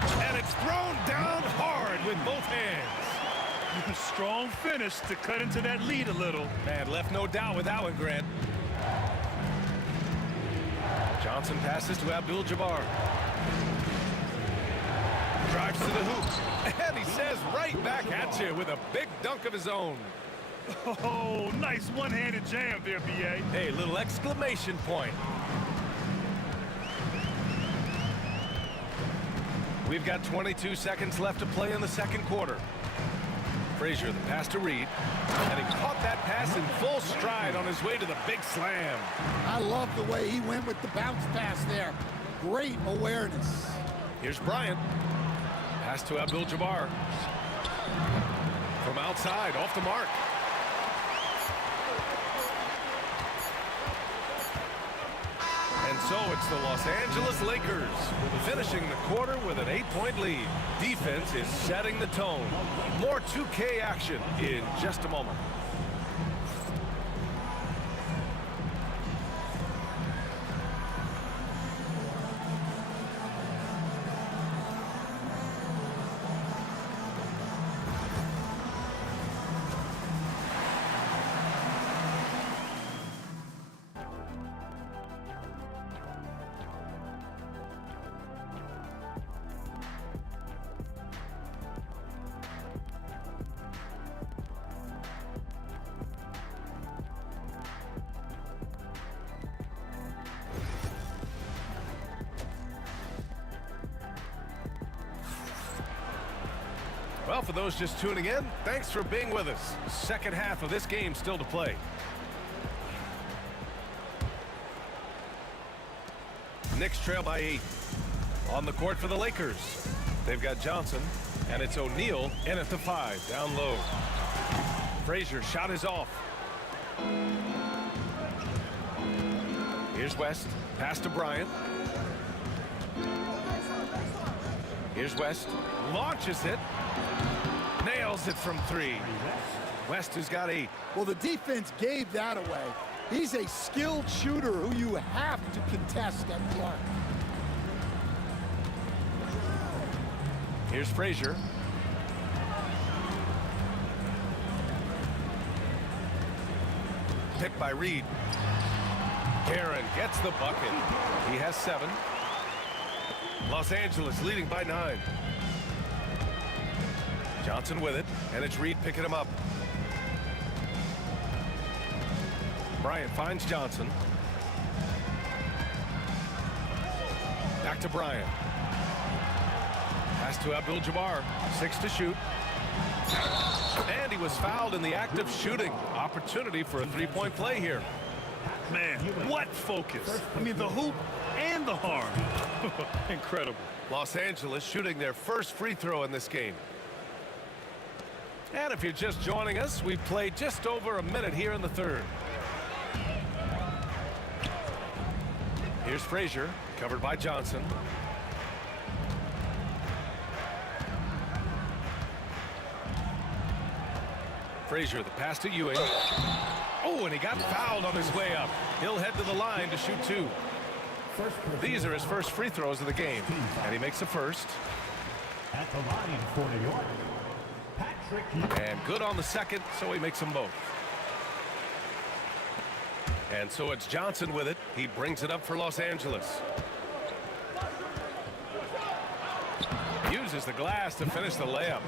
And it's thrown down hard with both hands. Strong finish to cut into that lead a little. Man, left no doubt with that one, Grant. Johnson passes to Abdul-Jabbar. Drives to the hoop. And he says right back at you with a big dunk of his own. Oh, nice one-handed jam there, B.A. Hey, little exclamation point. We've got 22 seconds left to play in the second quarter. Frazier, the pass to Reed. And he caught that pass in full stride on his way to the big slam. I love the way he went with the bounce pass there. Great awareness. Here's Bryant. Pass to Abdul-Jabbar. From outside, off the mark. And so it's the Los Angeles Lakers finishing the quarter with an 8-point lead. Defense is setting the tone. More 2K action in just a moment. Well, for those just tuning in, thanks for being with us. Second half of this game still to play. Knicks trail by 8. On the court for the Lakers. They've got Johnson, and it's O'Neal in at the 5, down low. Frazier shot is off. Here's West, pass to Bryant. Here's West, launches it. Nails it from 3. West has got 8. Well, the defense gave that away. He's a skilled shooter who you have to contest at the arc. Here's Frazier. Picked by Reed. Aaron gets the bucket. He has 7. Los Angeles leading by 9. Johnson with it, and it's Reed picking him up. Bryant finds Johnson. Back to Bryant. Pass to Abdul-Jabbar. 6 to shoot. And he was fouled in the act of shooting. Opportunity for a 3-point play here. Man, what focus. I mean, the hoop and the harm. Incredible. Los Angeles shooting their first free throw in this game. And if you're just joining us, we've played just over a minute here in the third. Here's Frazier, covered by Johnson. Frazier, the pass to Ewing. Oh, and he got fouled on his way up. He'll head to the line to shoot 2. These are his first free throws of the game, and he makes the first. At the line for New York, Patrick. And good on the second, so he makes them both. And so it's Johnson with it. He brings it up for Los Angeles. Uses the glass to finish the layup.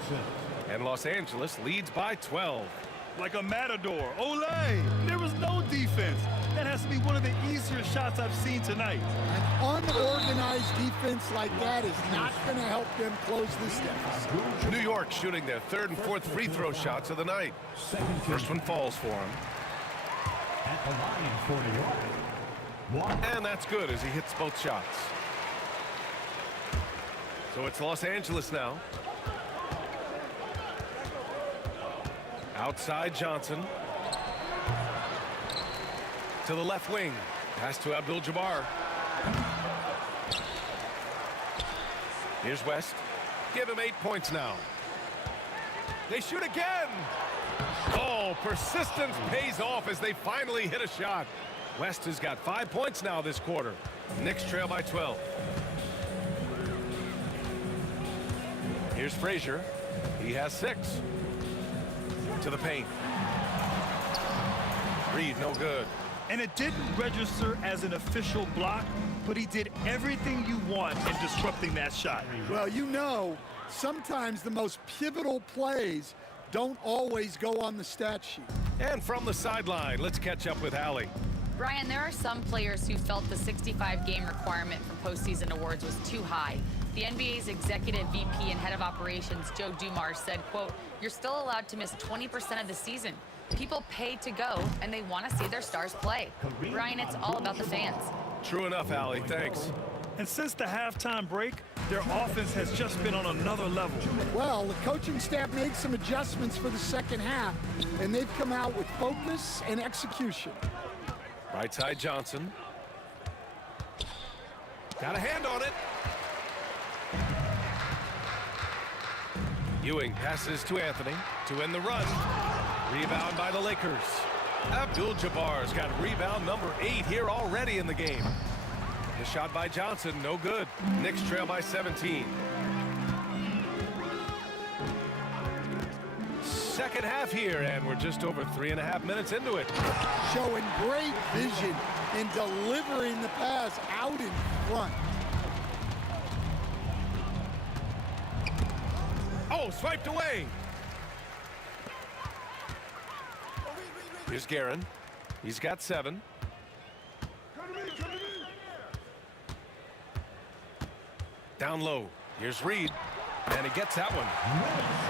And Los Angeles leads by 12. Like a matador. Olay! There was no defense. That has to be one of the easier shots I've seen tonight. An unorganized defense like that is not going to help them close this deficit. New York shooting their 3rd and 4th free throw shots of the night. First one falls for him. At the line for New York. And that's good as he hits both shots. So it's Los Angeles now. Outside Johnson. To the left wing. Pass to Abdul-Jabbar. Here's West. Give him 8 points now. They shoot again. Oh, persistence pays off as they finally hit a shot. West has got 5 points now this quarter. Knicks trail by 12. Here's Frazier. He has 6. To the paint. Reed, no good. And it didn't register as an official block, but he did everything you want in disrupting that shot. Well, you know, sometimes the most pivotal plays don't always go on the stat sheet. And from the sideline, let's catch up with Allie. Brian, there are some players who felt the 65-game requirement for postseason awards was too high. The NBA's executive VP and head of operations, Joe Dumars, said, quote, "You're still allowed to miss 20% of the season. People pay to go, and they want to see their stars play." Brian, it's all about the fans. True enough, Allie. Thanks. And since the halftime break, their offense has just been on another level. Well, the coaching staff made some adjustments for the second half, and they've come out with focus and execution. Right side Johnson. Got a hand on it. Ewing passes to Anthony to end the run. Rebound by the Lakers. Abdul-Jabbar's got rebound number 8 here already in the game. The shot by Johnson, no good. Knicks trail by 17. Second half here, and we're just over 3.5 minutes into it. Showing great vision in delivering the pass out in front. Oh, swiped away. Here's Guerin. He's got 7. Down low. Here's Reed. And he gets that one.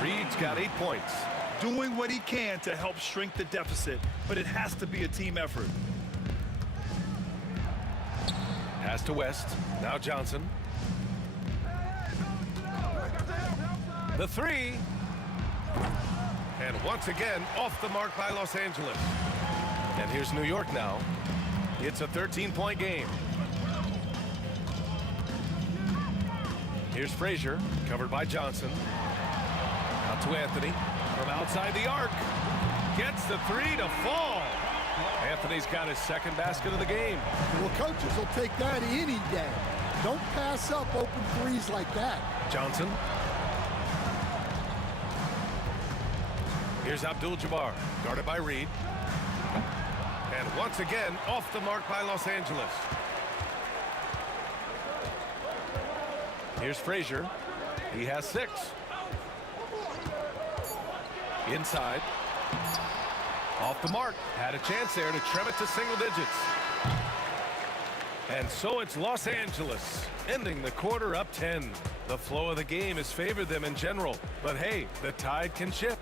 Reed's got 8 points. Doing what he can to help shrink the deficit, but it has to be a team effort. Pass to West. Now Johnson. The 3. And once again, off the mark by Los Angeles. And here's New York now. It's a 13-point game. Here's Frazier, covered by Johnson. Out to Anthony from outside the arc. Gets the 3 to fall. Anthony's got his second basket of the game. Well, coaches will take that any day. Don't pass up open threes like that. Johnson. Here's Abdul-Jabbar, guarded by Reed. And once again, off the mark by Los Angeles. Here's Frazier. He has 6. Inside. Off the mark. Had a chance there to trim it to single digits. And so it's Los Angeles, ending the quarter up 10. The flow of the game has favored them in general. But hey, the tide can shift.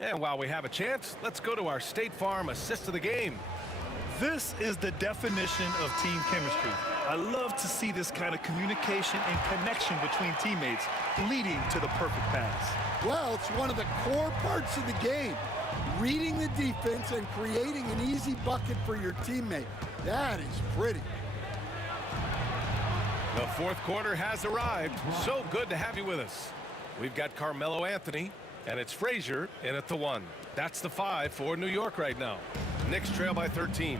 And while we have a chance, let's go to our State Farm assist of the game. This is the definition of team chemistry. I love to see this kind of communication and connection between teammates leading to the perfect pass. Well, it's one of the core parts of the game. Reading the defense and creating an easy bucket for your teammate. That is pretty. The fourth quarter has arrived. So good to have you with us. We've got Carmelo Anthony, and it's Frazier in at the 1. That's the 5 for New York right now. Knicks trail by 13.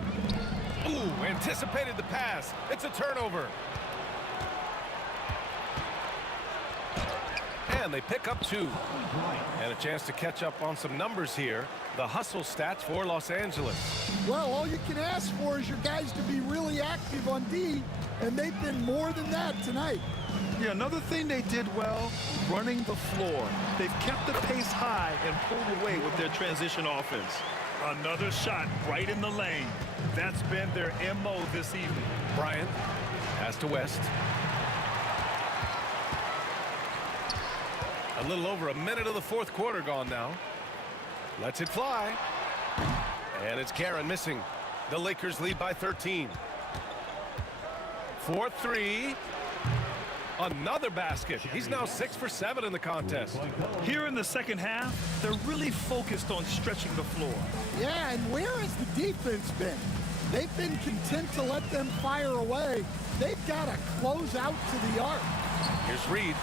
Ooh, anticipated the pass. It's a turnover. And they pick up 2. And a chance to catch up on some numbers here. The hustle stats for Los Angeles. Well, all you can ask for is your guys to be really active on D, and they've been more than that tonight. Yeah, another thing they did well, running the floor. They've kept the pace high and pulled away with their transition offense. Another shot right in the lane. That's been their MO this evening. Bryant pass to West. A little over a minute of the fourth quarter gone now. Lets it fly. And it's Guerin missing. The Lakers lead by 13. 4-3. Another basket. He's now 6 for 7 in the contest. Here in the second half, they're really focused on stretching the floor. Yeah, and where has the defense been? They've been content to let them fire away. They've got to close out to the arc. Here's Reed.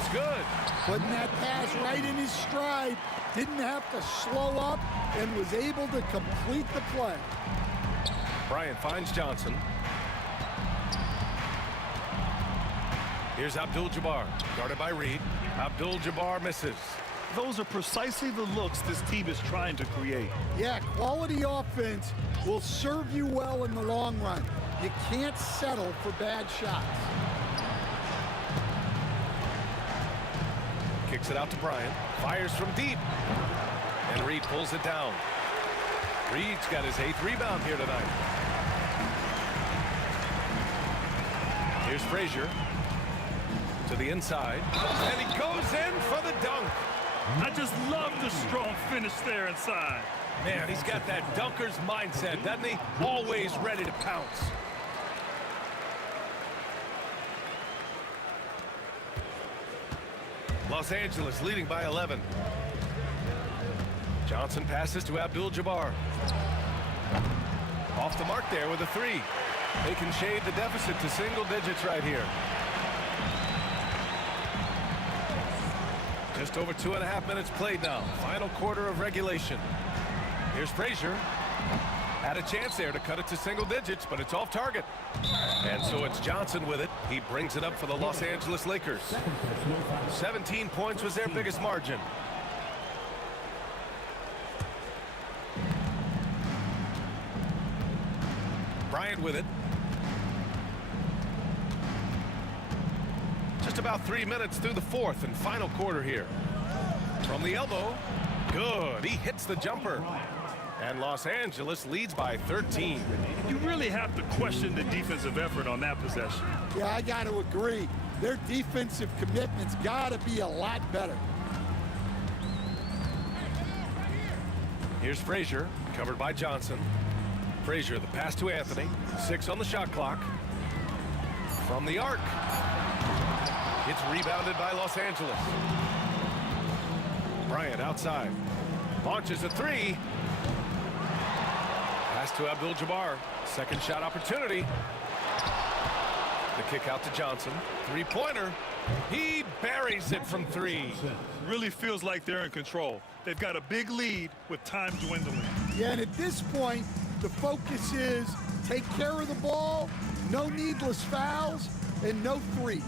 It's good. Putting that pass right in his stride. Didn't have to slow up and was able to complete the play. Bryant finds Johnson. Here's Abdul-Jabbar, guarded by Reed. Abdul-Jabbar misses. Those are precisely the looks this team is trying to create. Yeah, quality offense will serve you well in the long run. You can't settle for bad shots. Kicks it out to Bryant. Fires from deep. And Reed pulls it down. Reed's got his 8th rebound here tonight. Here's Frazier to the inside. And he goes in for the dunk. I just love the strong finish there inside. Man, he's got that dunker's mindset, doesn't he? Always ready to pounce. Los Angeles leading by 11. Johnson passes to Abdul-Jabbar. Off the mark there with a 3. They can shade the deficit to single digits right here. Just over 2.5 minutes played now. Final quarter of regulation. Here's Frazier. Had a chance there to cut it to single digits, but it's off target. And so it's Johnson with it. He brings it up for the Los Angeles Lakers. 17 points was their biggest margin. Bryant with it. Just about 3 minutes through the 4th and final quarter here. From the elbow. Good. He hits the jumper. And Los Angeles leads by 13. You really have to question the defensive effort on that possession. Yeah, I got to agree. Their defensive commitment's got to be a lot better. Here's Frazier, covered by Johnson. Frazier, the pass to Anthony. 6 on the shot clock. From the arc. It's rebounded by Los Angeles. Bryant outside. Launches a 3. Pass to Abdul-Jabbar. Second shot opportunity. The kick out to Johnson. 3-pointer. He buries it from 3. Really feels like they're in control. They've got a big lead with time dwindling. Yeah, and at this point, the focus is take care of the ball, no needless fouls, and no threes.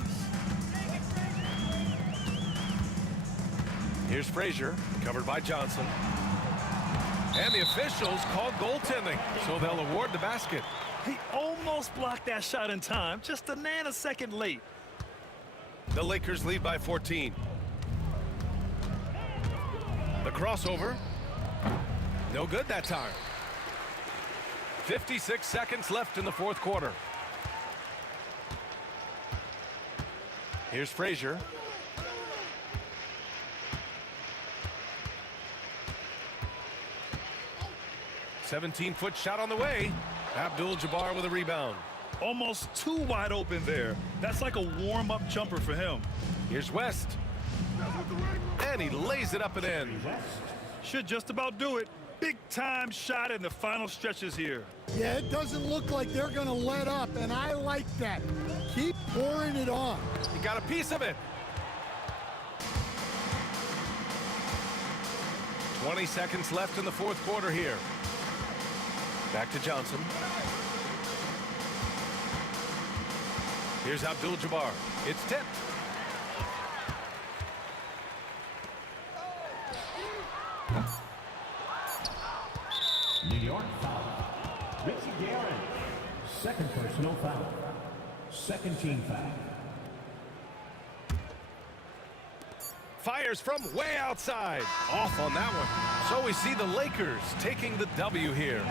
Here's Frazier, covered by Johnson. And the officials called goaltending, so they'll award the basket. He almost blocked that shot in time, just a nanosecond late. The Lakers lead by 14. The crossover. No good that time. 56 seconds left in the 4th quarter. Here's Frazier. "17-foot shot on the way. Abdul-Jabbar with a rebound. Almost too wide open there. That's like a warm-up jumper for him. Here's West. And he lays it up and in. Should just about do it. Big-time shot in the final stretches here. Yeah, it doesn't look like they're going to let up, and I like that. Keep pouring it on. He got a piece of it. 20 seconds left in the 4th quarter here. Back to Johnson. Here's Abdul-Jabbar. It's tipped. New York foul. Richie Guerin. Second personal foul. Second team foul. Fires from way outside. Off on that one. So we see the Lakers taking the W here.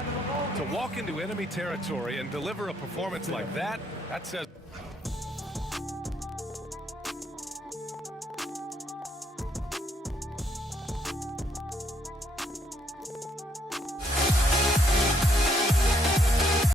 To walk into enemy territory and deliver a performance like that, that says